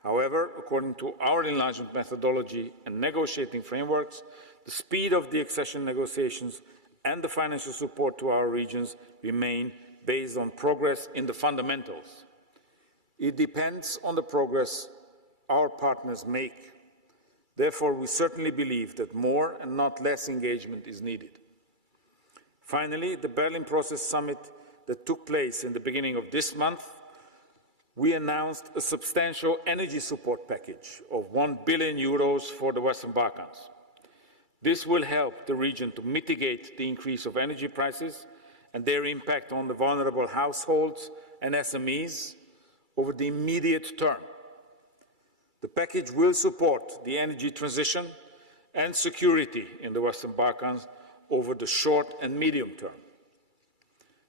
However, according to our enlargement methodology and negotiating frameworks, the speed of the accession negotiations and the financial support to our regions remain based on progress in the fundamentals. It depends on the progress our partners make. Therefore, we certainly believe that more and not less engagement is needed. Finally, the Berlin Process Summit that took place in the beginning of this month, we announced a substantial energy support package of €1 billion for the Western Balkans. This will help the region to mitigate the increase of energy prices and their impact on the vulnerable households and SMEs over the immediate term. The package will support the energy transition and security in the Western Balkans over the short and medium term.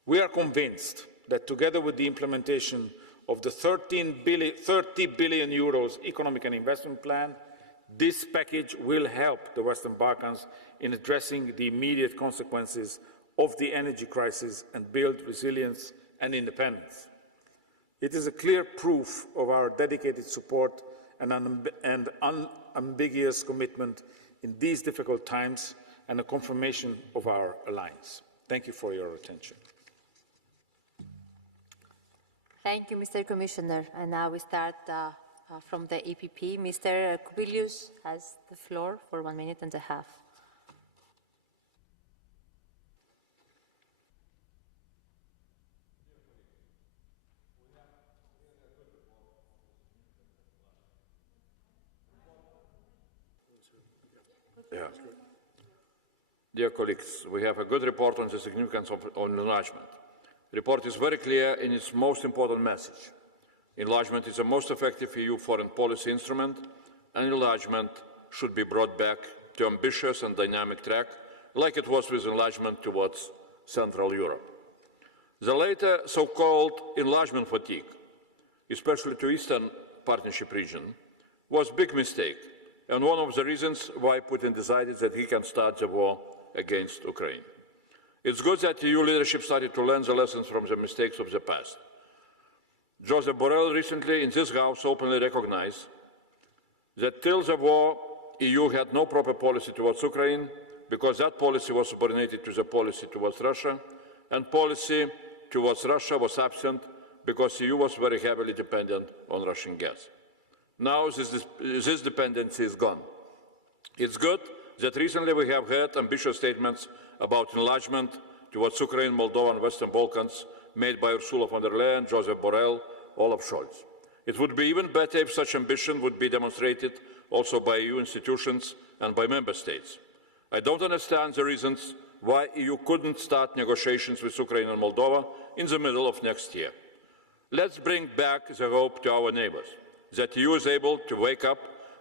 We are convinced that together with the implementation of the €30 billion economic and investment plan, this package will help the Western Balkans in addressing the immediate consequences of the energy crisis and build resilience and independence. It is a clear proof of our dedicated support and unambiguous commitment in these difficult times and a confirmation of our alliance. Thank you for your attention. Thank you, Mr. Commissioner. And now we start from the EPP. Mr. Kubilius has the floor for 1.5 minutes. Dear colleagues, we have a good report on the significance of enlargement. The report is very clear in its most important message. Enlargement is the most effective EU foreign policy instrument, and enlargement should be brought back to an ambitious and dynamic track, like it was with enlargement towards Central Europe. The later so-called enlargement fatigue, especially to Eastern Partnership region, was a big mistake, and one of the reasons why Putin decided that he can start the war against Ukraine. It's good that EU leadership started to learn the lessons from the mistakes of the past. Josep Borrell recently in this House openly recognized that till the war, EU had no proper policy towards Ukraine because that policy was subordinated to the policy towards Russia, and policy towards Russia was absent because the EU was very heavily dependent on Russian gas. Now this dependency is gone. It's good that recently we have heard ambitious statements about enlargement towards Ukraine, Moldova and Western Balkans made by Ursula von der Leyen, Josep Borrell, Olaf Scholz. It would be even better if such ambition would be demonstrated also by EU institutions and by member states. I don't understand the reasons why EU couldn't start negotiations with Ukraine and Moldova in the middle of next year. Let's bring back the hope to our neighbors, that the EU is able to wake up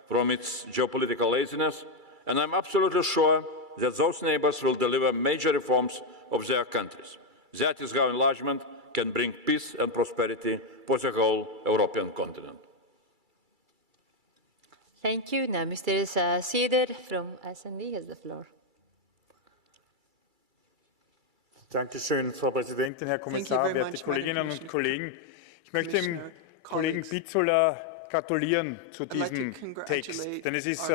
from its geopolitical laziness, and I'm absolutely sure that those neighbors will deliver major reforms of their countries. That is how enlargement can bring peace and prosperity for the whole European continent. Thank you. Now Mr. Sieder from SD has the floor. Dankeschön, Frau Präsidentin, Herr Kommissar, werte Kolleginnen und Kollegen. Ich möchte dem Kollegen Pizzula gratulieren zu diesem Text, denn es ist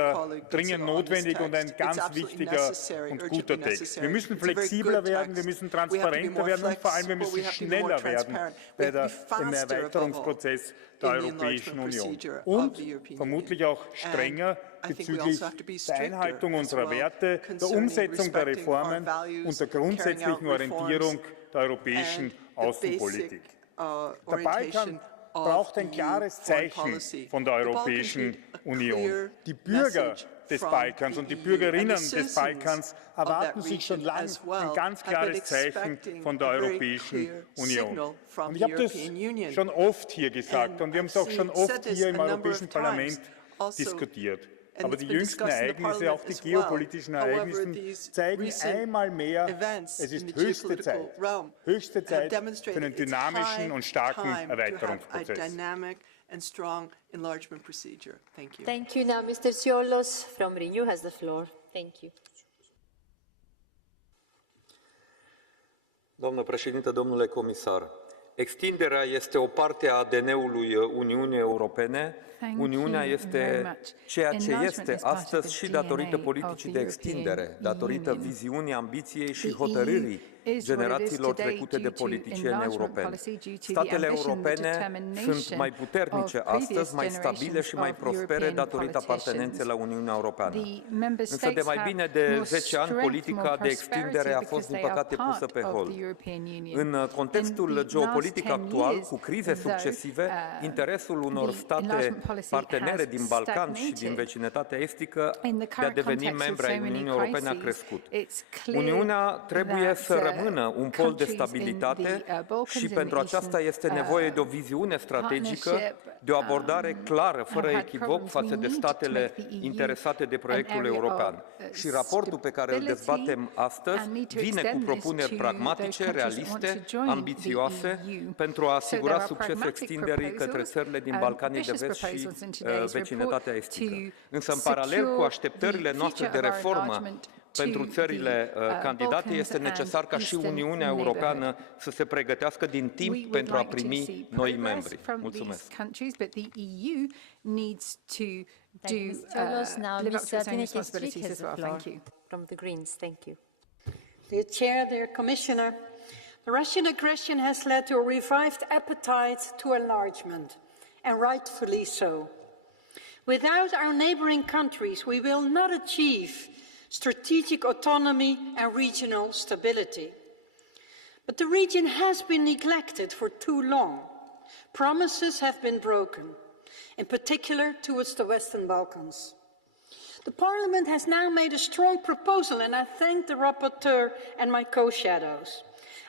dringend notwendig und ein ganz wichtiger und guter Text. Wir müssen flexibler werden, wir müssen transparenter werden und vor allem wir müssen schneller werden im Erweiterungsprozess der Europäischen Union und vermutlich auch strenger bezüglich der Einhaltung unserer Werte, der Umsetzung der Reformen und der grundsätzlichen Orientierung der europäischen Außenpolitik. Der Balkan braucht ein klares Zeichen von der Europäischen Union. Die Bürger des Balkans und die Bürgerinnen des Balkans erwarten sich schon lange ein ganz klares Zeichen von der Europäischen Union. Und ich habe das schon oft hier gesagt und wir haben es auch schon oft hier im Europäischen Parlament diskutiert. Aber die jüngsten Ereignisse, auch die geopolitischen Ereignisse, zeigen einmal mehr, es ist höchste Zeit für einen dynamischen und starken Erweiterungsprozess. Thank you. Now, Mr. Ciolos from Renew has the floor. Thank you. Doamnă președintă, domnule comisar, extinderea este o parte a ADN-ului Uniunii Europene. Uniunea este ceea ce este astăzi și datorită politicii de extindere, datorită viziunii, ambiției și hotărârii generațiilor trecute de politicieni europeni. Statele europene sunt mai puternice astăzi, mai stabile și mai prospere datorită apartenenței la Uniunea Europeană. Însă de mai bine de 10 ani, politica de extindere a fost, din păcate, pusă pe hold. În contextul geopolitic actual, cu crize succesive, interesul unor state partenere din Balcan și din vecinătatea estică de a deveni membre ai Uniunii Europene a crescut. Uniunea trebuie să rămână un pol de stabilitate și pentru aceasta este nevoie de o viziune strategică, de o abordare clară, fără echivoc, față de statele interesate de proiectul european. Și raportul pe care îl dezbatem astăzi vine cu propuneri pragmatice, realiste, ambițioase, pentru a asigura succesul extinderii către țările din Balcanii de Vest și vecinătatea estică. Însă, în paralel cu așteptările noastre de reformă pentru țările candidate, este necesar ca și Uniunea Europeană să se pregătească din timp pentru a primi noi membri. Mulțumesc. From the Greens, thank you. Dear Chair, dear Commissioner, the Russian aggression has led to a revived appetite to enlargement, and rightfully so. Without our neighboring countries, we will not achieve strategic autonomy and regional stability. But the region has been neglected for too long. Promises have been broken, in particular towards the Western Balkans. The Parliament has now made a strong proposal, and I thank the rapporteur and my co-shadows.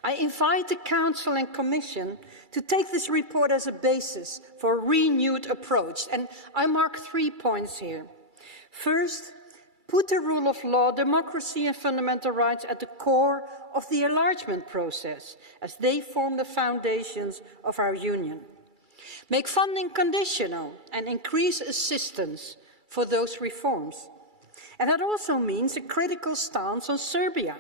I invite the Council and Commission to take this report as a basis for a renewed approach, and I mark 3 points here. First, put the rule of law, democracy and fundamental rights at the core of the enlargement process, as they form the foundations of our union. Make funding conditional and increase assistance for those reforms. And that also means a critical stance on Serbia,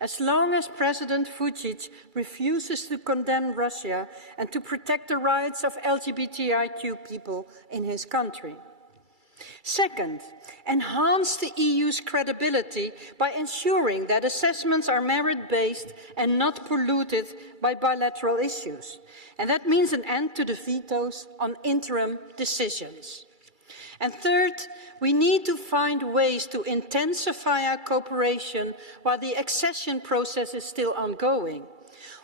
as long as President Vučić refuses to condemn Russia and to protect the rights of LGBTIQ people in his country. Second, enhance the EU's credibility by ensuring that assessments are merit-based and not polluted by bilateral issues. And that means an end to the vetoes on interim decisions. And third, we need to find ways to intensify our cooperation while the accession process is still ongoing.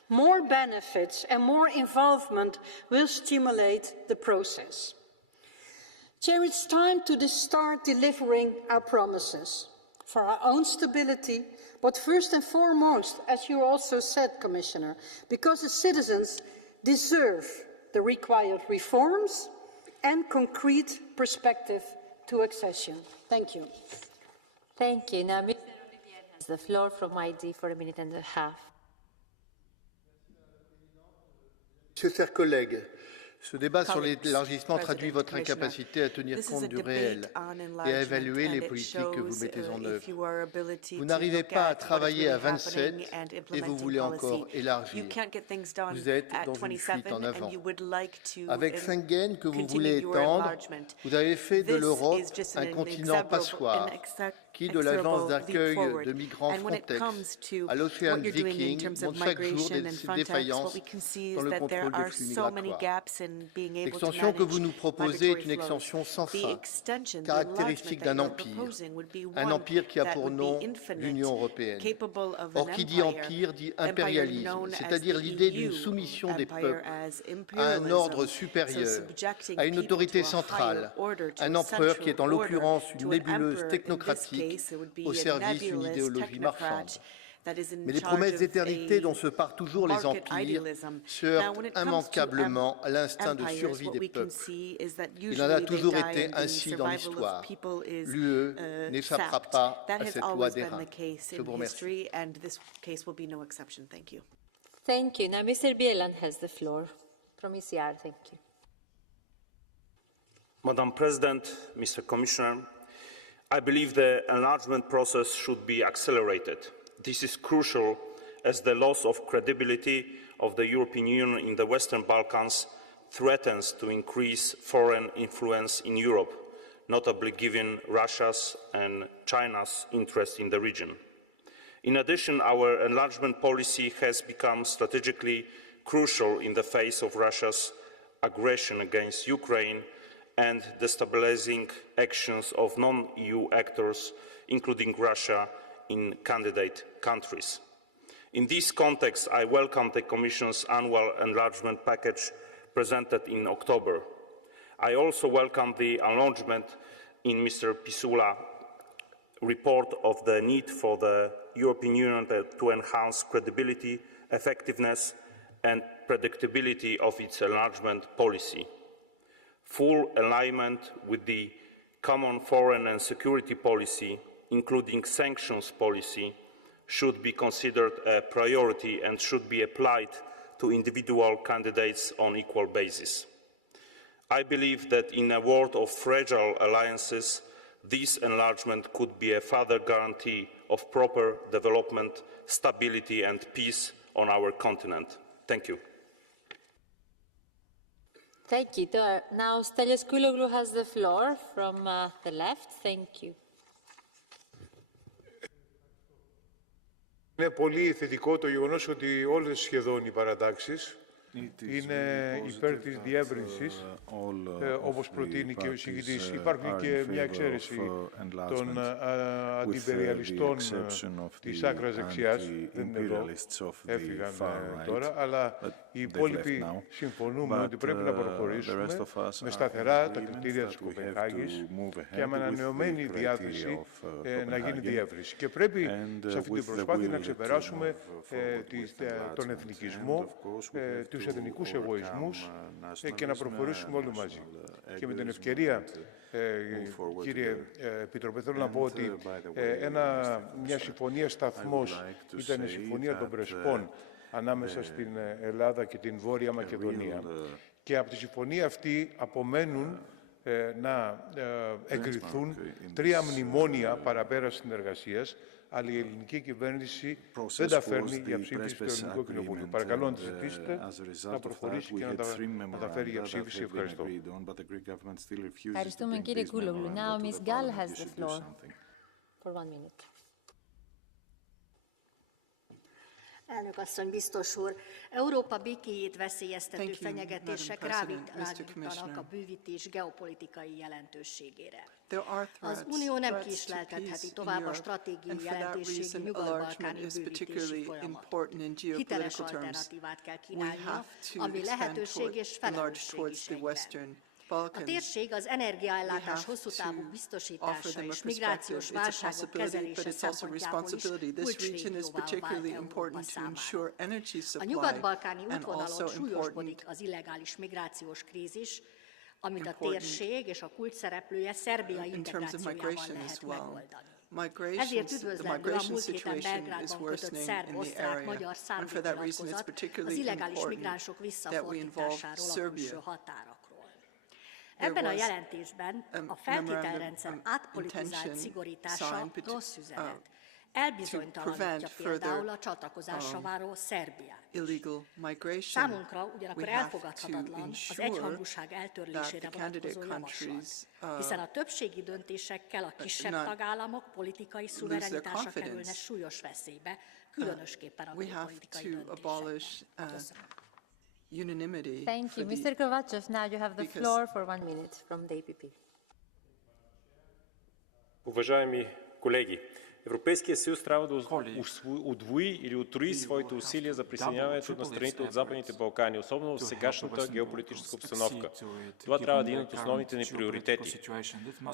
More benefits and more involvement will stimulate the process. Chair, it's time to start delivering our promises for our own stability, but first and foremost, as you also said, Commissioner, because the citizens deserve the required reforms and concrete perspective to accession. Thank you. Thank you. Now, Mr. Olivier has the floor from ID for a minute and a half. Chers collègues, Ce débat sur l'élargissement traduit votre incapacité à tenir compte du réel et à évaluer les politiques que vous mettez en œuvre. Vous n'arrivez pas à travailler à 27 et vous voulez encore élargir. Vous êtes dans une fuite en avant. Avec Schengen que vous voulez étendre, vous avez fait de l'Europe un continent passoire qui, de l'agence d'accueil de migrants Frontex à l'Ocean Viking, montre chaque jour des défaillances dans le contrôle des flux migratoires. L'extension que vous nous proposez est une extension sans fin, caractéristique d'un empire qui a pour nom l'Union européenne. Or, qui dit empire dit impérialisme, c'est-à-dire l'idée d'une soumission des peuples à un ordre supérieur, à une autorité centrale, un empereur qui est en l'occurrence une nébuleuse technocratique au service d'une idéologie marchande. Mais les promesses d'éternité dont se partent toujours les empires se heurtent immanquablement à l'instinct de survie des peuples. Il en a toujours été ainsi dans l'histoire. L'UE n'échappera pas à cette loi des reins. Je vous remercie. Thank you. Now, Mr. Bielan has the floor from ECR. Thank you. Madam President, Mr. Commissioner, I believe the enlargement process should be accelerated. This is crucial as the loss of credibility of the European Union in the Western Balkans threatens to increase foreign influence in Europe, notably given Russia's and China's interest in the region. In addition, our enlargement policy has become strategically crucial in the face of Russia's aggression against Ukraine and destabilizing actions of non-EU actors, including Russia, in candidate countries. In this context, I welcome the Commission's annual enlargement package presented in October. I also welcome the enlargement in Mr. Pisula's report of the need for the European Union to enhance credibility, effectiveness, and predictability of its enlargement policy. Full alignment with the common foreign and security policy, including sanctions policy, should be considered a priority and should be applied to individual candidates on equal basis. I believe that in a world of fragile alliances, this enlargement could be a further guarantee of proper development, stability and peace on our continent. Thank you. Thank you. Now, Stelios Kouloglou has the floor from the left. Thank you. Είναι πολύ θετικό το γεγονός ότι όλες σχεδόν οι παρατάξεις είναι υπέρ της διεύρυνσης, όπως προτείνει και ο εισηγητής. Υπάρχει και μια εξαίρεση των αντιπεριαλιστών της άκρας δεξιάς, δεν είναι εδώ, έφυγαν τώρα, αλλά οι υπόλοιποι συμφωνούμε ότι πρέπει να προχωρήσουμε με σταθερά τα κριτήρια της Κοπενχάγης και με ανανεωμένη διάθεση να γίνει διεύρυνση. Και πρέπει σε αυτή την προσπάθεια να ξεπεράσουμε τον εθνικισμό, τους εθνικούς εγωισμούς και να προχωρήσουμε όλοι μαζί. Και με την ευκαιρία, κύριε Επίτροπε, θέλω να πω ότι μια συμφωνία σταθμός ήταν η συμφωνία των Πρεσπών ανάμεσα στην Ελλάδα και την Βόρεια Μακεδονία. Και από τη συμφωνία αυτή απομένουν να εγκριθούν 3 μνημόνια παραπέρα συνεργασίας, αλλά η ελληνική κυβέρνηση δεν τα φέρνει για ψήφιση στο Ελληνικό Κοινοβούλιο. Παρακαλώ να τη ζητήσετε να προχωρήσει και να τα φέρει για ψήφιση. Ευχαριστώ. Ευχαριστούμε, κύριε Κούλογλου. Now, Ms. Gall has the floor for 1 minute. Elnök asszony, biztos úr, Európa békéjét veszélyeztető fenyegetések rávilágítanak a bővítés geopolitikai jelentőségére. Az Unió nem késleltetheti tovább a stratégiai jelentőségű nyugat-balkáni bővítési folyamat. Hiteles alternatívát kell kínálnia, ami lehetőség és felelősség is egyben. A térség az energiaellátás hosszú távú biztosítása és migrációs válságok kezelése szempontjából is kulcsrégióvá vált Európa számára. A nyugat-balkáni útvonalon súlyosbodik az illegális migrációs krízis, amit a térség és a kulcsszereplője Szerbia integrációjával lehet megoldani. Ezért üdvözlendő a múlt héten Belgrádban kötött szerb-osztrák-magyar szándéknyilatkozat az illegális migránsok visszafordításáról a külső határokról. Ebben a jelentésben a feltételrendszer átpolitizált szigorítása rossz üzenet. Elbizonytalanítja például a csatlakozásra váró Szerbiát. Számunkra ugyanakkor elfogadhatatlan az egyhangúság eltörlésére vonatkozó javaslat, hiszen a többségi döntésekkel a kisebb tagállamok politikai szuverenitása kerülne súlyos veszélybe, különösképpen a politikai döntések. Thank you. Mr. Kovacev, now you have the floor for 1 minute from the APP. Уважаеми колеги, Европейския съюз трябва да удвои или утрои своите усилия за присъединяването на страните от Западните Балкани, особено в сегашната геополитическа обстановка. Това трябва да е един от основните ни приоритети.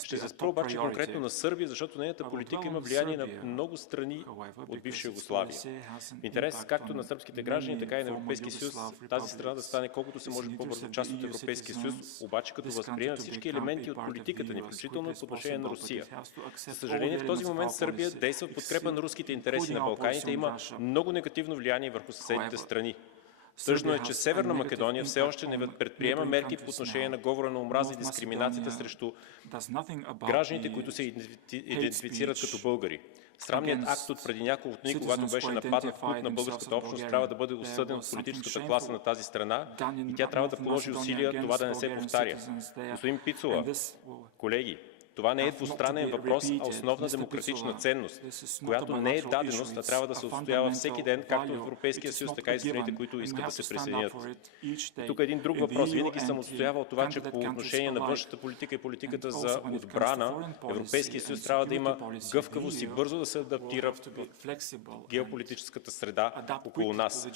Ще се спра обаче конкретно на Сърбия, защото нейната политика има влияние на много страни от бивша Югославия. В интерес както на сръбските граждани, така и на Европейския съюз тази страна да стане колкото се може по-бързо част от Европейския съюз, обаче като възприема всички елементи от политиката ни, включително и по отношение на Русия. За съжаление, в този момент Сърбия действа в подкрепа на руските интереси на Балканите и има много негативно влияние върху съседните страни. Тъжно е, че Северна Македония все още не предприема мерки по отношение на говора на омраза и дискриминацията срещу гражданите, които се идентифицират като българи. Срамният акт от преди няколко дни, когато беше нападнат култ на българската общност, трябва да бъде осъден от политическата класа на тази страна и тя трябва да положи усилия това да не се повтаря. Господин Пицула, колеги, това не е двустранен въпрос, а основна демократична ценност, която не е даденост, а трябва да се отстоява всеки ден, както в Европейския съюз, така и страните, които искат да се присъединят. Тук е един друг въпрос. Винаги съм отстоявал това, че по отношение на външната политика и политиката за отбрана, Европейския съюз трябва да има гъвкавост и бързо да се адаптира в геополитическата среда около нас.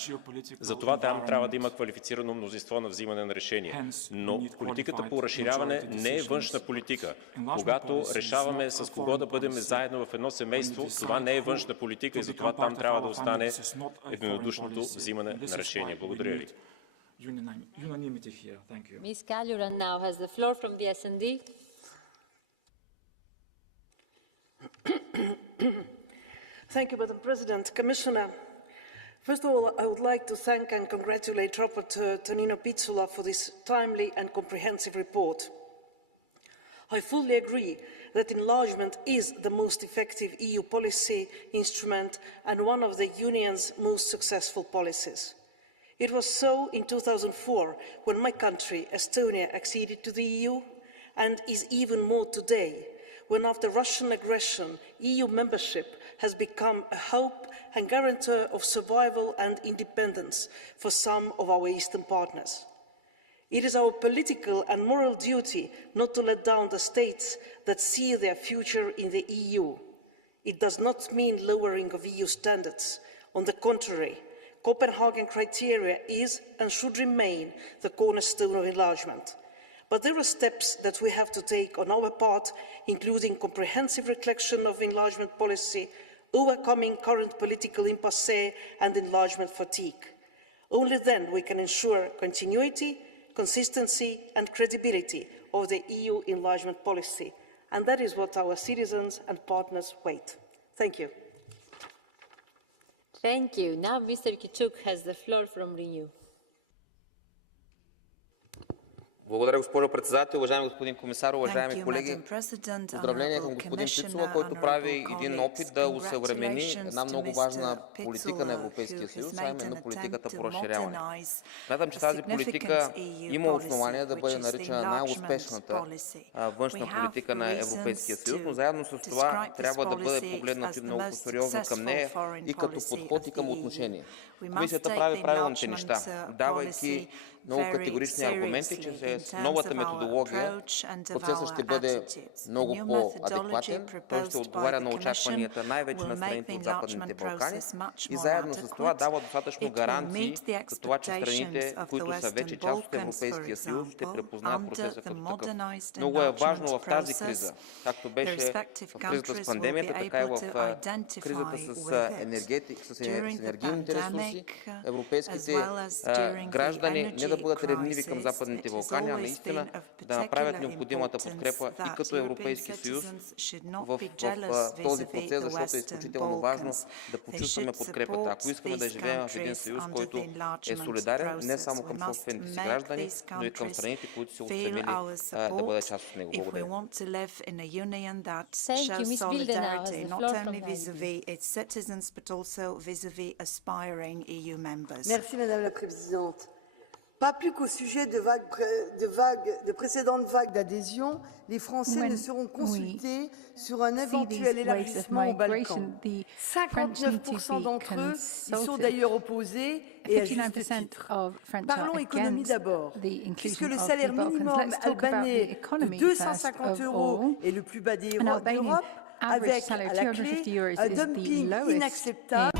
Затова там трябва да има квалифицирано мнозинство на взимане на решение. Но политиката по разширяване не е външна политика. Когато решаваме с кого да бъдем заедно в едно семейство, това не е външна политика и затова там трябва да остане единодушното взимане на решение. Благодаря ви. Ms. Kaluran now has the floor from the S&D. Thank you, Madam President. Commissioner, first of all, I would like to thank and congratulate Rapporteur Tonino Pizzula for this timely and comprehensive report. I fully agree that enlargement is the most effective EU policy instrument and one of the Union's most successful policies. It was so in 2004 when my country, Estonia, acceded to the EU, and is even more today when after Russian aggression, EU membership has become a hope and guarantor of survival and independence for some of our Eastern partners. It is our political and moral duty not to let down the states that see their future in the EU. It does not mean lowering of EU standards. On the contrary, Copenhagen criteria is and should remain the cornerstone of enlargement. But there are steps that we have to take on our part, including comprehensive reflection of enlargement policy, overcoming current political impasse and enlargement fatigue. Only then we can ensure continuity, consistency and credibility of the EU enlargement policy. And that is what our citizens and partners wait. Thank you. Thank you. Now Mr. Kichuk has the floor from Renew. Благодаря, госпожо председател. Уважаеми господин комисар, уважаеми колеги, поздравления към господин Пицула, който прави един опит да усъвремени една много важна политика на Европейския съюз, а именно политиката по разширяване. Смятам, че тази политика има основание да бъде наричана най-успешната външна политика на Европейския съюз, но заедно с това трябва да бъде погледнат и много сериозно към нея и като подход и към отношение. Комисията прави правилните неща, давайки много категорични аргументи, че с новата методология процесът ще бъде много по-адекватен, той ще отговаря на очакванията най-вече на страните от Западните Балкани и заедно с това дава достатъчно гаранции за това, че страните, които са вече част от Европейския съюз, ще препознаят процеса като такъв. Много е важно в тази криза, както беше в кризата с пандемията, така и в кризата с енергийните ресурси, европейските граждани не да да бъдат ревниви към Западните Балкани, а наистина да направят необходимата подкрепа и като Европейски съюз в този процес, защото е изключително важно да почувстваме подкрепата. Ако искаме да живеем в един съюз, който е солидарен не само към собствените си граждани, но и към страните, които се устремили да бъдат част от него. Благодаря. Merci Madame la Présidente. Pas plus qu'au sujet de précédentes vagues d'adhésion, les Français ne seront consultés sur un éventuel élargissement aux Balkans. 59% d'entre eux y sont d'ailleurs opposés et à juste titre. Parlons économie d'abord, puisque le salaire minimum albanais de 250 € est le plus bas d'Europe, avec à la clé un dumping inacceptable.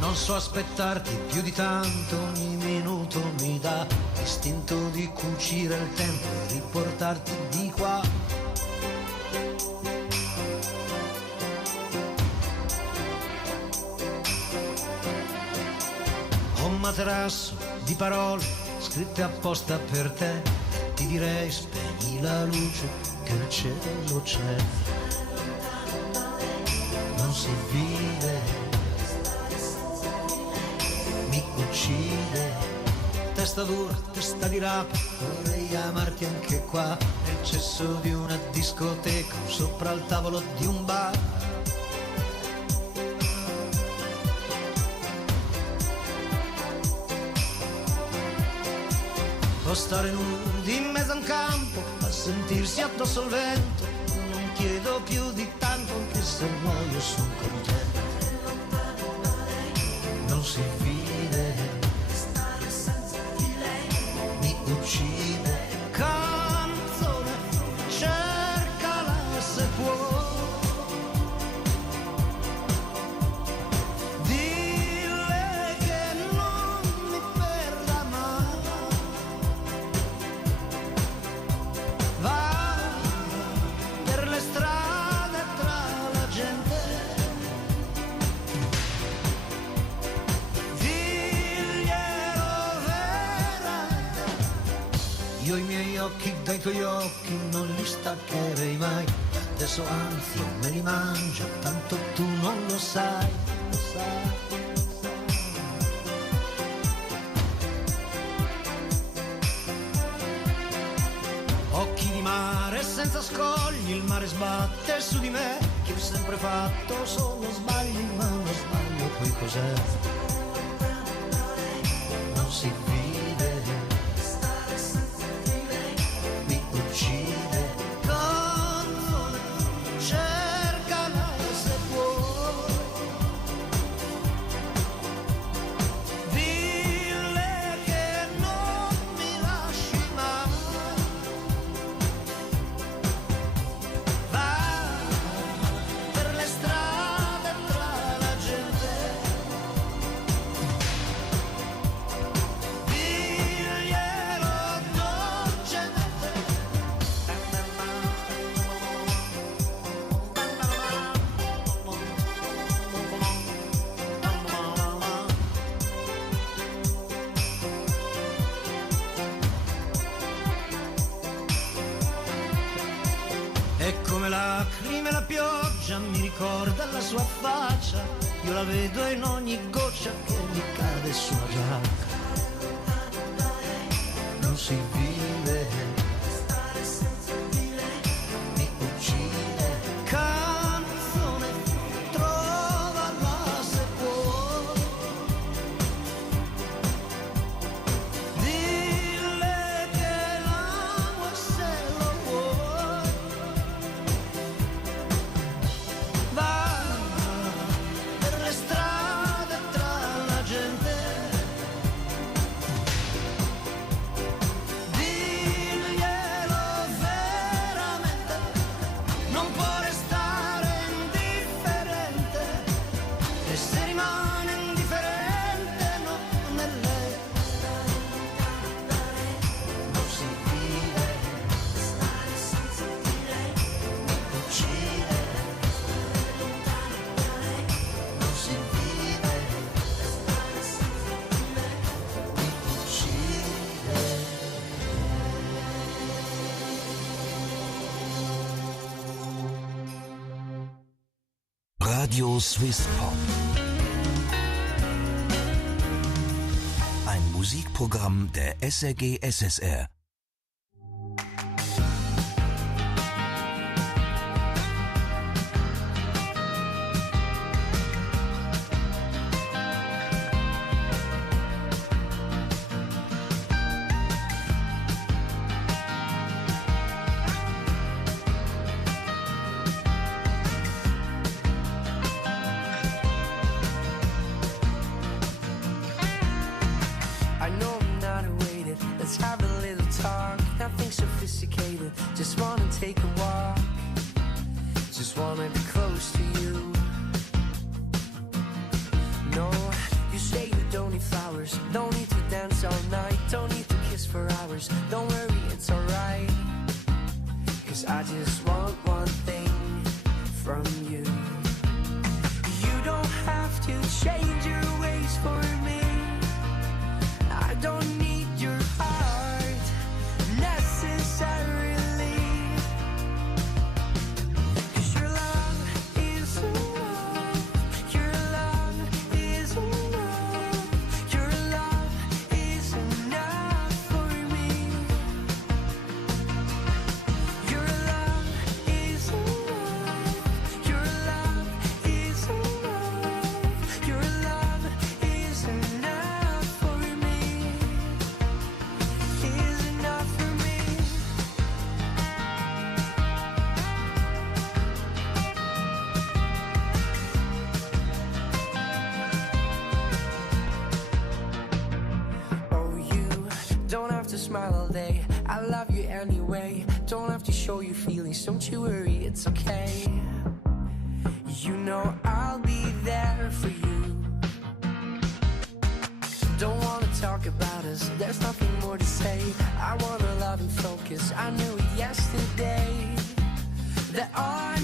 Non so aspettarti più di tanto, ogni minuto mi dà l'istinto di cucire il tempo e riportarti di qua. Ho un materasso di parole scritte apposta per te, ti direi spegni la luce che il cielo c'è. Non si vive, mi uccide. Testa dura, testa di rapa, vorrei amarti anche qua, nel cesso di una discoteca, sopra il tavolo di un bar. O stare nudi in mezzo a un campo, a sentirsi addosso al vento, non chiedo più di tanto, anche se muoio sono contento. Non si vive, uccide. Canzone, cercala se può. Dille che non mi perda mai. Va per le strade tra la gente. Io i miei occhi dai tuoi occhi non li staccherei mai. Adesso anzi me li mangio, tanto tu non lo sai, lo sai. Occhi di mare senza scogli, il mare sbatte su di me. Che ho sempre fatto solo sbagli, ma uno sbaglio poi cos'è? Non si vive, mi uccide. Canzone, cercala se puoi. Dille che non mi lasci mai. Va per le strade tra la gente. Diglielo dolcemente. E come lacrime la pioggia mi ricorda la sua faccia. Io la vedo in ogni goccia che mi cade sulla giacca. Non si vive, mi uccide. Canzone, trovala se puoi. Dille che l'amo e se lo vuoi. Va per le strade tra la gente. Diglielo veramente, non può restare indifferente. E se rimane indifferente non è lei. Non si vive, stare senza di lei mi uccide. Non si vive, stare senza di lei mi uccide. Radio Swiss Pop. Ein Musikprogramm der SRG SSR. I know I'm not awaited. Let's have a little talk. Nothing sophisticated. Just wanna take a walk. Just wanna be close to you. No, you say you don't need flowers. Don't need to dance all night. Don't need to kiss for hours. Don't worry, it's alright. 'Cause I just want one thing from you. You don't have to change your ways for me. I don't need your heart necessarily. smile all day. I love you anyway. Don't have to show you feelings, don't you worry, it's okay. You know I'll be there for you. Don't wanna talk about us, there's nothing more to say. I wanna love and focus, I knew it yesterday that all I